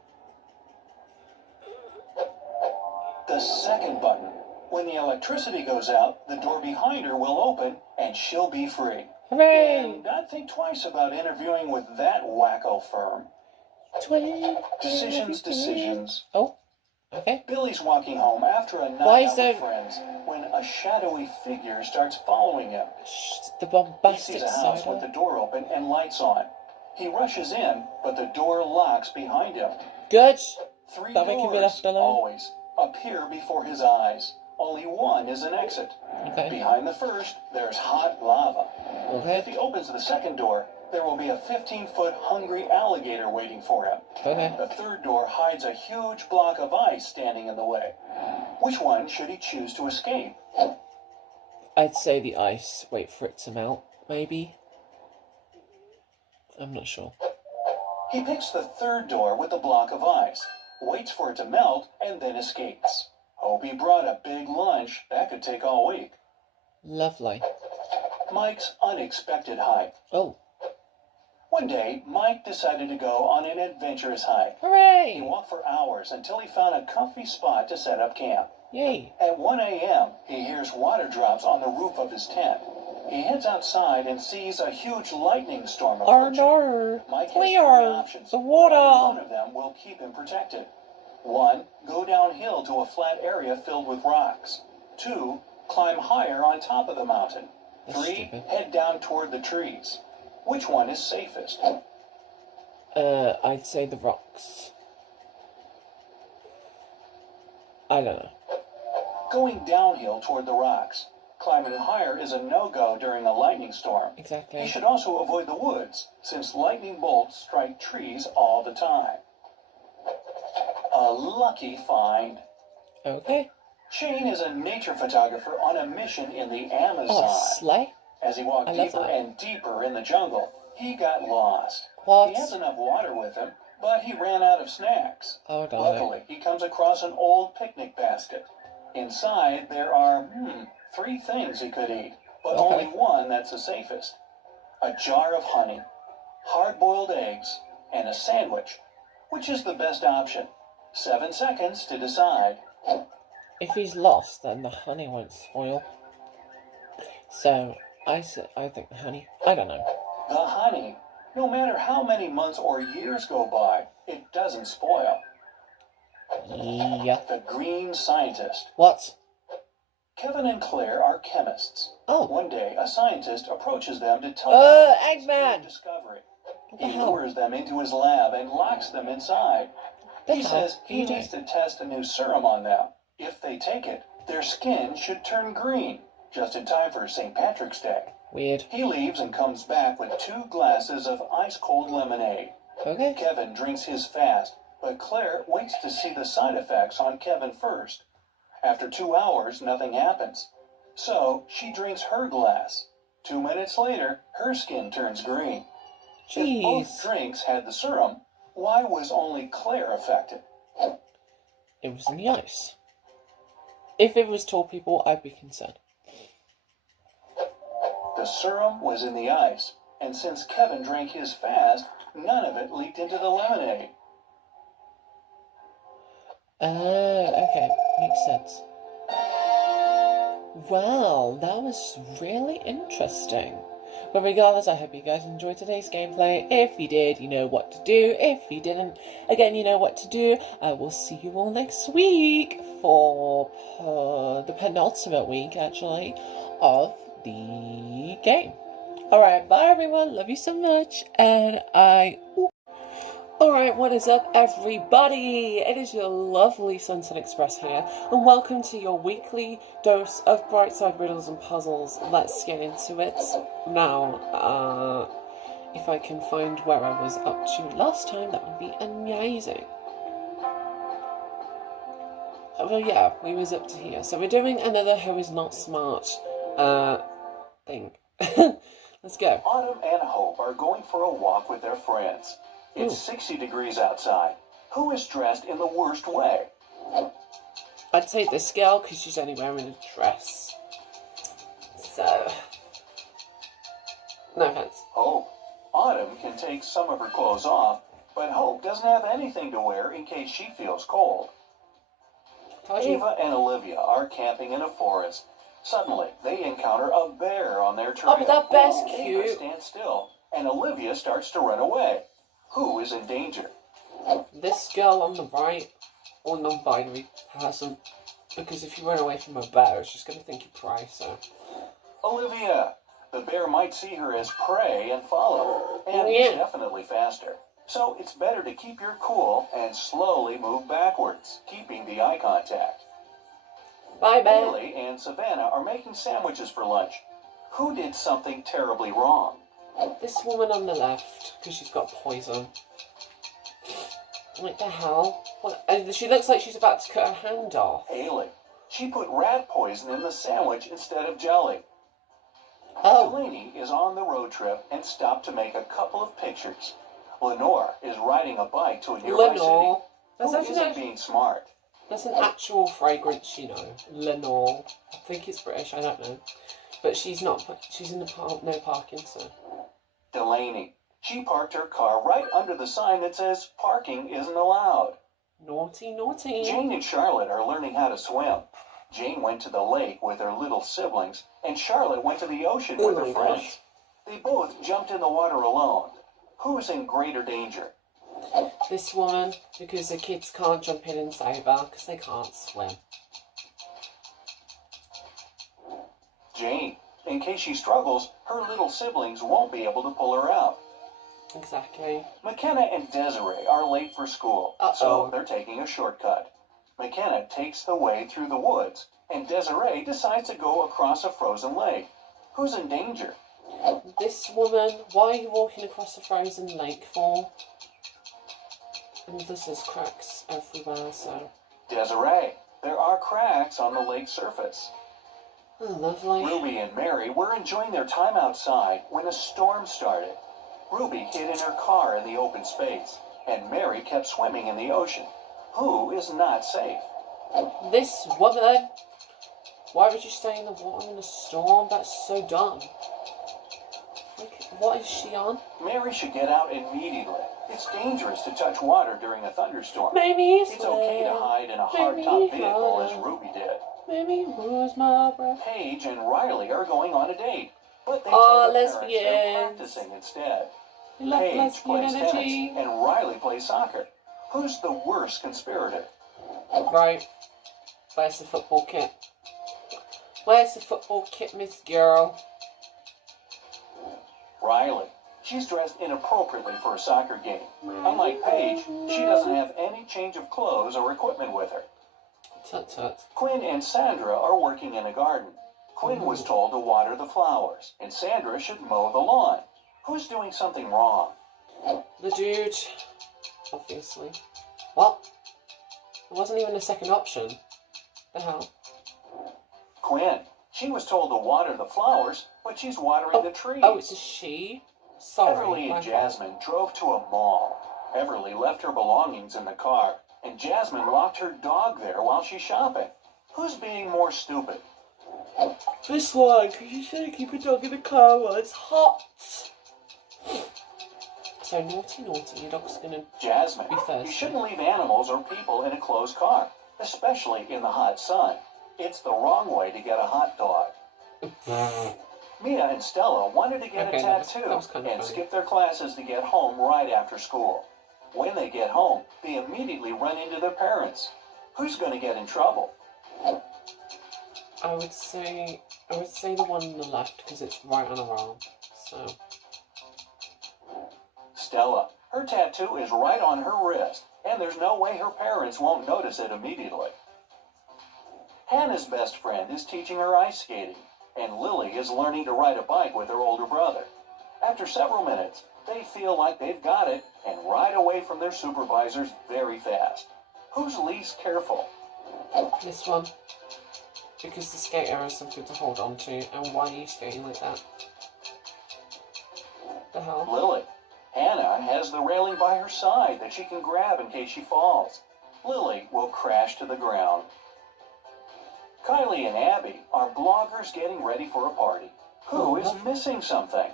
The second button. When the electricity goes out, the door behind her will open and she'll be free. Hooray! And I'd think twice about interviewing with that wacko firm. Twin. Decisions. Oh, okay. Billy's walking home after a Why night is out there- with friends when a shadowy figure starts following him. The He bombastic sees a house side. with the door open and lights on. He rushes in, but the door locks behind him. Good. 3 That we can be doors, left alone? always, appear before his eyes. Only one is an exit. Okay. Behind the first, there's hot lava. If Okay. he opens the second door, there will be a 15-foot hungry alligator waiting for him. Okay. The third door hides a huge block of ice standing in the way. Which one should he choose to escape? I'd say the ice. Wait for it to melt, maybe. I'm not sure. He picks the third door with the block of ice, waits for it to melt, and then escapes. Hope he brought a big lunch. That could take all week. Lovely. Mike's unexpected hike. Oh, One day, Mike decided to go on an adventurous hike. He hooray! walked for hours until he found a comfy spot to set up camp. Yay. At 1 a.m., he hears water drops on the roof of his tent. He heads outside and sees a huge lightning storm Oh approaching. no! Mike has 3 Clear options. the One water! of them will keep him protected. 1, go downhill to a flat area filled with rocks. 2, climb higher on top of the mountain. That's 3, stupid. head down toward the trees. Which one is safest? I'd say the rocks. I don't know. Going downhill toward the rocks. Climbing higher is a no-go during a lightning storm. He Exactly. should also avoid the woods, since lightning bolts strike trees all the time. A lucky find. Okay. Shane is a nature photographer on a mission in the Amazon. Oh, sleigh? As he walked I love deeper that. and deeper in the jungle, he got lost. What? He has enough water with him, but he ran out of snacks. Oh, darn it. Luckily, he comes across an old picnic basket. Inside, there are, 3 things he could eat, but Okay. only one that's the safest. A jar of honey, hard-boiled eggs, and a sandwich. Which is the best option? 7 seconds to decide. If he's lost, then the honey won't spoil. So, I think the honey. I don't know. The honey. No matter how many months or years go by, it doesn't spoil. Yeah. The green scientist. What? Kevin and Claire are chemists. Oh. One day, a scientist approaches them to tell them his Eggman! new discovery. What the He hell? lures them into his lab and locks them inside. The He hell says are he you needs doing? to test a new serum on them. If they take it, their skin should turn green, just in time for St. Patrick's Day. Weird. He leaves and comes back with 2 glasses of ice-cold lemonade. Okay. Kevin drinks his fast, but Claire waits to see the side effects on Kevin first. After 2 hours, nothing happens. So she drinks her glass. 2 minutes later, her skin turns green. If both Jeez. drinks had the serum, why was only Claire affected? It was in the ice. If it was tall people, I'd be concerned. The serum was in the ice, and since Kevin drank his fast, none of it leaked into the lemonade. Oh, okay. Makes sense. Well, that was really interesting. But regardless, I hope you guys enjoyed today's gameplay. If you did, you know what to do. If you didn't, again, you know what to do. I will see you all next week for the penultimate week, actually, of the game. Alright, bye everyone. Love you so much. And Alright, what is up everybody? It is your lovely Sunset Express here, and welcome to your weekly dose of Brightside Riddles and Puzzles. Let's get into it. Now, if I can find where I was up to last time, that would be amazing. Well, yeah, we was up to here. So we're doing another Who Is Not Smart, thing. Let's go. Autumn and Hope are going for a walk with their friends. It's 60 degrees outside. Who is dressed in the worst way? I'd say this girl, because she's only wearing a dress. So, no offense. Hope. Autumn can take some of her clothes off, but Hope doesn't have anything to wear in case she feels cold. Ava and Olivia are camping in a forest. Suddenly, they encounter a bear on their trail. Oh, but that bear's cute. Ava stands still, and Olivia starts to run away. Who is in danger? This girl on the right, or non-binary person, because if you run away from a bear, it's just going to think you're prey, so... Olivia! The bear might see her as prey and follow, and he's definitely faster. So it's better to keep your cool and slowly move backwards, keeping the eye contact. Bye, bear. Bailey and Savannah are making sandwiches for lunch. Who did something terribly wrong? This woman on the left, because she's got poison. What the hell? What? She looks like she's about to cut her hand off. Haley. She put rat poison in the sandwich instead of jelly. Oh. Delaney is on the road trip and stopped to make a couple of pictures. Lenore is riding a bike to a nearby Lenore. city. Who isn't being smart? That's an actual fragrance, you know. Lenore. I think it's British, I don't know. But she's not, she's in the no parking, so... Delaney. She parked her car right under the sign that says parking isn't allowed. Naughty, naughty. Jane and Charlotte are learning how to swim. Jane went to the lake with her little siblings, and Charlotte went to the ocean with her friends. They both jumped in the water alone. Who's in greater danger? This woman, because the kids can't jump in and save her, because they can't swim. Jane. In case she struggles, her little siblings won't be able to pull her out. Exactly. McKenna and Desiree are late for school, so they're taking a shortcut. McKenna takes the way through the woods, and Desiree decides to go across a frozen lake. Who's in danger? This woman, why are you walking across a frozen lake for? And this is cracks everywhere, so... Desiree. There are cracks on the lake surface. Oh, lovely. Ruby and Mary were enjoying their time outside when a storm started. Ruby hid in her car in the open space, and Mary kept swimming in the ocean. Who is not safe? This woman! Why would you stay in the water in a storm? That's so dumb. Like, what is she on? Mary should get out immediately. It's dangerous to touch water during a thunderstorm. Maybe it's okay to hide in a hardtop vehicle as Ruby did. Maybe lose my breath. Paige and Riley are going on a date, but they Oh, tell their parents they're lesbians. practicing instead. Love Paige lesbian plays energy. tennis and Riley plays soccer. Who's the worst conspirator? Right. Where's the football kit? Where's the football kit, Miss Girl? Riley. She's dressed inappropriately for a soccer game. Unlike Paige, she doesn't have any change of clothes or equipment with her. Tut tut. Quinn and Sandra are working in a garden. Quinn was told to water the flowers, and Sandra should mow the lawn. Who's doing something wrong? The dude. Obviously. What? There wasn't even a second option. The hell? Quinn. She was told to water the flowers, but she's watering the trees. Oh, it's a she? Sorry. Everly and Jasmine drove to a mall. Everly left her belongings in the car, and Jasmine locked her dog there while she's shopping. Who's being more stupid? This one, because you shouldn't keep a dog in the car while it's hot. So naughty, your dog's gonna Jasmine, be thirsty. you shouldn't leave animals or people in a closed car, especially in the hot sun. It's the wrong way to get a hot dog. Mia and Stella wanted to get a tattoo that was kind of and funny. skip their classes to get home right after school. When they get home, they immediately run into their parents. Who's going to get in trouble? I would say the one on the left because it's right on her arm. So Stella. Her tattoo is right on her wrist, and there's no way her parents won't notice it immediately. Hannah's best friend is teaching her ice skating, and Lily is learning to ride a bike with her older brother. After several minutes, they feel like they've got it and ride away from their supervisors very fast. Who's least careful? this one, because the skater has something to hold on to, and why are you skating like that? The hell? Lily. Hannah has the railing by her side that she can grab in case she falls. Lily will crash to the ground. Kylie and Abby are bloggers getting ready for a party. Who is missing something?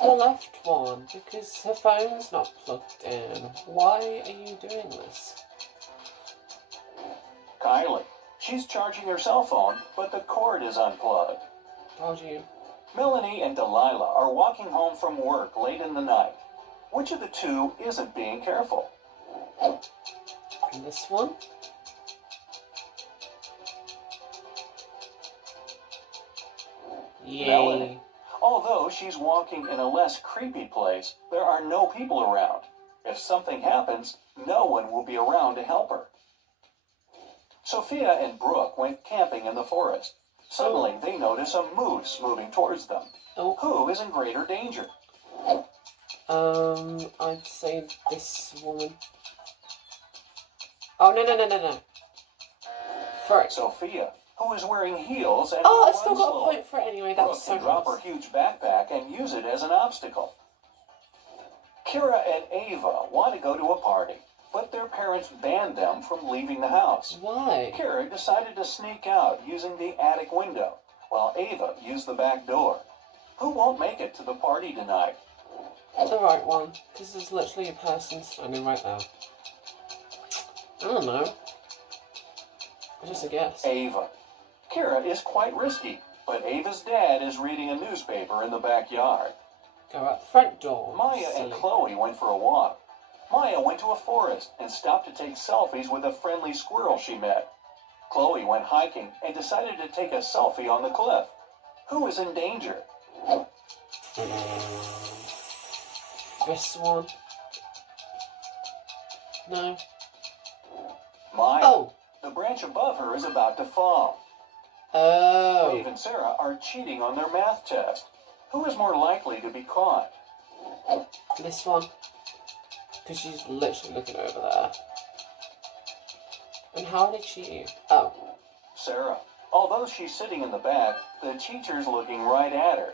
The left one, because her phone's not plugged in. Why are you doing this? Kylie. She's charging her cell phone, but the cord is unplugged. Told you. Melanie and Delilah are walking home from work late in the night. Which of the two isn't being careful? And this one? Yay. Melanie. Although she's walking in a less creepy place, there are no people around. If something happens, no one will be around to help her. Sophia and Brooke went camping in the forest. Suddenly, they notice a moose moving towards them. Oh. Who is in greater danger? I'd say this woman. Oh, no. First. Sophia, who is wearing heels and Oh, I will still run got a slowly. point for it anyway. That was Brooke so can drop close. her huge backpack and use it as an obstacle. Kira and Ava want to go to a party, but their parents banned them from leaving the house. Why? Kira decided to sneak out using the attic window, while Ava used the back door. Who won't make it to the party tonight? The right one, because there's literally a person standing right there. I don't know. Just a guess. Ava. Kira is quite risky, but Ava's dad is reading a newspaper in the backyard. Go out the front door. Maya and silly. Chloe went for a walk. Maya went to a forest and stopped to take selfies with a friendly squirrel she met. Chloe went hiking and decided to take a selfie on the cliff. Who is in danger? This one. No. Maya. Oh. The branch above her is about to fall. Oh. Dave and Sarah are cheating on their math test. Who is more likely to be caught? This one. Because she's literally looking over there. And how did she... Oh. Sarah. Although she's sitting in the back, the teacher's looking right at her.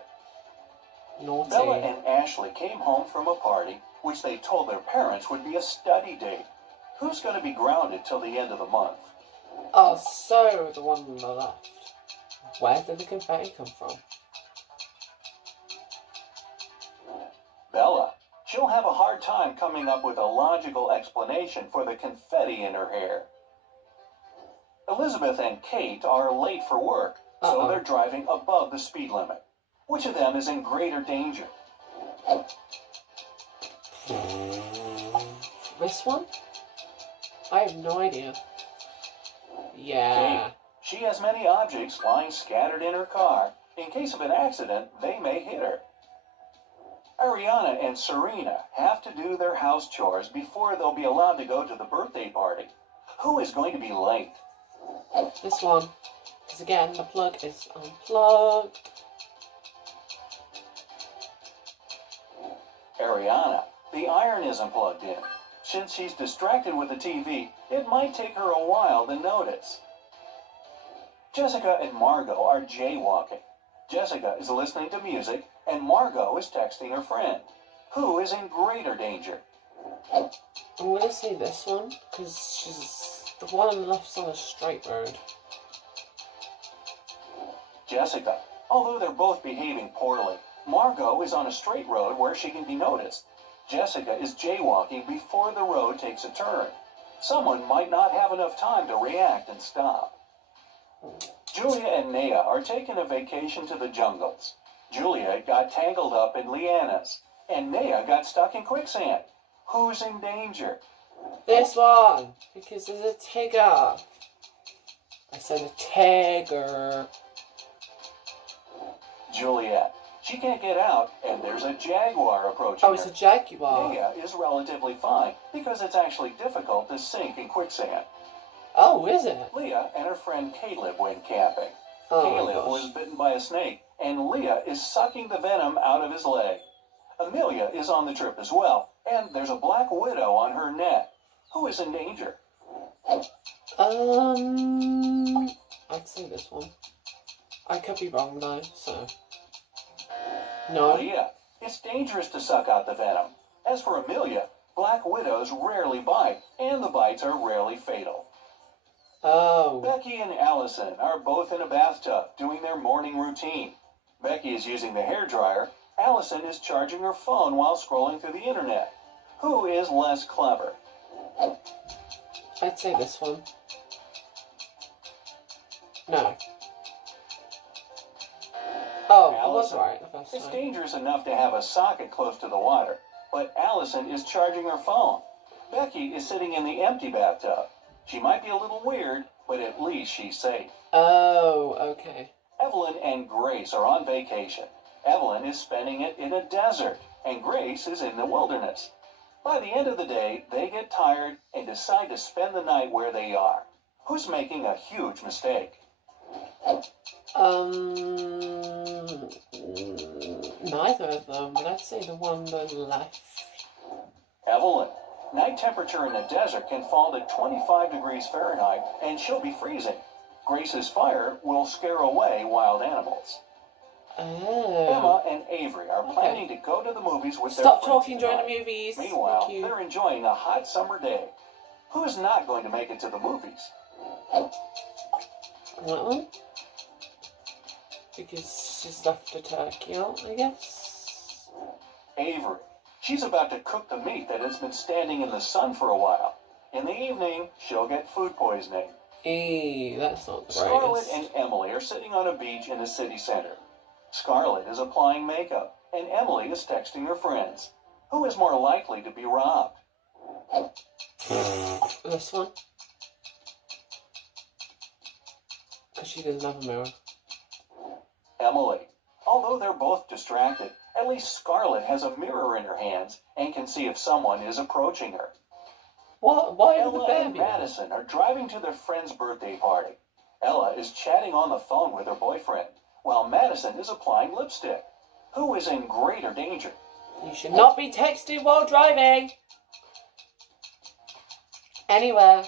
Naughty. Bella and Ashley came home from a party, which they told their parents would be a study date. Who's going to be grounded till the end of the month? Oh, so the one on the left. Where did the confetti come from? Bella. She'll have a hard time coming up with a logical explanation for the confetti in her hair. Elizabeth and Kate are late for work, so they're driving above the speed limit. Which of them is in greater danger? This one? I have no idea. Yeah. Kate. She has many objects lying scattered in her car. In case of an accident, they may hit her. Ariana and Serena have to do their house chores before they'll be allowed to go to the birthday party. Who is going to be late? This one. Because again, the plug is unplugged. Ariana. The iron isn't plugged in. Since she's distracted with the TV, it might take her a while to notice. Jessica and Margot are jaywalking. Jessica is listening to music, and Margot is texting her friend. Who is in greater danger? I'm going to say this one, because she's the one on the left's on a straight road. Jessica. Although they're both behaving poorly, Margot is on a straight road where she can be noticed. Jessica is jaywalking before the road takes a turn. Someone might not have enough time to react and stop. Julia and Naya are taking a vacation to the jungles. Julia got tangled up in lianas, and Naya got stuck in quicksand. Who's in danger? This one, because there's a tiger. I said a tiger. Juliet. She can't get out, and there's a jaguar approaching Oh, it's her. a jaguar. Naya is relatively fine, because it's actually difficult to sink in quicksand. Oh, is it? Leah and her friend Caleb went camping. Oh, my Caleb gosh. was bitten by a snake, and Leah is sucking the venom out of his leg. Amelia is on the trip as well, and there's a black widow on her neck. Who is in danger? I'd say this one. I could be wrong though, so. No. Leah. It's dangerous to suck out the venom. As for Amelia, black widows rarely bite, and the bites are rarely fatal. Oh. Becky and Allison are both in a bathtub doing their morning routine. Becky is using the hairdryer. Allison is charging her phone while scrolling through the internet. Who is less clever? I'd say this one. No. Oh, I was Allison. right the first It's time. dangerous enough to have a socket close to the water, but Allison is charging her phone. Becky is sitting in the empty bathtub. She might be a little weird, but at least she's safe. Oh, okay. Evelyn and Grace are on vacation. Evelyn is spending it in a desert, and Grace is in the wilderness. By the end of the day, they get tired and decide to spend the night where they are. Who's making a huge mistake? Neither of them, but I'd say the one on the left. Evelyn. Night temperature in the desert can fall to 25 degrees Fahrenheit, and she'll be freezing. Grace's fire will scare away wild animals. Oh. Emma and Avery are Okay. planning to go to the movies with their Stop friends talking during the tonight. movies. Meanwhile, Thank you. they're enjoying a hot summer day. Who's not going to make it to the movies? That one. Because she's left a turkey out, I guess. Avery. She's about to cook the meat that has been standing in the sun for a while. In the evening, she'll get food poisoning. That's not the Scarlett greatest. and Emily are sitting on a beach in the city center. Scarlett is applying makeup, and Emily is texting her friends. Who is more likely to be robbed? This one. Because she doesn't have a mirror. Emily. Although they're both distracted, at least Scarlett has a mirror in her hands and can see if someone is approaching her. What? Why are the Ella and baby? Madison are driving to their friend's birthday party. Ella is chatting on the phone with her boyfriend, while Madison is applying lipstick. Who is in greater danger? You should not be texting while driving. Anywhere.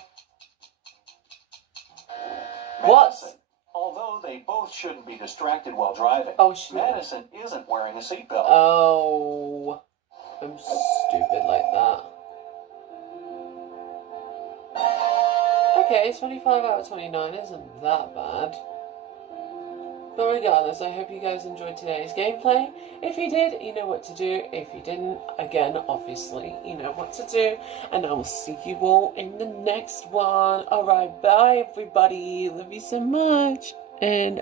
What? Madison. Although they both shouldn't be distracted while driving, Oh, shit. Madison isn't wearing a seatbelt. Oh. I'm stupid like that. Okay, 25 out of 29 isn't that bad. But regardless, I hope you guys enjoyed today's gameplay. If you did, you know what to do. If you didn't, again, obviously, you know what to do. And I will see you all in the next one. Alright, bye everybody. Love you so much. And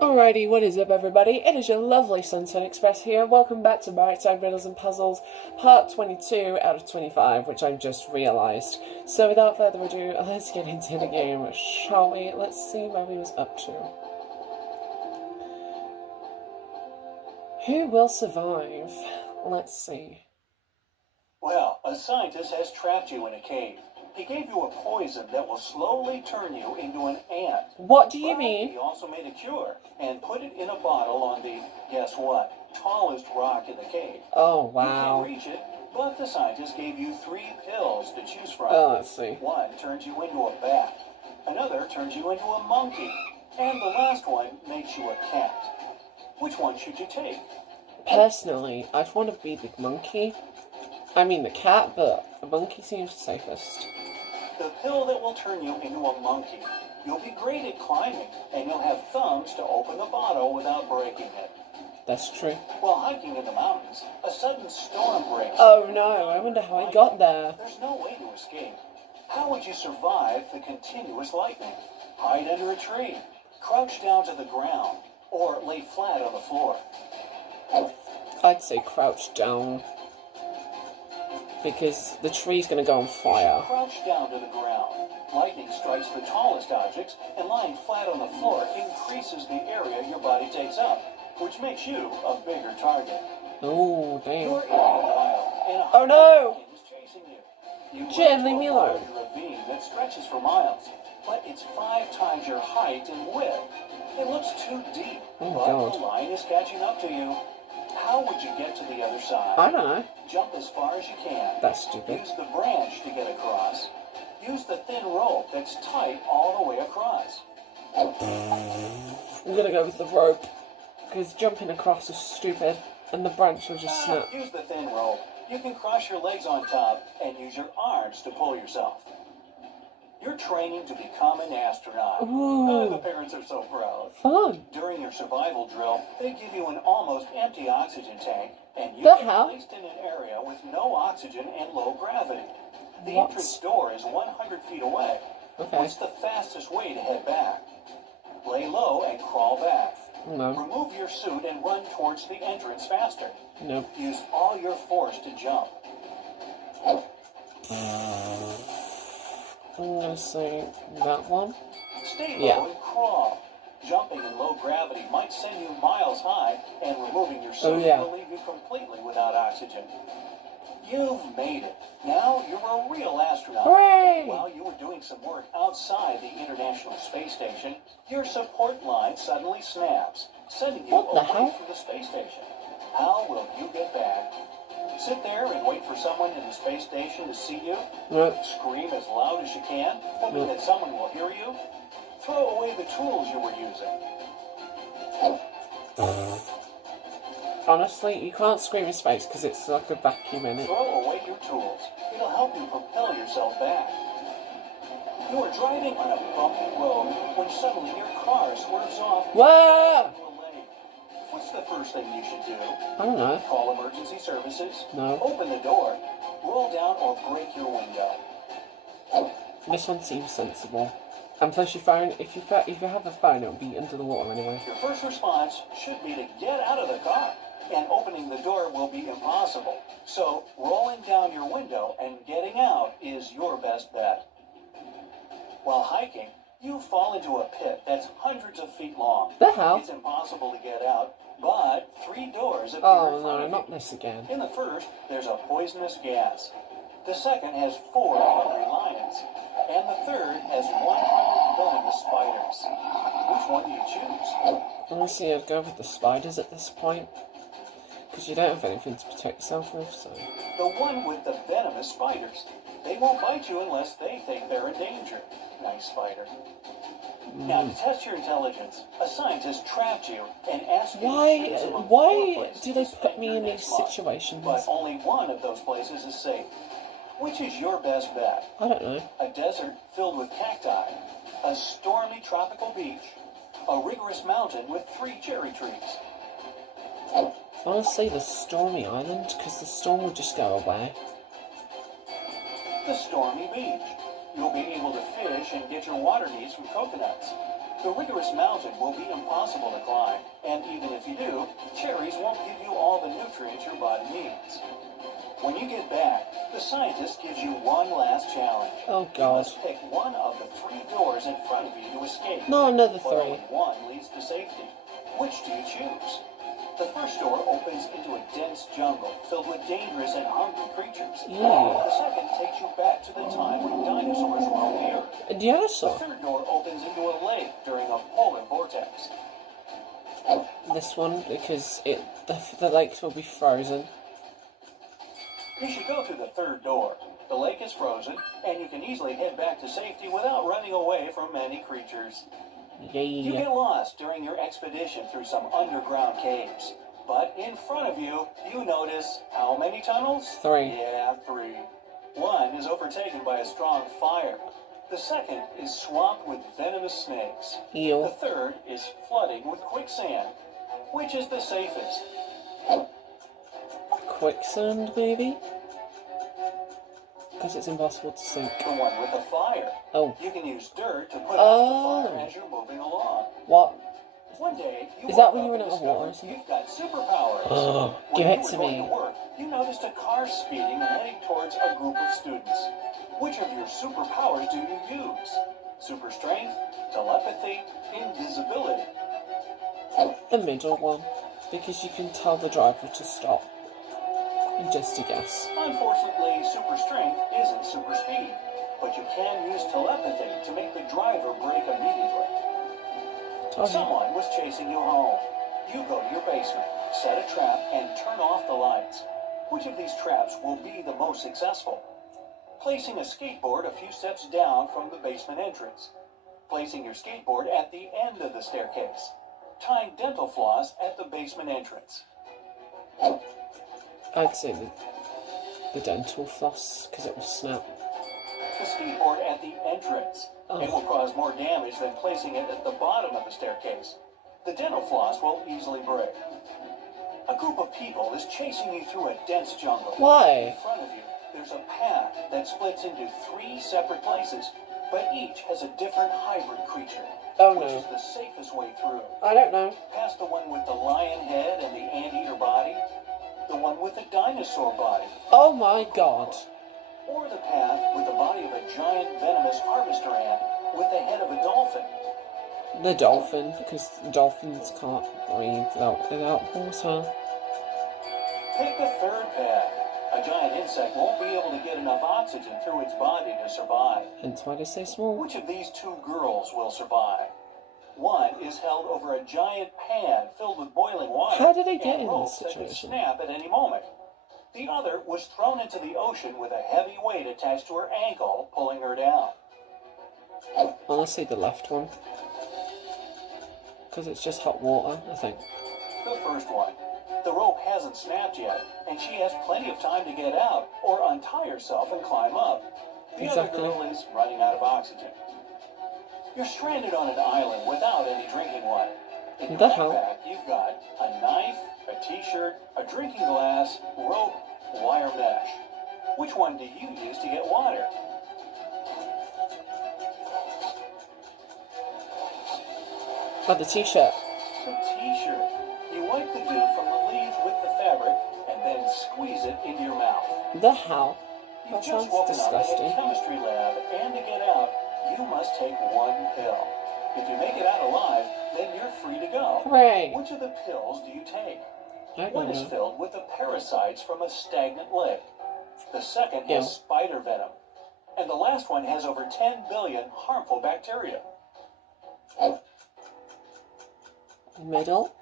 Alrighty, what is up everybody? It is your lovely Sunset Express here. Welcome back to Brightside Riddles and Puzzles, part 22 out of 25, which I've just realised. So without further ado, let's get into the game, shall we? Let's see where we was up to. Who will survive? Let's see. Well, a scientist has trapped you in a cave. He gave you a poison that will slowly turn you into an ant. What do you But mean? He also made a cure and put it in a bottle on the, guess what, tallest rock in the cave. Oh, You wow. can't reach it, but the scientist gave you 3 pills to choose from. Oh, let's see. One turns you into a bat. Another turns you into a monkey. And the last one makes you a cat. Which one should you take? Personally, I'd want to be the monkey. I mean the cat, but the monkey seems safest. The pill that will turn you into a monkey You'll be great at climbing, and you'll have thumbs to open the bottle without breaking it. That's true. While hiking in the mountains, a sudden storm breaks. Oh no, I wonder how I got there. There's no way to escape. How would you survive the continuous lightning? Hide under a tree, crouch down to the ground, or lay flat on the floor. I'd say crouch down. Because the tree's going to go on fire. Crouch down to the ground. Lightning strikes the tallest objects, and lying flat on the floor increases the area your body takes up, which makes you a bigger target. Oh, damn. You're in a wild, and a Oh no! hurricane is chasing you. You Jen, run leave to me a alone. large ravine that stretches for miles, but it's 5 times your height and width. It looks too deep, Oh, but God. the line is catching up to you. How would you get to the other side? I don't know. Jump as far as you can. That's stupid. Use the branch to get across. Use the thin rope that's tight all the way across. I'm going to go with the rope. Because jumping across is stupid. And the branch will just snap. Use the thin rope. You can cross your legs on top and use your arms to pull yourself. You're training to become an astronaut. Ooh. The parents are so proud. Fun. During your survival drill, they give you an almost empty oxygen tank, and you The get hell? placed in an area with no oxygen and low gravity. The What? entrance door is 100 feet away. Okay. What's the fastest way to head back? Lay low and crawl back. No. Remove your suit and run towards the entrance faster. No. Use all your force to jump. I'm going to say that one. Stay low Yeah. and crawl. Jumping in low gravity might send you miles high, and removing your suit Oh, yeah. will leave you completely without oxygen. You've made it. Now you're a real astronaut. Hooray! While you were doing some work outside the International Space Station, your support line suddenly snaps, sending you What the away hell? from the space station. How will you get back? Sit there and wait for someone in the space station to see you? No. Scream as loud as you can, hoping that someone will hear you? Throw away the tools you were using. Honestly, you can't scream in space because it's like a vacuum in it. Throw away your tools. It'll help you propel yourself back. You are driving on a bumpy road when suddenly your car swerves off Whoa! into a lane. What's the first thing you should do? I don't know. Call emergency services? No. Open the door, roll down, or break your window. This one seems sensible. And plus your phone, if you have a phone, it'll be under the water anyway. Your first response should be to get out of the car, and opening the door will be impossible. So rolling down your window and getting out is your best bet. While hiking, you fall into a pit that's hundreds of feet long. The hell? It's impossible to get out, but 3 doors appear Oh in front no, of not you. this again. In the first, there's a poisonous gas. The second has 4 hungry lions. And the third has 100 venomous spiders. Which one do you choose? Honestly, I'd go with the spiders at this point. Because you don't have anything to protect yourself with, so... The one with the venomous spiders. They won't bite you unless they think they're in danger. Nice spider. Now, to test your intelligence, a scientist trapped you and asked you to choose among 4 Why places do they to put spend me your in these next month. situations? But only one of those places is safe. Which is your best bet? I don't know. A desert filled with cacti, a stormy tropical beach, a rigorous mountain with 3 cherry trees. Honestly, the stormy island, because the storm will just go away. The stormy beach. You'll be able to fish and get your water needs from coconuts. The rigorous mountain will be impossible to climb, and even if you do, cherries won't give you all the nutrients your body needs. When you get back, the scientist gives you one last challenge. Oh You god. must pick one of the 3 doors in front of you to escape. No, another But only 3. one leads to safety. Which do you choose? The first door opens into a dense jungle filled with dangerous and hungry creatures. Yeah. The second takes you back to the time when dinosaurs roamed the earth. A The dinosaur. third door opens into a lake during a polar vortex. This one, because the lakes will be frozen. You should go through the third door. The lake is frozen, and you can easily head back to safety without running away from many creatures. You Yeah. get lost during your expedition through some underground caves. But in front of you, you notice how many tunnels? 3. Yeah, 3. One is overtaken by a strong fire. The second is swamped with venomous snakes. The Eel. third is flooding with quicksand. Which is the safest? Quicksand, maybe? Because it's impossible to sink. The one with the fire. Oh. You can use dirt to put Oh. out the fire as you're moving along. What? One day, you Is that woke when you up run and out of water or discovered something? you've got superpowers. Oh, When give you it were to going me. to work, you noticed a car speeding and heading towards a group of students. Which of your superpowers do you use? Super strength, telepathy, invisibility. The middle one. Because you can tell the driver to stop. And just a guess. Unfortunately, super strength isn't super speed, but you can use telepathy to make the driver brake immediately. Okay. Someone was chasing you home. You go to your basement, set a trap, and turn off the lights. Which of these traps will be the most successful? Placing a skateboard a few steps down from the basement entrance. Placing your skateboard at the end of the staircase. Tying dental floss at the basement entrance. I'd say the dental floss, because it will snap. The skateboard at the entrance. Oh. It will cause more damage than placing it at the bottom of the staircase. The dental floss will easily break. A group of people is chasing you through a dense jungle. Why? In front of you, there's a path that splits into 3 separate places, but each has a different hybrid creature. Oh Which no. is the safest way through? I don't know. Past the one with the lion head and the anteater body, the one with the dinosaur body, Oh my god. or the path with the body of a giant venomous harvester ant with the head of a dolphin. The dolphin, because dolphins can't breathe without water. Pick the third path. A giant insect won't be able to get enough oxygen through its body to survive. Hence why they say small. Which of these 2 girls will survive? One is held over a giant pan filled with boiling water. How did they get and in this ropes that could situation? snap at any moment. The other was thrown into the ocean with a heavy weight attached to her ankle, pulling her down. Well, let's say the left one. Because it's just hot water, I think. The first one. The rope hasn't snapped yet, and she has plenty of time to get out or untie herself and climb up. The Exactly. other girl is running out of oxygen. You're stranded on an island without any drinking water. In your The hell? backpack, you've got a knife, a t-shirt, a drinking glass, rope, wire mesh. Which one do you use to get water? Oh, the t-shirt. The t-shirt. You wipe the dew from the leaves with the fabric and then squeeze it into your mouth. The hell? You've That just sounds woken up in disgusting. a chemistry lab, and to get out, you must take 1 pill. If you make it out alive, then you're free to go. Hooray! Which of the pills do you take? I One don't is know. filled with the parasites from a stagnant lake. The second Ew. has spider venom. And the last one has over 10 billion harmful bacteria. Middle?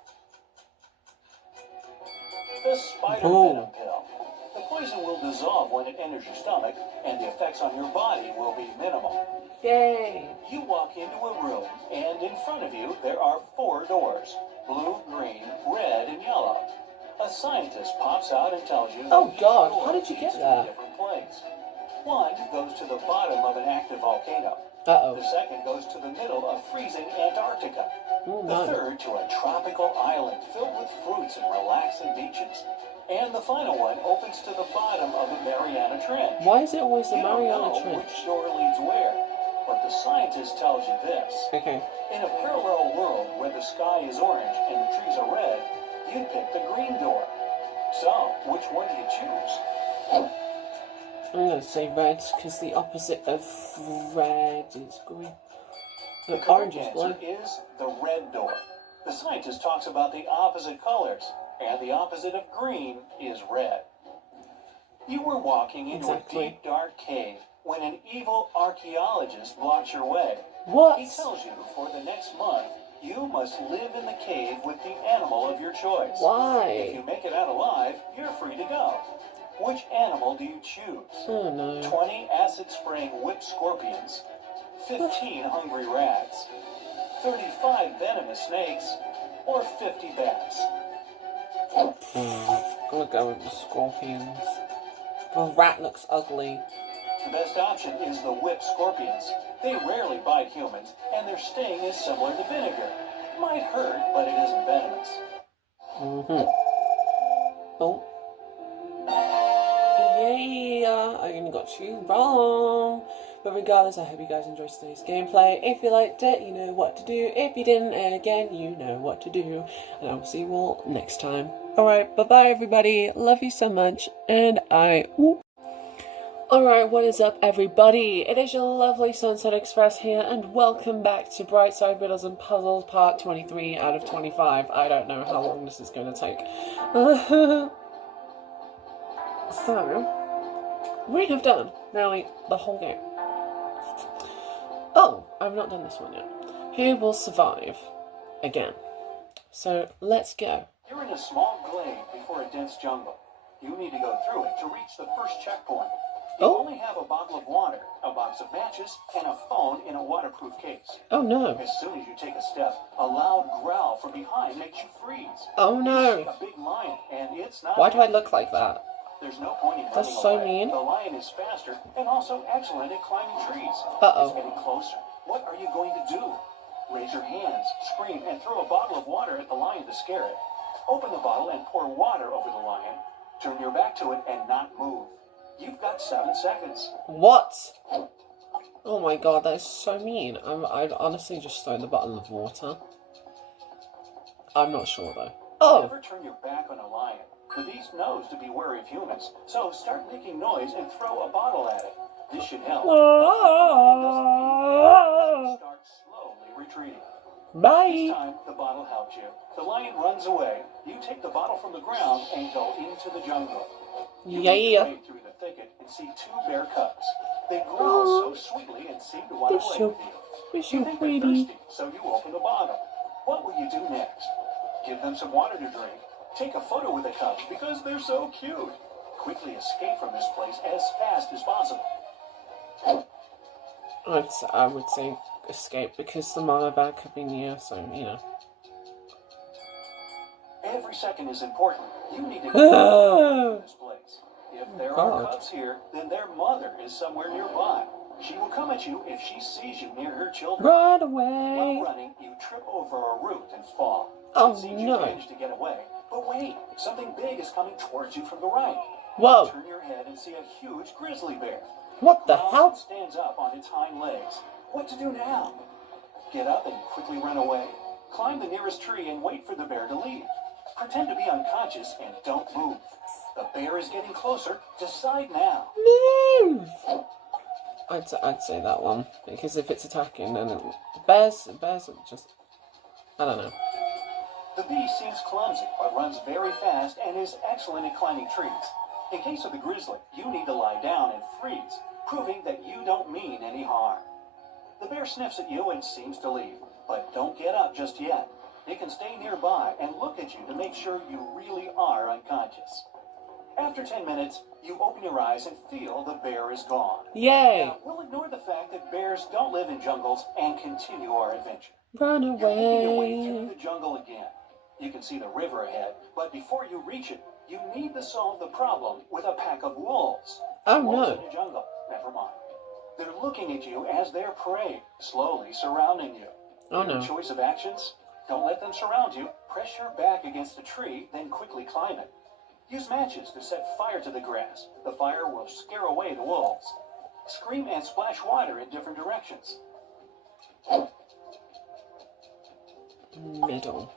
The spider Boom. venom pill. The poison will dissolve when it enters your stomach, and the effects on your body will be minimal. Yay! You walk into a room, and in front of you there are 4 doors. Blue, green, red, and yellow. A scientist pops out and tells you that Oh each God, door how did you leads get to a there? different place. One goes to the bottom of an active volcano. Uh-oh. The second goes to the middle of freezing Antarctica. Oh The no. third to a tropical island filled with fruits and relaxing beaches. And the final one opens to the bottom of the Mariana Trench. Why is it always the You don't Mariana know Trench? which door leads where, but the scientist tells you this. Okay. In a parallel world where the sky is orange and the trees are red, you'd pick the green door. So, which one do you choose? I'm gonna say red, because the opposite of red is green. The The correct orange is blue. answer is the red door. The scientist talks about the opposite colors, and the opposite of green is red. You were walking into Exactly. a deep, dark cave when an evil archaeologist blocks your way. What? He tells you for the next month, you must live in the cave with the animal of your choice. If Why? you make it out alive, you're free to go. Which animal do you choose? Oh no. 20 acid-spraying whip scorpions, 15 hungry rats, 35 venomous snakes, or 50 bats? I'm gonna go with the scorpions. The rat looks ugly. The best option is the whip scorpions. They rarely bite humans, and their sting is similar to vinegar. Might hurt, but it isn't venomous. Oh. Yeah, I only got two wrong. But regardless, I hope you guys enjoyed today's gameplay. If you liked it, you know what to do. If you didn't, again, you know what to do. And I will see you all next time. Alright, bye-bye everybody. Love you so much. And Alright, what is up everybody? It is your lovely Sunset Express here, and welcome back to Brightside Riddles and Puzzles Part 23 out of 25. I don't know how long this is going to take. So, we have done nearly the whole game. Oh, I've not done this one yet. Who will survive again? So, let's go. You're in a small glade before a dense jungle. You need to go through it to reach the first checkpoint. You only have a bottle of water, a box of matches, and a phone in a waterproof case. Oh no. As soon as you take a step, a loud growl from behind makes you freeze. Oh no. You see a big lion, and it's not... Why do I look like that? There's no point in running That's so away. mean. The lion is faster and also excellent at climbing trees. Uh-oh. It's getting closer. What are you going to do? Raise your hands, scream, and throw a bottle of water at the lion to scare it. Open the bottle and pour water over the lion. Turn your back to it and not move. You've got 7 seconds. What? Oh my god, that is so mean. I'd honestly just throw the bottle of water. I'm not sure though. Oh! Never turn your back on a lion. The beast knows to be wary of humans, so start making noise and throw a bottle at it. This should help. Start slowly retreating. Bye! This time, the bottle helped you. The lion runs away. You take the bottle from the ground and go into the jungle. You make your way through the thicket and see 2 bear cubs. They growl so sweetly and seem to want to play with you. They're You so think pretty. they're thirsty, so you open the bottle. What will you do next? Give them some water to drink. Take a photo with the cubs because they're so cute. Quickly escape from this place as fast as possible. I would say escape because the mama bear could be near, so, you know. Every second is important. You need to get from this place. If there are cubs here, then their mother is somewhere nearby. She will come at you if she sees you near her children. Run While away! running, you trip over a root and fall. Oh, It seems you no. managed to get away. But wait, something big is coming towards you from the right. Whoa! Turn your head and see a huge grizzly bear. What the It growls hell? and stands up on its hind legs. What to do now? Get up and quickly run away. Climb the nearest tree and wait for the bear to leave. Pretend to be unconscious and don't move. The bear is getting closer. Decide now. Move! I'd say that one, because if it's attacking, then bears are just, I don't know. The beast seems clumsy, but runs very fast and is excellent at climbing trees. In case of the grizzly, you need to lie down and freeze, proving that you don't mean any harm. The bear sniffs at you and seems to leave, but don't get up just yet. It can stay nearby and look at you to make sure you really are unconscious. After 10 minutes, you open your eyes and feel the bear is gone. Yay! Now, we'll ignore the fact that bears don't live in jungles and continue our adventure. Run You're making your way through away! the jungle again. You can see the river ahead, but before you reach it, you need to solve the problem with a pack of wolves. Oh Wolves no! in the jungle. Never mind. They're looking at you as their prey, slowly surrounding you. Oh Your no! choice of actions? Don't let them surround you. Press your back against a tree, then quickly climb it. Use matches to set fire to the grass. The fire will scare away the wolves. Scream and splash water in different directions. Middle.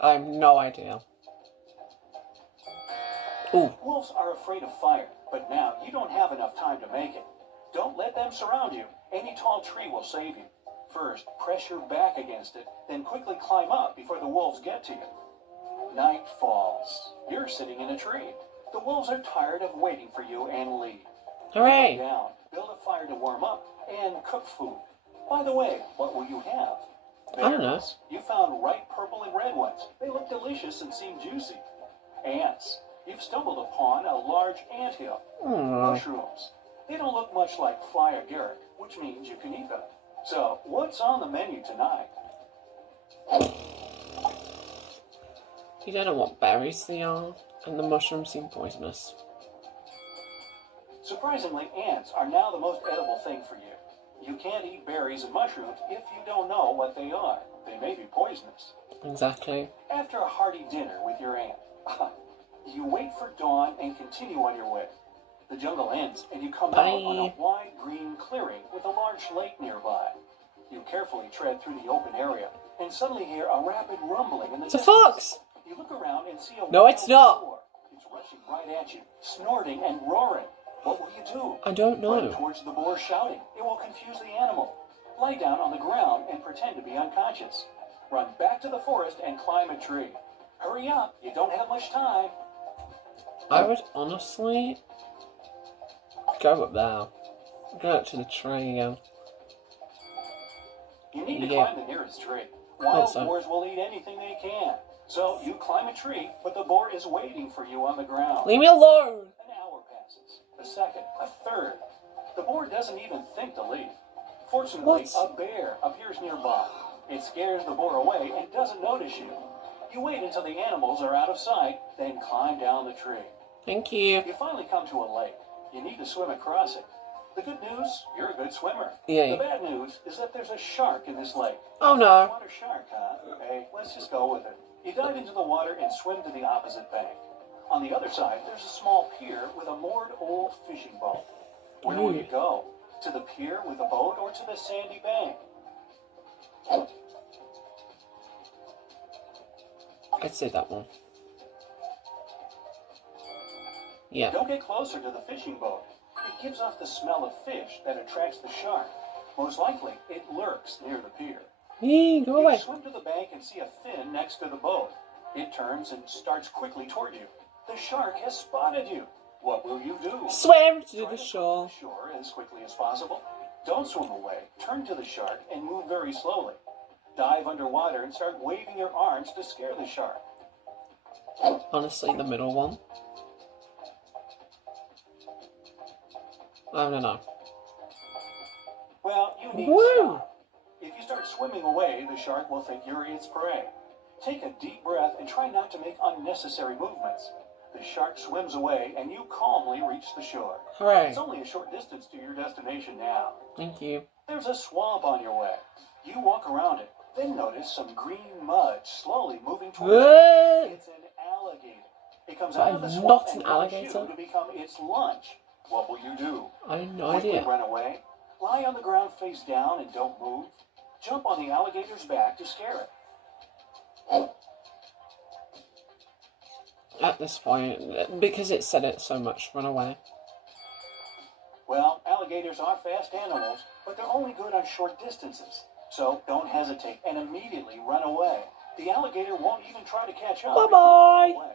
I have no idea. Ooh. Wolves are afraid of fire, but now you don't have enough time to make it. Don't let them surround you. Any tall tree will save you. First, press your back against it, then quickly climb up before the wolves get to you. Night falls. You're sitting in a tree. The wolves are tired of waiting for you and leave. Hooray! Lie down, build a fire to warm up, and cook food. By the way, what will you have? I don't know. Berries. You found ripe purple and red ones. They look delicious and seem juicy. Ants. You've stumbled upon a large anthill. Mushrooms. They don't look much like fly agaric, which means you can eat them. So, what's on the menu tonight? You don't know what berries they are, and the mushrooms seem poisonous. Surprisingly, ants are now the most edible thing for you. You can't eat berries and mushrooms if you don't know what they are. They may be poisonous. Exactly. After a hearty dinner with your aunt, you wait for dawn and continue on your way. The jungle ends, and you come out on a wide green clearing with a large lake nearby. You carefully tread through the open area, and suddenly hear a rapid rumbling in the It's a distance. fox! You look around and see a No, it's not. boar. It's rushing right at you, snorting and roaring. What will you do? I don't Run know. towards the boar shouting. It will confuse the animal. Lie down on the ground and pretend to be unconscious. Run back to the forest and climb a tree. Hurry up, you don't have much time. I would honestly go up there. Go up to the tree again. You need to Yeah. climb the nearest tree. Wild so. boars will eat anything they can. So you climb a tree, but the boar is waiting for you on the ground. Leave me alone! An hour passes. A second. A third. The boar doesn't even think to leave. Fortunately, What? a bear appears nearby. It scares the boar away and doesn't notice you. You wait until the animals are out of sight, then climb down the tree. Thank you. You finally come to a lake. You need to swim across it. The good news, you're a good swimmer. Yay. The bad news is that there's a shark in this lake. Oh no. Water shark, huh? Hey, let's just go with it. You dive into the water and swim to the opposite bank. On the other side, there's a small pier with a moored old fishing boat. Where will you go? To the pier with a boat or to the sandy bank? I'd say that one. Yeah. Don't get closer to the fishing boat. It gives off the smell of fish that attracts the shark. Most likely, it lurks near the pier. Yee, go You away. swim to the bank and see a fin next to the boat. It turns and starts quickly toward you. The shark has spotted you. What will you do? Swim to Try the to shore. swim to the shore as quickly as possible. Don't swim away. Turn to the shark and move very slowly. Dive underwater and start waving your arms to scare the shark. Honestly, the middle one. I don't know. Well, you need Woo! to stop. If you start swimming away, the shark will think you're its prey. Take a deep breath and try not to make unnecessary movements. The shark swims away and you calmly reach the shore. Hooray. It's only a short distance to your destination now. Thank you. There's a swamp on your way. You walk around it, then notice some green mud slowly moving towards you. What? It's an alligator. It comes That out of the is swamp not and an wants alligator. you to become its lunch. What will you do? I have no Quickly idea. run away. Lie on the ground face down and don't move. Jump on the alligator's back to scare it. At this point, because it said it so much, run away. Well, alligators are fast animals, but they're only good on short distances. So don't hesitate and immediately run away. The alligator won't even try to catch up. if you Bye-bye. run away.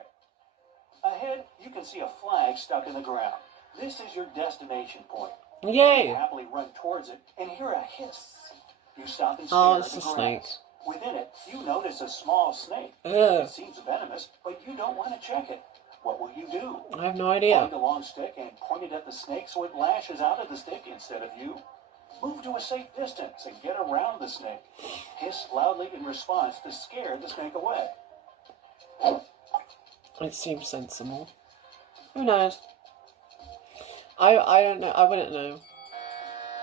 Ahead, you can see a flag stuck in the ground. This is your destination point. You Yay! happily run towards it and hear a hiss. You stop and stare Oh, at it's the a grass. snake. Within it, you notice a small snake. Ugh. It seems venomous, but you don't want to check it. What will you do? I have no idea. Find a long stick and point it at the snake so it lashes out of the stick instead of you. Move to a safe distance and get around the snake. Hiss loudly in response to scare the snake away. It seems sensible. Who knows? I don't know. I wouldn't know.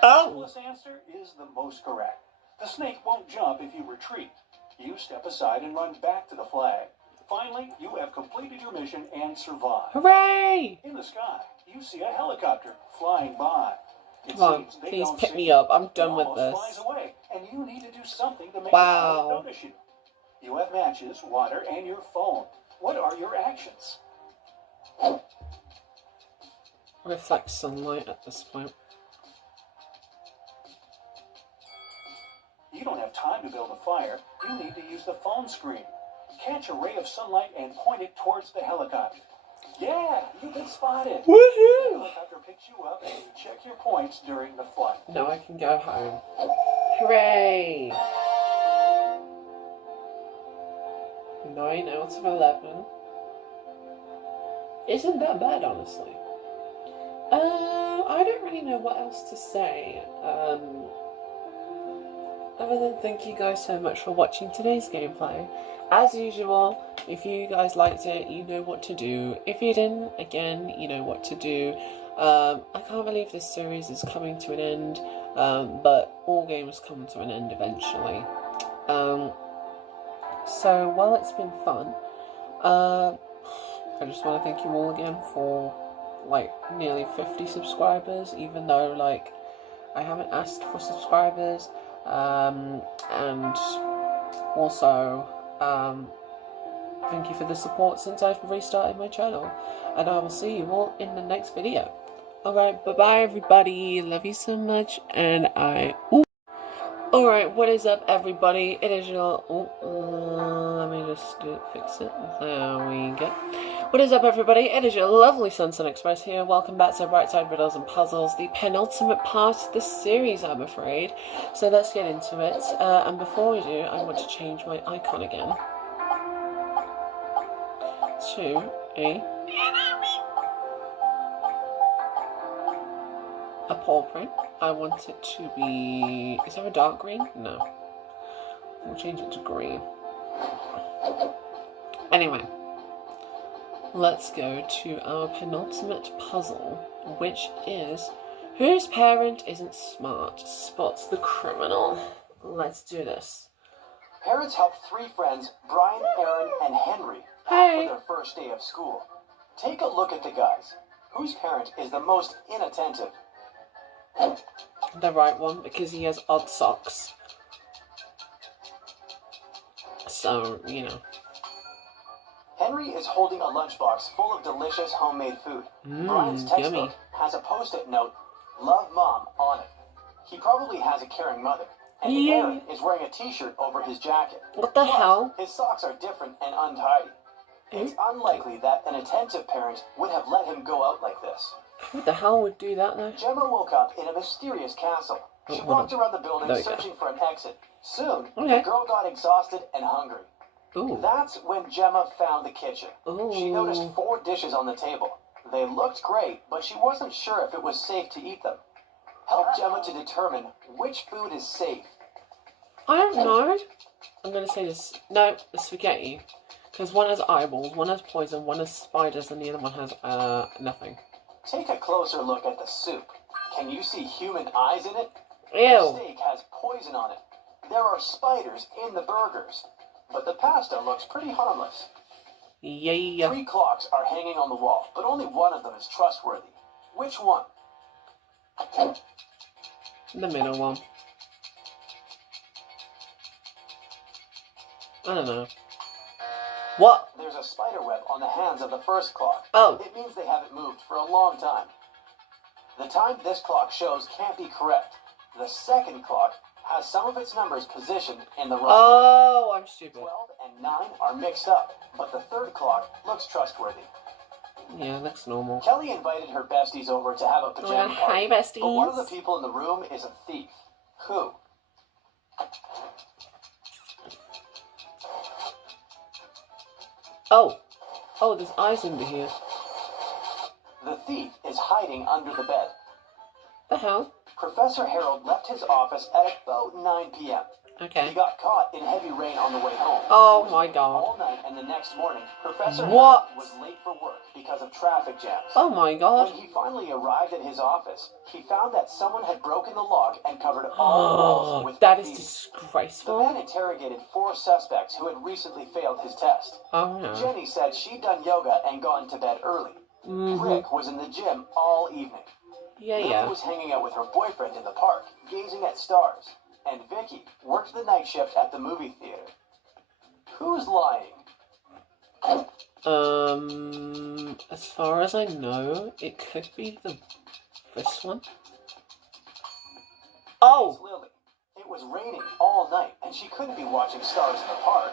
The Oh! simplest answer is the most correct. The snake won't jump if you retreat. You step aside and run back to the flag. Finally, you have completed your mission and survived. Hooray! In the sky, you see a helicopter flying by. It Come on, seems they please don't pick see me you. up. I'm It done with almost this. flies away, and you need to do something to make Wow. the pilot notice you. You have matches, water, and your phone. What are your actions? Reflect sunlight at this point. You don't have time to build a fire. You need to use the phone screen. Catch a ray of sunlight and point it towards the helicopter. Yeah, you've been spotted. The Woohoo! helicopter picks you up and you check your points during the flight. Now I can go home. Hooray! 9 out of 11. Isn't that bad, honestly. I don't really know what else to say. other than thank you guys so much for watching today's gameplay. As usual, if you guys liked it, you know what to do. If you didn't, again, you know what to do. I can't believe this series is coming to an end, but all games come to an end eventually. So while it's been fun, I just want to thank you all again for like nearly 50 subscribers, even though like I haven't asked for subscribers, and also thank you for the support since I've restarted my channel, and I will see you all in the next video. Alright, bye bye everybody, love you so much, and Alright, what is up everybody, it is your, let me just fix it, there we go. What is up everybody, it is your lovely Sunset Express here, welcome back to Brightside Riddles and Puzzles, the penultimate part of the series I'm afraid. So let's get into it, and before we do, I want to change my icon again to a paw print. I want it to be, is there a dark green? No. We'll change it to green. Anyway, let's go to our penultimate puzzle, which is whose parent isn't smart spots the criminal. Let's do this. Parents helped three friends, Brian, Aaron, and Henry, Hey. for their first day of school. Take a look at the guys. Whose parent is the most inattentive? The right one, because he has odd socks. So, you know. Henry is holding a lunchbox full of delicious homemade food. Brian's textbook yummy. has a post-it note, "Love Mom," on it. He probably has a caring mother. And Yeah. Aaron is wearing a t-shirt over his jacket. What the Plus, hell? his socks are different and untidy. It's unlikely that an attentive parent would have let him go out like this. What the hell would do that though? Gemma woke up in a mysterious castle. She hold walked on. around the building There we go. searching for an exit. Soon, Okay. the girl got exhausted and hungry. Ooh. That's when Gemma found the kitchen. Ooh. She noticed 4 dishes on the table. They looked great, but she wasn't sure if it was safe to eat them. Help Gemma to determine which food is safe. I don't know. I'm gonna say this. No, it's spaghetti. Because one has eyeballs, one has poison, one has spiders, and the other one has, nothing. Take a closer look at the soup. Can you see human eyes in it? The Ew. steak has poison on it. There are spiders in the burgers. But the pasta looks pretty harmless. Yeah. 3 clocks are hanging on the wall, but only one of them is trustworthy. Which one? The middle one. I don't know. What? There's a spider web on the hands of the first clock. Oh. It means they haven't moved for a long time. The time this clock shows can't be correct. The second clock has some of its numbers positioned in the wrong. Oh, I'm stupid. 12 and 9 are mixed up, but the third clock looks trustworthy. Yeah, looks normal. Kelly invited her besties over to have a pajama party. Hi, besties. But one of the people in the room is a thief. Who? Oh, there's eyes under here. The thief is hiding under the bed. The hell? Professor Harold left his office at about 9 p.m. Okay. He got caught in heavy rain on the way home. Oh He was my late God. all night, and the next morning, Professor What? Harold was late for work because of traffic jams. Oh my God. When he finally arrived at his office, he found that someone had broken the lock and covered all the walls Oh, with that is graffiti. The disgraceful. man interrogated 4 suspects who had recently failed his test. Oh no. Jenny said she'd done yoga and gone to bed early. Rick was in the gym all evening. Lily Yeah. was hanging out with her boyfriend in the park, gazing at stars. And Vicky worked the night shift at the movie theater. Who's lying? As far as I know, it could be this one. Oh! It's Lily. It was raining all night, and she couldn't be watching stars in the park.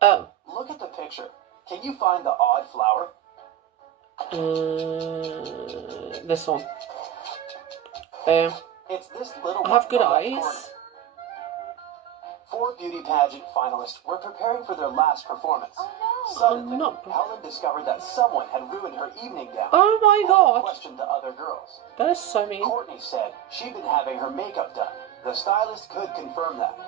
Oh. Look at the picture. Can you find the odd flower? This one. There. It's this little I one have good on the eyes. corner. 4 beauty pageant finalists were preparing for their last performance. Suddenly, I'm not- Helen discovered that someone had ruined her evening gown. Oh my Helen God. questioned the other girls. That is so mean. Courtney said she'd been having her makeup done. The stylist could confirm that.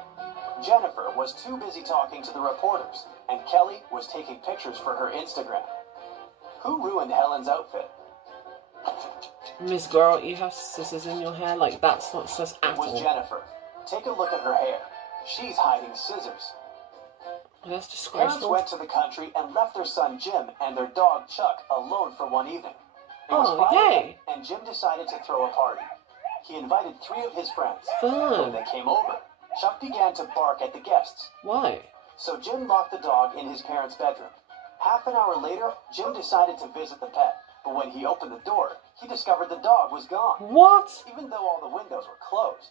Jennifer was too busy talking to the reporters, and Kelly was taking pictures for her Instagram. Who ruined Helen's outfit? Miss Girl, you have scissors in your hair? Like, that's not sus at It was all. Jennifer. Take a look at her hair. She's hiding scissors. That's Parents disgraceful. went to the country and left their son Jim and their dog Chuck alone for one evening. It was Oh, Friday yay. night, and Jim decided to throw a party. He invited 3 of his friends. When Fun. they came over, Chuck began to bark at the guests. Why? So Jim locked the dog in his parents' bedroom. Half an hour later, Jim decided to visit the pet. But when he opened the door, he discovered the dog was gone, What? even though all the windows were closed.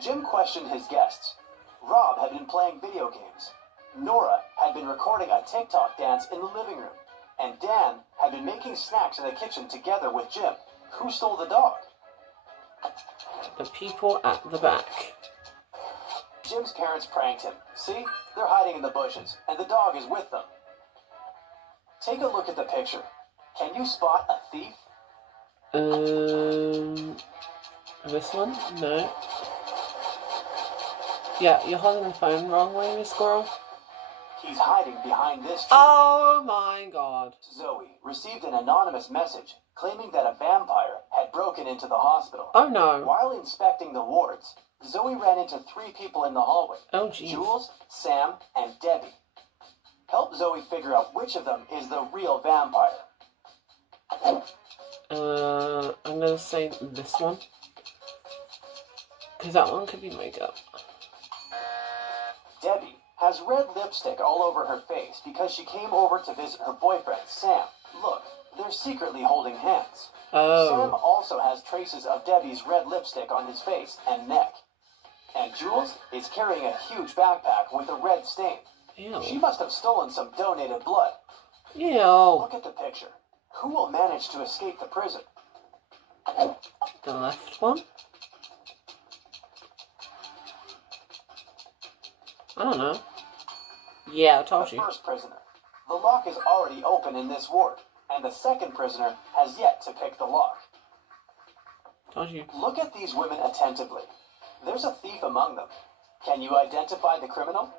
Jim questioned his guests. Rob had been playing video games. Nora had been recording a TikTok dance in the living room. And Dan had been making snacks in the kitchen together with Jim. Who stole the dog? The people at the back. Jim's parents pranked him. See? They're hiding in the bushes, and the dog is with them. Take a look at the picture. Can you spot a thief? This one? No. Yeah, you're holding the phone wrong way, Miss Squirrel. He's hiding behind this tree. Oh my god. Zoe received an anonymous message claiming that a vampire had broken into the hospital. Oh no. While inspecting the wards, Zoe ran into 3 people in the hallway. Oh jeez. Jules, Sam, and Debbie. Help Zoe figure out which of them is the real vampire. I'm gonna say this one. Because that one could be makeup. Debbie has red lipstick all over her face because she came over to visit her boyfriend, Sam. Look, they're secretly holding hands. Sam Oh. also has traces of Debbie's red lipstick on his face and neck. And Jules is carrying a huge backpack with a red stain. She Ew. must have stolen some donated blood. Ew. Look at the picture. Who will manage to escape the prison? The left one? I don't know. Yeah, I told The you. first prisoner. The lock is already open in this ward, and the second prisoner has yet to pick the lock. Told you. Look at these women attentively. There's a thief among them. Can you identify the criminal?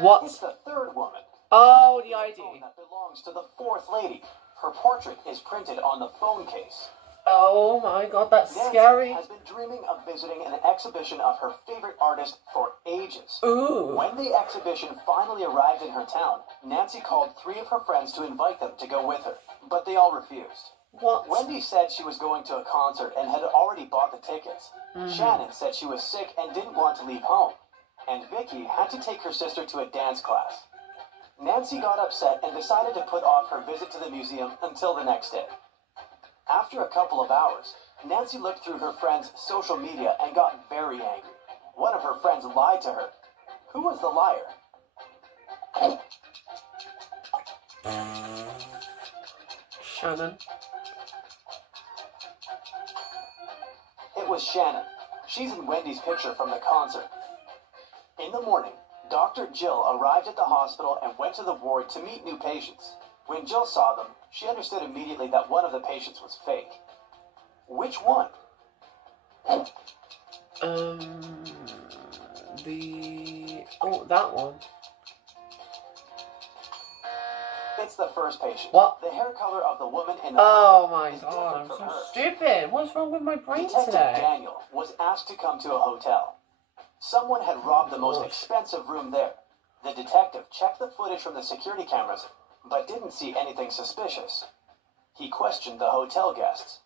What? It's the third woman. Oh, the phone ID. that belongs to the fourth lady. Her portrait is printed on the phone case. Oh my god, that's Nancy scary. has been dreaming of visiting an exhibition of her favorite artist for ages. Ooh. When the exhibition finally arrived in her town, Nancy called 3 of her friends to invite them to go with her, but they all refused. What? Wendy said she was going to a concert and had already bought the tickets. Shannon said she was sick and didn't want to leave home. And Vicky had to take her sister to a dance class. Nancy got upset and decided to put off her visit to the museum until the next day. After a couple of hours, Nancy looked through her friend's social media and got very angry. One of her friends lied to her. Who was the liar? Shannon. It was Shannon. She's in Wendy's picture from the concert. In the morning, Dr. Jill arrived at the hospital and went to the ward to meet new patients. When Jill saw them, she understood immediately that one of the patients was fake. Which one? Oh, that one. It's the first patient. What? The hair color of the woman in the Oh photo my is god, I'm different from so her. stupid. What's wrong with my brain Detective today? Daniel was asked to come to a hotel. Someone had robbed the most Gosh. expensive room there. The detective checked the footage from the security cameras, but didn't see anything suspicious. He questioned the hotel guests.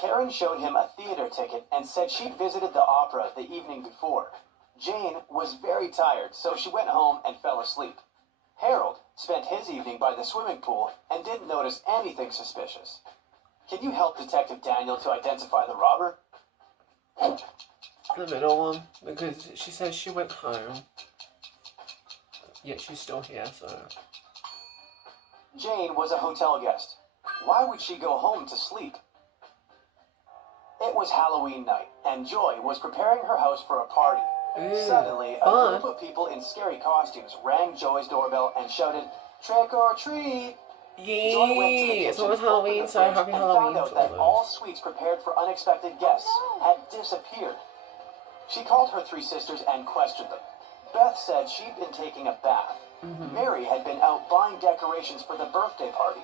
Karen showed him a theater ticket and said she'd visited the opera the evening before. Jane was very tired, so she went home and fell asleep. Harold spent his evening by the swimming pool and didn't notice anything suspicious. Can you help Detective Daniel to identify the robber? The middle one, because she says she went home. Yet she's still here, so. Jane was a hotel guest. Why would she go home to sleep? It was Halloween night, and Joy was preparing her house for a party. Ooh, Suddenly, a fun. group of people in scary costumes rang Joy's doorbell and shouted, Trick or treat! Joy went to the Yay! kitchen, It's almost opened Halloween, the so fridge, happy and Halloween found out to that all all those. sweets prepared for unexpected guests had disappeared. She called her three sisters and questioned them. Beth said she'd been taking a bath. Mary had been out buying decorations for the birthday party.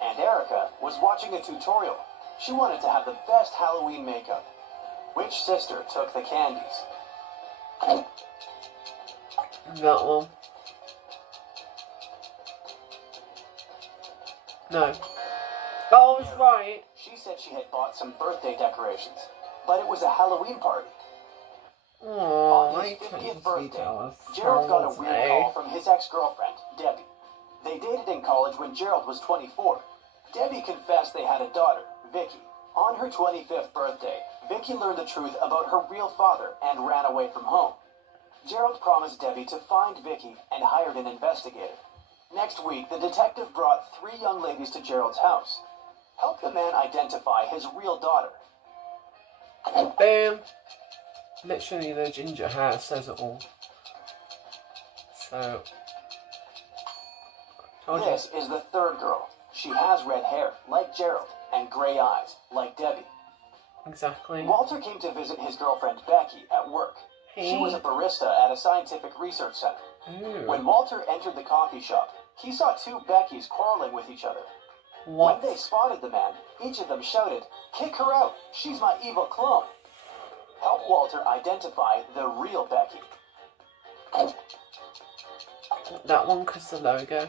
And Erica was watching a tutorial. She wanted to have the best Halloween makeup. Which sister took the candies? That one. No. Oh, I was right. She said she had bought some birthday decorations, but it was a Halloween party. Oh, On I his couldn't 50th be birthday, jealous. Gerald got a weird Honestly. call from his ex-girlfriend, Debbie. They dated in college when Gerald was 24. Debbie confessed they had a daughter, Vicky. On her 25th birthday, Vicky learned the truth about her real father and ran away from home. Gerald promised Debbie to find Vicky and hired an investigator. Next week, the detective brought 3 young ladies to Gerald's house. Help the man identify his real daughter. Boom. Literally, the ginger hair says it all. So, told you. This is the third girl. She has red hair, like Gerald, and gray eyes, like Debbie. Exactly. Walter came to visit his girlfriend Becky at work. She was a barista at a scientific research center. Ooh. When Walter entered the coffee shop, he saw 2 Beckys quarreling with each other. What? When they spotted the man, each of them shouted, "Kick her out! She's my evil clone!" Help Walter identify the real Becky. That one, because the logo.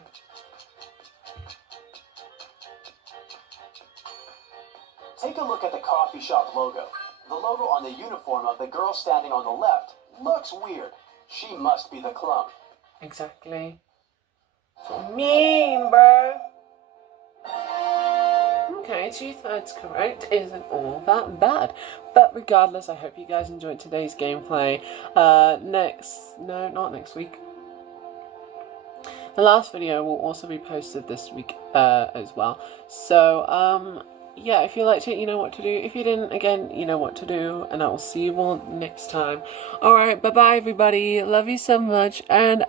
Take a look at the coffee shop logo. The logo on the uniform of the girl standing on the left looks weird. She must be the clone. Exactly. So mean, bro. Okay, 2/3 correct isn't all that bad. But regardless, I hope you guys enjoyed today's gameplay. Not next week. The last video will also be posted this week as well. So, yeah, if you liked it, you know what to do. If you didn't, again, you know what to do. And I will see you all next time. Alright, bye-bye, everybody. Love you so much. And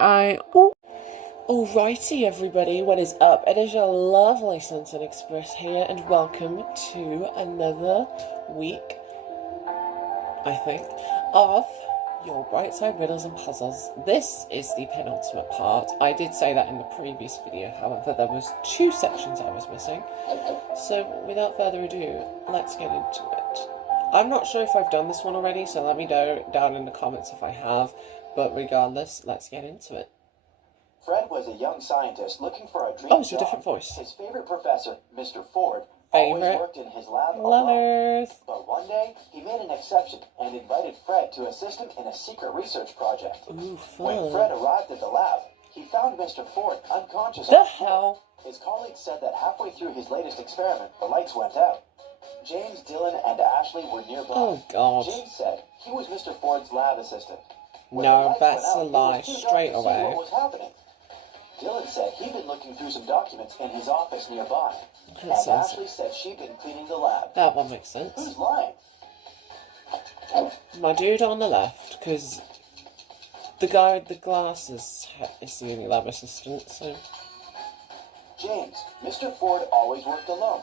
Alrighty, everybody, what is up? It is your lovely Sunset Express here, and welcome to another week, I think, of your Brightside Riddles and Puzzles. This is the penultimate part. I did say that in the previous video, however, there was 2 sections I was missing. So, without further ado, let's get into it. I'm not sure if I've done this one already, so let me know down in the comments if I have, but regardless, let's get into it. Fred was a young scientist looking for a dream Oh, it's a job. different voice. His favorite professor, Mr. Ford, always Favorite worked in his lab alone. lovers. But one day, he made an exception and invited Fred to assist him in a secret research project. Ooh, When Fred fun. arrived at the lab, he found Mr. Ford unconscious. The on floor. hell? His colleagues said that halfway through his latest experiment, the lights went out. James, Dylan, and Ashley were nearby. Oh, God. James said he was Mr. Ford's lab assistant. When the No, lights that's went a out, it lie, was too dark straight to see away. what was happening. Dylan said he'd been looking through some documents in his office nearby. And That sounds- Ashley said she'd been cleaning the lab. That one makes sense. Who's lying? My dude on the left, because the guy with the glasses is the only lab assistant, so... James. Mr. Ford always worked alone.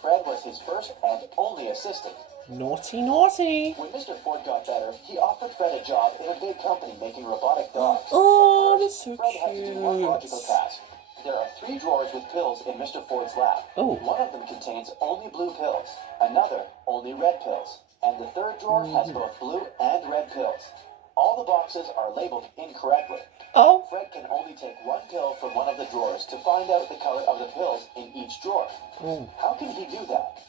Fred was his first and only assistant. Naughty, naughty. When Mr. Ford got better, he offered Fred a job in a big company making robotic dogs. Oh, At that's first, so Fred had to do one cute. logical task. There are 3 drawers with pills in Mr. Ford's lab. Oh. One of them contains only blue pills, another only red pills, and the third drawer has both blue and red pills. All the boxes are labeled incorrectly. Oh, Fred can only take 1 pill from one of the drawers to find out the color of the pills in each drawer. oh. How can he do that?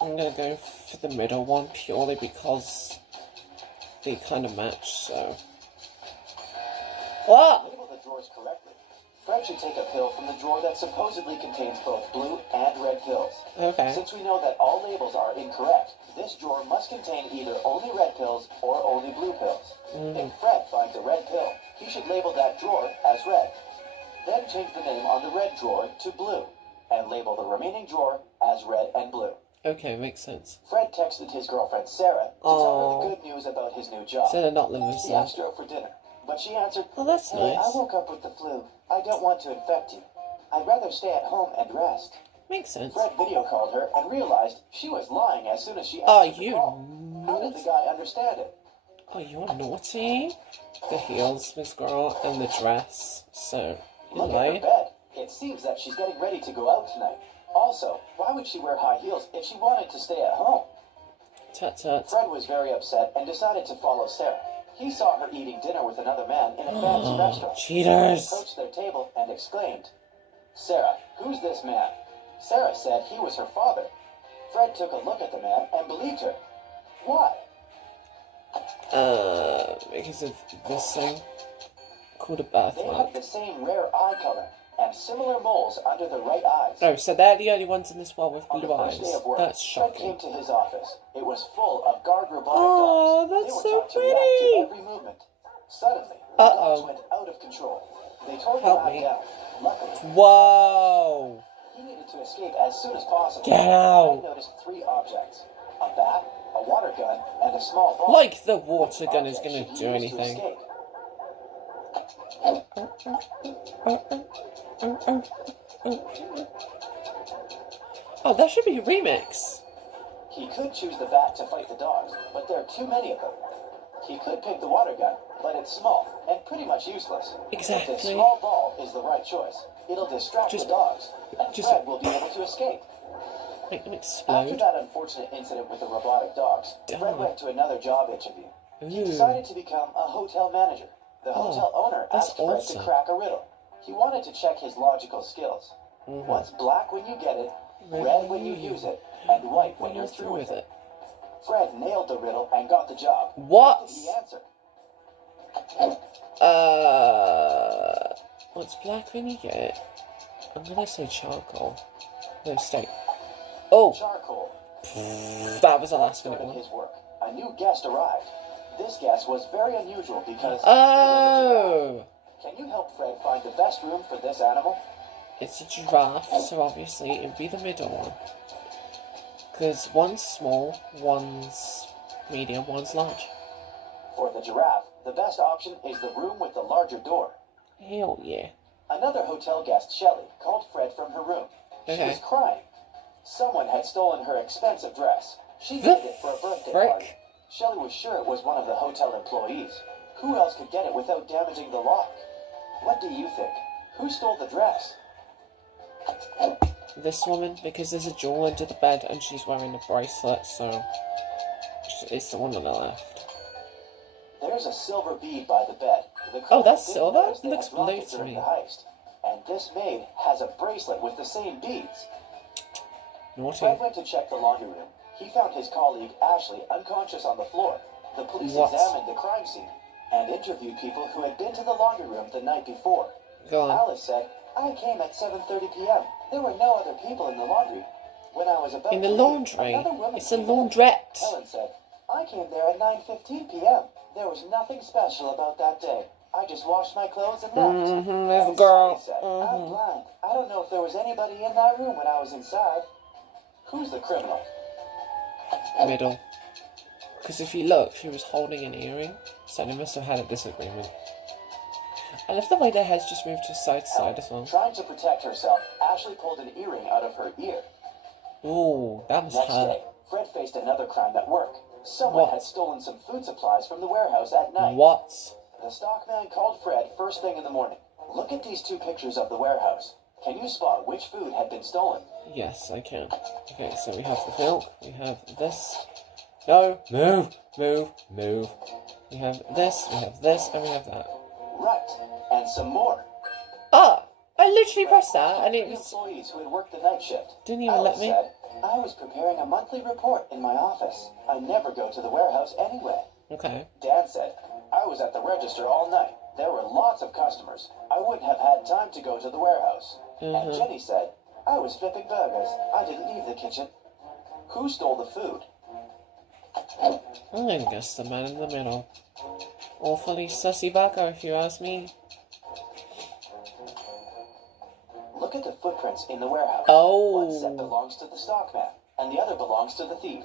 I'm gonna go for the middle one purely because they kind of match, so... What? Label the drawers correctly. Fred should take a pill from the drawer that supposedly contains both blue and red pills. Okay. Since we know that all labels are incorrect, this drawer must contain either only red pills or only blue pills. If Fred finds a red pill, he should label that drawer as red. Then change the name on the red drawer to blue, and label the remaining drawer as red and blue. Okay, makes sense. Fred texted his girlfriend Sarah to tell her the good news about his new job. So they're not living He so. asked her out for dinner, but she answered, Oh, that's "Hey, I nice. woke up with the flu. I don't want to infect you. I'd rather stay at home and rest. Makes sense. Fred video called her and realized she was lying as soon as she Oh, answered the you call. How did the naughty. guy understand it? Oh, you're naughty. The heels, Miss Girl, and the dress. So, you Look at her lied. bed. It seems that she's getting ready to go out tonight. Also, why would she wear high heels if she wanted to stay at home? Tut tut. Fred was very upset and decided to follow Sarah. He saw her eating dinner with another man in a fancy Oh, restaurant. He cheaters. approached their table and exclaimed, "Sarah, who's this man?" Sarah said he was her father. Fred took a look at the man and believed her. Why? Because of this thing called a They had birthmark. the same rare eye color and similar moles under the right eyes. Oh, so they're the only ones in this world with On blue the eyes. first day of work, That's Fred came shocking. to his office. It was full of guard robotic Oh, dogs. that's They were so taught to react to pretty. every movement. Suddenly, the Uh-oh. dogs went out of control. They tore the Help guy me. down. Luckily, Whoa! he needed to escape as soon as possible. Get out! Fred noticed three objects: a bat, a water gun, and a small ball. Like the water gun is Objects gonna should do use to anything. escape. Oh, that should be a remix. He could choose the bat to fight the dogs, but there are too many of them. He could pick the water gun, but it's small and pretty much useless. But Exactly. the small ball is the right choice. It'll distract Just- the dogs, and just- Fred will be able to escape. Make them After explode. that unfortunate incident with the robotic dogs, Fred Damn. went to another job interview. He Ooh. decided to become a hotel manager. The Oh, hotel owner that's asked Fred awesome. to crack a riddle. He wanted to check his logical skills. Mhm. What's black when you get it, red when you use it, and white when you're through with it? Fred nailed the riddle and got the job. What? What did he answer? What's black when you get it? I'm gonna say charcoal. No, steak. Oh, Charcoal. that was a Fred last minute started one. his work. A new guest arrived. This guest was very unusual because Oh, Can you help Fred find the best room for this animal? it's a giraffe, so obviously it would be the middle one. Because one's small, one's medium, one's large. For the giraffe, the best option is the room with the larger door. Hell yeah. Another hotel guest, Shelley, called Fred from her room. She Okay. was crying. Someone had stolen her expensive dress. She The needed it for a birthday frick? party. Shelley was sure it was one of the hotel employees. Who else could get it without damaging the lock? What do you think? Who stole the dress? This woman, because there's a jewel under the bed and she's wearing a bracelet, so it's the one on the left. There's a silver bead by the bed. The Oh, that's didn't silver? notice they Looks had dropped blue it to during me. the heist. And this maid has a bracelet with the same beads. Naughty. Fred went to check the laundry room. He found his colleague Ashley unconscious on the floor. The police What? examined the crime scene and interviewed people who had been to the laundry room the night before. Go on. Alice said, "I came at 7:30 p.m. There were no other people in the laundry. When I was about In the to leave, laundry? another woman It's a came in." laundrette. Helen said, "I came there at 9:15 p.m. There was nothing special about that day. I just washed my clothes and left." Mm-hmm, this And girl. Sally said, "I'm Mm-hmm. blind. I don't know if there was anybody in that room when I was inside." Who's the criminal? Middle. Because if you look, she was holding an earring, so they must have had a disagreement. I love the way their heads just moved to side to side as well. Trying to protect herself, Ashley pulled an earring out of her ear. Ooh, that was Next her. day, Fred faced another crime at work. Someone What? had stolen some food supplies from the warehouse at night. What? The stockman called Fred first thing in the morning. "Look at these two pictures of the warehouse. Can you spot which food had been stolen?" Yes, I can. Okay, so we have the milk, we have this. No, move, move, move. We have this, and we have that. Right, and some more. Ah! I literally pressed that, and it Three was... employees who had worked the night shift. Didn't even Alice let me. said, "I was preparing a monthly report in my office. I never go to the warehouse anyway." Okay. Dan said, "I was at the register all night. There were lots of customers. I wouldn't have had time to go to the warehouse." And Mhm. Jenny said, "I was flipping burgers. I didn't leave the kitchen." Who stole the food? I guess the man in the middle. Awfully sussy bugger, if you ask me. Look at the footprints in the warehouse. Oh. One set belongs to the stockman, and the other belongs to the thief.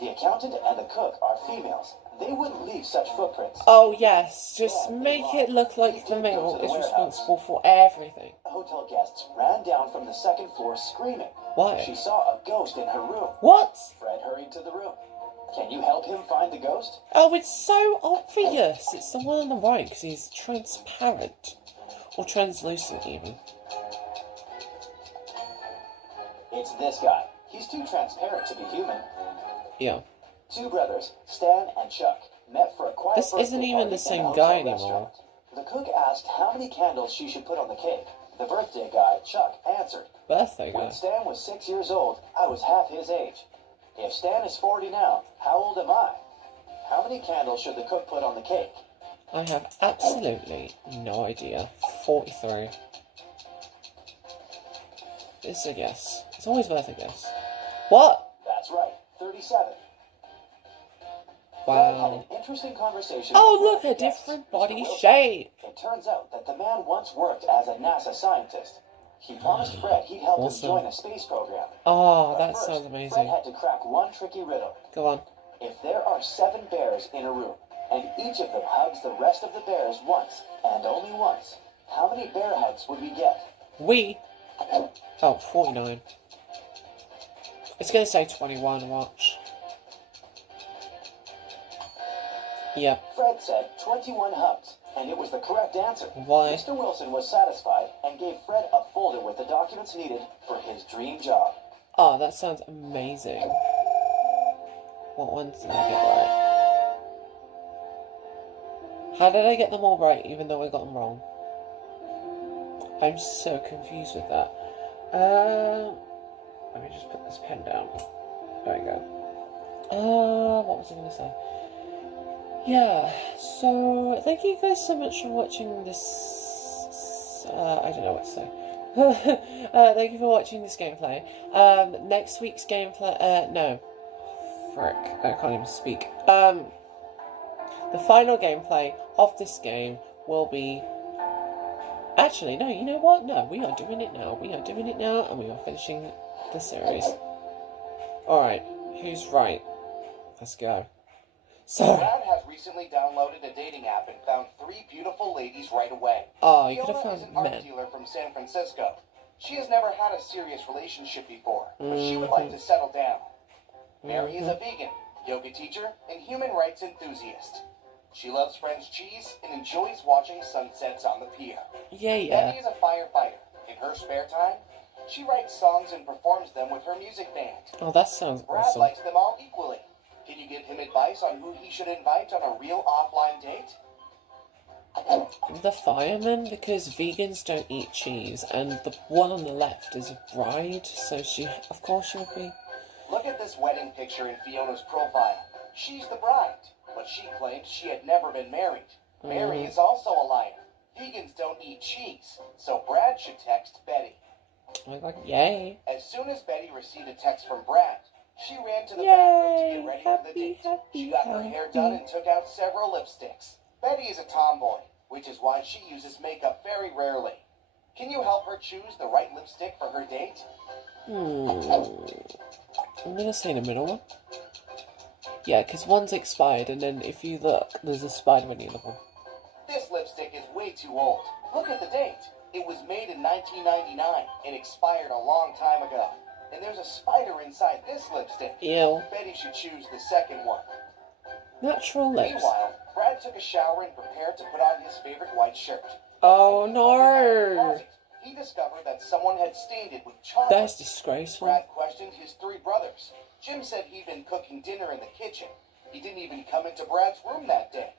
The accountant and the cook are females. They wouldn't leave such footprints. Oh yes, just make it look like the male is responsible for everything. Hotel guests ran down from the second floor screaming. Why? She saw a ghost in her room. What? Fred hurried to the room. Can you help him find the ghost? Oh, it's so obvious. It's the one on the right because he's transparent. Or translucent even. It's this guy. He's too transparent to be human. Yeah. Two brothers, Stan and Chuck, met for a quiet This birthday isn't even party the in same a guy hotel anymore. restaurant. The cook asked how many candles she should put on the cake. The birthday guy, Chuck, answered, Birthday guy. When Stan was 6 years old, I was half his age. If Stan is 40 now, how old am I? How many candles should the cook put on the cake? I have absolutely no idea. 43. It's a guess. It's always worth a guess. What? That's right, 37. Fred had Wow. an interesting conversation. Oh, with look, a one of the guests, different Mr. body Wilson. shape. It turns out that the man once worked as a NASA scientist. He promised Fred he'd help Awesome. him join a space program. Oh, But that first, sounds Fred amazing. had to crack one tricky riddle. Go on. If there are 7 bears in a room, and each of them hugs the rest of the bears once, and only once, how many bear hugs would we get? We. Oh, 49. It's going to say 21, watch. Yep. Fred said 21 hugs, and it was the correct answer. Why? Mr. Wilson was satisfied and gave Fred a folder with the documents needed for his dream job. Oh, that sounds amazing. What ones did I get right? How did I get them all right, even though I got them wrong? I'm so confused with that. Let me just put this pen down. There we go. What was I going to say? Yeah, so thank you guys so much for watching this. I don't know what to say. Thank you for watching this gameplay. Next week's gameplay. No, frick, I can't even speak. The final gameplay of this game will be. Actually, no. You know what? No, we are doing it now. We are doing it now, and we are finishing the series. All right, who's right? Let's go. So. Brad has recently downloaded a dating app and found 3 beautiful ladies right away. Oh, you could have Fiona is found an art men. dealer from San Francisco. She has never had a serious relationship before, but she would like to settle down. Mary is a vegan, yoga teacher, and human rights enthusiast. She loves French cheese and enjoys watching sunsets on the pier. Yeah. Betty is a firefighter. In her spare time, she writes songs and performs them with her music band. Oh, that sounds Brad awesome. likes them all equally. Can you give him advice on who he should invite on a real offline date? The fireman, because vegans don't eat cheese, and the one on the left is a bride, so of course she would be. Look at this wedding picture in Fiona's profile. She's the bride, but she claims she had never been married. Mary is also a liar. Vegans don't eat cheese, so Brad should text Betty. I'm like, yay. As soon as Betty received a text from Brad, she ran to the bathroom to Yay! get ready for the date. She got her hair done and took out several lipsticks. Betty is a tomboy, which is why she uses makeup very rarely. Can you help her choose the right lipstick for her date? I'm gonna say the middle one. Yeah, because one's expired, and then if you look, there's a spider in the other one. This lipstick is way too old. Look at the date. It was made in 1999 and expired a long time ago. And there's a spider inside this lipstick. Ew. Betty should choose the second one. Natural lips. Meanwhile, Brad took a shower and prepared to put on his favorite white shirt. Oh When he opened the no! closet, he discovered that someone had stained it with chocolate. That's disgraceful. Brad questioned his 3 brothers. Jim said he'd been cooking dinner in the kitchen. He didn't even come into Brad's room that day.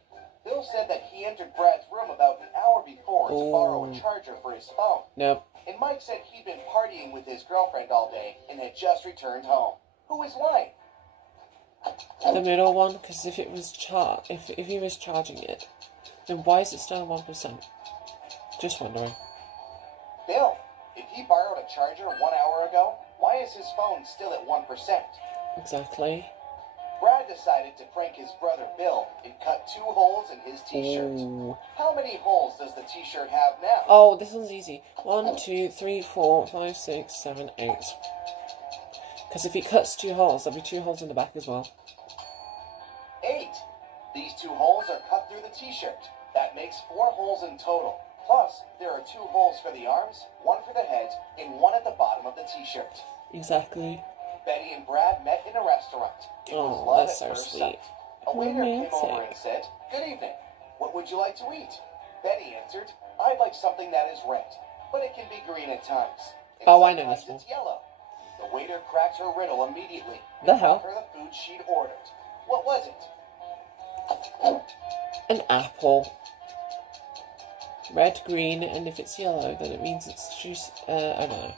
Bill said that he entered Brad's room about an hour before to borrow a charger for his phone. Nope. And Mike said he'd been partying with his girlfriend all day and had just returned home. Who is lying? The middle one, because if it was if he was charging it, then why is it still 1%? Just wondering. Bill, if he borrowed a charger 1 hour ago, why is his phone still at 1%? Exactly. Brad decided to prank his brother Bill and cut 2 holes in his t-shirt. Ooh. How many holes does the t-shirt have now? Oh, this one's easy. 1, 2, 3, 4, 5, 6, 7, 8. Because if he cuts 2 holes, there'll be 2 holes in the back as well. These 2 holes are cut through the t-shirt. That makes 4 holes in total. Plus, there are 2 holes for the arms, 1 for the head, and 1 at the bottom of the t-shirt. Exactly. Betty and Brad met in a restaurant. It was Oh, love that's at so first sweet. sight. A waiter came over Romantic. and said, "Good evening. What would you like to eat?" Betty answered, "I'd like something that is red, but it can be green at times. And Oh, I know sometimes this one. it's yellow." The waiter cracked her riddle immediately. The and hell? brought her the food she'd ordered. What was it? An apple. Red, green, and if it's yellow, then it means it's juice. I don't know.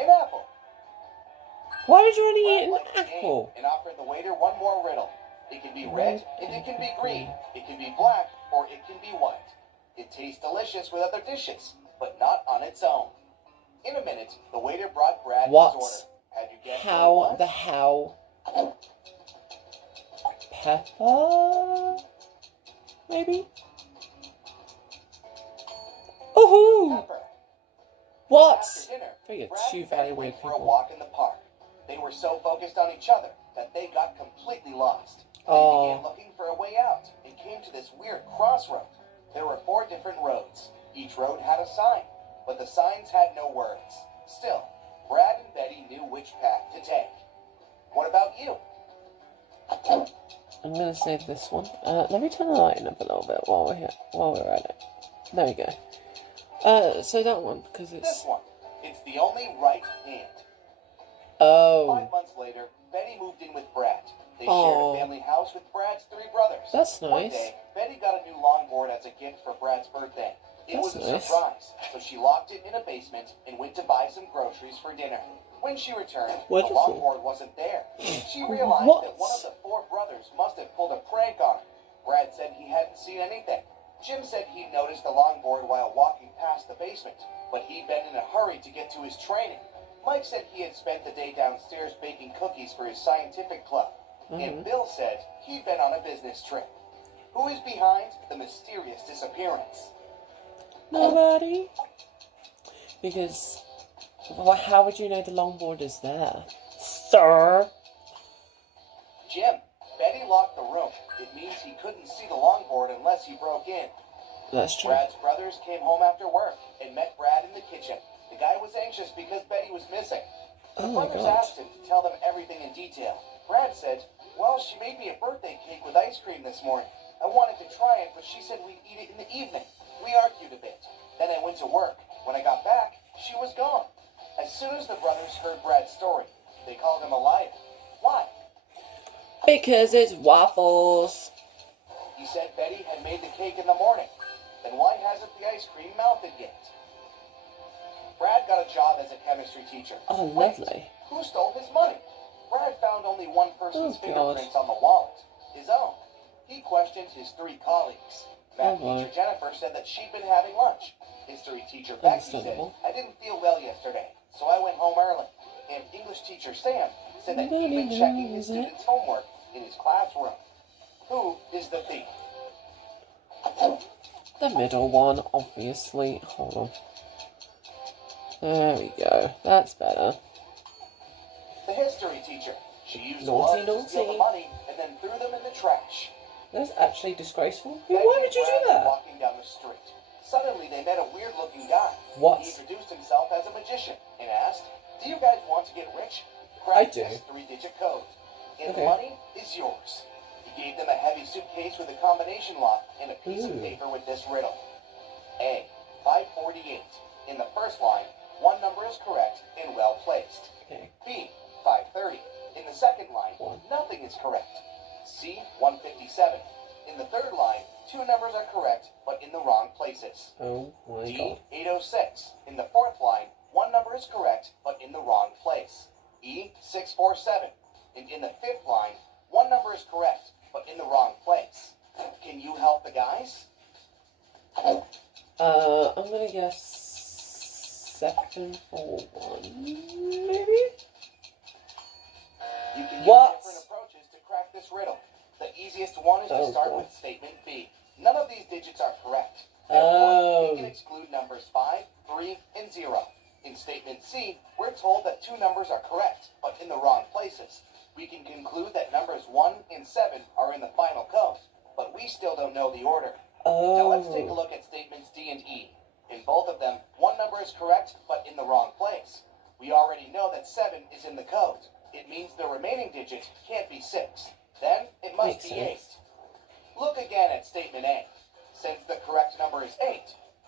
An apple. Why would you only Brad eat an liked the game apple? and offered the waiter one more riddle. It can be red, and it can be green. It can be black, or it can be white. It tastes delicious with other dishes, but not on its own. In a minute, the waiter brought Brad What? his order. Had you guessed what it How was? the hell? Pepper? Maybe? Ooh! Pepper. What? After dinner, They are Brad two and very Betty weird went for a people. walk in the park. They were so focused on each other that they got completely lost. They Oh. began looking for a way out and came to this weird crossroad. There were 4 different roads. Each road had a sign, but the signs had no words. Still, Brad and Betty knew which path to take. What about you? I'm gonna save this one. Let me turn the lighting up a little bit while we're here, while we're at it. There we go. So that one, because This it's... one. It's the only right hand. Oh, 5 months later, Betty moved in with Brad. They Aw. shared a family house with Brad's 3 brothers. that's One nice. day, Betty got a new longboard as a gift for Brad's birthday. It That's was a nice. surprise, so she locked it in a basement and went to buy some groceries for dinner. When she returned, Wonderful. the longboard wasn't there. She realized What? that one of the 4 brothers must have pulled a prank on her. Brad said he hadn't seen anything. Jim said he'd noticed the longboard while walking past the basement, but he'd been in a hurry to get to his training. Mike said he had spent the day downstairs baking cookies for his scientific club. And Bill said he'd been on a business trip. Who is behind the mysterious disappearance? Nobody. Because, well, how would you know the longboard is there, sir? Jim. Betty locked the room. It means he couldn't see the longboard unless he broke in. That's true. Brad's brothers came home after work and met Brad in the kitchen. The guy was anxious because Betty was missing. The Oh my brothers god. asked him to tell them everything in detail. Brad said, "Well, she made me a birthday cake with ice cream this morning. I wanted to try it, but she said we'd eat it in the evening. We argued a bit. Then I went to work. When I got back, she was gone." As soon as the brothers heard Brad's story, they called him a liar. Why? Because it's waffles. He said Betty had made the cake in the morning. Then why hasn't the ice cream melted yet? Brad got a job as a chemistry teacher. Oh, Wait, lovely. who stole his money? Brad found only one person's Oh, God. fingerprints on the wallet. His own. He questioned his 3 colleagues. Math Oh, teacher Jennifer said that she'd been having lunch. History teacher Becky said, Understandable. "I didn't feel well yesterday, so I went home early." And English teacher Sam said that he'd been checking his students' homework in his classroom. Who is the thief? The middle one, obviously. Hold on. There we go. That's better. The history teacher. She used Naughty, gloves to steal the naughty. money and then threw them in the trash. That's actually disgraceful. Betty Why and would you Brad do were that? walking down the street. Suddenly, they met a weird-looking guy. What? He introduced himself as a magician and asked, "Do you guys want to get rich? I Crack do. this 3-digit code, and Okay. the money is yours." He gave them a heavy suitcase with a combination lock and a piece Ooh. of paper with this riddle. A. 548. In the first line, one number is correct and well placed. Okay. B. 530. In the second line, One. nothing is correct. C. 157. In the third line, 2 numbers are correct, but in the wrong places. Oh my D. god. 806. In the fourth line, 1 number is correct, but in the wrong place. E. 647. And in the fifth line, 1 number is correct, but in the wrong place. Can you help the guys? I'm gonna guess 741, maybe? You can use What? different approaches to crack this riddle. The easiest one is to Oh, start God. with statement B. None of these digits are correct. Oh. We can exclude numbers 5, 3, and 0. In statement C, we're told that 2 numbers are correct, but in the wrong places. We can conclude that numbers 1 and 7 are in the final code. still don't know the order. Oh. Now let's take a look at statements D and E. In both of them, one number is correct, but in the wrong place. We already know that 7 is in the code. It means the remaining digit can't be 6. Then it must Makes be sense. 8. Look again at statement A. Since the correct number is 8,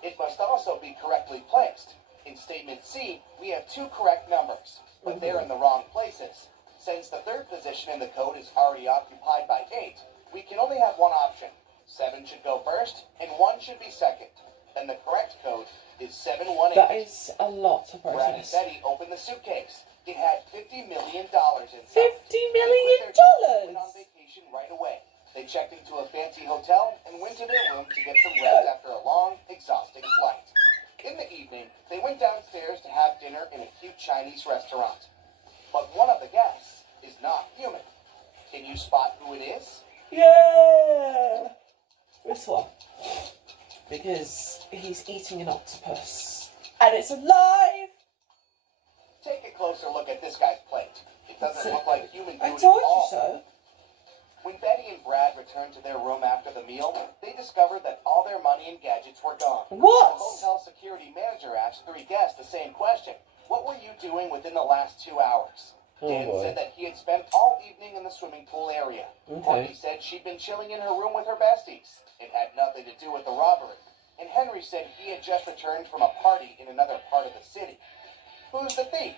it must also be correctly placed. In statement C, we have 2 correct numbers, but they're in the wrong places. Since the third position in the code is already occupied by 8, we can only have one option. 7 should go first, and 1 should be second. Then the correct code is 718. That is a lot to Brad and process. Betty opened the suitcase. It had $50 million inside. $50 They quit million? their job and went on vacation right away. They checked into a fancy hotel and went to their room to get some rest after a long, exhausting flight. In the evening, they went downstairs to have dinner in a cute Chinese restaurant. But one of the guests is not human. Can you spot who it is? Yeah! This one. Because he's eating an octopus. And it's alive! Take a closer look at this guy's plate. It doesn't look like human food I at told you all. so. When Betty and Brad returned to their room after the meal, they discovered that all their money and gadgets were gone. What? The hotel security manager asked 3 guests the same question. What were you doing within the last 2 hours? Oh, Dan boy. said that he had spent all evening in the swimming pool area. Okay. Courtney said she'd been chilling in her room with her besties. It had nothing to do with the robbery. And Henry said he had just returned from a party in another part of the city. Who's the thief?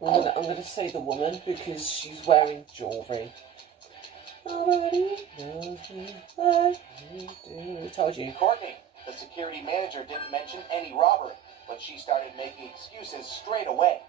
I'm gonna say the woman because she's wearing jewellery. Already nothing like you do. Told you. Courtney. The security manager didn't mention any robbery, but she started making excuses straight away.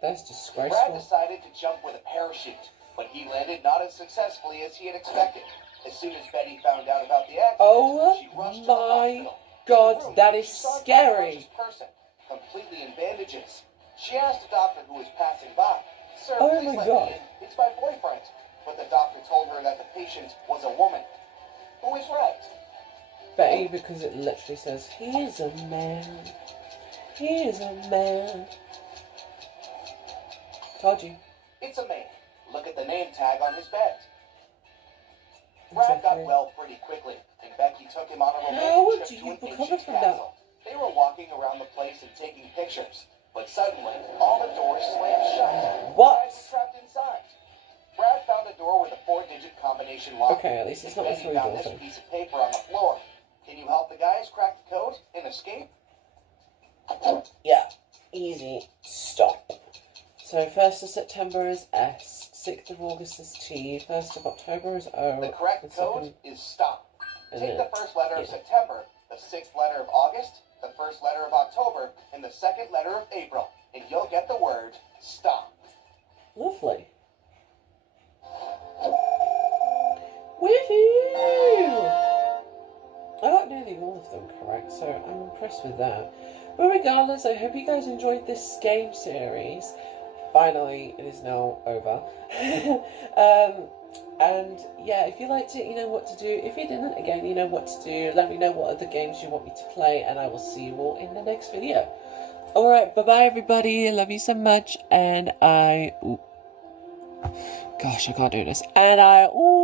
That's Brad disgraceful. decided to jump with a parachute, but he landed not as successfully as he had expected. As soon as Betty found out about the accident, Oh she rushed to the my hospital. God, In the room, that is she saw an scary. unconscious person, completely in bandages. She asked a doctor who was passing by, "Sir, Oh please my let God. me in. It's my boyfriend." But the doctor told her that the patient was a woman. Who is right? Betty, because it literally says, he is a man. He is a man. Told you. It's a man. Look at the name tag on his bed. Brad got Exactly. well pretty quickly, and Becky took him on a How romantic do trip to you an recover ancient from that? castle. They were walking around the place and taking pictures, but suddenly all the doors slammed shut. What? Brad was trapped inside. Brad found a door with a 4-digit combination lock. Okay, at least it's not a Betty 3 found door this thing. piece of paper on the floor. Can you help the guys crack the code and escape? Yeah, easy. Stop. So 1st of September is S, 6th of August is T, 1st of October is O. The correct and code second- is stop. and Take then- the first letter of yeah. September, the 6th letter of August, the first letter of October, and the second letter of April, and you'll get the word stop. Lovely. Woohoo! I got nearly all of them correct, so I'm impressed with that. But regardless, I hope you guys enjoyed this game series. Finally, it is now over. And yeah, if you liked it, you know what to do. If you didn't, again, you know what to do. Let me know what other games you want me to play, and I will see you all in the next video. Alright, bye-bye everybody. I love you so much, and I... Ooh. Gosh, I can't do this. And I... Ooh.